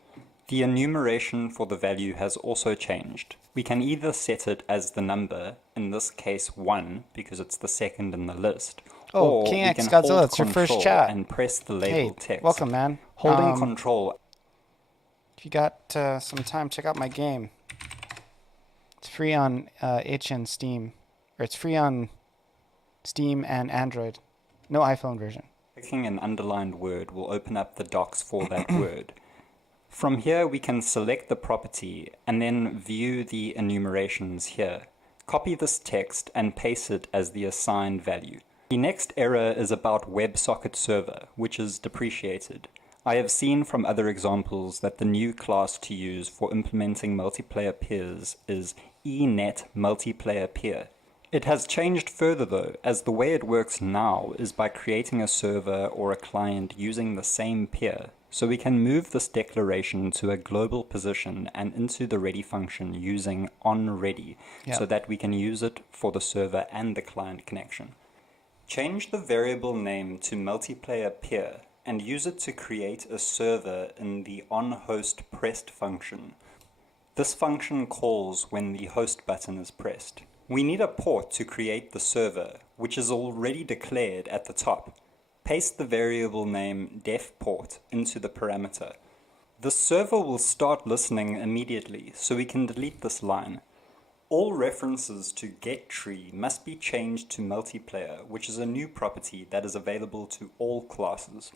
The enumeration for the value has also changed. We can either set it as the number, in this case 1, because it's the second in the list, or King we X can Godzilla, hold it's your first Control chat. and press the label Hey, text. welcome, man. Holding Control. If you got some time, check out my game. It's free on itch and Steam. Or it's free on Steam and Android. No iPhone version. Clicking an underlined word will open up the docs for that word. From here we can select the property and then view the enumerations here. Copy this text and paste it as the assigned value. The next error is about WebSocket server, which is depreciated. I have seen from other examples that the new class to use for implementing multiplayer peers is eNet multiplayer peer. It has changed further though, as the way it works now is by creating a server or a client using the same peer. So we can move this declaration to a global position and into the ready function using onReady, so that we can use it for the server and the client connection. Change the variable name to multiplayer peer and use it to create a server in the onHostPressed function. This function calls when the host button is pressed. We need a port to create the server, which is already declared at the top. Paste the variable name defPort into the parameter. The server will start listening immediately, so we can delete this line. All references to getTree must be changed to multiplayer, which is a new property that is available to all classes.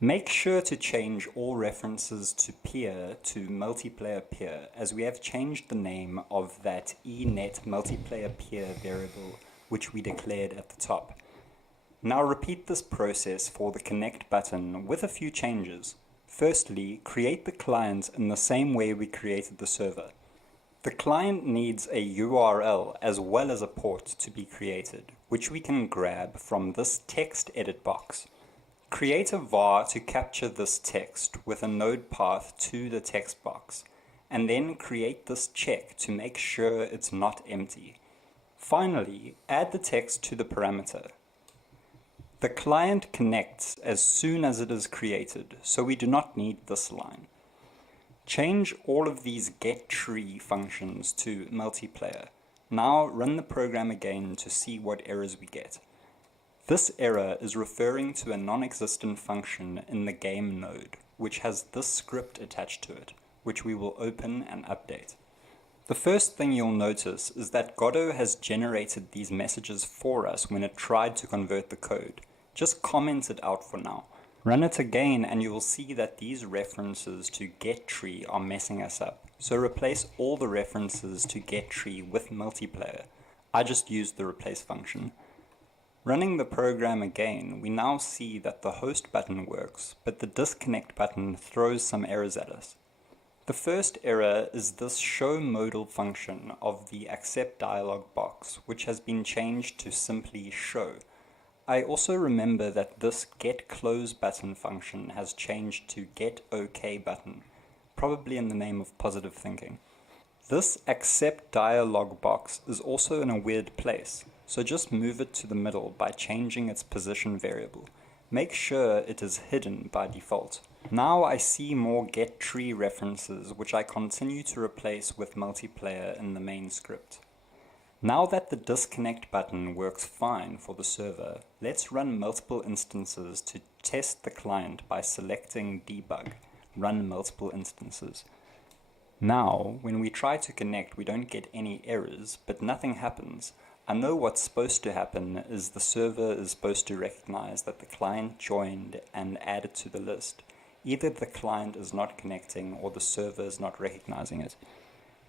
Make sure to change all references to peer to multiplayer peer, as we have changed the name of that eNet multiplayer peer variable, which we declared at the top. Now repeat this process for the connect button with a few changes. Firstly, create the client in the same way we created the server. The client needs a URL as well as a port to be created, which we can grab from this text edit box. Create a var to capture this text with a node path to the text box, and then create this check to make sure it's not empty. Finally, add the text to the parameter. The client connects as soon as it is created, so we do not need this line. Change all of these getTree functions to multiplayer. Now run the program again to see what errors we get. This error is referring to a non-existent function in the game node, which has this script attached to it, which we will open and update. The first thing you'll notice is that Godot has generated these messages for us when it tried to convert the code. Just comment it out for now. Run it again and you will see that these references to getTree are messing us up. So replace all the references to getTree with multiplayer. I just used the replace function. Running the program again, we now see that the host button works, but the disconnect button throws some errors at us. The first error is this show modal function of the accept dialog box, which has been changed to simply show. I also remember that this get close button function has changed to get OK button, probably in the name of positive thinking. This accept dialog box is also in a weird place, so just move it to the middle by changing its position variable. Make sure it is hidden by default. Now I see more getTree references, which I continue to replace with multiplayer in the main script. Now that the disconnect button works fine for the server, let's run multiple instances to test the client by selecting debug, run multiple instances. Now, when we try to connect, we don't get any errors, but nothing happens. I know what's supposed to happen is the server is supposed to recognize that the client joined and add it to the list. Either the client is not connecting or the server is not recognizing it.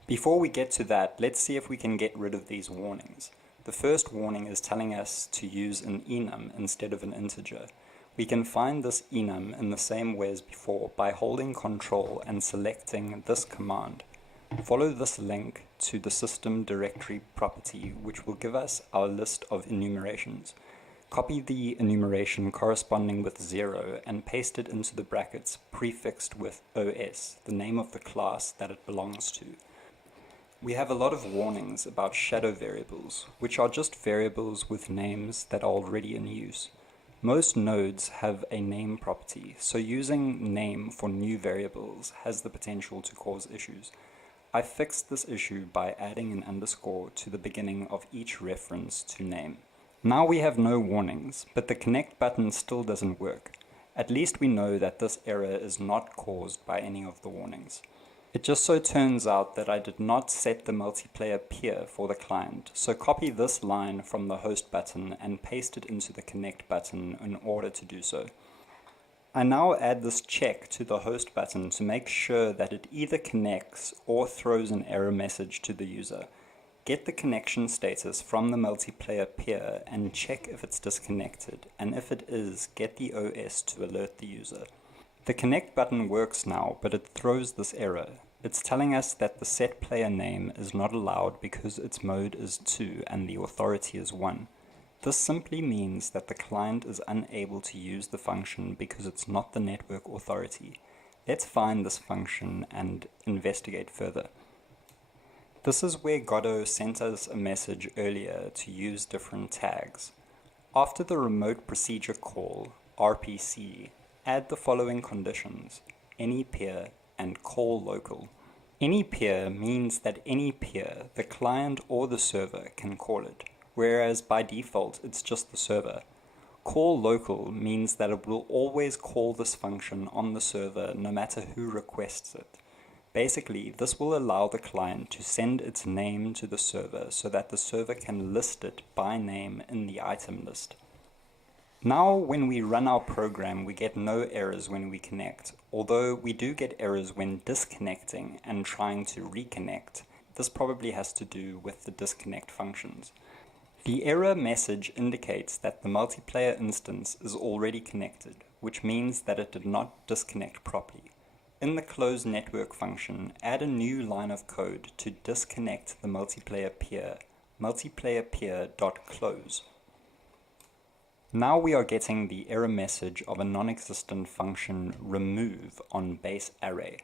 Before we get to that, let's see if we can get rid of these warnings. The first warning is telling us to use an enum instead of an integer. We can find this enum in the same way as before by holding Ctrl and selecting this command. Follow this link to the system directory property, which will give us our list of enumerations. Copy the enumeration corresponding with 0 and paste it into the brackets prefixed with OS, the name of the class that it belongs to. We have a lot of warnings about shadow variables, which are just variables with names that are already in use. Most nodes have a name property, so using name for new variables has the potential to cause issues. I fixed this issue by adding an underscore to the beginning of each reference to name. Now we have no warnings, but the connect button still doesn't work. At least we know that this error is not caused by any of the warnings. It just so turns out that I did not set the multiplayer peer for the client, so copy this line from the host button and paste it into the connect button in order to do so. I now add this check to the host button to make sure that it either connects or throws an error message to the user. Get the connection status from the multiplayer peer and check if it's disconnected, and if it is, get the OS to alert the user. The connect button works now, but it throws this error. It's telling us that the set player name is not allowed because its mode is 2 and the authority is 1. This simply means that the client is unable to use the function because it's not the network authority. Let's find this function and investigate further. This is where Godot sent us a message earlier to use different tags. After the remote procedure call, RPC, add the following conditions: any peer and call local. Any peer means that any peer, the client or the server, can call it, whereas by default it's just the server. Call local means that it will always call this function on the server no matter who requests it. Basically, this will allow the client to send its name to the server so that the server can list it by name in the item list. Now, when we run our program, we get no errors when we connect, although we do get errors when disconnecting and trying to reconnect. This probably has to do with the disconnect functions. The error message indicates that the multiplayer instance is already connected, which means that it did not disconnect properly. In the close network function, add a new line of code to disconnect the multiplayer peer, multiplayerpeer.close. Now we are getting the error message of a non-existent function remove on base array.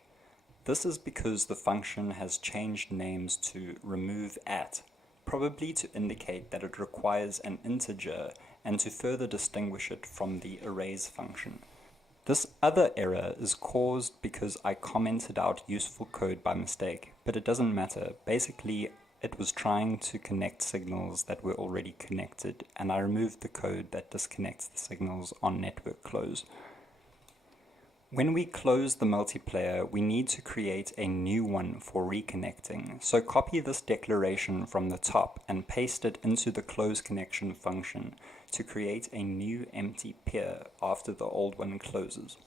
This is because the function has changed names to remove at, probably to indicate that it requires an integer and to further distinguish it from the arrays function. This other error is caused because I commented out useful code by mistake, but it doesn't matter. Basically, it was trying to connect signals that were already connected, and I removed the code that disconnects the signals on network close. When we close the multiplayer, we need to create a new one for reconnecting, so copy this declaration from the top and paste it into the close connection function to create a new empty peer after the old one closes.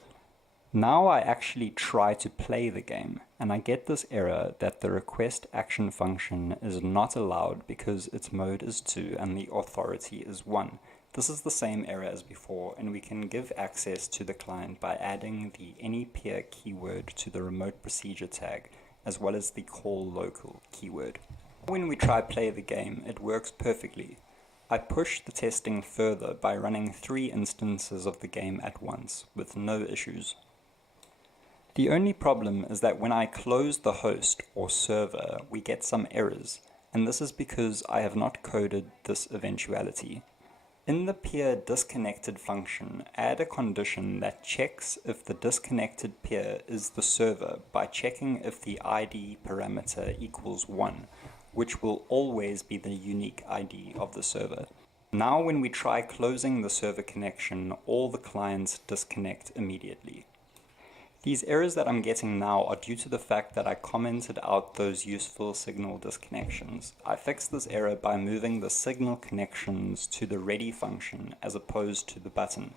Now I actually try to play the game, and I get this error that the request action function is not allowed because its mode is 2 and the authority is 1. This is the same error as before, and we can give access to the client by adding the anyPeer keyword to the remote procedure tag, as well as the call local keyword. When we try play the game, it works perfectly. I pushed the testing further by running 3 instances of the game at once, with no issues. The only problem is that when I close the host or server, we get some errors, and this is because I have not coded this eventuality. In the peer disconnected function, add a condition that checks if the disconnected peer is the server by checking if the ID parameter equals 1, which will always be the unique ID of the server. Now when we try closing the server connection, all the clients disconnect immediately. These errors that I'm getting now are due to the fact that I commented out those useful signal disconnections. I fixed this error by moving the signal connections to the ready function as opposed to the button.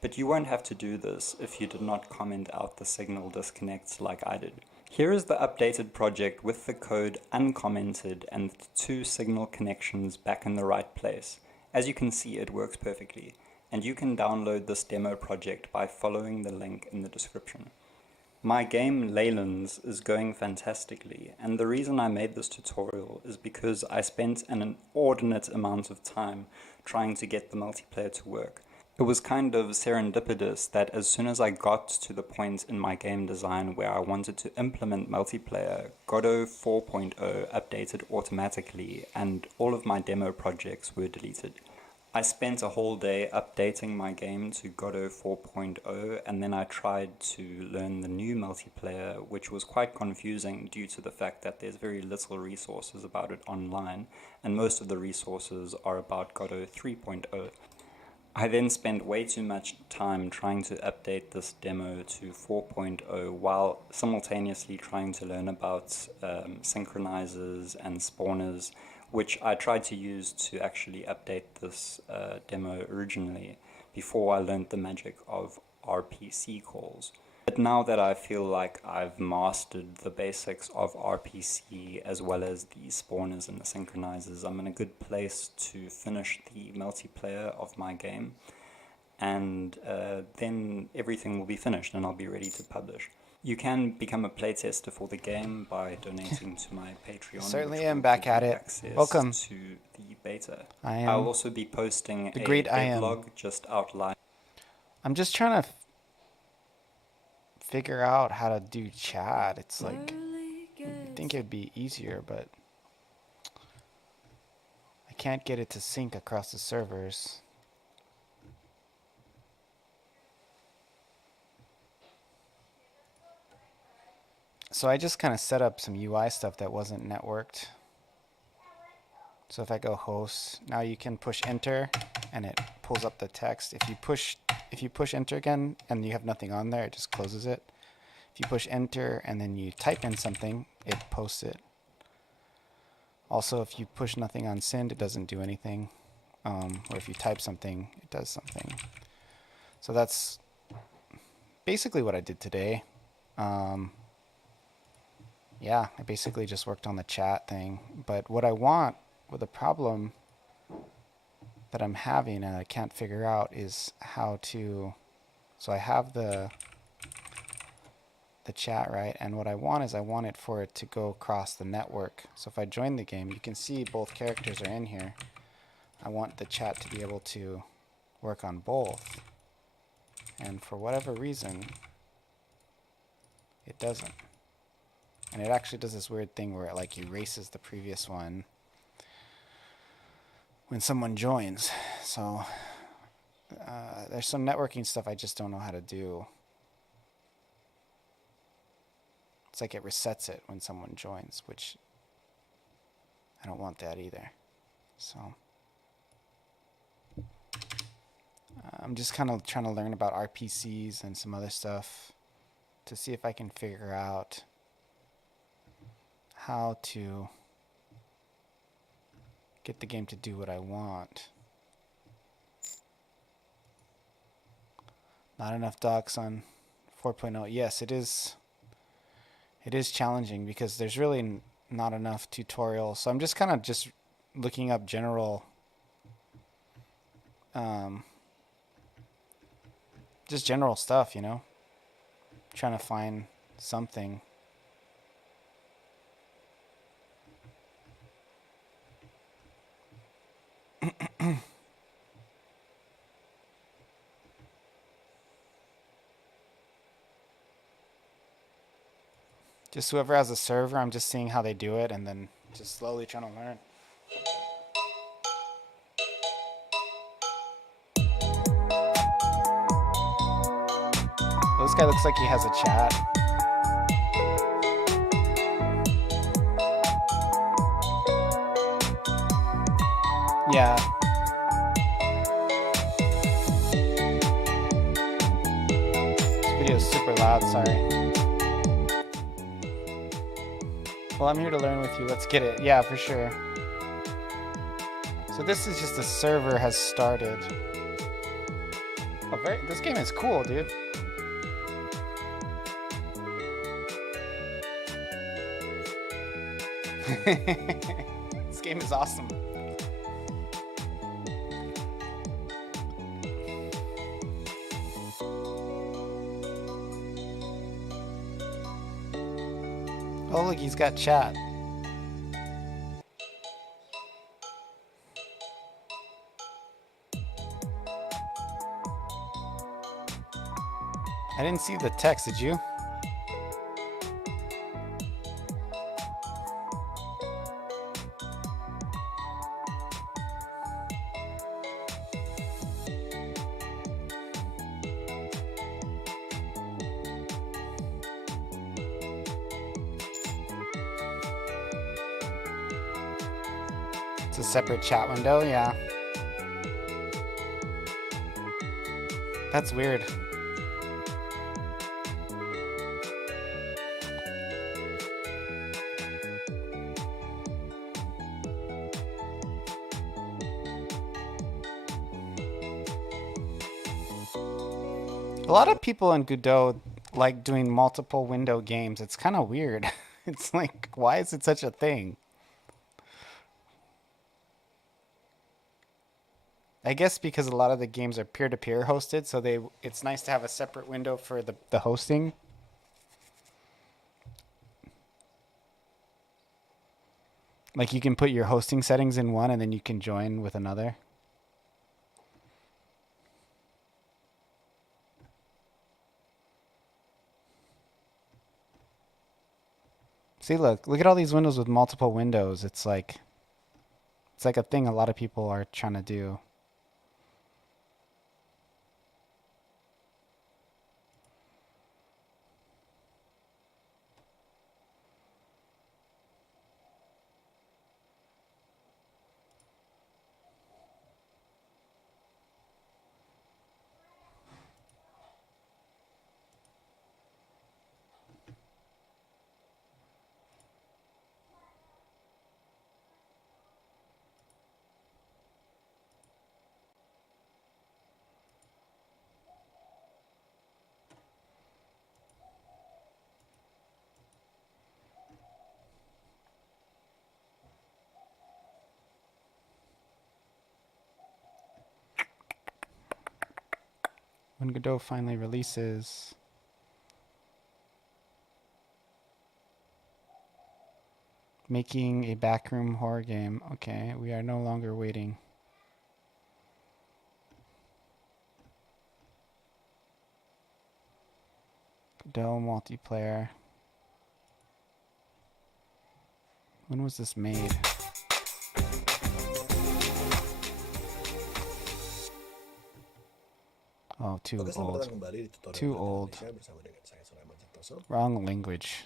But you won't have to do this if you did not comment out the signal disconnects like I did. Here is the updated project with the code uncommented and the 2 signal connections back in the right place. As you can see, it works perfectly, and you can download this demo project by following the link in the description. My game Leylands is going fantastically, and the reason I made this tutorial is because I spent an inordinate amount of time trying to get the multiplayer to work. It was kind of serendipitous that as soon as I got to the point in my game design where I wanted to implement multiplayer, Godot 4.0 updated automatically and all of my demo projects were deleted. I spent a whole day updating my game to Godot 4.0 and then I tried to learn the new multiplayer, which was quite confusing due to the fact that there's very little resources about it online and most of the resources are about Godot 3.0. I then spent way too much time trying to update this demo to 4.0 while simultaneously trying to learn about synchronizers and spawners, which I tried to use to actually update this demo originally before I learned the magic of RPC calls. But now that I feel like I've mastered the basics of RPC as well as the spawners and the synchronizers, I'm in a good place to finish the multiplayer of my game, and then everything will be finished and I'll be ready to publish. You can become a playtester for the game by donating to my Patreon. Certainly am back at it. Welcome to the beta. I'll also be posting a devlog just outline. I'm just trying to figure out how to do chat. It's like, I think it'd be easier, but I can't get it to sync across the servers. So I just kind of set up some UI stuff that wasn't networked. So if I go host, now you can push enter and it pulls up the text. If you push enter again and you have nothing on there, it just closes it. If you push enter and then you type in something, it posts it. Also, if you push nothing on send, it doesn't do anything. Or if you type something, it does something. So that's basically what I did today. Yeah, I basically just worked on the chat thing. But what I want, with the problem that I'm having and I can't figure out is how to, so I have the chat, right? And what I want is I want it for it to go across the network. So if I join the game, you can see both characters are in here. I want the chat to be able to work on both. And for whatever reason, it doesn't. And it actually does this weird thing where it like erases the previous one when someone joins. So there's some networking stuff I just don't know how to do. It's like it resets it when someone joins, which I don't want that either. So I'm just kind of trying to learn about RPCs and some other stuff to see if I can figure out how to get the game to do what I want. Not enough docs on 4.0. Yes, it is. It is challenging because there's really not enough tutorials. So I'm just kind of just looking up general just general stuff, you know, trying to find something. Just whoever has a server, I'm just seeing how they do it and then just slowly trying to learn. This guy looks like he has a chat. Yeah. This video is super loud, sorry. Well, I'm here to learn with you. Let's get it. Yeah, for sure. So this is just the server has started. Oh, this game is cool, dude. This game is awesome. Oh, look, he's got chat. I didn't see the text, did you? It's a separate chat window, yeah. That's weird. A lot of people in Godot like doing multiple window games. It's kind of weird. It's like, why is it such a thing? I guess because a lot of the games are peer-to-peer hosted, so it's nice to have a separate window for the hosting. Like you can put your hosting settings in one and then you can join with another. See, look at all these windows with multiple windows. It's like a thing a lot of people are trying to do. When Godot finally releases. Making a backroom horror game. Okay, we are no longer waiting. Godot multiplayer. When was this made? Oh, too old. Too old. Wrong language.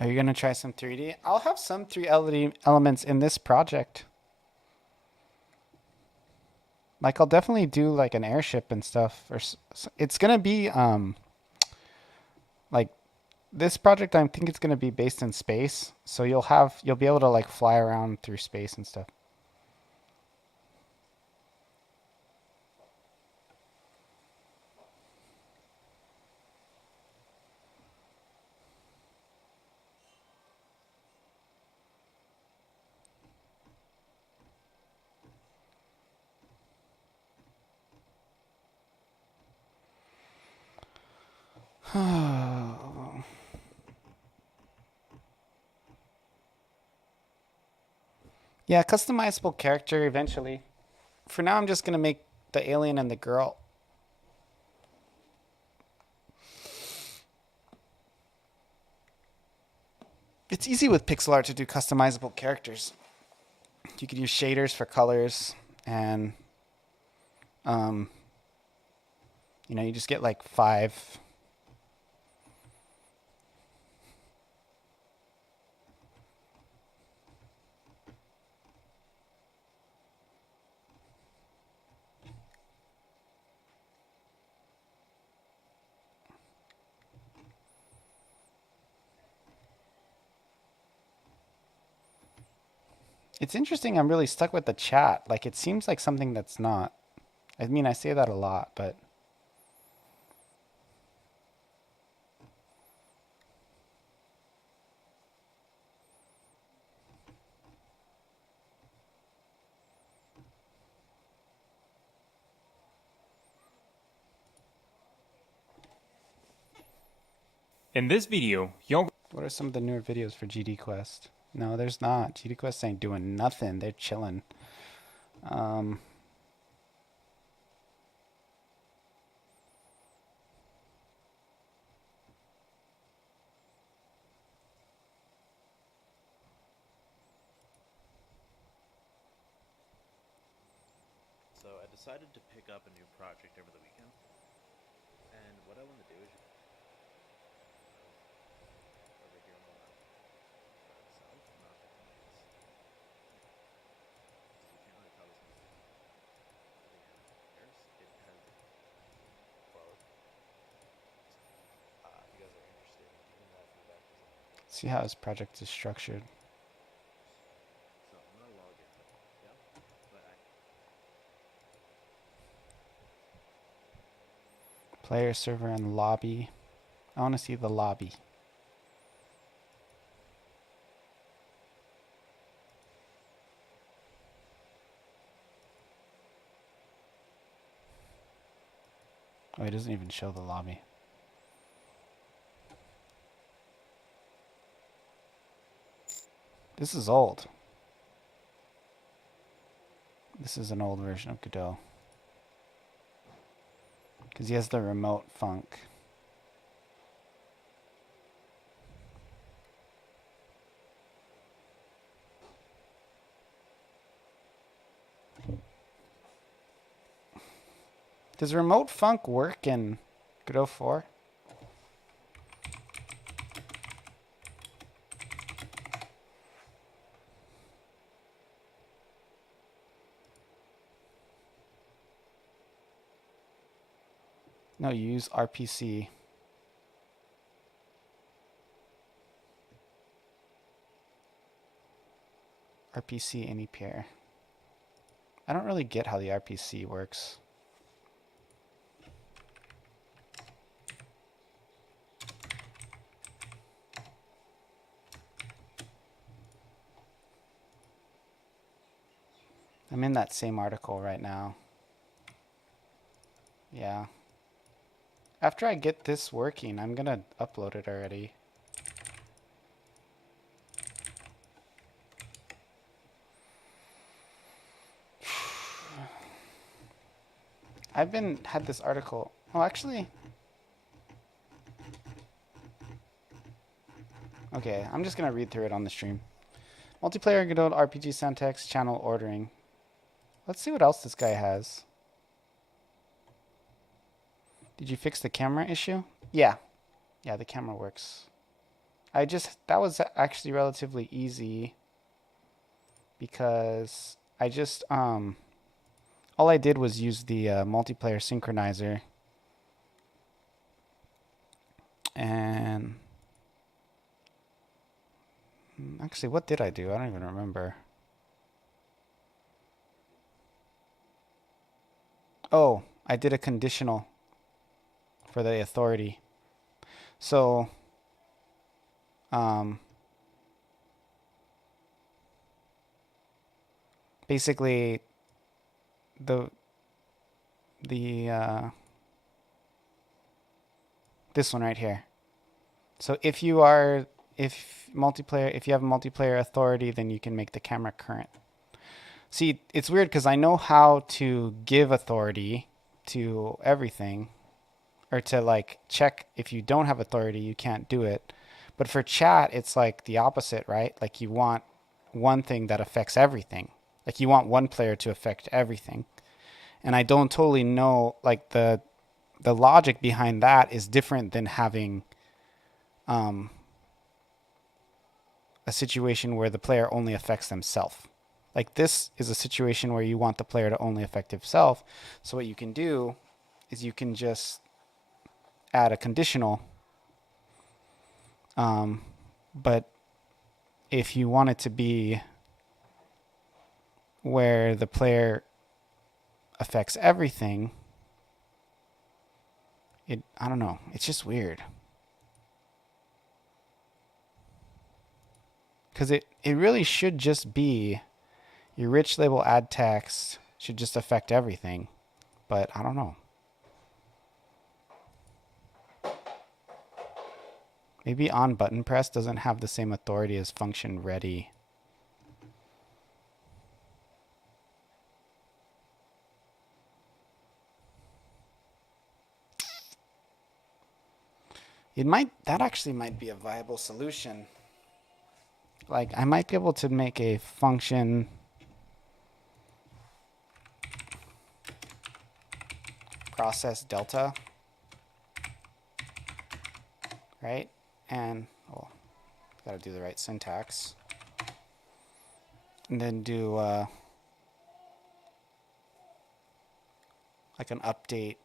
Are you going to try some 3D? I'll have some 3D elements in this project. Like, I'll definitely do, like, an airship and stuff. Or it's going to be, like, this project, I think it's going to be based in space. So you'll be able to, like, fly around through space and stuff. Yeah, customizable character eventually. For now, I'm just going to make the alien and the girl. It's easy with pixel art to do customizable characters. You can use shaders for colors, and you know, you just get like 5. It's interesting, I'm really stuck with the chat. Like, it seems like something that's not. I mean, I say that a lot, but... In this video, you'll... What are some of the newer videos for GD Quest? No, there's not. GD Quest ain't doing nothing. They're chilling. So I decided to pick up a new project over the weekend. And what I want to do is over here on the left, south, not the commands. You can't really tell this one. There's, it has a quote. If you guys are interested in giving that feedback, See how his project is structured. so I'm gonna log in. Yeah, but Player, server, and lobby. I want to see the lobby. Oh, it doesn't even show the lobby. This is old. This is an old version of Godot. Because he has the remote funk. Does remote funk work in Godot 4? No, you use RPC. RPC any pair. I don't really get how the RPC works. I'm in that same article right now. Yeah. After I get this working, I'm gonna upload it already. I've had this article. Oh, actually. Okay, I'm just gonna read through it on the stream. Multiplayer Godot RPG sound text channel ordering. Let's see what else this guy has. Did you fix the camera issue? Yeah. Yeah, the camera works. That was actually relatively easy because I just, all I did was use the multiplayer synchronizer. And actually, what did I do? I don't even remember. Oh, I did a conditional for the authority. So, basically, there's This one right here. So if you have multiplayer authority, then you can make the camera current. See, it's weird because I know how to give authority to everything, or to like check if you don't have authority, you can't do it. But for chat, it's like the opposite, right? Like you want one thing that affects everything. Like you want one player to affect everything. And I don't totally know, like the logic behind that is different than having a situation where the player only affects themselves. Like this is a situation where you want the player to only affect himself. So what you can do is you can just add a conditional. But if you want it to be where the player affects everything, I don't know. It's just weird. Because it really should just be your rich label add text should just affect everything. But I don't know. Maybe on button press doesn't have the same authority as function ready. That actually might be a viable solution. Like I might be able to make a function process delta, right? And gotta do the right syntax. And then do like an update.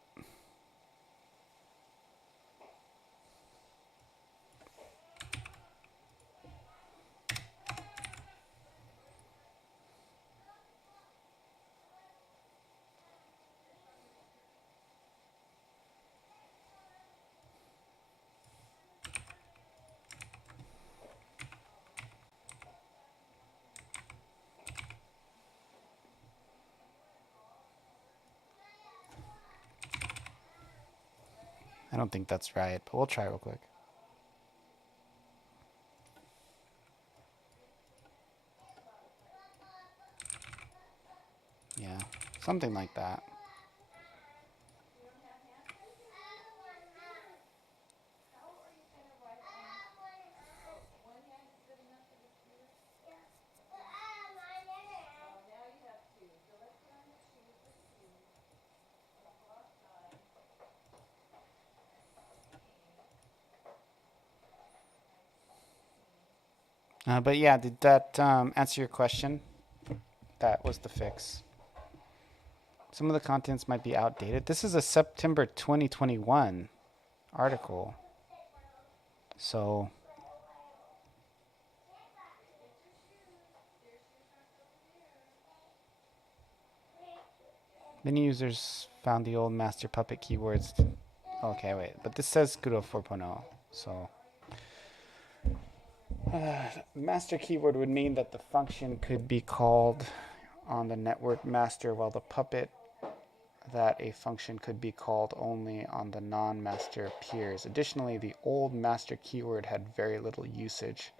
I don't think that's right, but we'll try real quick. Yeah, something like that. But yeah, did that answer your question? That was the fix. Some of the contents might be outdated. This is a September 2021 article. So many users found the old master puppet keywords. Okay, wait, but this says Godot 4.0, so master keyword would mean that the function could be called on the network master, while the puppet that a function could be called only on the non-master peers. Additionally, the old master keyword had very little usage,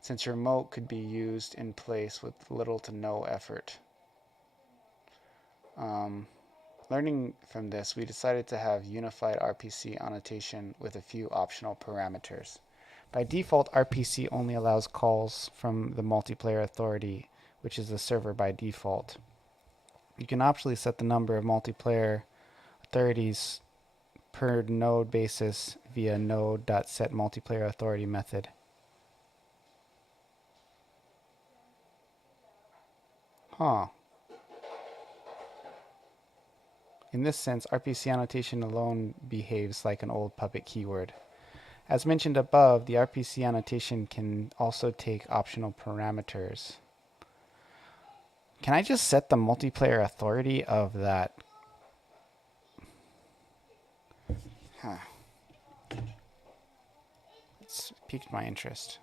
since remote could be used in place with little to no effort. Learning from this, we decided to have unified RPC annotation with a few optional parameters. By default, RPC only allows calls from the multiplayer authority, which is the server by default. You can optionally set the number of multiplayer authorities per node basis via node.setMultiplayerAuthority method. Huh. In this sense, RPC annotation alone behaves like an old puppet keyword. As mentioned above, the RPC annotation can also take optional parameters. Can I just set the multiplayer authority of that? Huh. It's piqued my interest.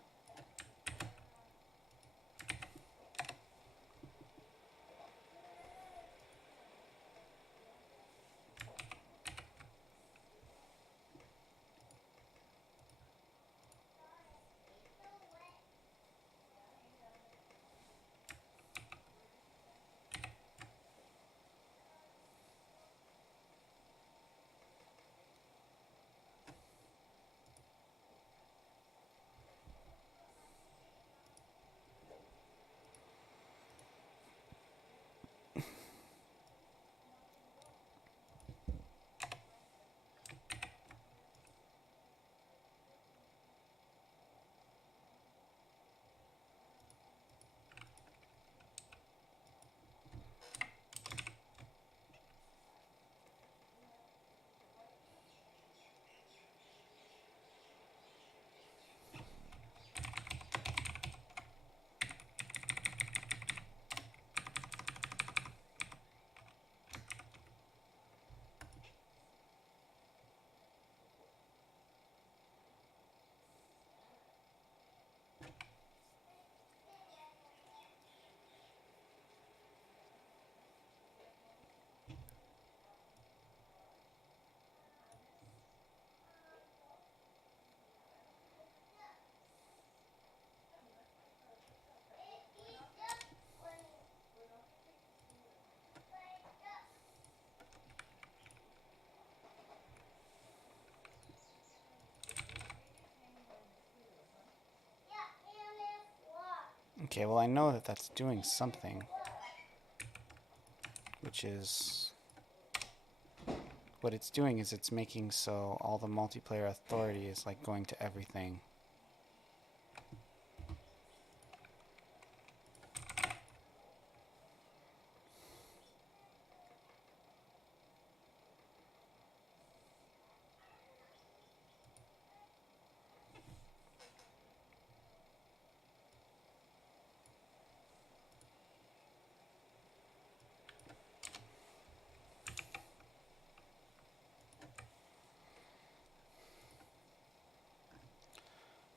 Okay, well I know that that's doing something, which is what it's doing is it's making so all the multiplayer authority is like going to everything.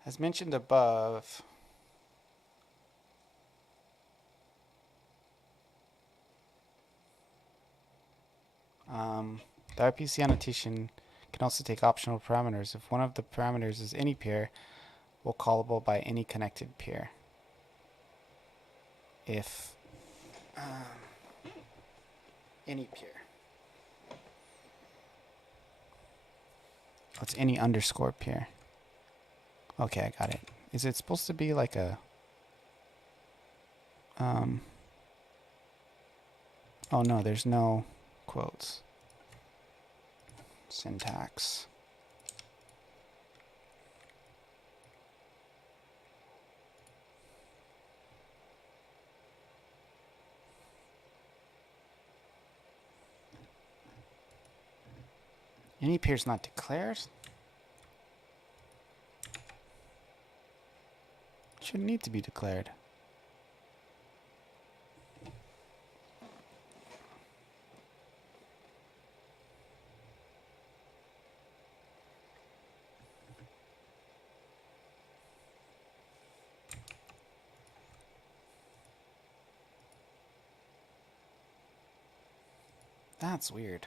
As mentioned above, the RPC annotation can also take optional parameters. If one of the parameters is any peer, will callable by any connected peer. If any peer. It's any underscore peer. Okay, I got it. Is it supposed to be like a oh no, there's no quotes. Syntax. Any peer is not declared? Shouldn't need to be declared. That's weird.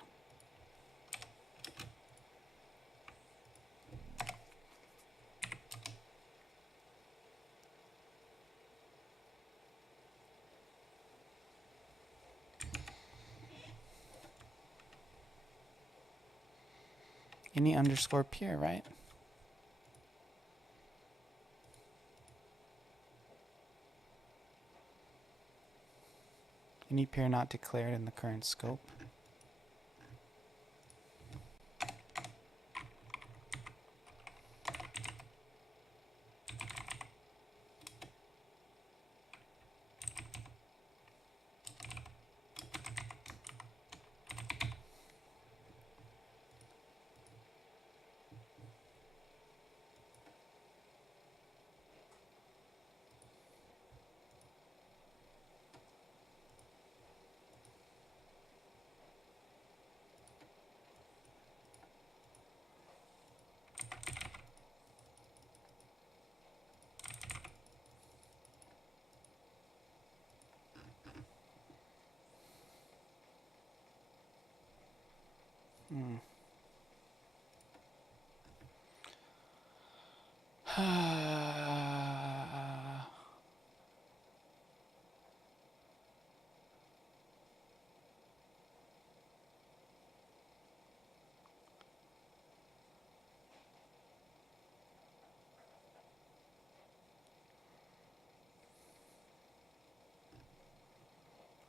Any underscore peer, right? Any peer not declared in the current scope.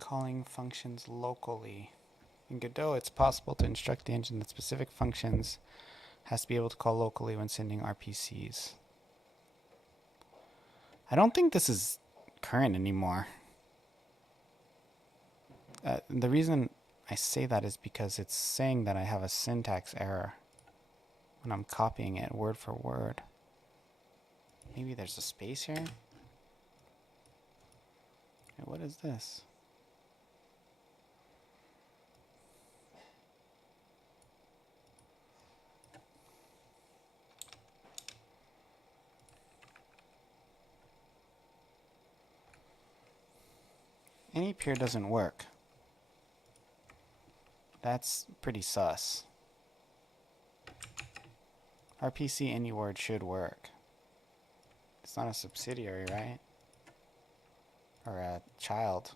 Calling functions locally. In Godot, it's possible to instruct the engine that specific functions has to be able to call locally when sending RPCs. I don't think this is current anymore. The reason I say that is because it's saying that I have a syntax error when I'm copying it word for word. Maybe there's a space here? Wait, what is this? Any peer doesn't work. That's pretty sus. RPC any word should work. It's not a subsidiary, right? Or a child.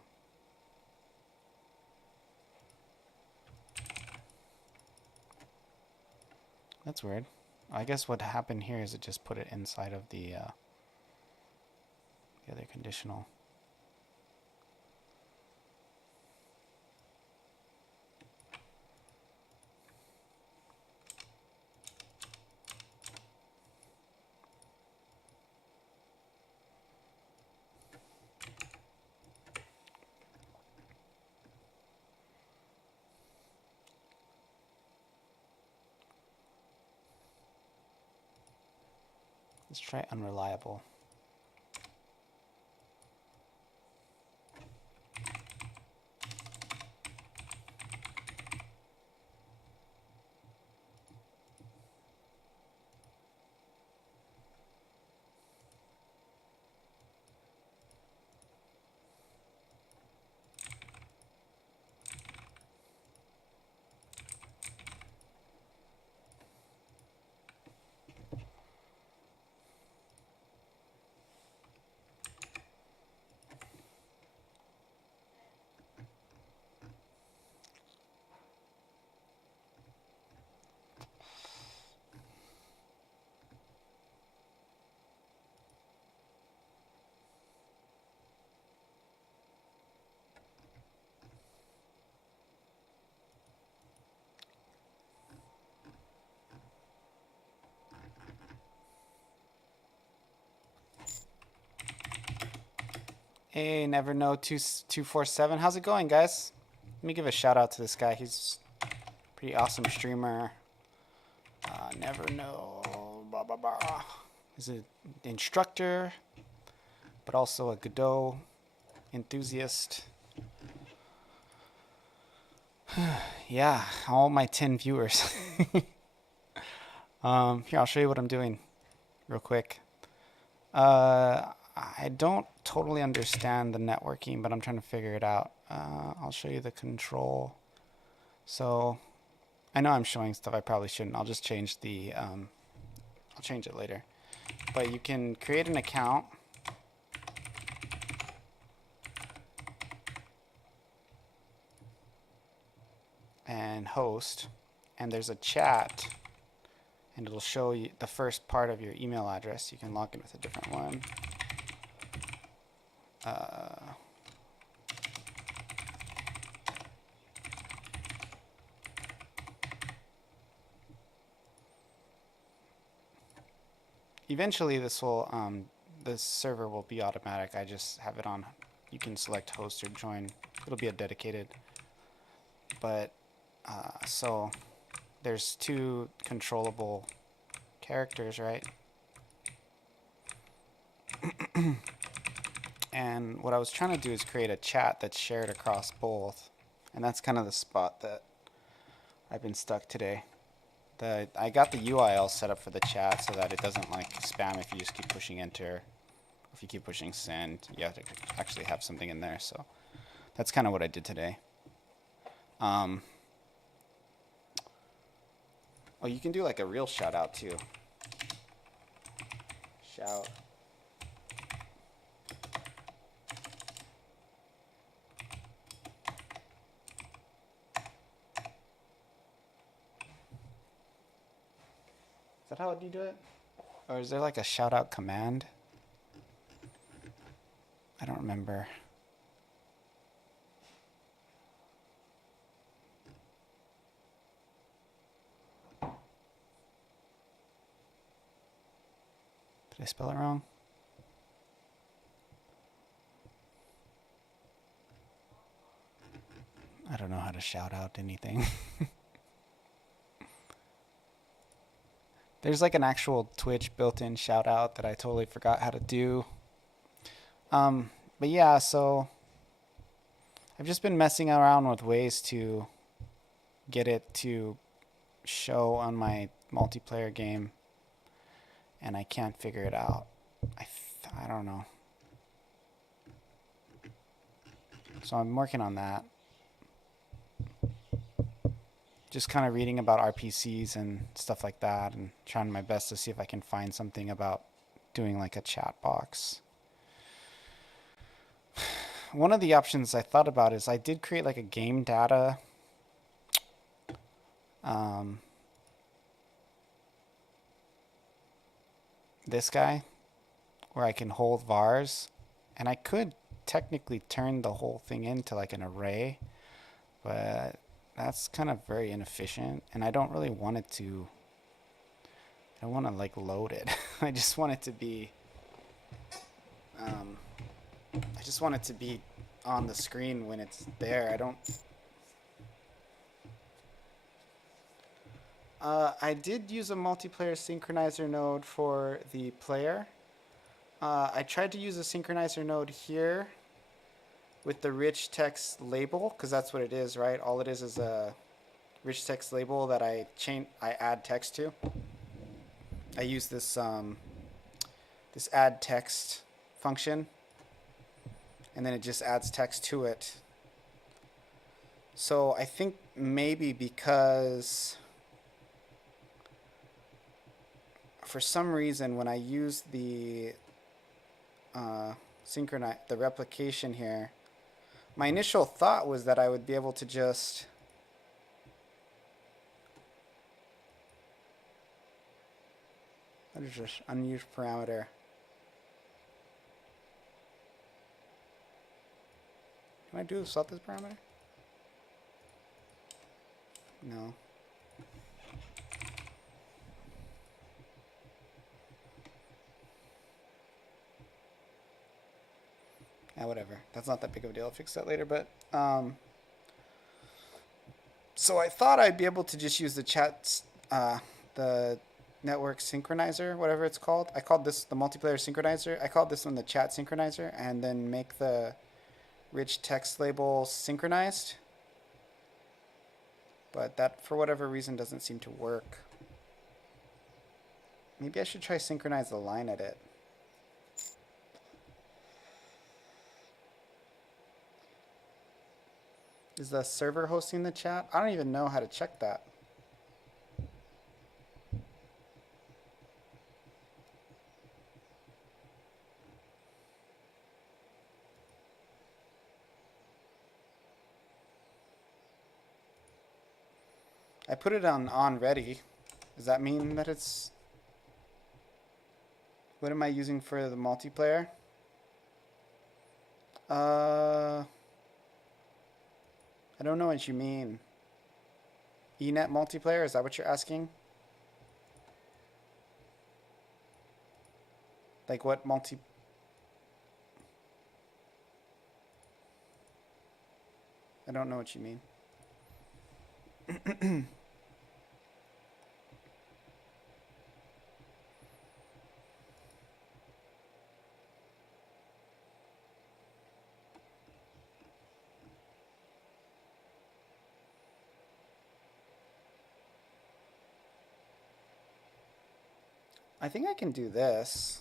That's weird. I guess what happened here is it just put it inside of the the other conditional. Let's try unreliable. Hey, never know 247. How's it going, guys? Let me give a shout out to this guy. He's a pretty awesome streamer. Never know. Blah, blah, blah. He's an instructor, but also a Godot enthusiast. Yeah, all my 10 viewers. Here, I'll show you what I'm doing real quick. I don't totally understand the networking, but I'm trying to figure it out. I'll show you the control. So I know I'm showing stuff I probably shouldn't. I'll just change the, I'll change it later. But you can create an account. And host. And there's a chat. And it'll show you the first part of your email address. You can log in with a different one. Eventually this will this server will be automatic. I just have it on. You can select host or join. It'll be a dedicated. But so there's two controllable characters, right? And what I was trying to do is create a chat that's shared across both. And that's kind of the spot that I've been stuck today. I got the UI all set up for the chat so that it doesn't like spam if you just keep pushing enter. If you keep pushing send, you have to actually have something in there. So that's kind of what I did today. Oh, you can do like a real shout out too. Shout. Is that how you do it? Or is there like a shout out command? I don't remember. Did I spell it wrong? I don't know how to shout out anything. There's like an actual Twitch built-in shout out that I totally forgot how to do. But yeah, so I've just been messing around with ways to get it to show on my multiplayer game, and I can't figure it out. I don't know. So I'm working on that. Just kind of reading about RPCs and stuff like that, and trying my best to see if I can find something about doing like a chat box. One of the options I thought about is I did create like a game data this guy where I can hold vars And I could technically turn the whole thing into like an array, but that's kind of very inefficient, and I don't really want it to. I don't want to like load it. I just want it to be. I just want it to be on the screen when it's there. I don't. I did use a multiplayer synchronizer node for the player. I tried to use a synchronizer node here with the rich text label, because that's what it is, right? All it is a rich text label that I add text to. I use this this add text function, and then it just adds text to it. So I think maybe because for some reason when I use the the replication here, my initial thought was that I would be able to just what is this unused parameter? Can I do set this parameter? No. Whatever. That's not that big of a deal. I'll fix that later. But so I thought I'd be able to just use the chat, the network synchronizer, whatever it's called. I called this the multiplayer synchronizer. I called this one the chat synchronizer, and then make the rich text label synchronized. But that, for whatever reason, doesn't seem to work. Maybe I should try synchronize the line edit. Is the server hosting the chat? I don't even know how to check that. I put it on ready. Does that mean that it's... What am I using for the multiplayer? I don't know what you mean. Enet multiplayer, is that what you're asking? Like what multi... I don't know what you mean. I think I can do this.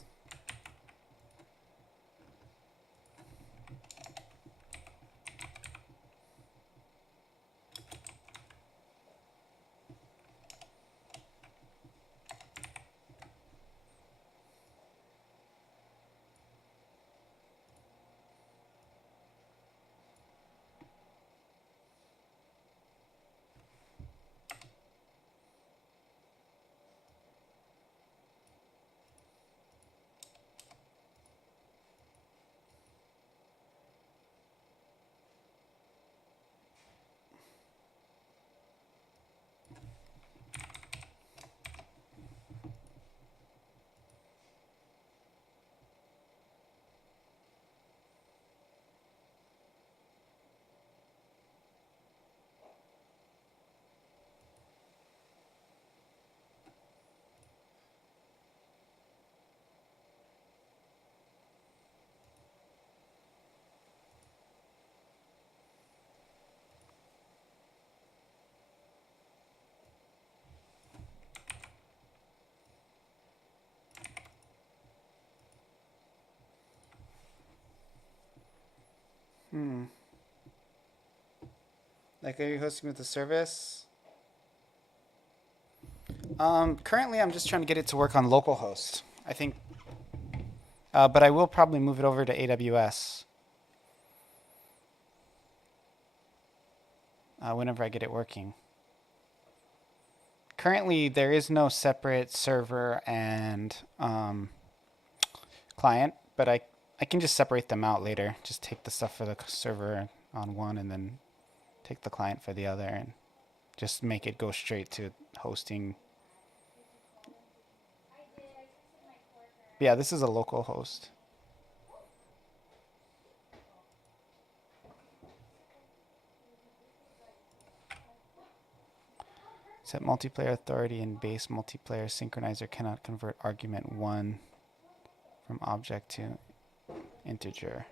Like, are you hosting with the service? Currently, I'm just trying to get it to work on localhost, I think. But I will probably move it over to AWS whenever I get it working. Currently, there is no separate server and client, but I can just separate them out later. Just take the stuff for the server on one and then take the client for the other and just make it go straight to hosting. Yeah, this is a local host. Set multiplayer authority and base multiplayer synchronizer cannot convert argument 1 from object to integer.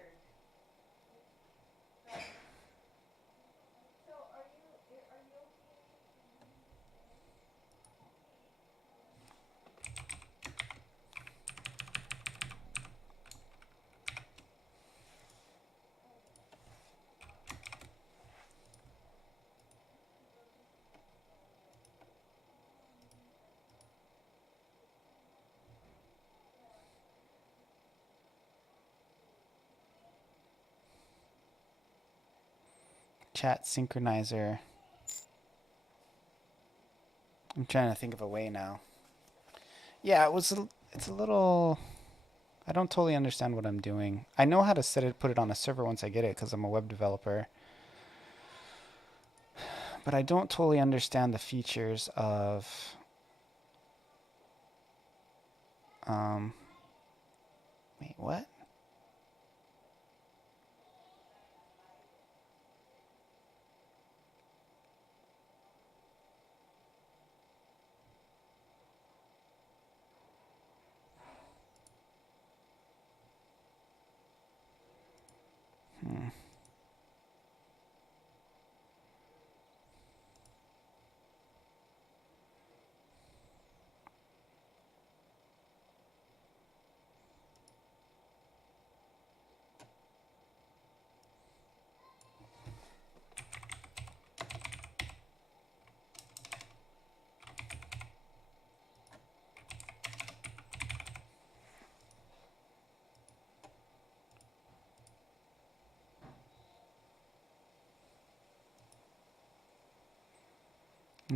Chat synchronizer. I'm trying to think of a way now. Yeah, it's a little, I don't totally understand what I'm doing. I know how to set it, put it on a server once I get it because I'm a web developer. But I don't totally understand the features of wait, what?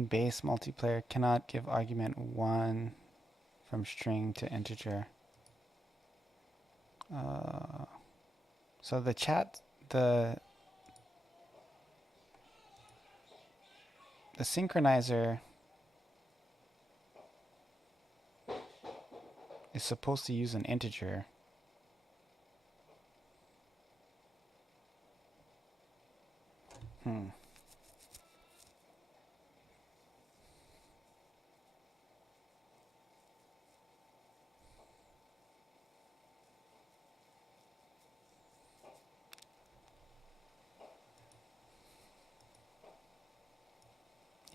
Base multiplayer cannot give argument 1 from string to integer. So the chat, the synchronizer is supposed to use an integer.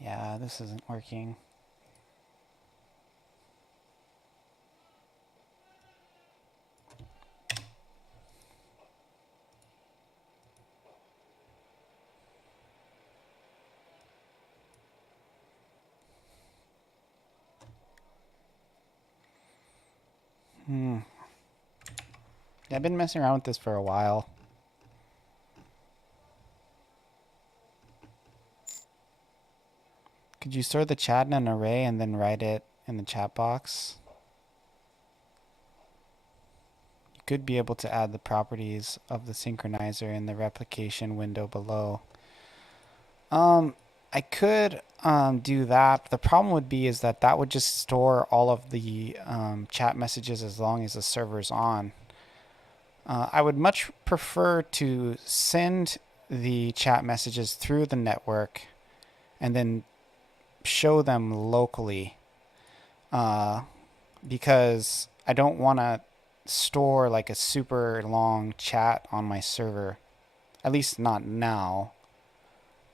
Yeah, this isn't working. Yeah, I've been messing around with this for a while. Could you store the chat in an array and then write it in the chat box? You could be able to add the properties of the synchronizer in the replication window below. I could do that. The problem would be is that would just store all of the chat messages as long as the server's on. I would much prefer to send the chat messages through the network and then show them locally, because I don't want to store like a super long chat on my server, at least not now.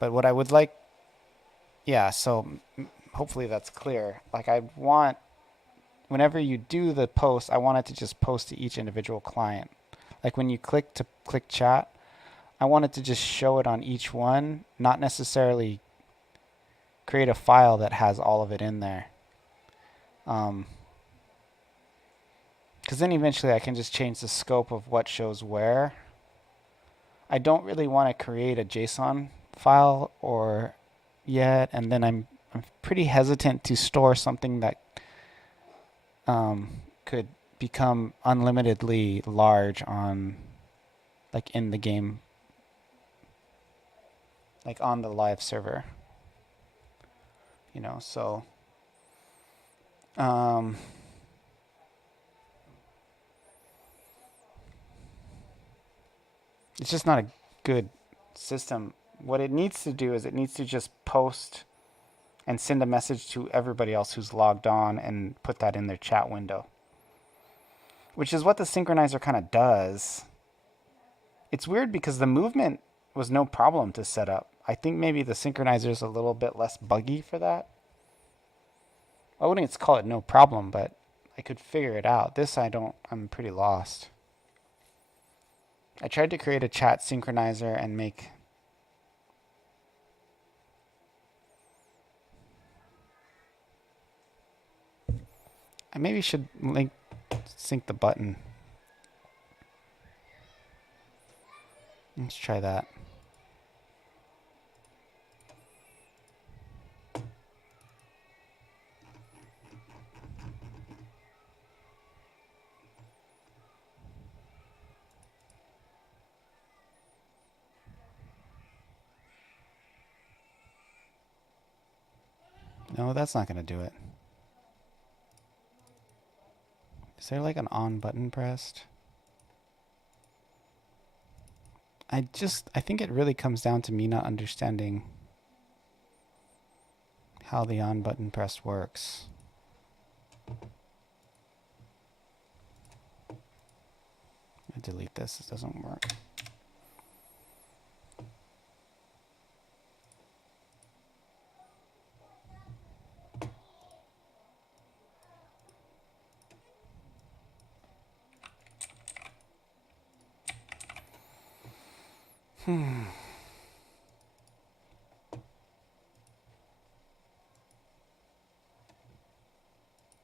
But what I would like, yeah, so hopefully that's clear. Like I want, whenever you do the post, I want it to just post to each individual client. Like when you click chat, I want it to just show it on each one, not necessarily create a file that has all of it in there. Because then eventually I can just change the scope of what shows where. I don't really want to create a JSON file or yet, and then I'm pretty hesitant to store something that could become unlimitedly large on, like, in the game, like on the live server. You know, so it's just not a good system. What it needs to do is it needs to just post and send a message to everybody else who's logged on and put that in their chat window, which is what the synchronizer kind of does. It's weird because the movement was no problem to set up. I think maybe the synchronizer is a little bit less buggy for that. I wouldn't call it no problem, but I could figure it out. This I'm pretty lost. I tried to create a chat synchronizer and make... I maybe should sync the button. Let's try that. No, that's not going to do it. Is there like an on button pressed? I think it really comes down to me not understanding how the on button press works. I delete this, it doesn't work.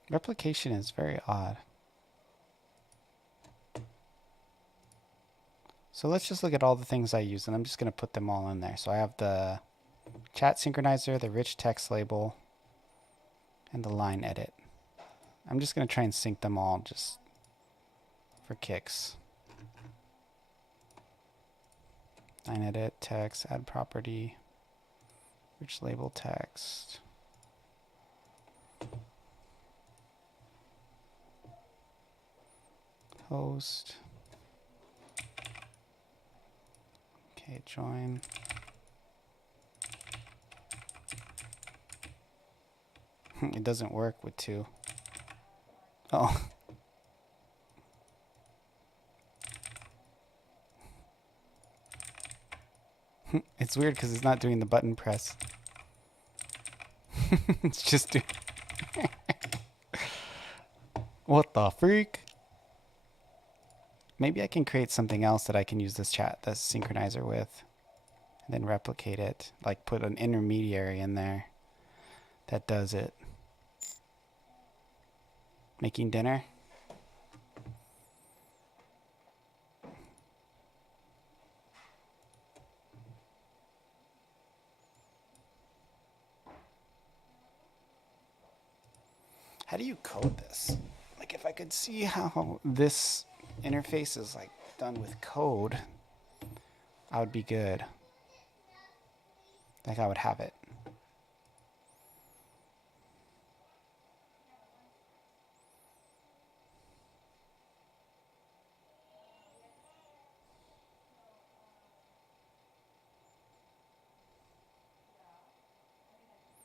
Replication is very odd. So let's just look at all the things I use, and I'm just going to put them all in there. So I have the chat synchronizer, the rich text label, and the line edit. I'm just going to try and sync them all just for kicks. Line edit, text, add property, rich label text. Host. Okay, join. It doesn't work with two. Oh. It's weird because it's not doing the button press. It's just doing... What the freak? Maybe I can create something else that I can use this synchronizer with, and then replicate it. Like put an intermediary in there that does it. Making dinner. How do you code this? Like if I could see how this interface is like done with code, I would be good. Like I would have it.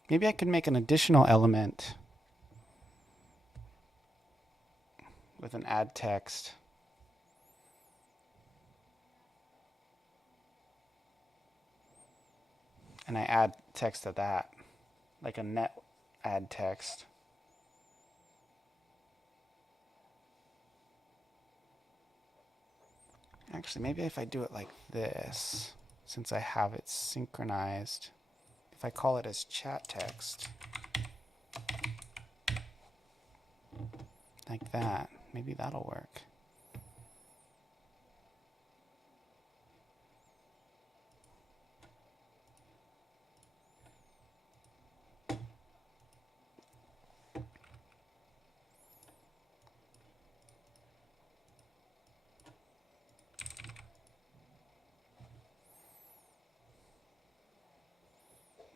Maybe I could make an additional element with an add text. And I add text to that, like a net add text. Actually, maybe if I do it like this, since I have it synchronized, if I call it as chat text, like that, maybe that'll work.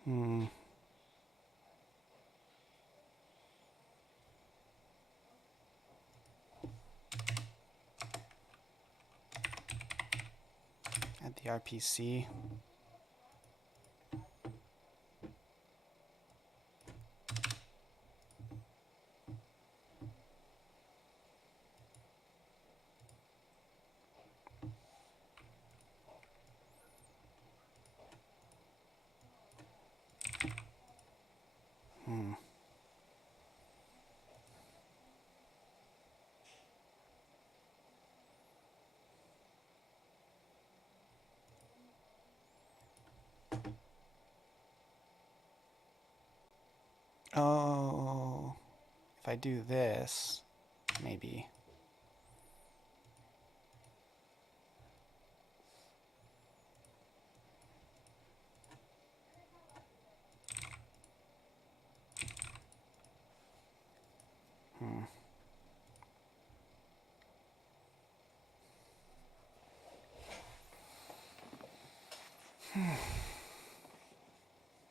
Add the RPC. Oh, if I do this, maybe.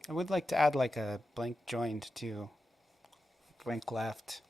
I would like to add like a blank joined too. Blank left.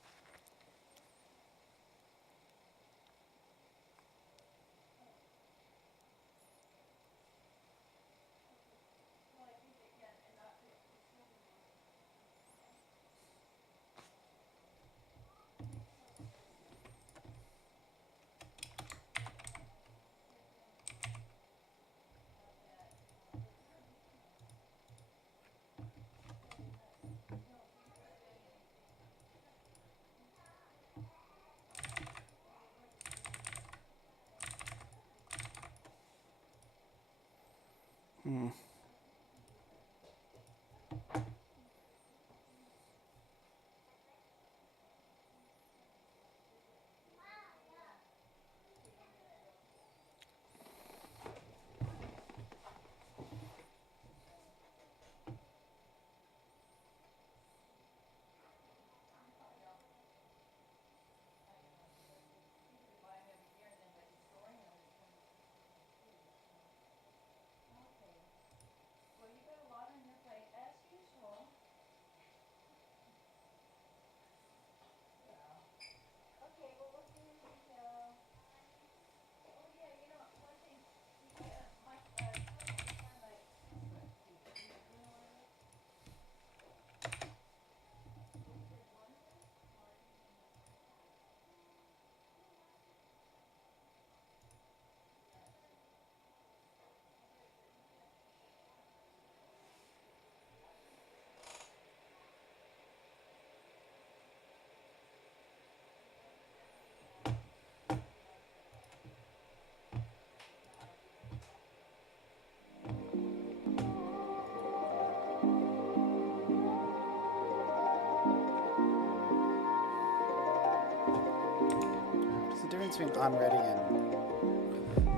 Between on-ready and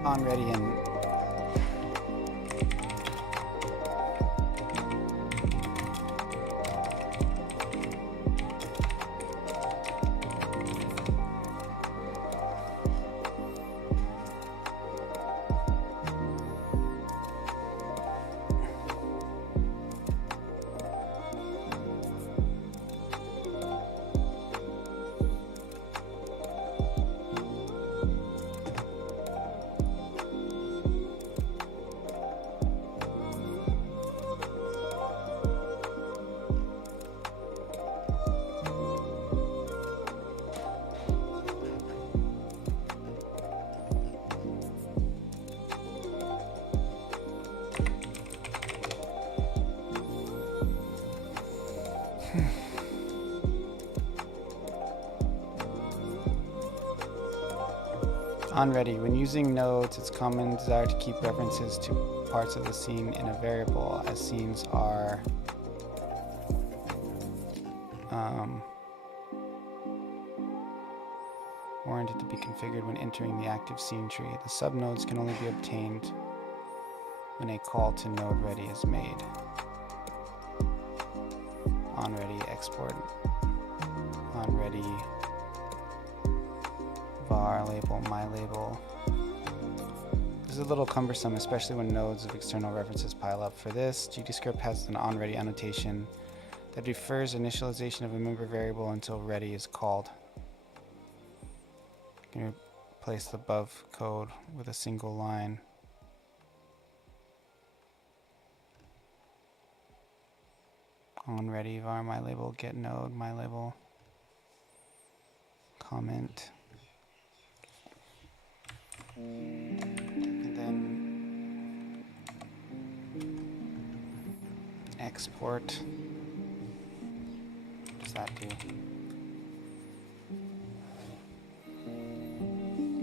on-ready. When using nodes, it's common desire to keep references to parts of the scene in a variable, as scenes are warranted to be configured when entering the active scene tree. The subnodes can only be obtained when a call to node ready is made. On-ready export. On-ready var label my label. This is a little cumbersome, especially when nodes of external references pile up. For this, GDScript has an onReady annotation that defers initialization of a member variable until ready is called. You can replace the above code with a single line. OnReady var mylabel get node mylabel comment. And then export. What does that do?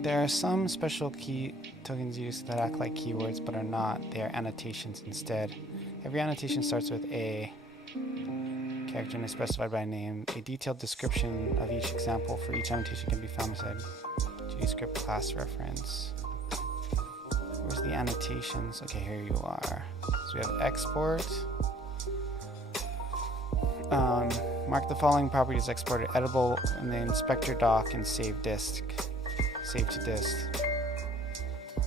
There are some special key tokens used that act like keywords but are not. They are annotations instead. Every annotation starts with a character and is specified by name. A detailed description of each example for each annotation can be found inside GDScript class reference. Where's the annotations? Okay, here you are. So we have export. Mark the following properties exported: editable in the inspector doc and save disk. Save to disk.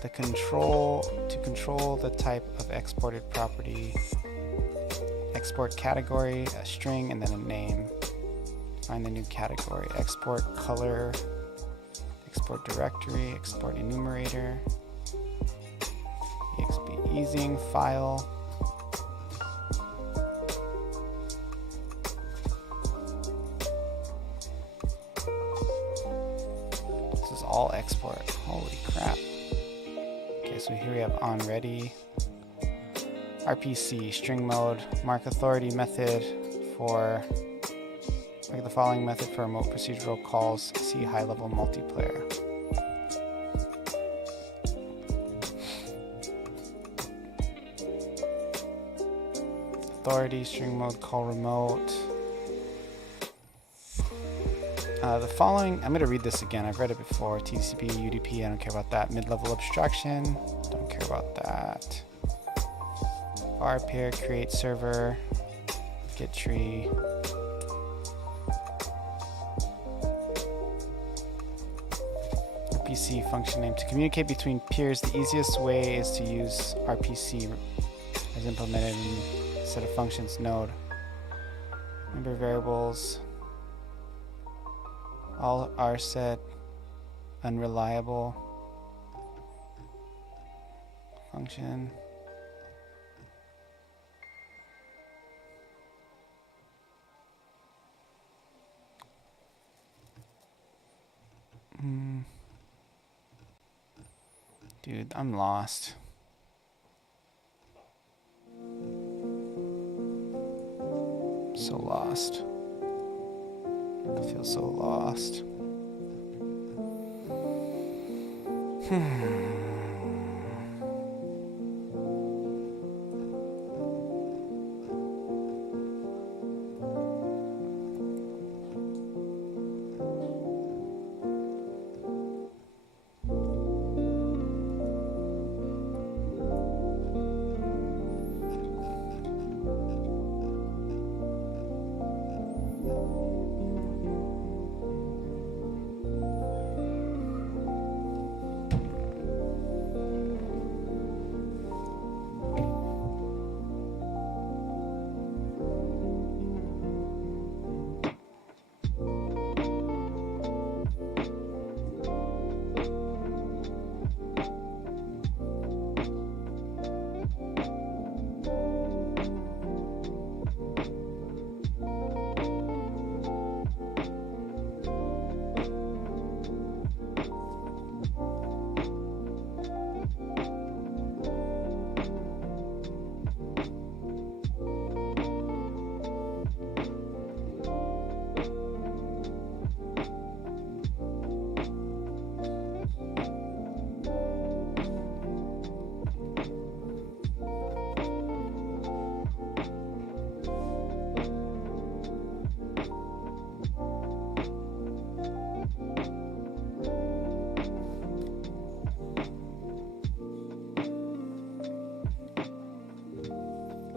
To control the type of exported property. Export category, a string, and then a name. Find the new category. Export color. Export directory. Export enumerator. EXP easing file. This is all export. Holy crap. Okay, so here we have onReady. RPC, string mode, mark authority method for, like the following method for remote procedural calls, see high level multiplayer. Authority, string mode, call remote. The following, I'm going to read this again, I've read it before. TCP, UDP, I don't care about that. Mid-level abstraction, don't care about that. Var pair, create server, get tree. RPC function name. To communicate between peers, the easiest way is to use RPC as implemented in a set of functions node. Member variables. All are set unreliable. Function. Dude, I'm lost. So lost. I feel so lost.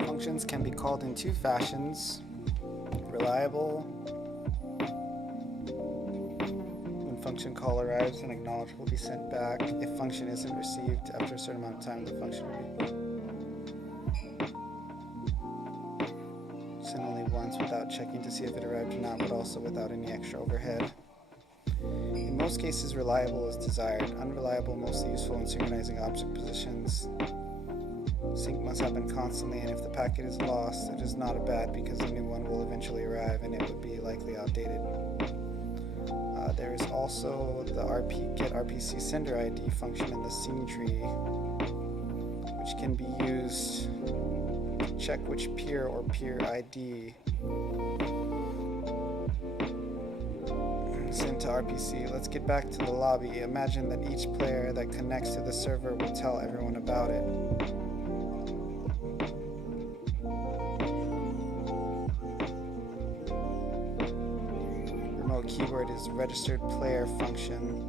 Functions can be called in two fashions. Reliable, when function call arrives, an acknowledge will be sent back. If function isn't received after a certain amount of time, the function will be sent only once without checking to see if it arrived or not, but also without any extra overhead. In most cases, reliable is desired. Unreliable, mostly useful in synchronizing object positions. Sync must happen constantly, and if the packet is lost, it is not a bad because a new one will eventually arrive and it would be likely outdated. There is also the get RPC sender ID function in the scene tree, which can be used to check which peer or peer ID sent to RPC. Let's get back to the lobby. Imagine that each player that connects to the server will tell everyone about it. Remote keyword is registered player function.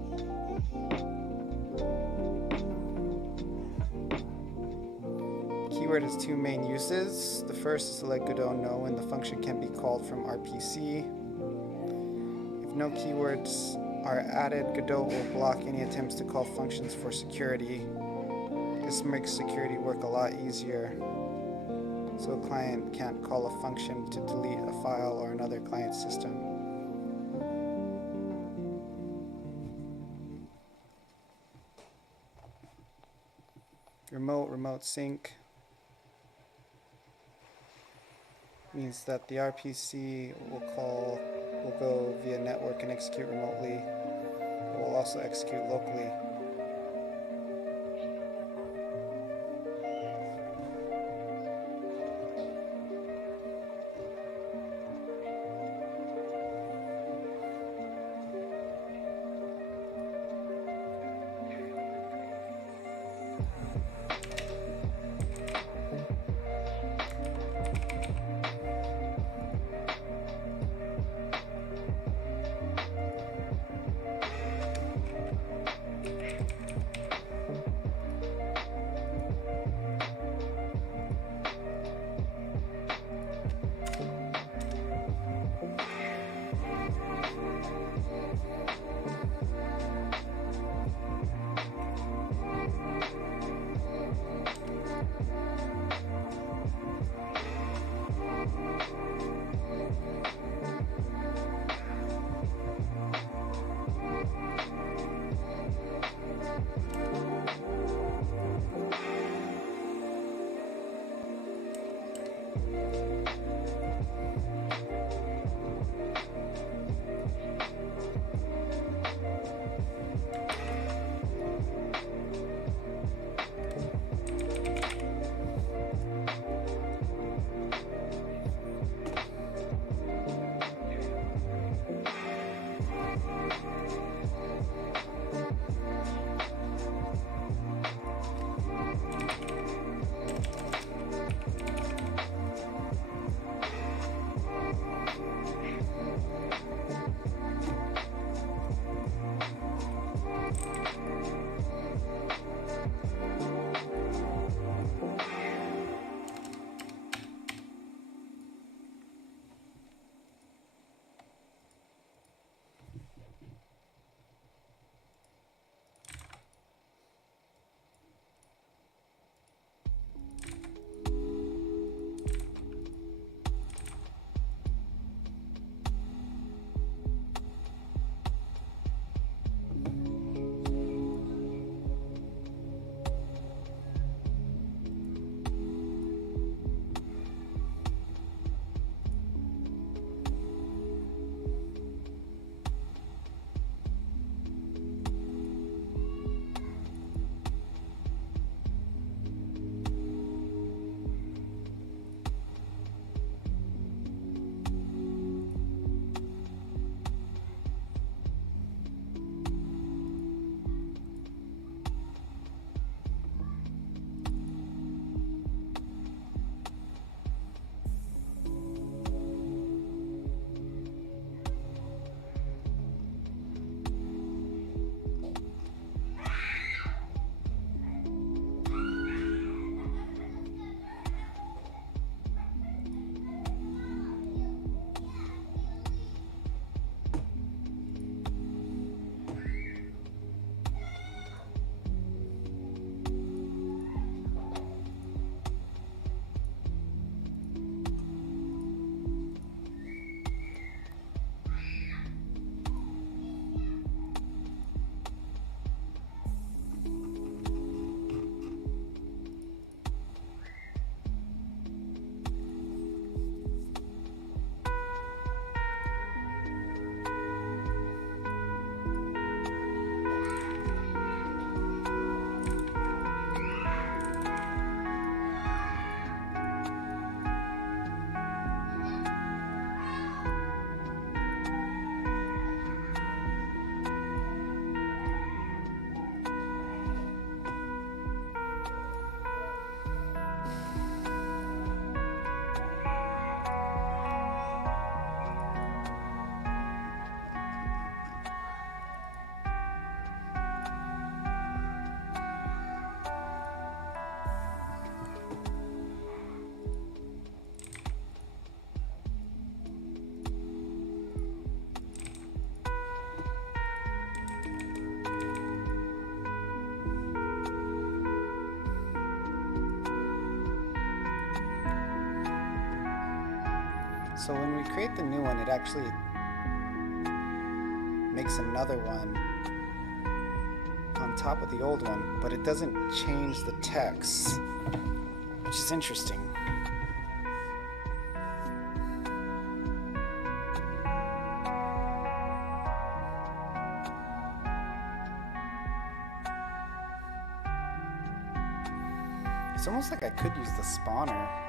Keyword has two main uses. The first is to let Godot know when the function can be called from RPC. If no keywords are added, Godot will block any attempts to call functions for security. This makes security work a lot easier, so a client can't call a function to delete a file or another client system. Remote sync means that the RPC will go via network and execute remotely. It will also execute locally. So when we create the new one, it actually makes another one on top of the old one, but it doesn't change the text, which is interesting. It's almost like I could use the spawner.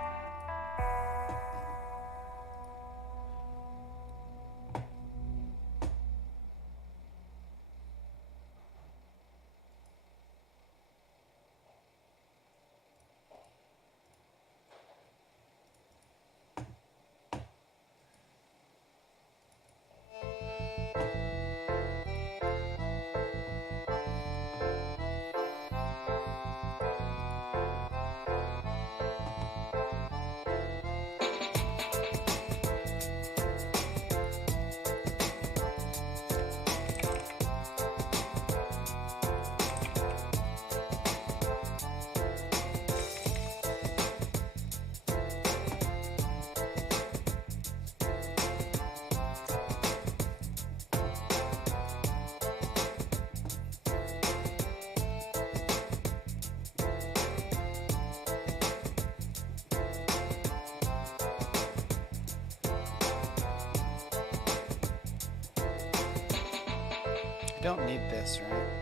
I don't need this, right?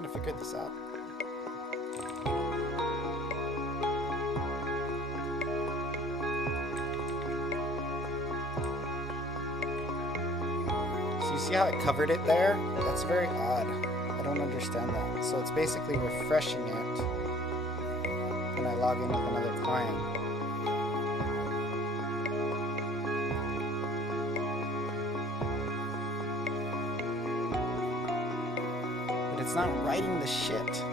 gonna figure this out. So you see how it covered it there? That's very odd. I don't understand that. So it's basically refreshing it when I log in with another client. But it's not writing the shit.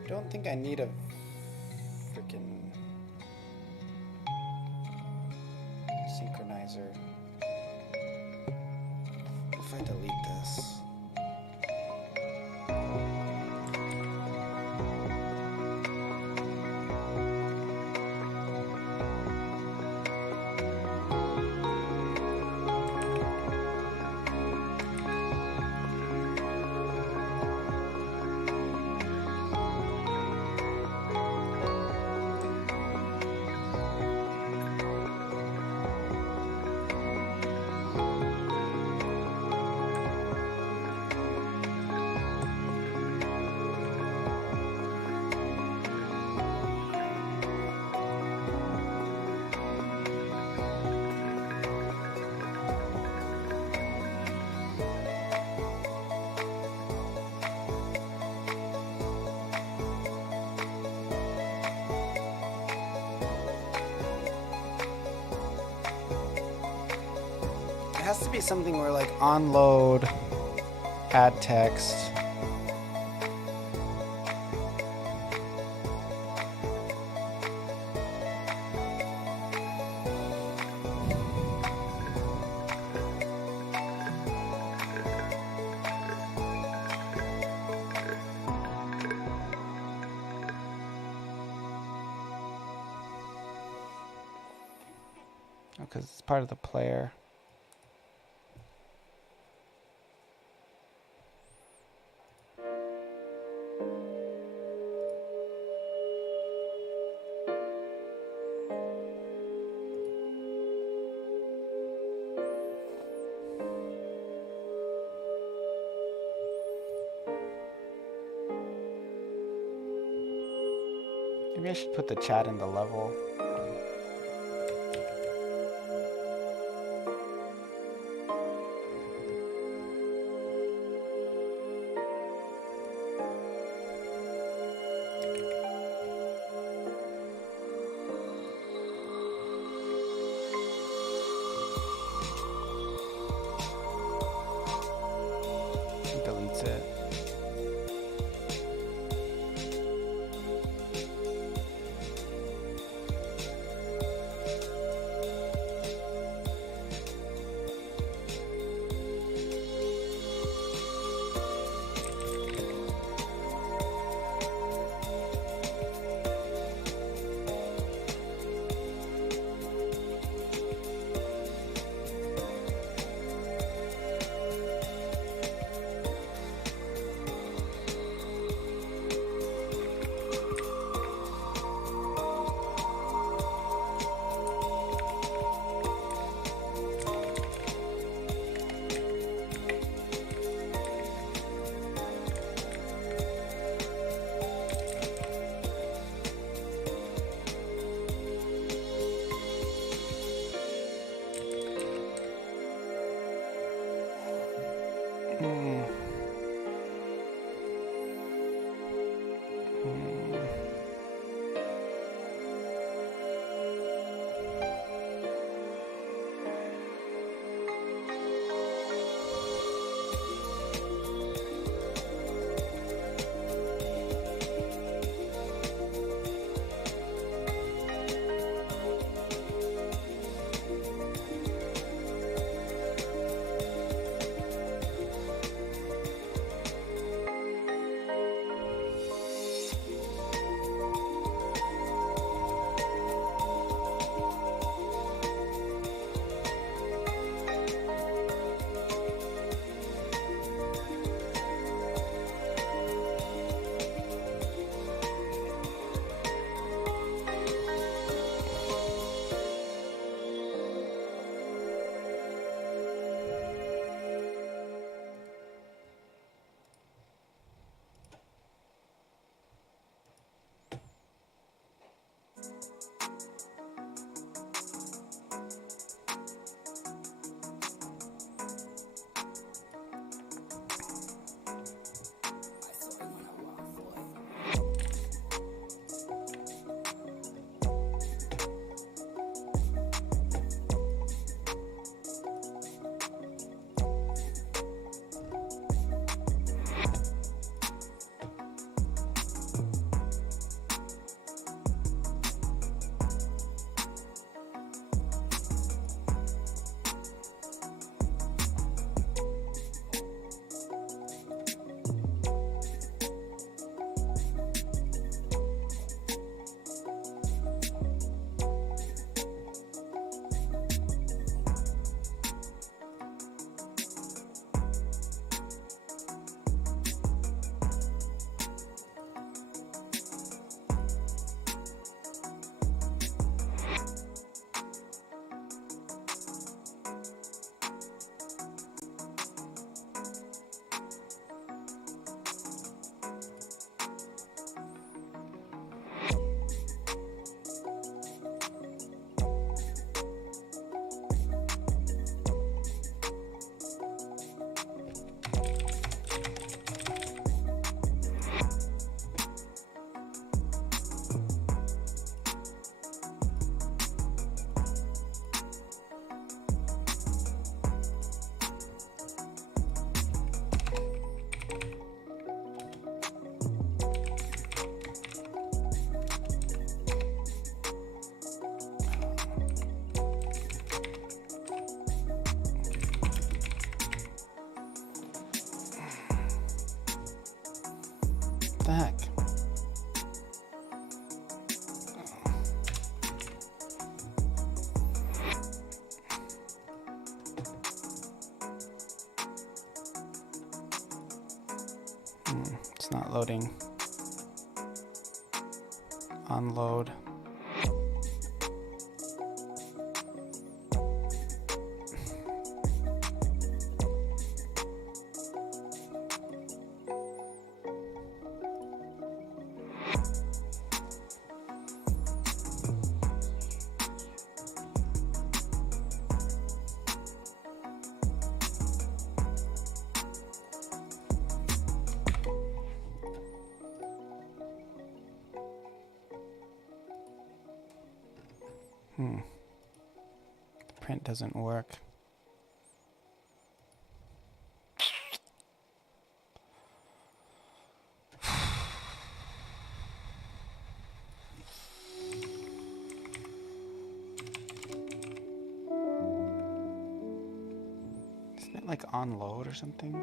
I don't think I need a freaking synchronizer. If I delete this. It has to be something where like on load, add text. Because it's part of the player. Maybe I should put the chat in the level. Deletes it. the heck? It's not loading. Unload. The print doesn't work. Isn't it like on load or something?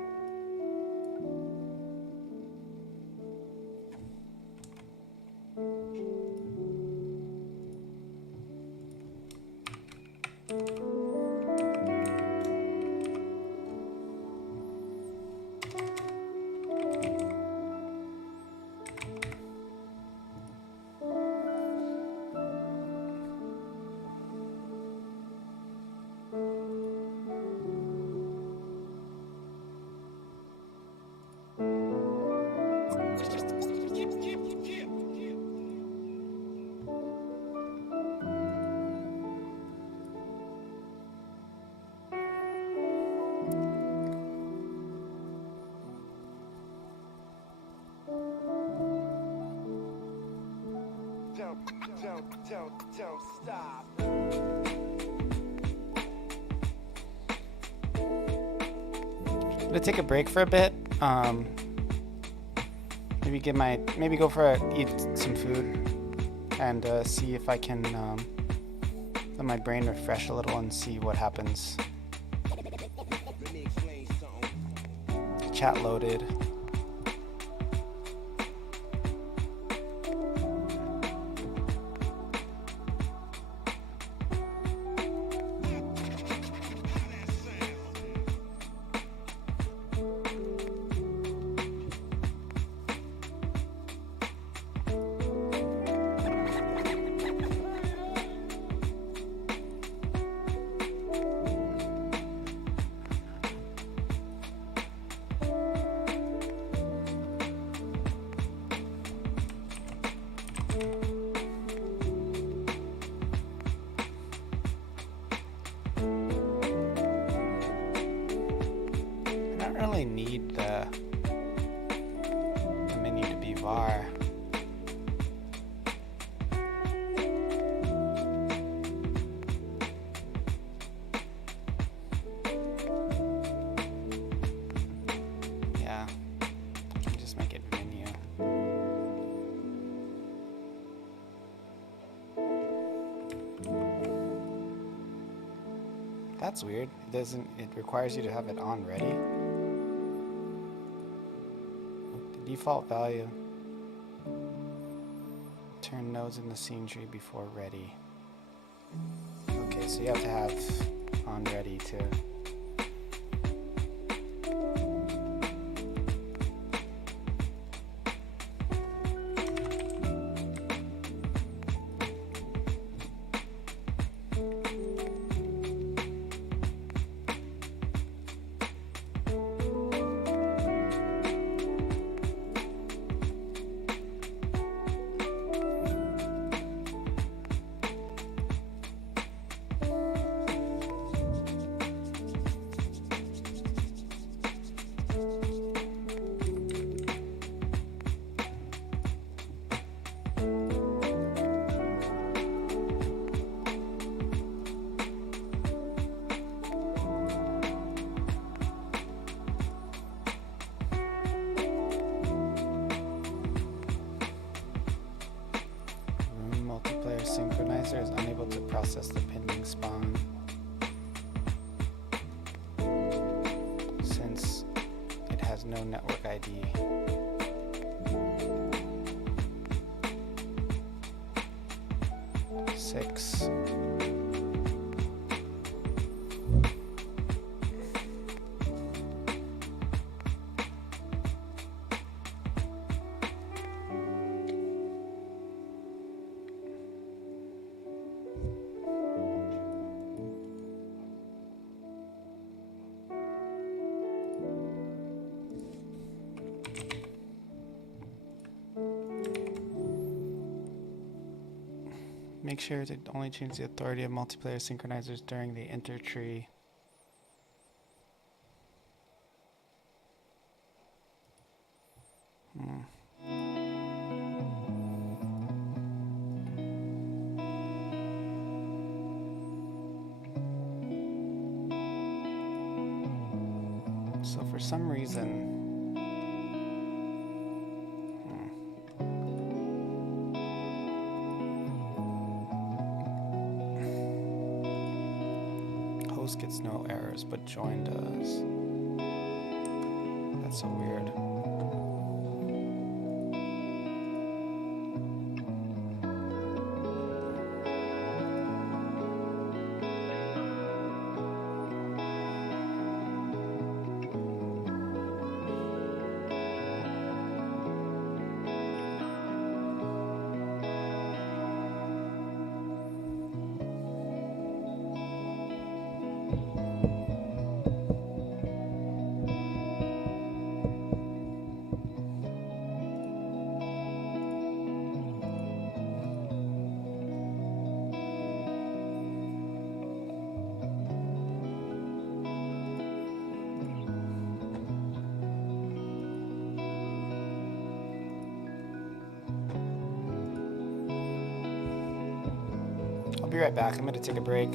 Don't stop. I'm gonna take a break for a bit. Maybe go eat some food, and see if I can let my brain refresh a little and see what happens. Chat loaded. Need the menu to be var. Yeah, I can just make it menu. That's weird. It requires you to have it on ready. Default value. Turn nodes in the scene tree before ready. Okay, so you have to have on ready too. Synchronizer is unable to process the pending spawn since it has no network ID. 6. Make sure to only change the authority of multiplayer synchronizers during the intertree. So for some reason, host gets no errors, but join does. That's so weird. I'll be right back. I'm gonna take a break.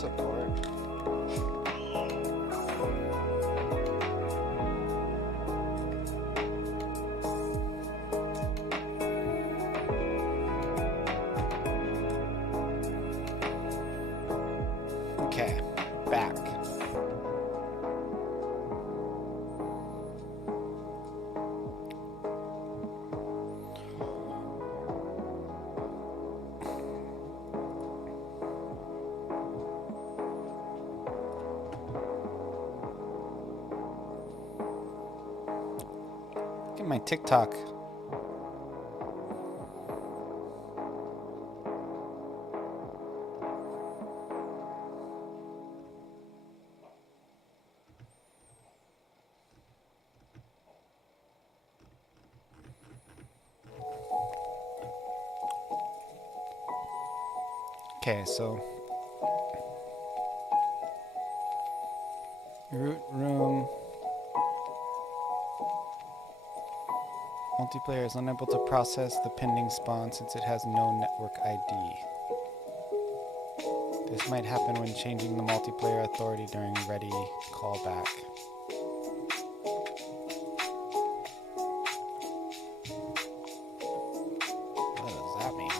support. Okay, back. Look at my TikTok. Okay, so root room. Multiplayer is unable to process the pending spawn since it has no network ID. This might happen when changing the multiplayer authority during ready callback. What does that mean?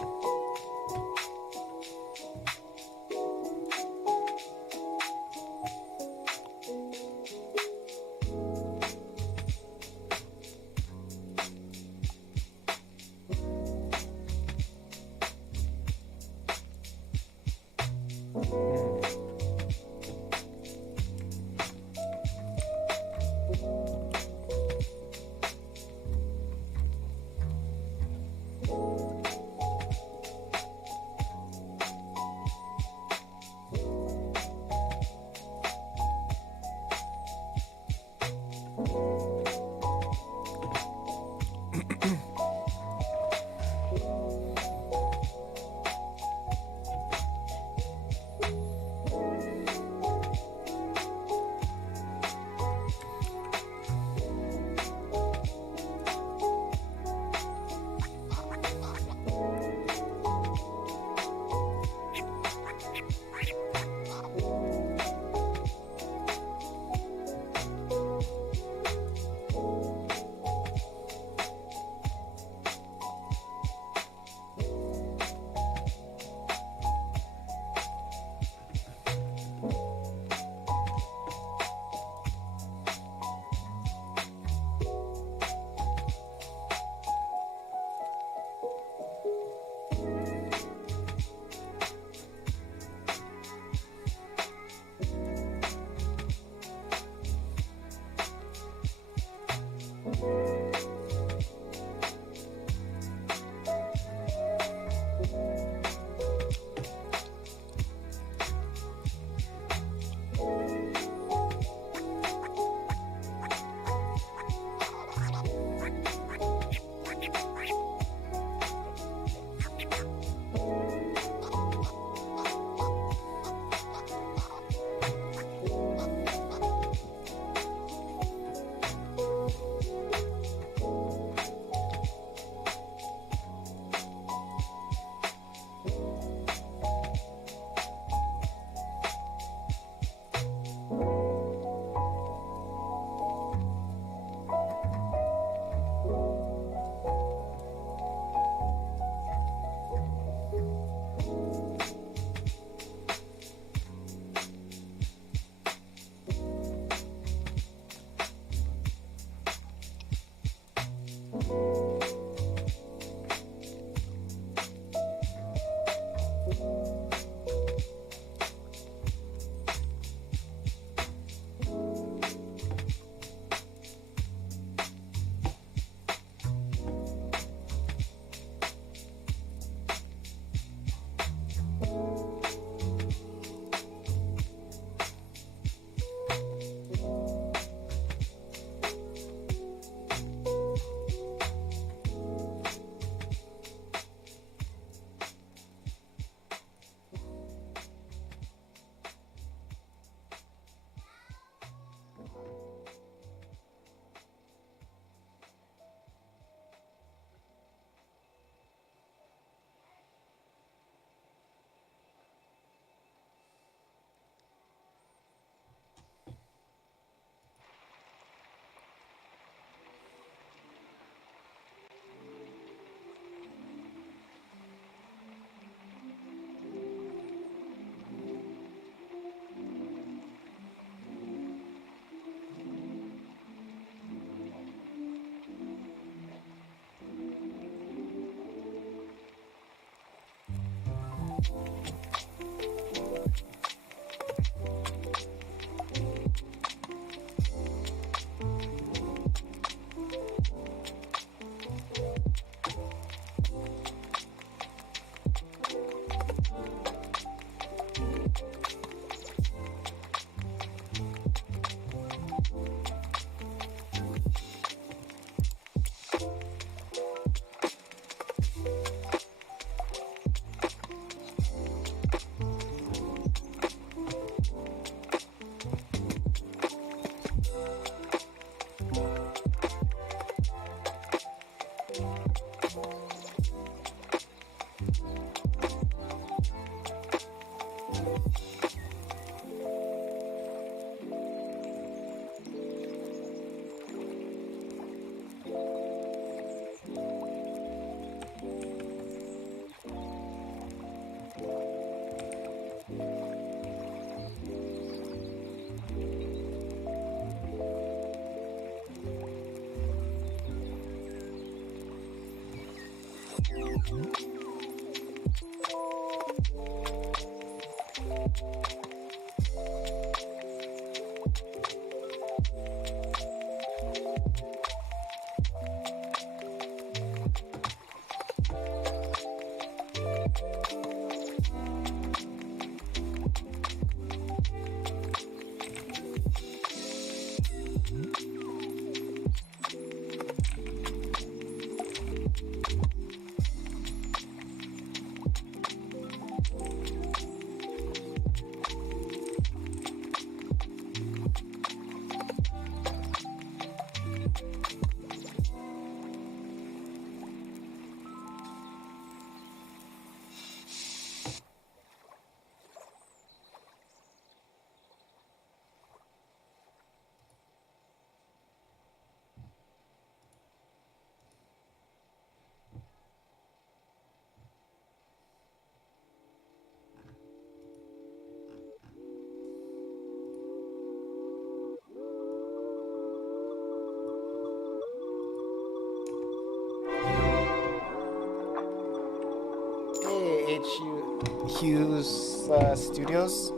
Hughes Studios.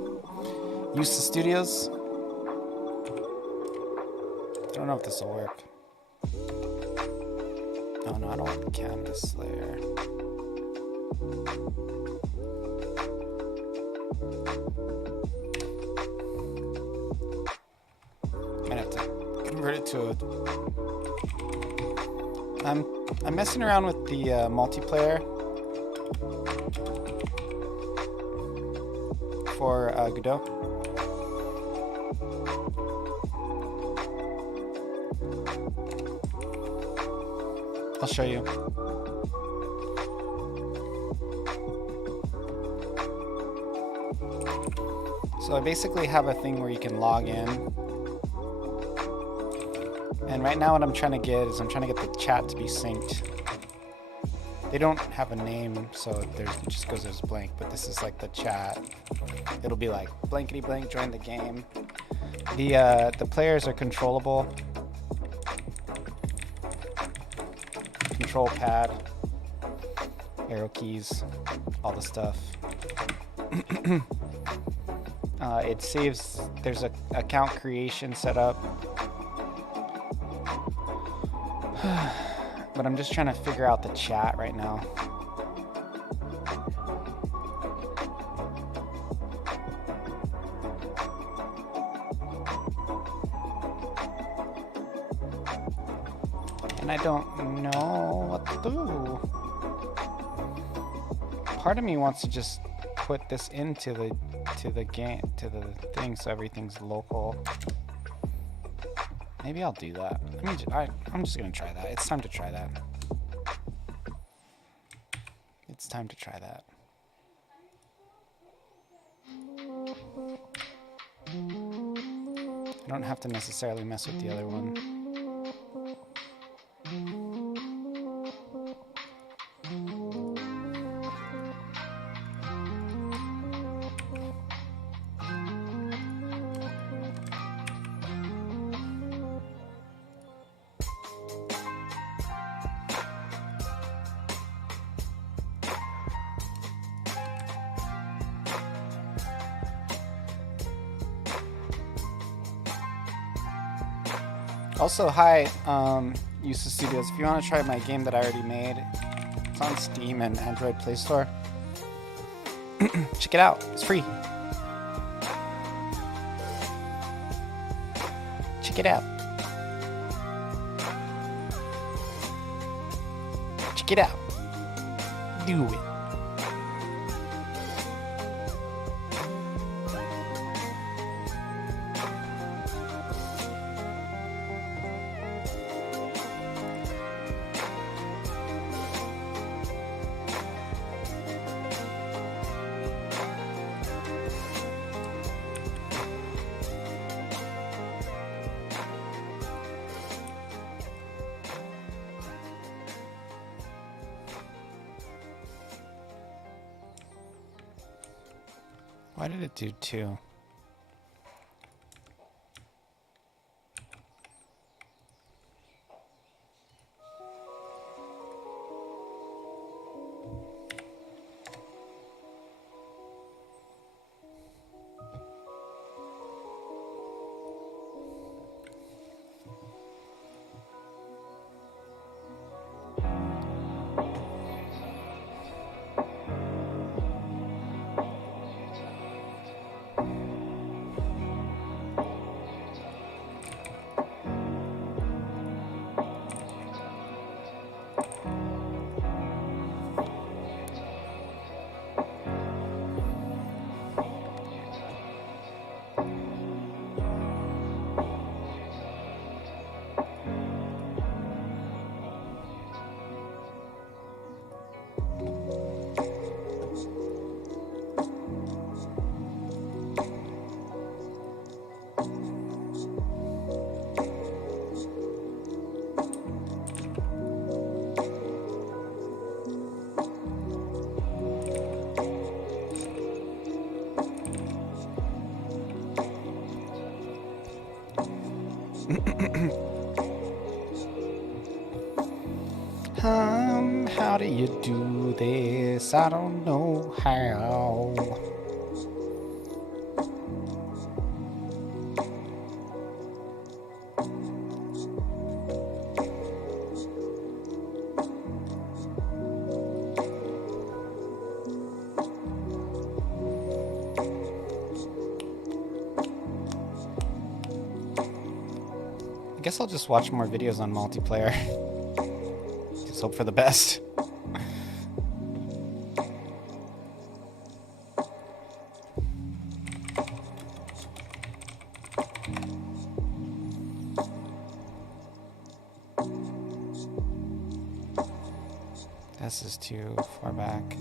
Use the Studios. I don't know if this will work. Oh no, I don't want the canvas layer. Might have to convert it to a... I'm messing around with the multiplayer for Godot. I'll show you. So I basically have a thing where you can log in. And right now what I'm trying to get is I'm trying to get the chat to be synced. They don't have a name, so it just goes as blank, but this is like the chat. It'll be like blankety blank, join the game. The players are controllable. Control pad, arrow keys, all the stuff. It saves, there's a account creation set up. But I'm just trying to figure out the chat right now. And I don't know what to do. Part of me wants to just put this into the game, to the thing, so everything's local. Maybe I'll do that. I'm just gonna try that. It's time to try that. It's time to try that. I don't have to necessarily mess with the other one. Also, hi, Useless Studios. If you want to try my game that I already made, it's on Steam and Android Play Store. Check it out. It's free. Check it out. Check it out. Do it. Why did it do 2? How do you do this? I don't know how. I guess I'll just watch more videos on multiplayer. Just hope for the best. This is too far back.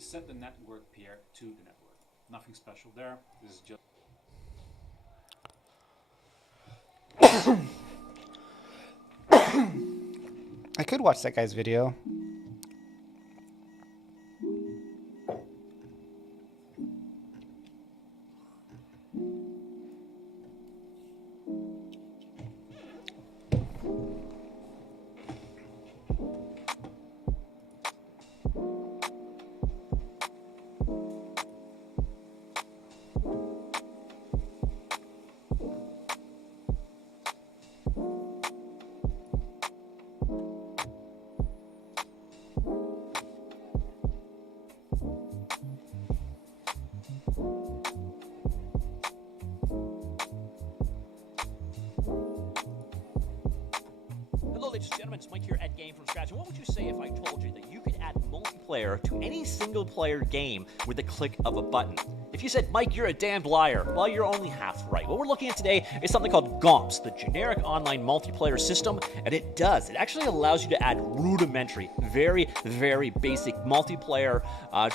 Set the network peer to the network. Nothing special there. This is just I could watch that guy's video. Hello, ladies and gentlemen, it's Mike here at Game From Scratch. And what would you say if I told you that you could add multiplayer to any single-player game with the click of a button. If you said, Mike, you're a damned liar, well, you're only half right. What we're looking at today is something called GOMPS, the Generic Online Multiplayer System, and it actually allows you to add rudimentary, very, very basic multiplayer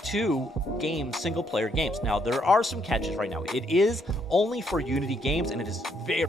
to single-player games. Now, there are some catches right now. It is only for Unity games, and it is very...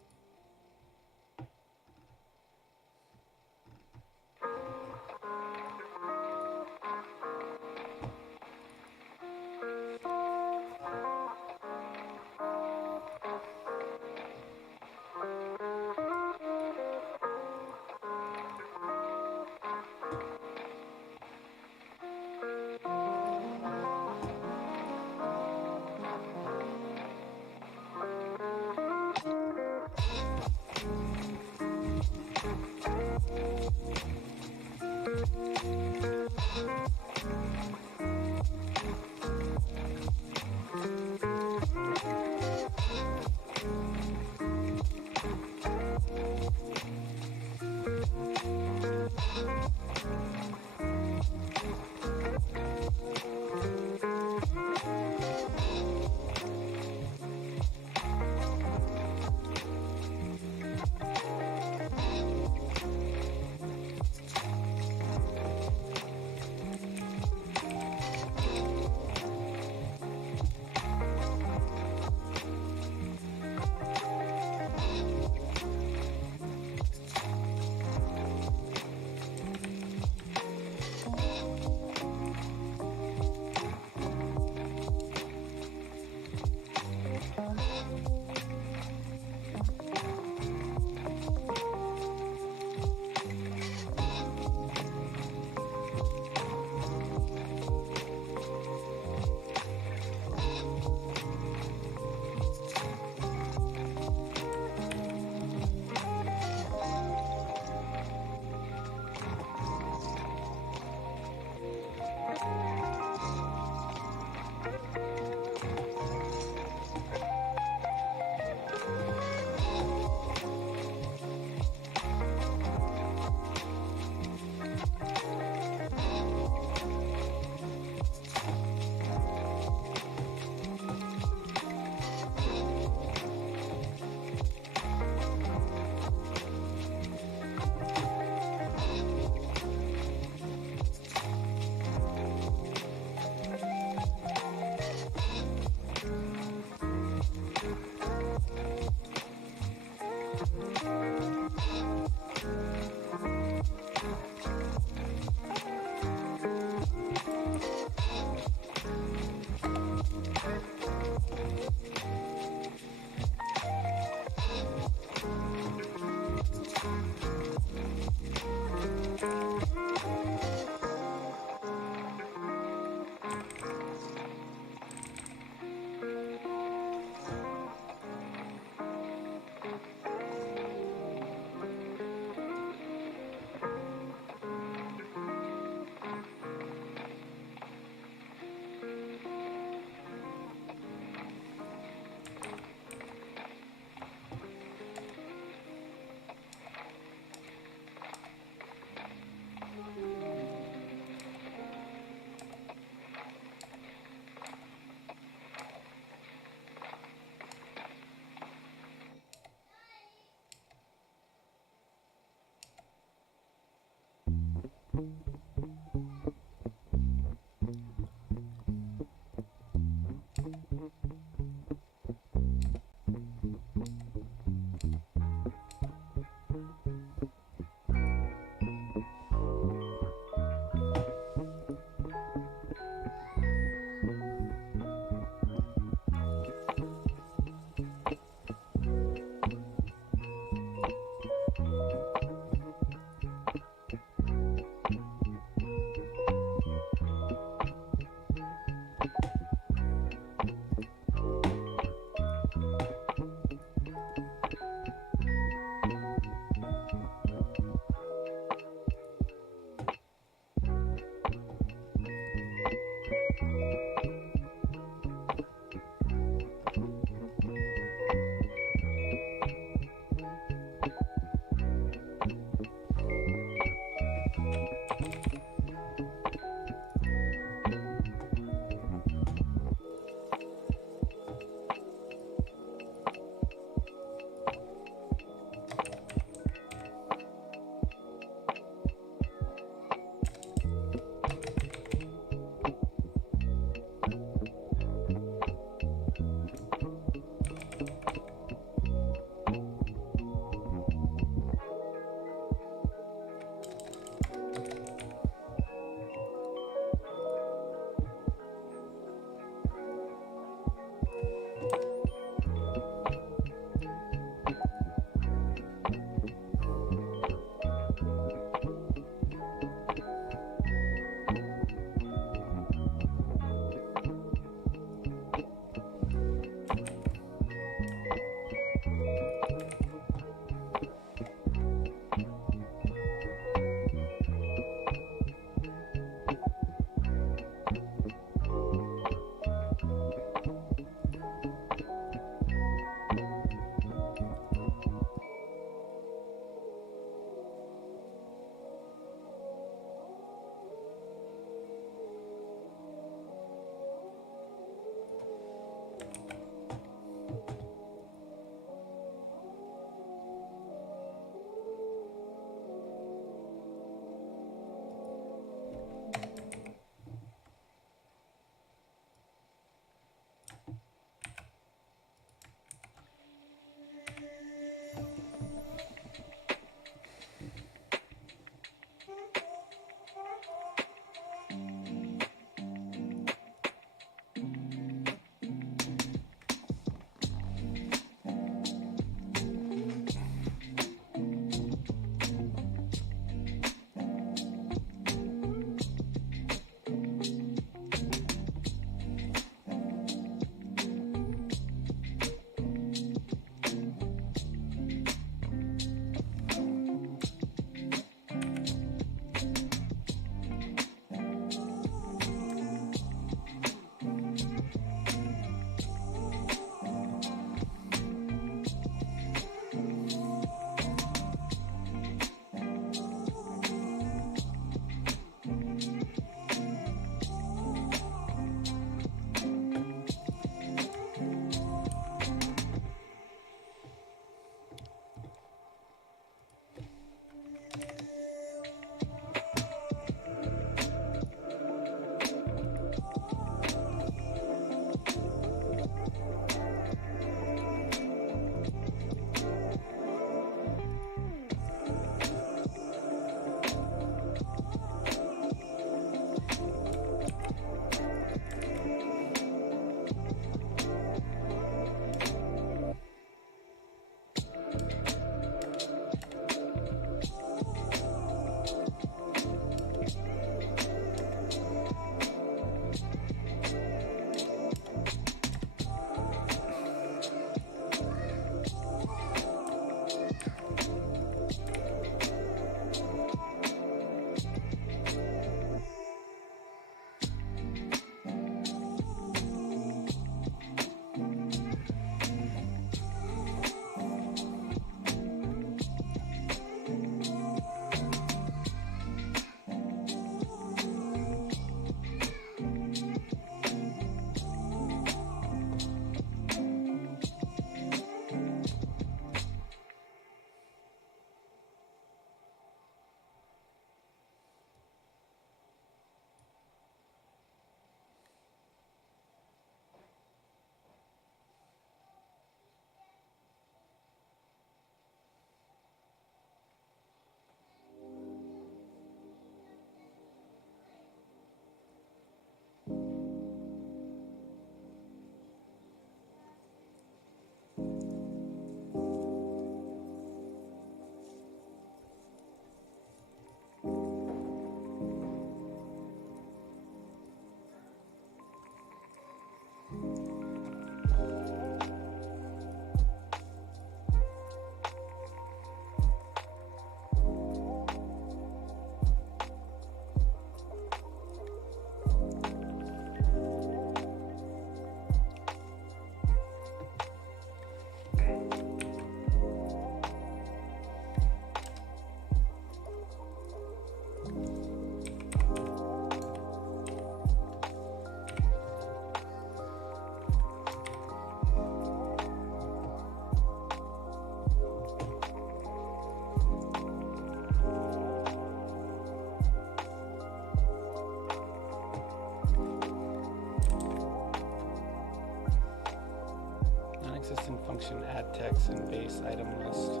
assistant function add text and base item list.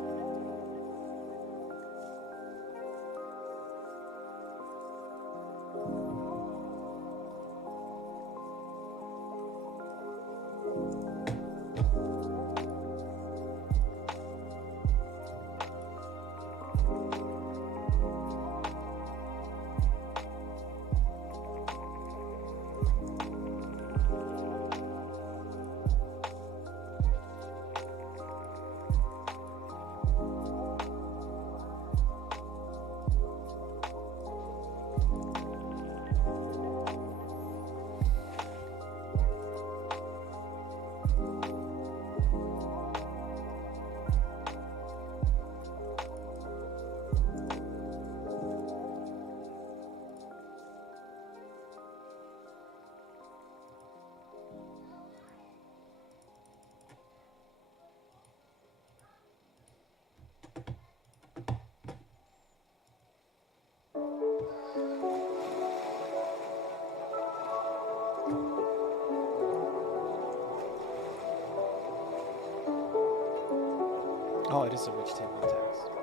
Oh, it is a rich table of text.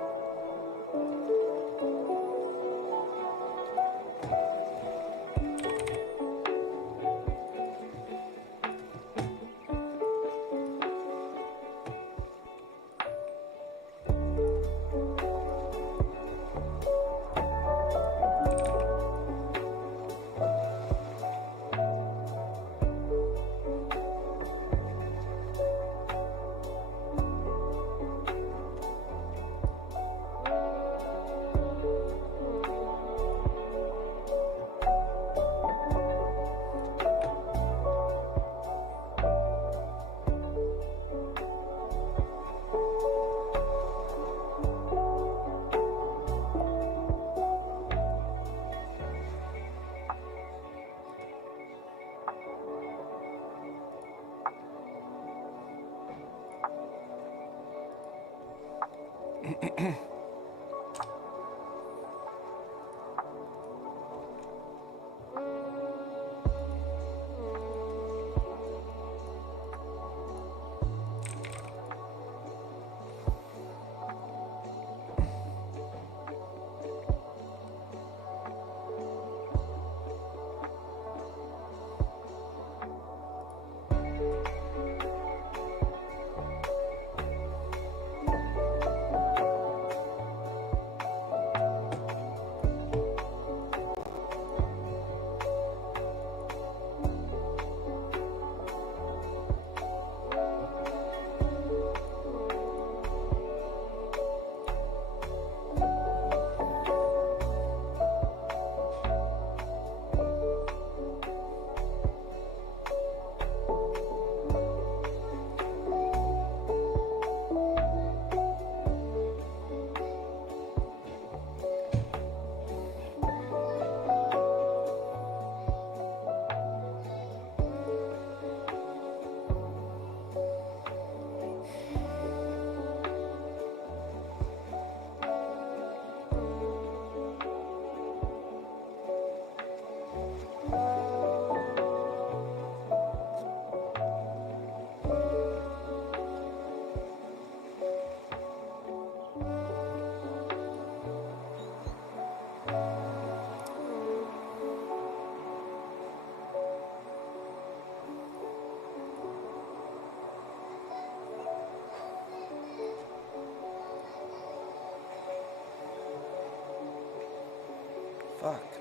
Fuck.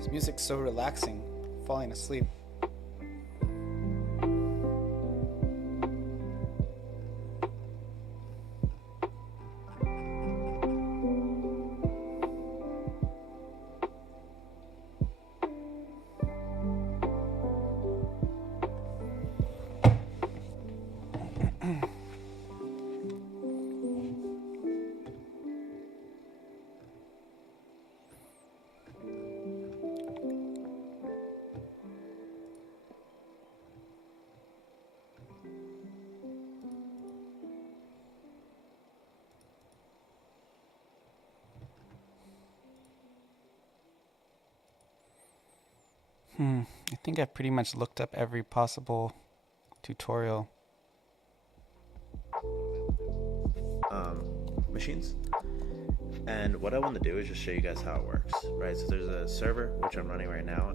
This music's so relaxing, falling asleep. I think I've pretty much looked up every possible tutorial. Machines. And what I want to do is just show you guys how it works, right? So there's a server, which I'm running right now.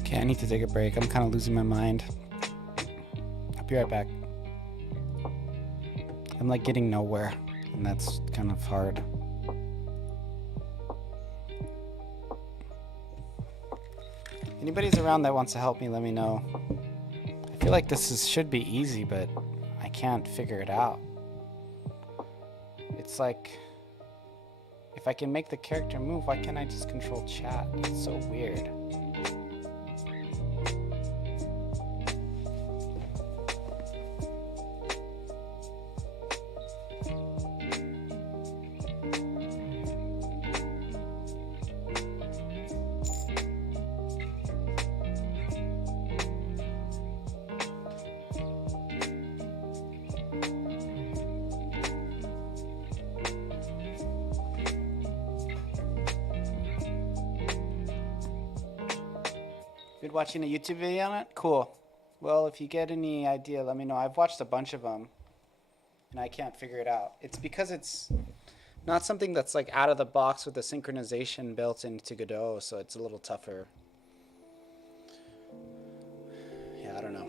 Okay, I need to take a break. I'm kind of losing my mind. I'll be right back. I'm like getting nowhere, and that's kind of hard. Anybody's around that wants to help me, let me know. I feel like should be easy, but I can't figure it out. It's like, if I can make the character move, why can't I just control chat? It's so weird. Watching a YouTube video on it? Cool. Well, if you get any idea, let me know. I've watched a bunch of them, and I can't figure it out. It's because it's not something that's like out of the box with the synchronization built into Godot, so it's a little tougher. Yeah, I don't know.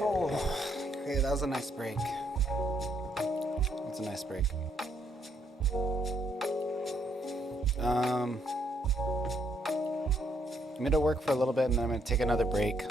Oh, okay, that was a nice break. That's a nice break. I'm gonna work for a little bit and then I'm gonna take another break.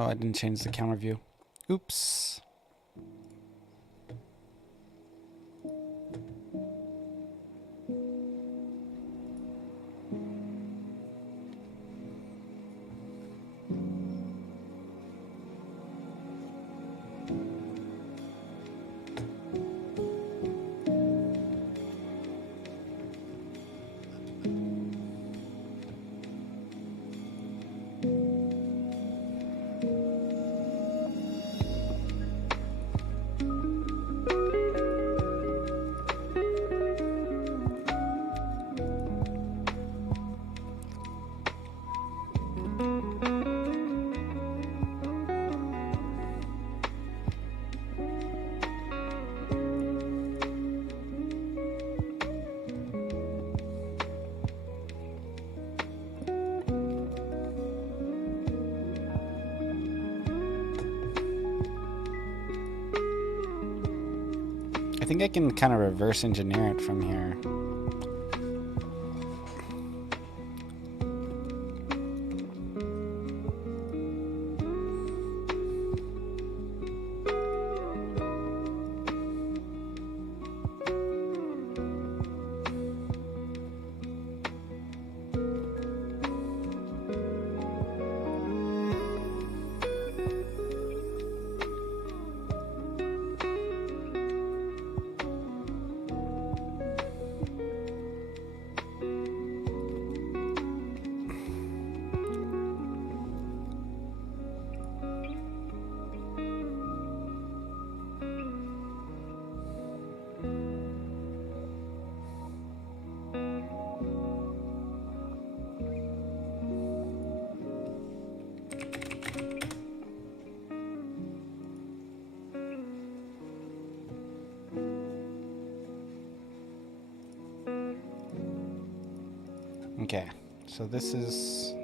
Oh, I didn't change the camera view. Oops. I think I can kind of reverse engineer it from here. Okay, so this is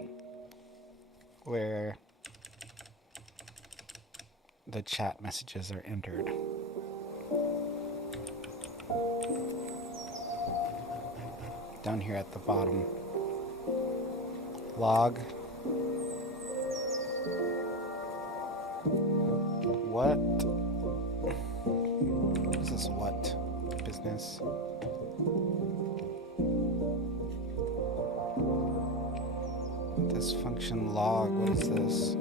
where the chat messages are entered. Down here at the bottom. Log. What? What is this what? Business. This function log, what is this?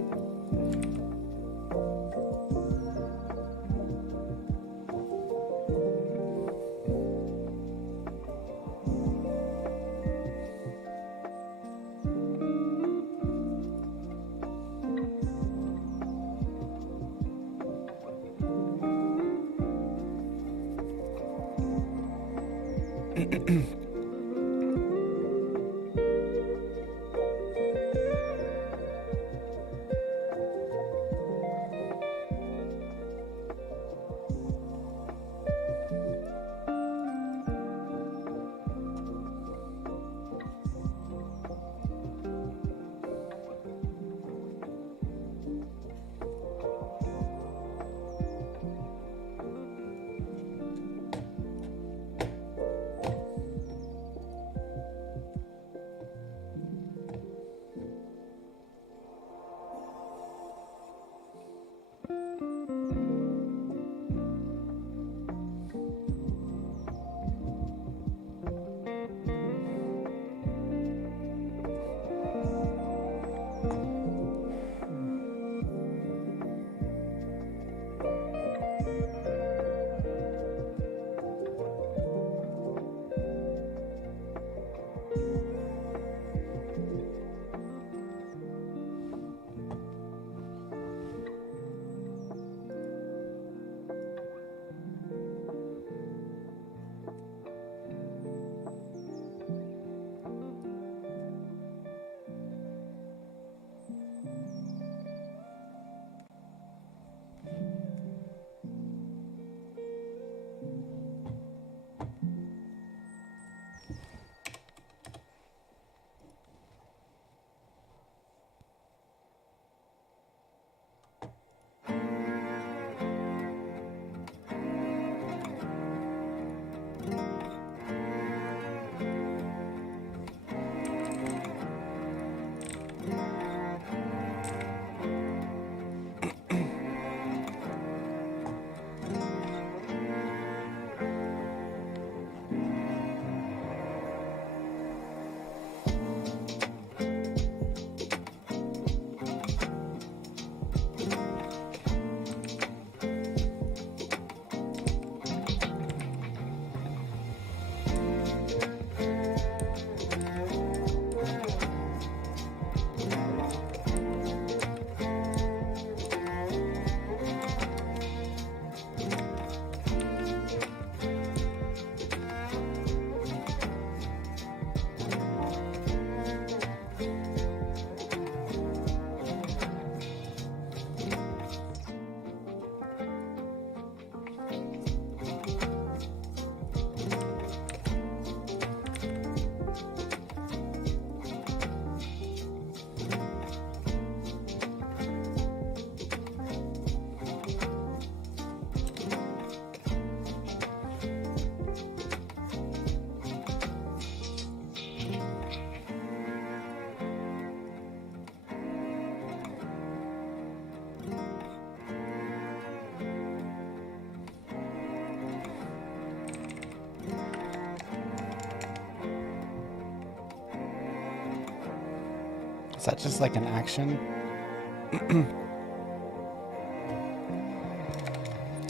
Is that just like an action?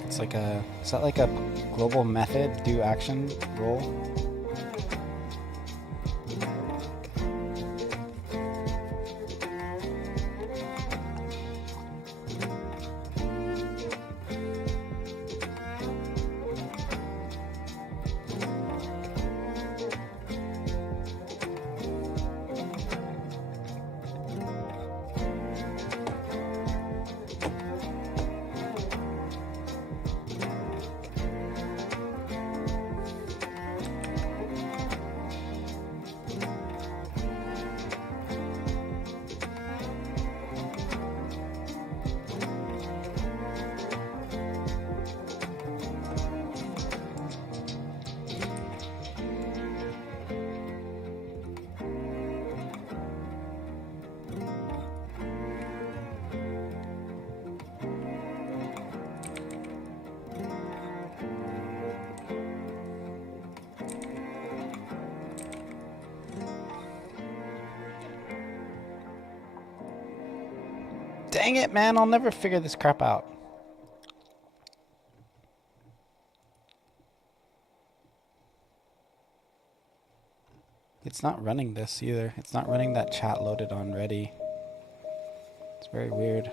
It's like a, is that like a global method, do action, roll? Dang it, man. I'll never figure this crap out. It's not running this either. It's not running that chat loaded on ready. It's very weird.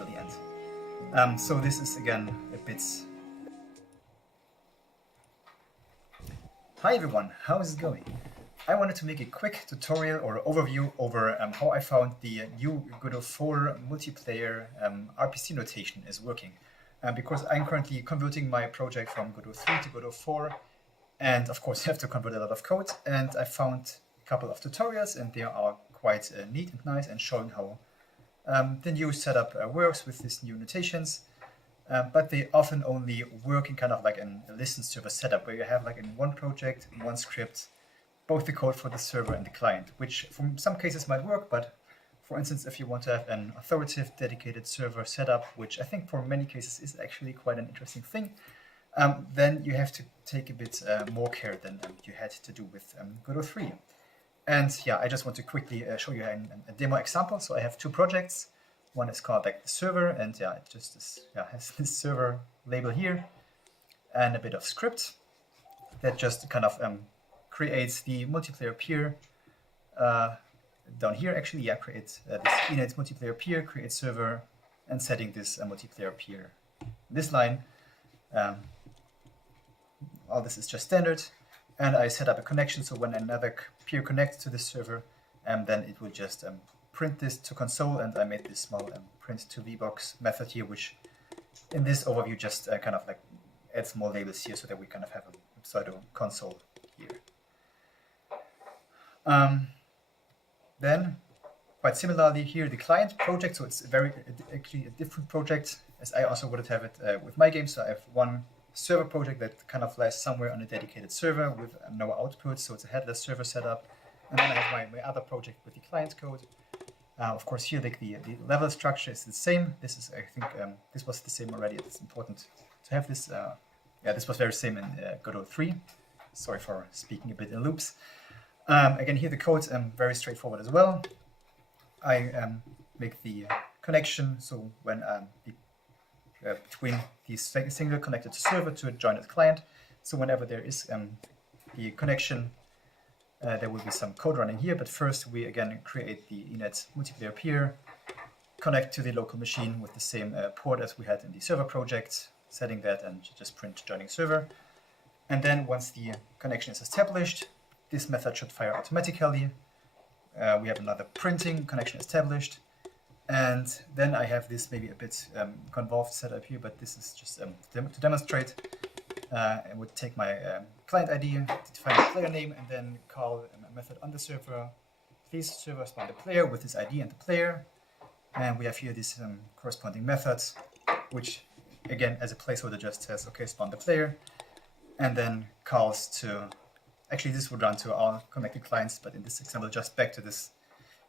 till the end. So this is again a bit... Hi everyone, how is it going? I wanted to make a quick tutorial or overview over how I found the new Godot 4 multiplayer RPC notation is working. Because I'm currently converting my project from Godot 3 to Godot 4, and of course I have to convert a lot of code, and I found a couple of tutorials, and they are quite neat and nice and showing how the new setup works with these new notations. But they often only work in kind of like a listen server setup, where you have like in one project, in one script, both the code for the server and the client, which from some cases might work, but for instance, if you want to have an authoritative dedicated server setup, which I think for many cases is actually quite an interesting thing, then you have to take a bit more care than you had to do with Godot 3. And yeah, I just want to quickly show you a demo example. So I have two projects. One is called like the server, and yeah, it just is, has this server label here, and a bit of script that just kind of creates the multiplayer peer down here. Actually, yeah, creates this init multiplayer peer, create server, and setting this multiplayer peer. This line, all this is just standard, and I set up a connection. So when another peer connects to this server, then it will just print this to console, and I made this small print to vbox method here, which in this overview just kind of like adds more labels here so that we kind of have a pseudo console here. Then, quite similarly here, the client project, so it's actually a different project, as I also would have it with my game. So I have one server project that kind of lies somewhere on a dedicated server with no output, so it's a headless server setup. And then I have my other project with the client code. Of course, here like the level structure is the same. This is, I think, this was the same already. It's important to have this. Yeah, this was very same in Godot 3. Sorry for speaking a bit in loops. Again, here the code's very straightforward as well. I make the connection, so when between the single connected to server to a joined client. So whenever there is the connection, there will be some code running here, but first we again create the init multiplayer peer, connect to the local machine with the same port as we had in the server project, setting that and just print joining server. And then once the connection is established, this method should fire automatically. We have another printing, connection established. And then I have this maybe a bit convolved setup here, but this is just to demonstrate. I would take my client ID, define the player name, and then call a method on the server. Please server spawn the player with this ID and the player. And we have here these corresponding methods, which again, as a placeholder, just says, okay, spawn the player, and then calls to, actually this would run to all connected clients, but in this example, just back to this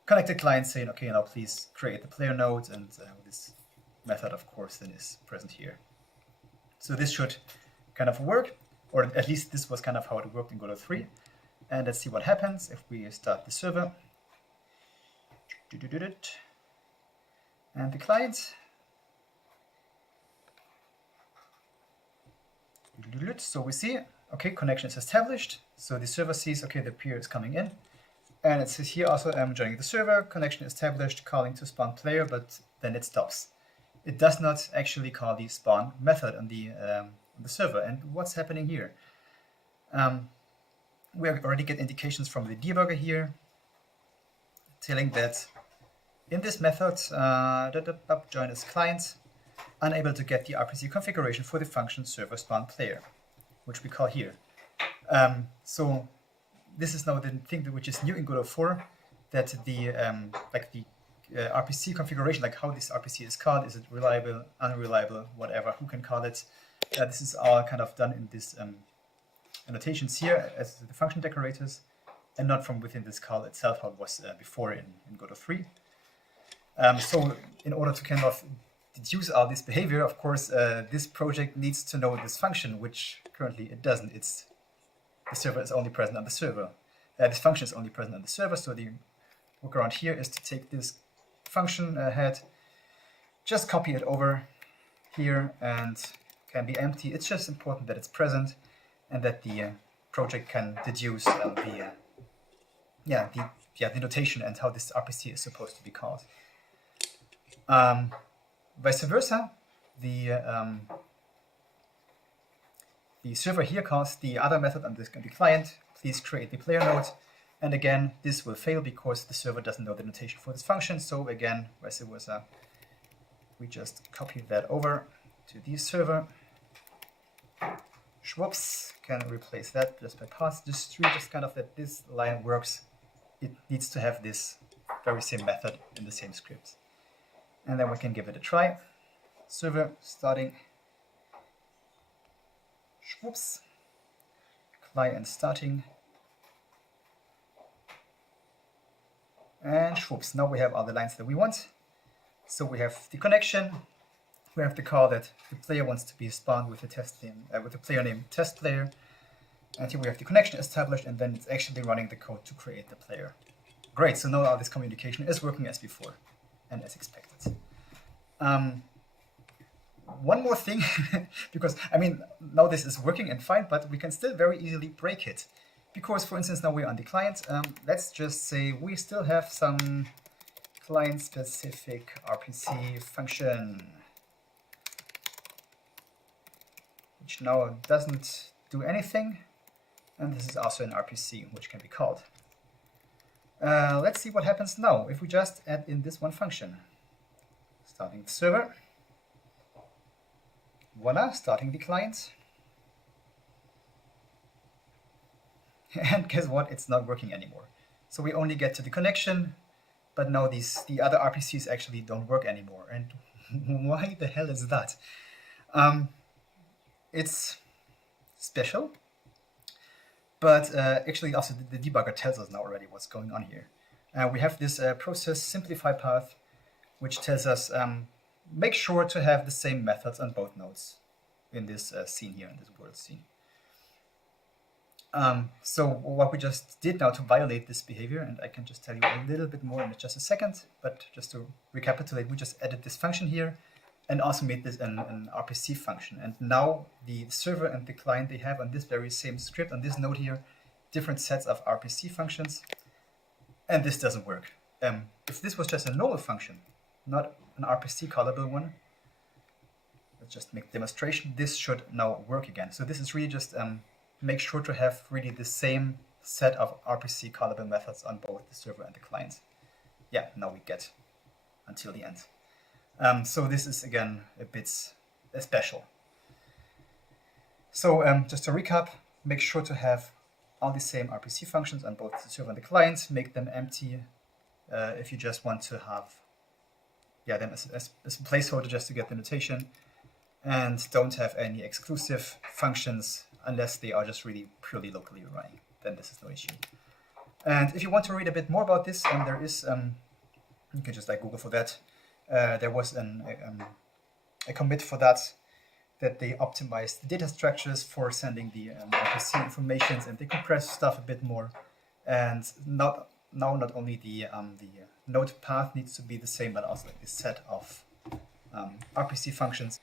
connected client saying, okay, now please create the player node, and this method, of course, then is present here. So this should kind of work, or at least this was kind of how it worked in Godot 3. And let's see what happens if we start the server. And the client. So we see, okay, connection is established. So the server sees, okay, the peer is coming in. And it says here also, I'm joining the server, connection established, calling to spawn player, but then it stops. It does not actually call the spawn method on the server. And what's happening here? We already get indications from the debugger here, telling that in this method, join as client, unable to get the RPC configuration for the function server spawn player, which we call here. So this is now the thing which is new in Godot 4, that the RPC configuration, like how this RPC is called, is it reliable, unreliable, whatever, who can call it. This is all kind of done in this annotations here as the function decorators, and not from within this call itself, how it was before in Godot 3. So in order to kind of deduce all this behavior, of course, this project needs to know this function, which currently it doesn't. The server is only present on the server. This function is only present on the server, so the workaround here is to take this function head, just copy it over here, and can be empty. It's just important that it's present and that the project can deduce the notation and how this RPC is supposed to be called. Vice versa, the server here calls the other method on the client, please create the player node. And again, this will fail because the server doesn't know the notation for this function. So again, vice versa, we just copy that over to the server. Schwupps, can replace that just by pass this tree, just kind of that this line works. It needs to have this very same method in the same script. And then we can give it a try. Server starting. Schwupps. Client starting. And schwupps, now we have all the lines that we want. So we have the connection. We have the call that the player wants to be spawned with the test name, with the player name test player. And here we have the connection established, and then it's actually running the code to create the player. Great, so now all this communication is working as before and as expected. One more thing, because I mean, now this is working and fine, but we can still very easily break it. Because, for instance, now we're on the client. Let's just say we still have some client-specific RPC function, which now doesn't do anything. And this is also an RPC, which can be called. Let's see what happens now if we just add in this one function. Starting the server. Voila, starting the client. And guess what? It's not working anymore. So we only get to the connection, but now the other RPCs actually don't work anymore. And why the hell is that? It's special, but actually also the debugger tells us now already what's going on here. We have this process simplify path, which tells us make sure to have the same methods on both nodes in this scene here, in this world scene. So what we just did now to violate this behavior, and I can just tell you a little bit more in just a second, but just to recapitulate, we just added this function here and also made this an RPC function. And now the server and the client, they have on this very same script, on this node here, different sets of RPC functions, and this doesn't work. If this was just a normal function, not an RPC callable one, let's just make demonstration, this should now work again. So this is really just make sure to have really the same set of RPC callable methods on both the server and the client. Yeah, now we get until the end. So this is again a bit special. So just to recap, make sure to have all the same RPC functions on both the server and the client, make them empty if you just want to have them as a placeholder just to get the notation, and don't have any exclusive functions unless they are just really purely locally running. Then this is no issue. And if you want to read a bit more about this, there is, you can just Google for that. There was a commit for that they optimized the data structures for sending the RPC informations, and they compress stuff a bit more. And not only the node path needs to be the same, but also a set of RPC functions.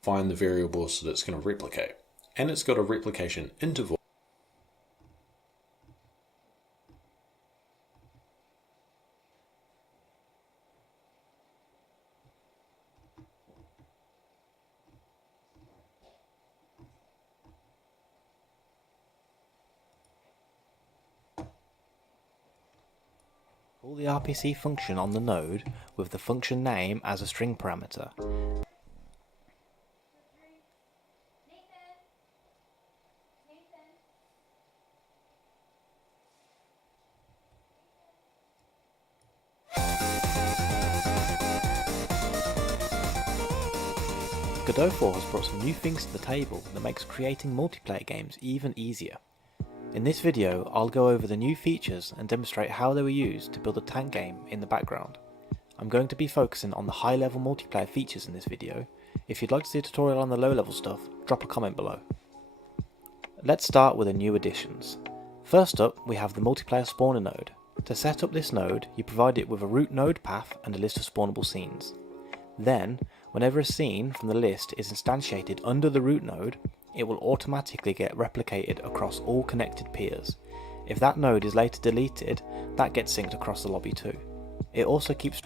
Find the variables that it's going to replicate, and it's got a replication interval. Call the RPC function on the node with the function name as a string parameter. Godot 4 has brought some new things to the table that makes creating multiplayer games even easier. In this video, I'll go over the new features and demonstrate how they were used to build a tank game in the background. I'm going to be focusing on the high level multiplayer features in this video. If you'd like to see a tutorial on the low level stuff, drop a comment below. Let's start with the new additions. First up, we have the multiplayer spawner node. To set up this node, you provide it with a root node path and a list of spawnable scenes. Then, whenever a scene from the list is instantiated under the root node, it will automatically get replicated across all connected peers. If that node is later deleted, that gets synced across the lobby too. It also keeps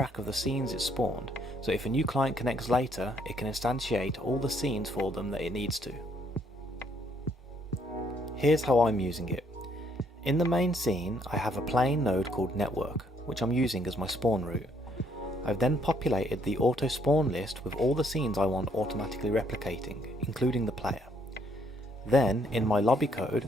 track of the scenes it spawned, so if a new client connects later, it can instantiate all the scenes for them that it needs to. Here's how I'm using it. In the main scene, I have a plain node called network, which I'm using as my spawn route. I've then populated the auto spawn list with all the scenes I want automatically replicating, including the player. Then, in my lobby code,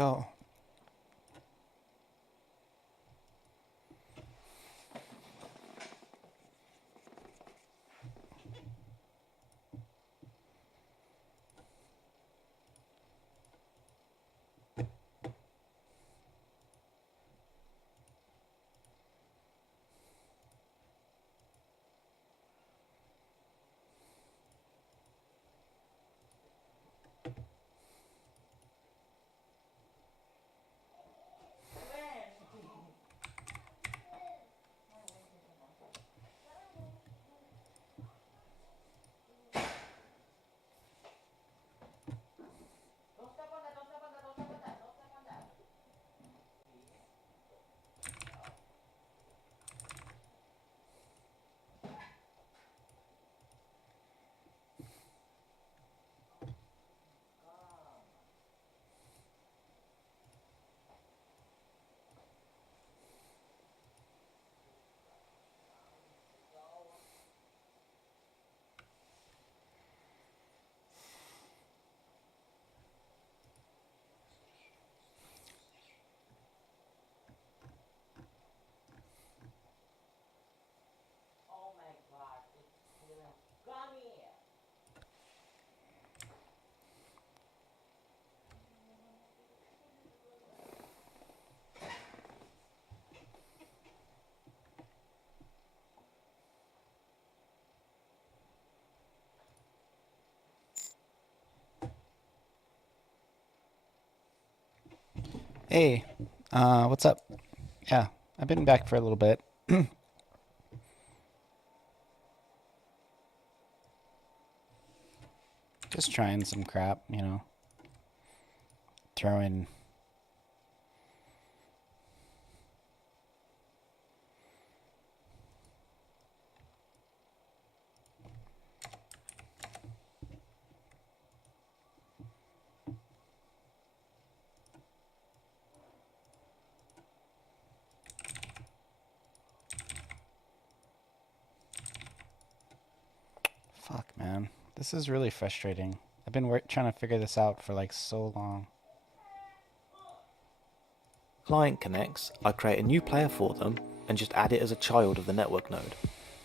go. Hey, what's up? Yeah, I've been back for a little bit. Just trying some crap, you know. Throwing... Fuck, man. This is really frustrating. I've been trying to figure this out for like so long. Client connects, I create a new player for them and just add it as a child of the network node.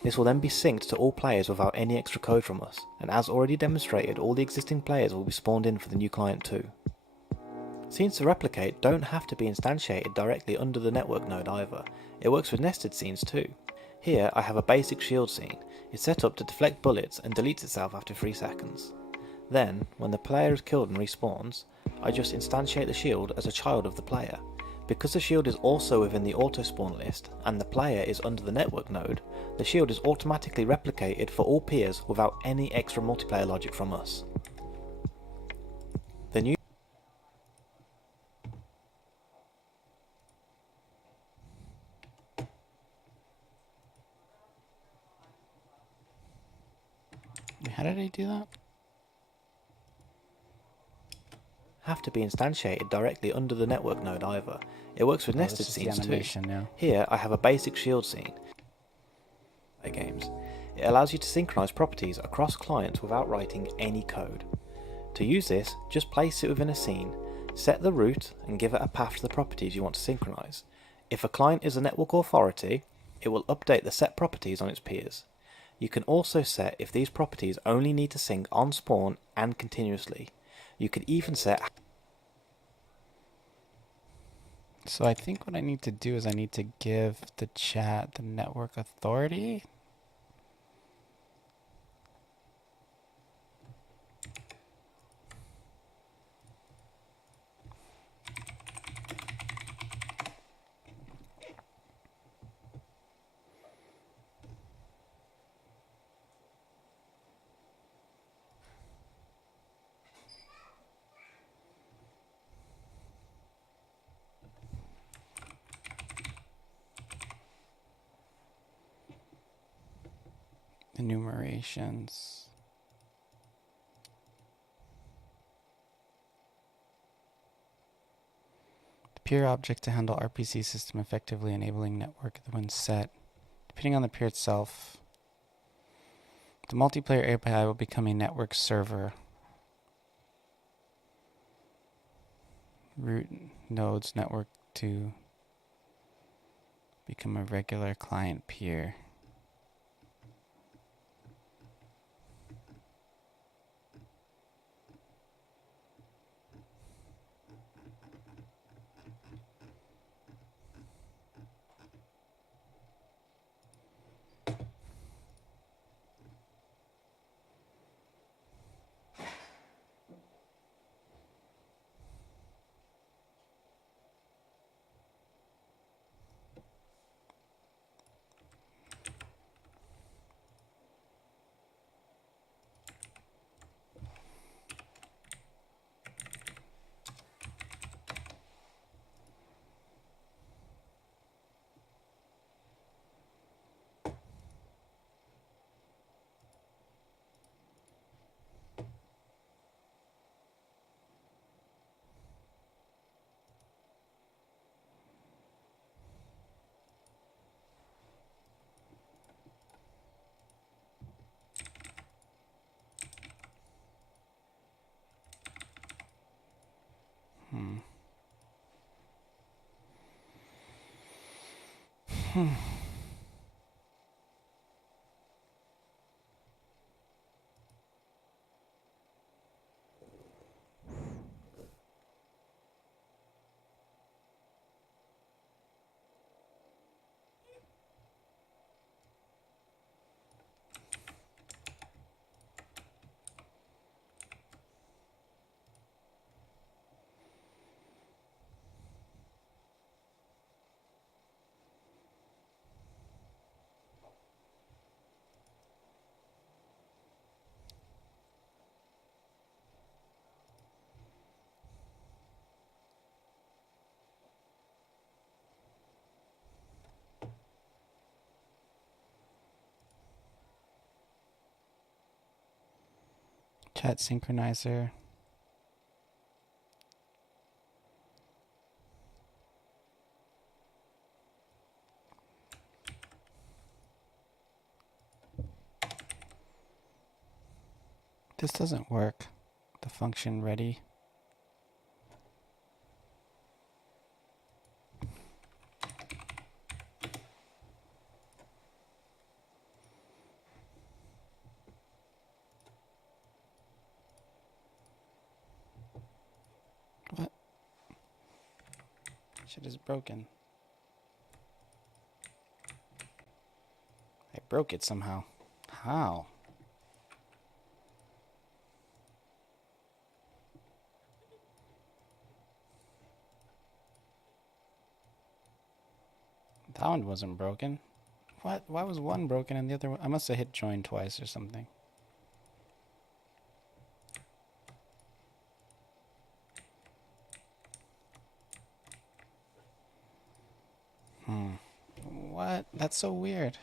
This will then be synced to all players without any extra code from us, and as already demonstrated, all the existing players will be spawned in for the new client too. Scenes to replicate don't have to be instantiated directly under the network node either. It works with nested scenes too. Here I have a basic shield scene. It's set up to deflect bullets and deletes itself after 3 seconds. Then, when the player is killed and respawns, I just instantiate the shield as a child of the player. Because the shield is also within the auto spawn list and the player is under the network node, the shield is automatically replicated for all peers without any extra multiplayer logic from us. The new How did I do that? have to be instantiated directly under the network node either. It works with nested this is the scenes animation too. now. Here I have a basic shield scene. Games. It allows you to synchronize properties across clients without writing any code. To use this, just place it within a scene, set the root and give it a path to the properties you want to synchronize. If a client is a network authority, it will update the set properties on its peers. You can also set if these properties only need to sync on spawn and continuously. You could even set... So I think what I need to do is I need to give the chat the network authority. Enumerations. The peer object to handle RPC system effectively enabling network when set. Depending on the peer itself, the multiplayer API will become a network server. Root nodes network to become a regular client peer. Chat synchronizer. This doesn't work. The function ready. What? Shit is broken. I broke it somehow. How? That one wasn't broken. What? Why was one broken and the other one? I must have hit join twice or something. What? That's so weird.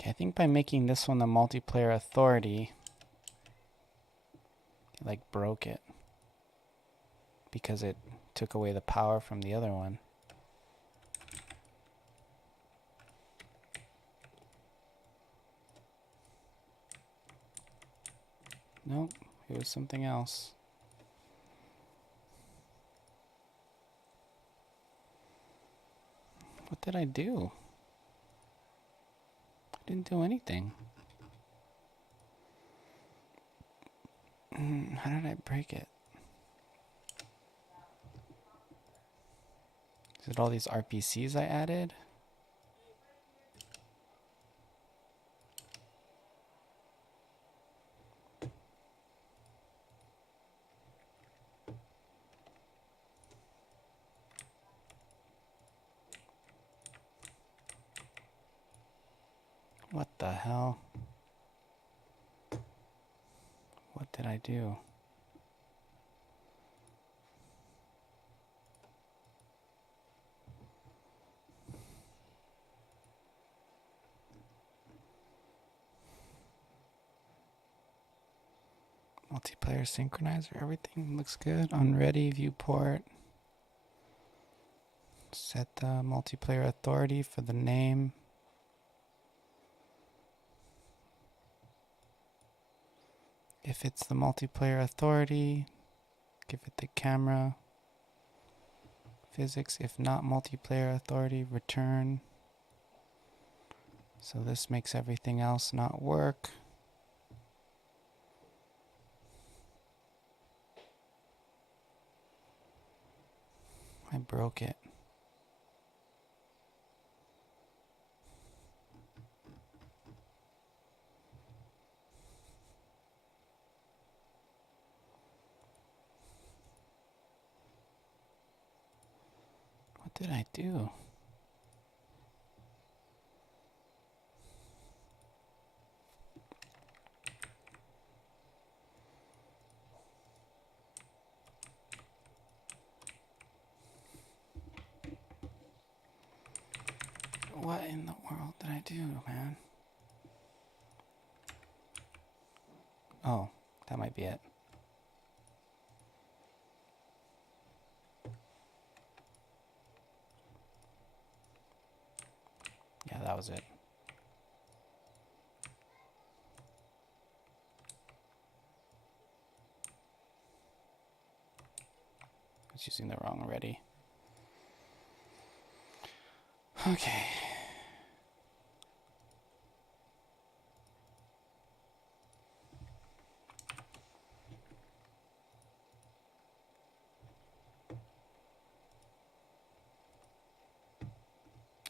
Okay, I think by making this one the multiplayer authority, it like broke it because it took away the power from the other one. Nope, it was something else. What did I do? I didn't do anything. How did I break it? Is it all these RPCs I added? What the hell? What did I do? Multiplayer synchronizer, everything looks good. On ready, viewport. Set the multiplayer authority for the name. If it's the multiplayer authority, give it the camera. Physics, if not multiplayer authority, return. So this makes everything else not work. I broke it. What did I do? What in the world did I do, man? Oh, that might be it. Yeah, that was it. I was using the wrong already. Okay.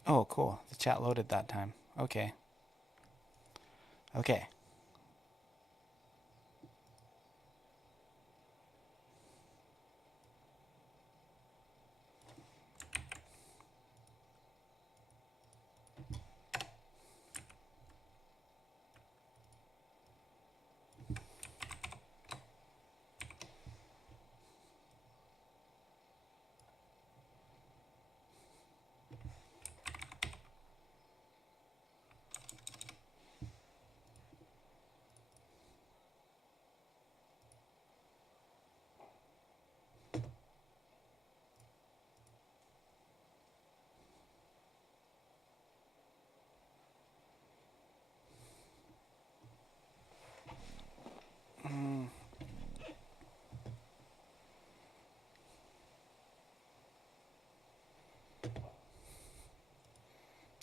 Oh, cool. The chat loaded that time. Okay. Okay.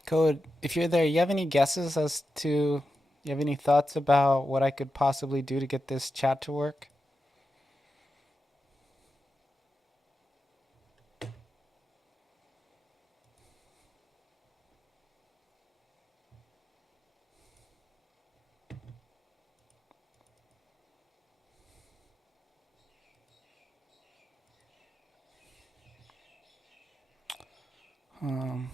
Code, if you're there, you have any guesses as to, you have any thoughts about what I could possibly do to get this chat to work? Um,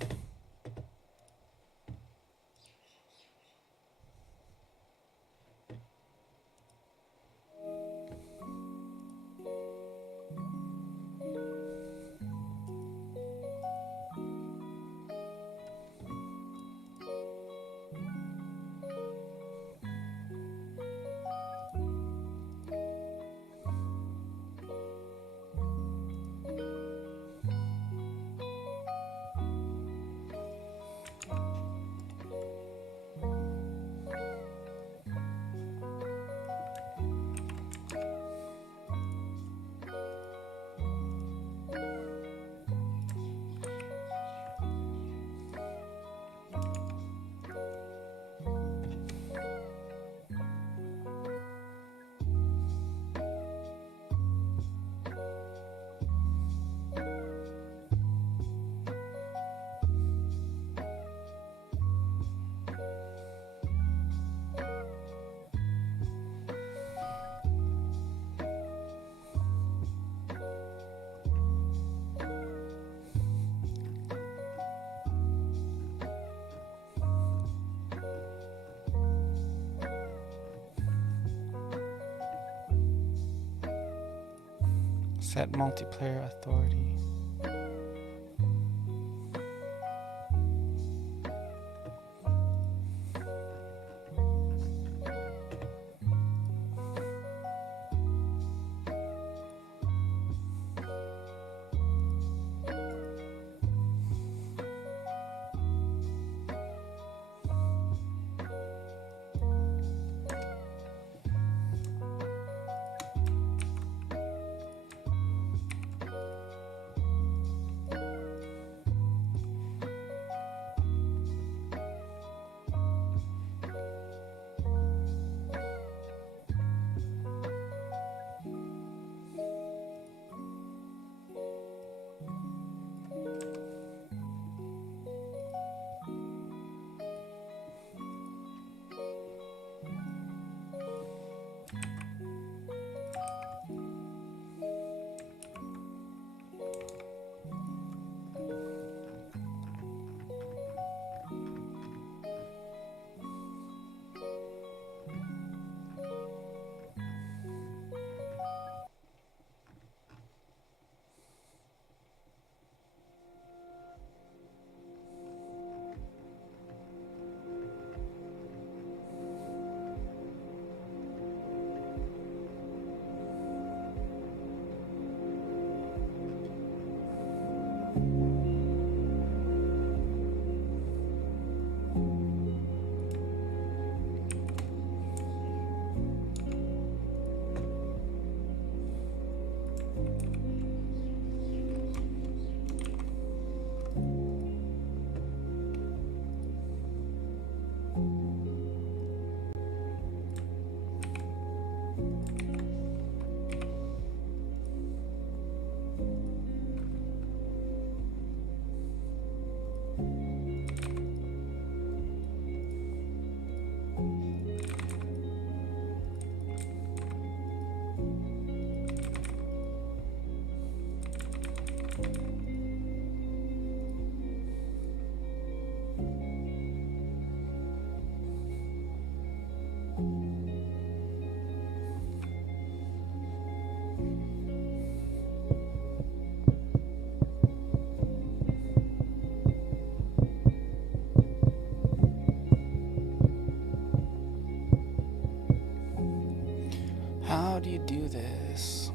Set multiplayer authority. How do you do this?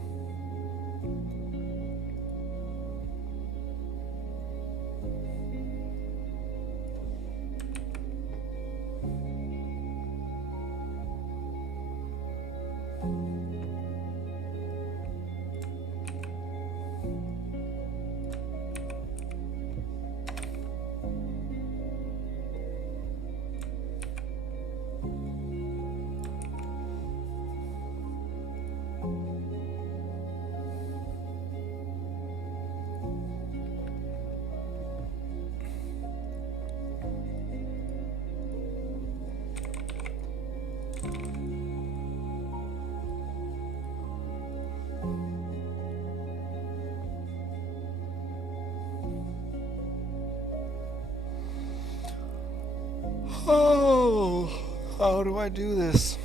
Oh, how do I do this?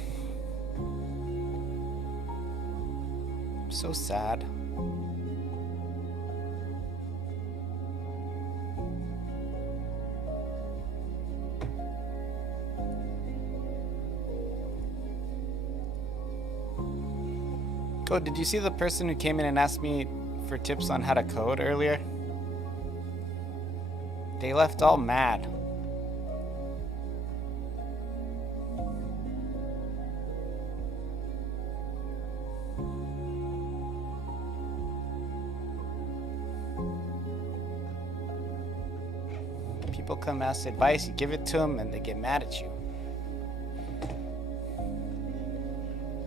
I'm so sad. Oh, did you see the person who came in and asked me for tips on how to code earlier? They left all mad. People come ask advice, you give it to them, and they get mad at you.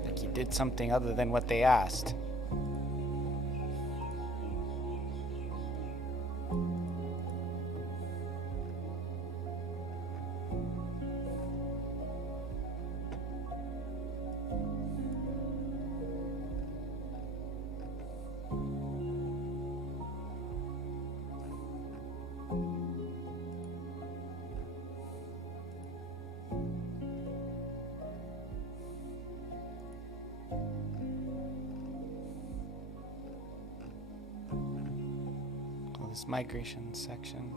Like you did something other than what they asked. This migration section.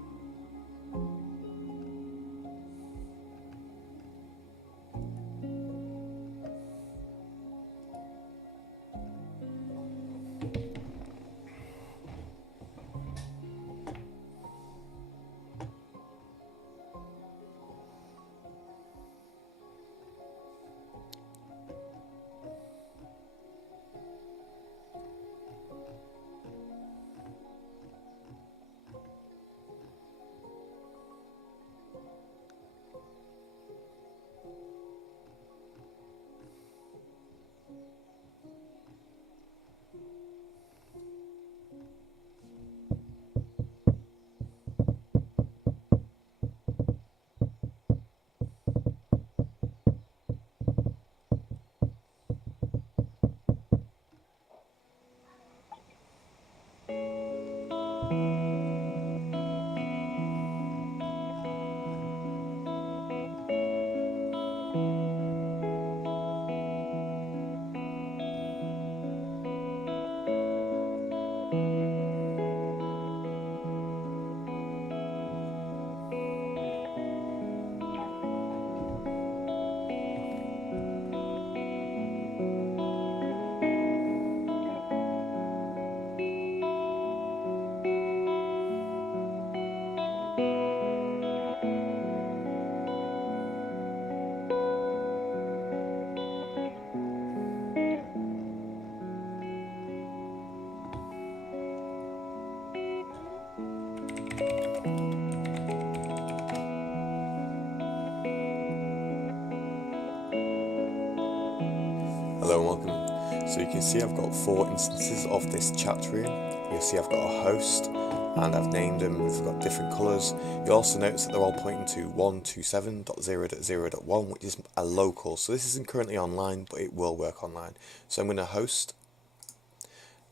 Hello and welcome. So you can see I've got 4 instances of this chat room. You'll see I've got a host and I've named them, we've got different colours. You'll also notice that they're all pointing to 127.0.0.1, which is a local. So this isn't currently online, but it will work online. So I'm going to host.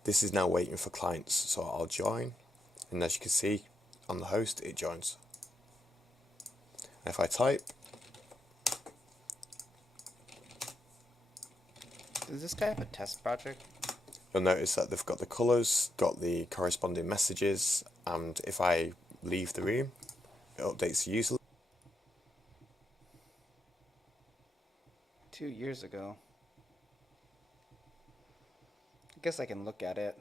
This is now waiting for clients, so I'll join. And as you can see on the host, it joins. And if I type, does this guy have a test project? You'll notice that they've got the colours, got the corresponding messages, and if I leave the room, it updates the user. 2 years ago. I guess I can look at it.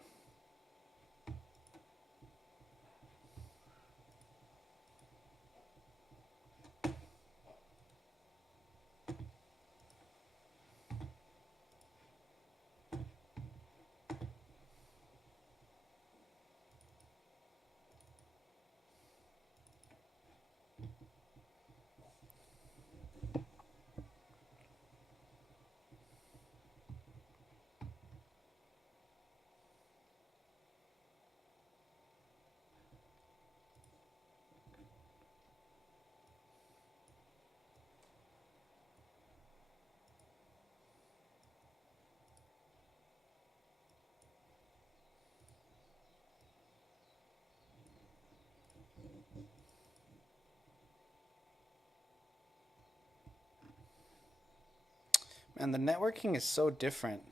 And the networking is so different.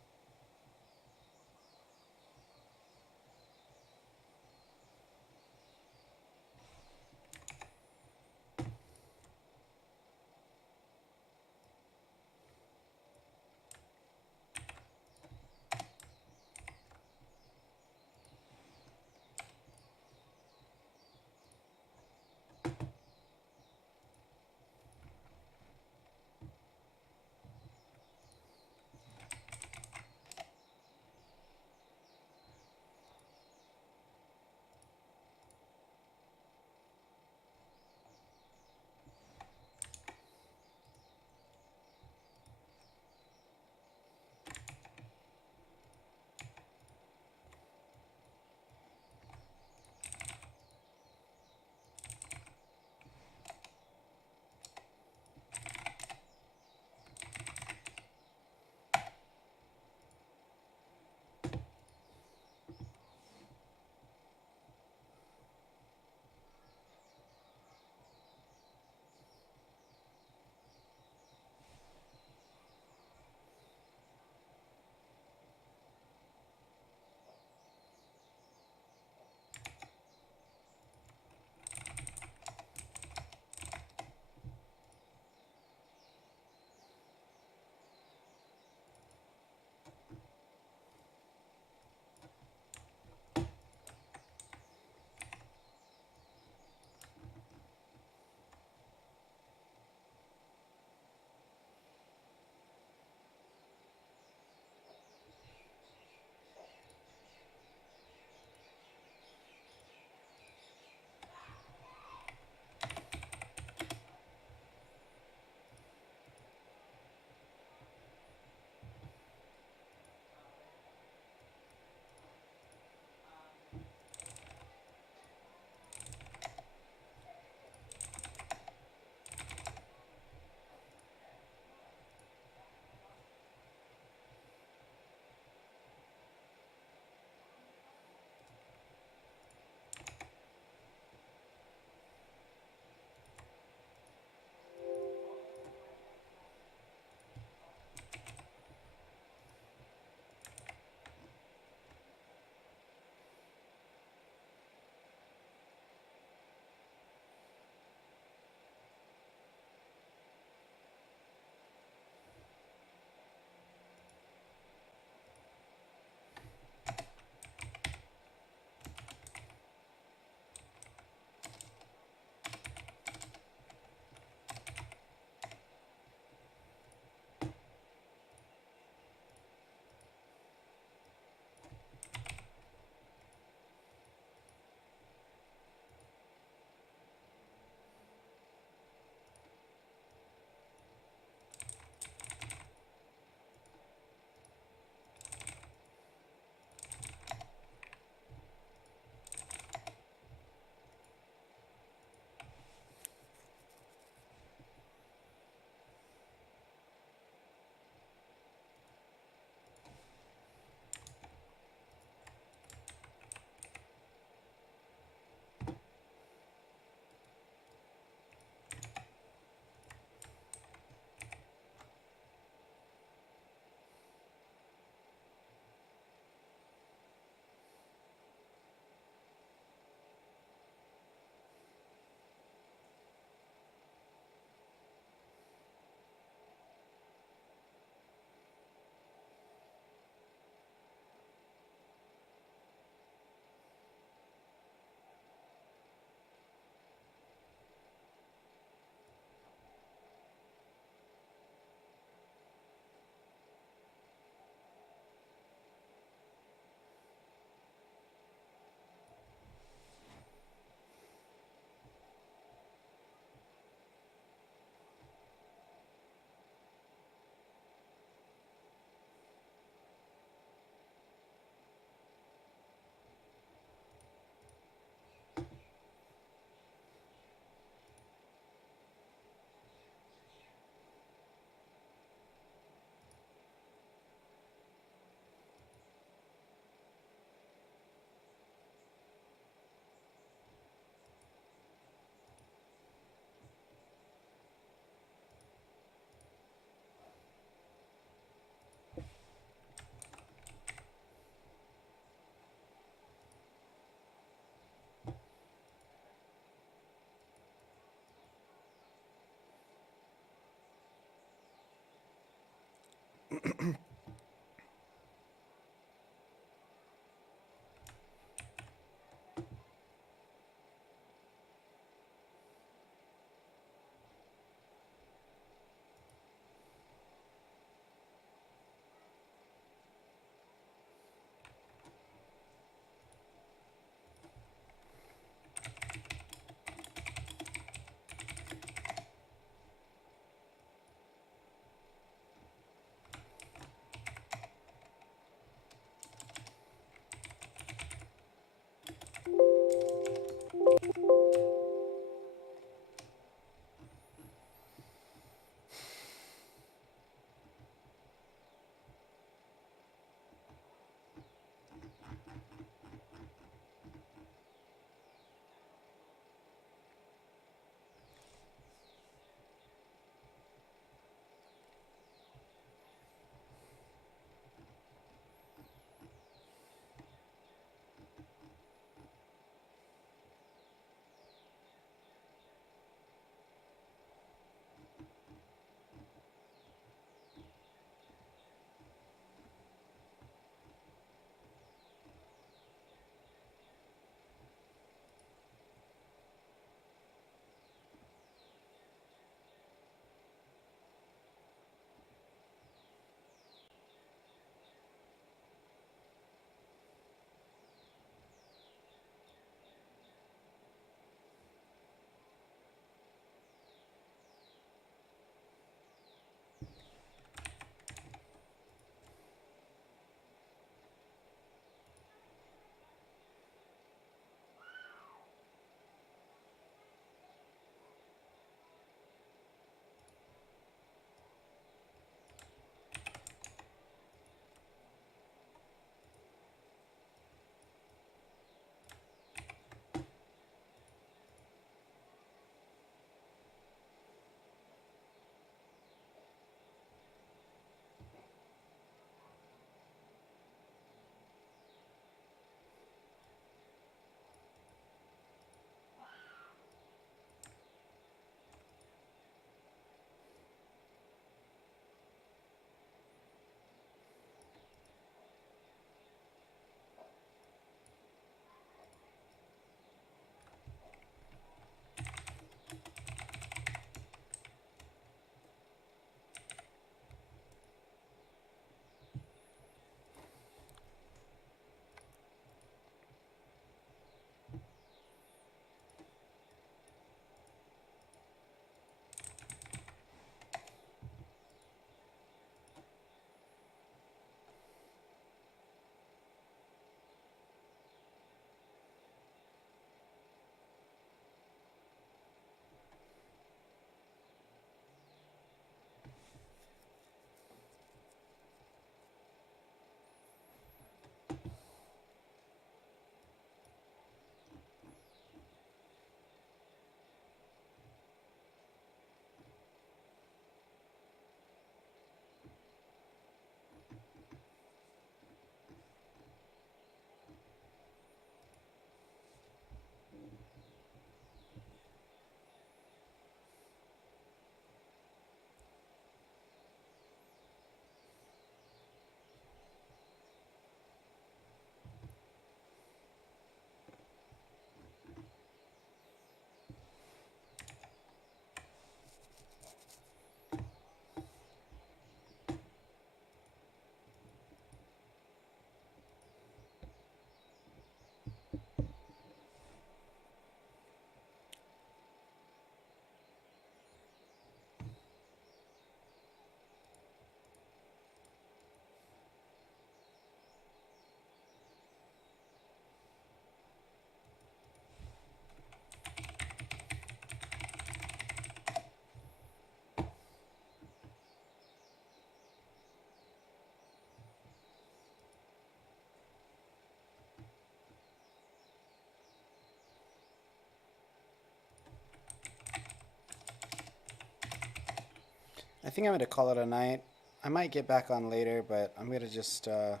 I think I'm going to call it a night. I might get back on later, but I'm going to just... let's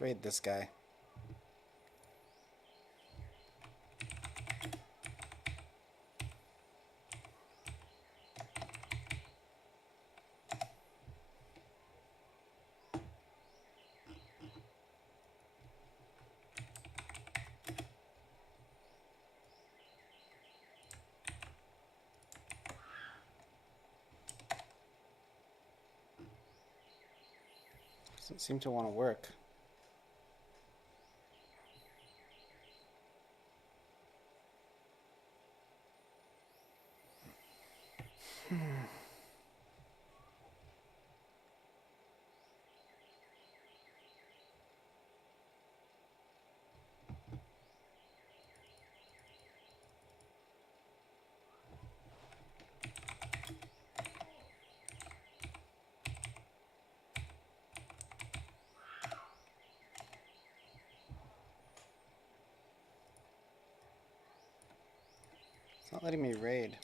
raid this guy. Doesn't seem to want to work. It's not letting me raid.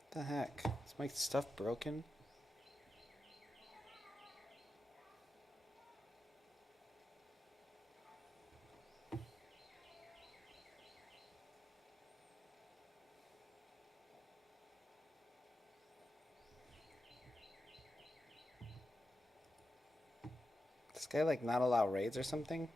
What the heck? Is my stuff broken? This guy like not allow raids or something?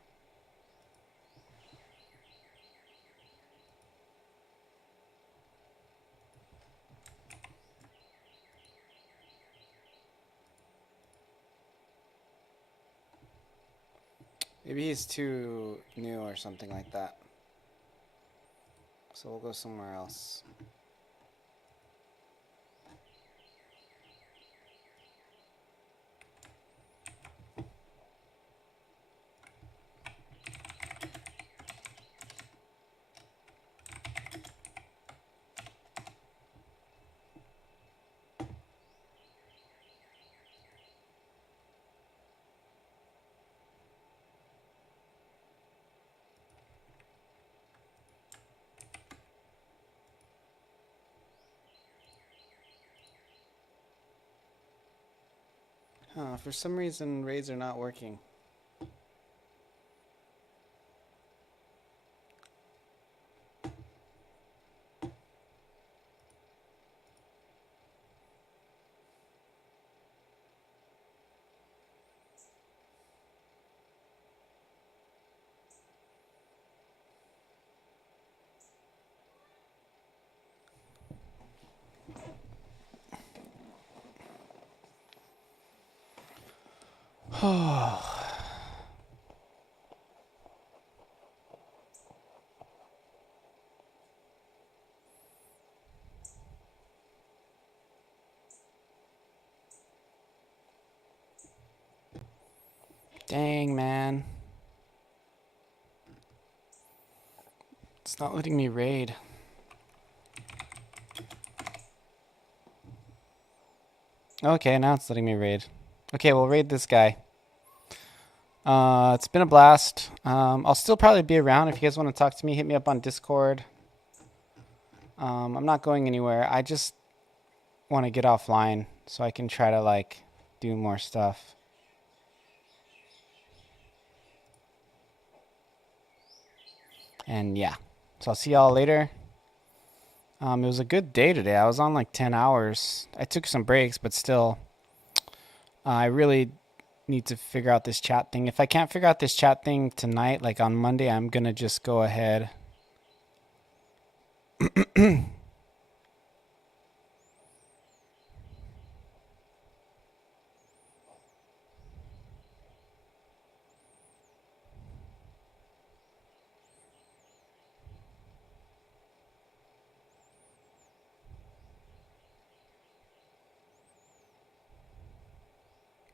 Maybe he's too new or something like that. So we'll go somewhere else. For some reason, raids are not working. Dang, man. It's not letting me raid. Okay, now it's letting me raid. Okay, we'll raid this guy. It's been a blast. I'll still probably be around. If you guys want to talk to me, hit me up on Discord. I'm not going anywhere. I just want to get offline so I can try to like do more stuff. And yeah, so I'll see y'all later. It was a good day today. I was on like 10 hours. I took some breaks, but still, I really need to figure out this chat thing. If I can't figure out this chat thing tonight, like on Monday, I'm going to just go ahead.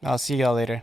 I'll see y'all later.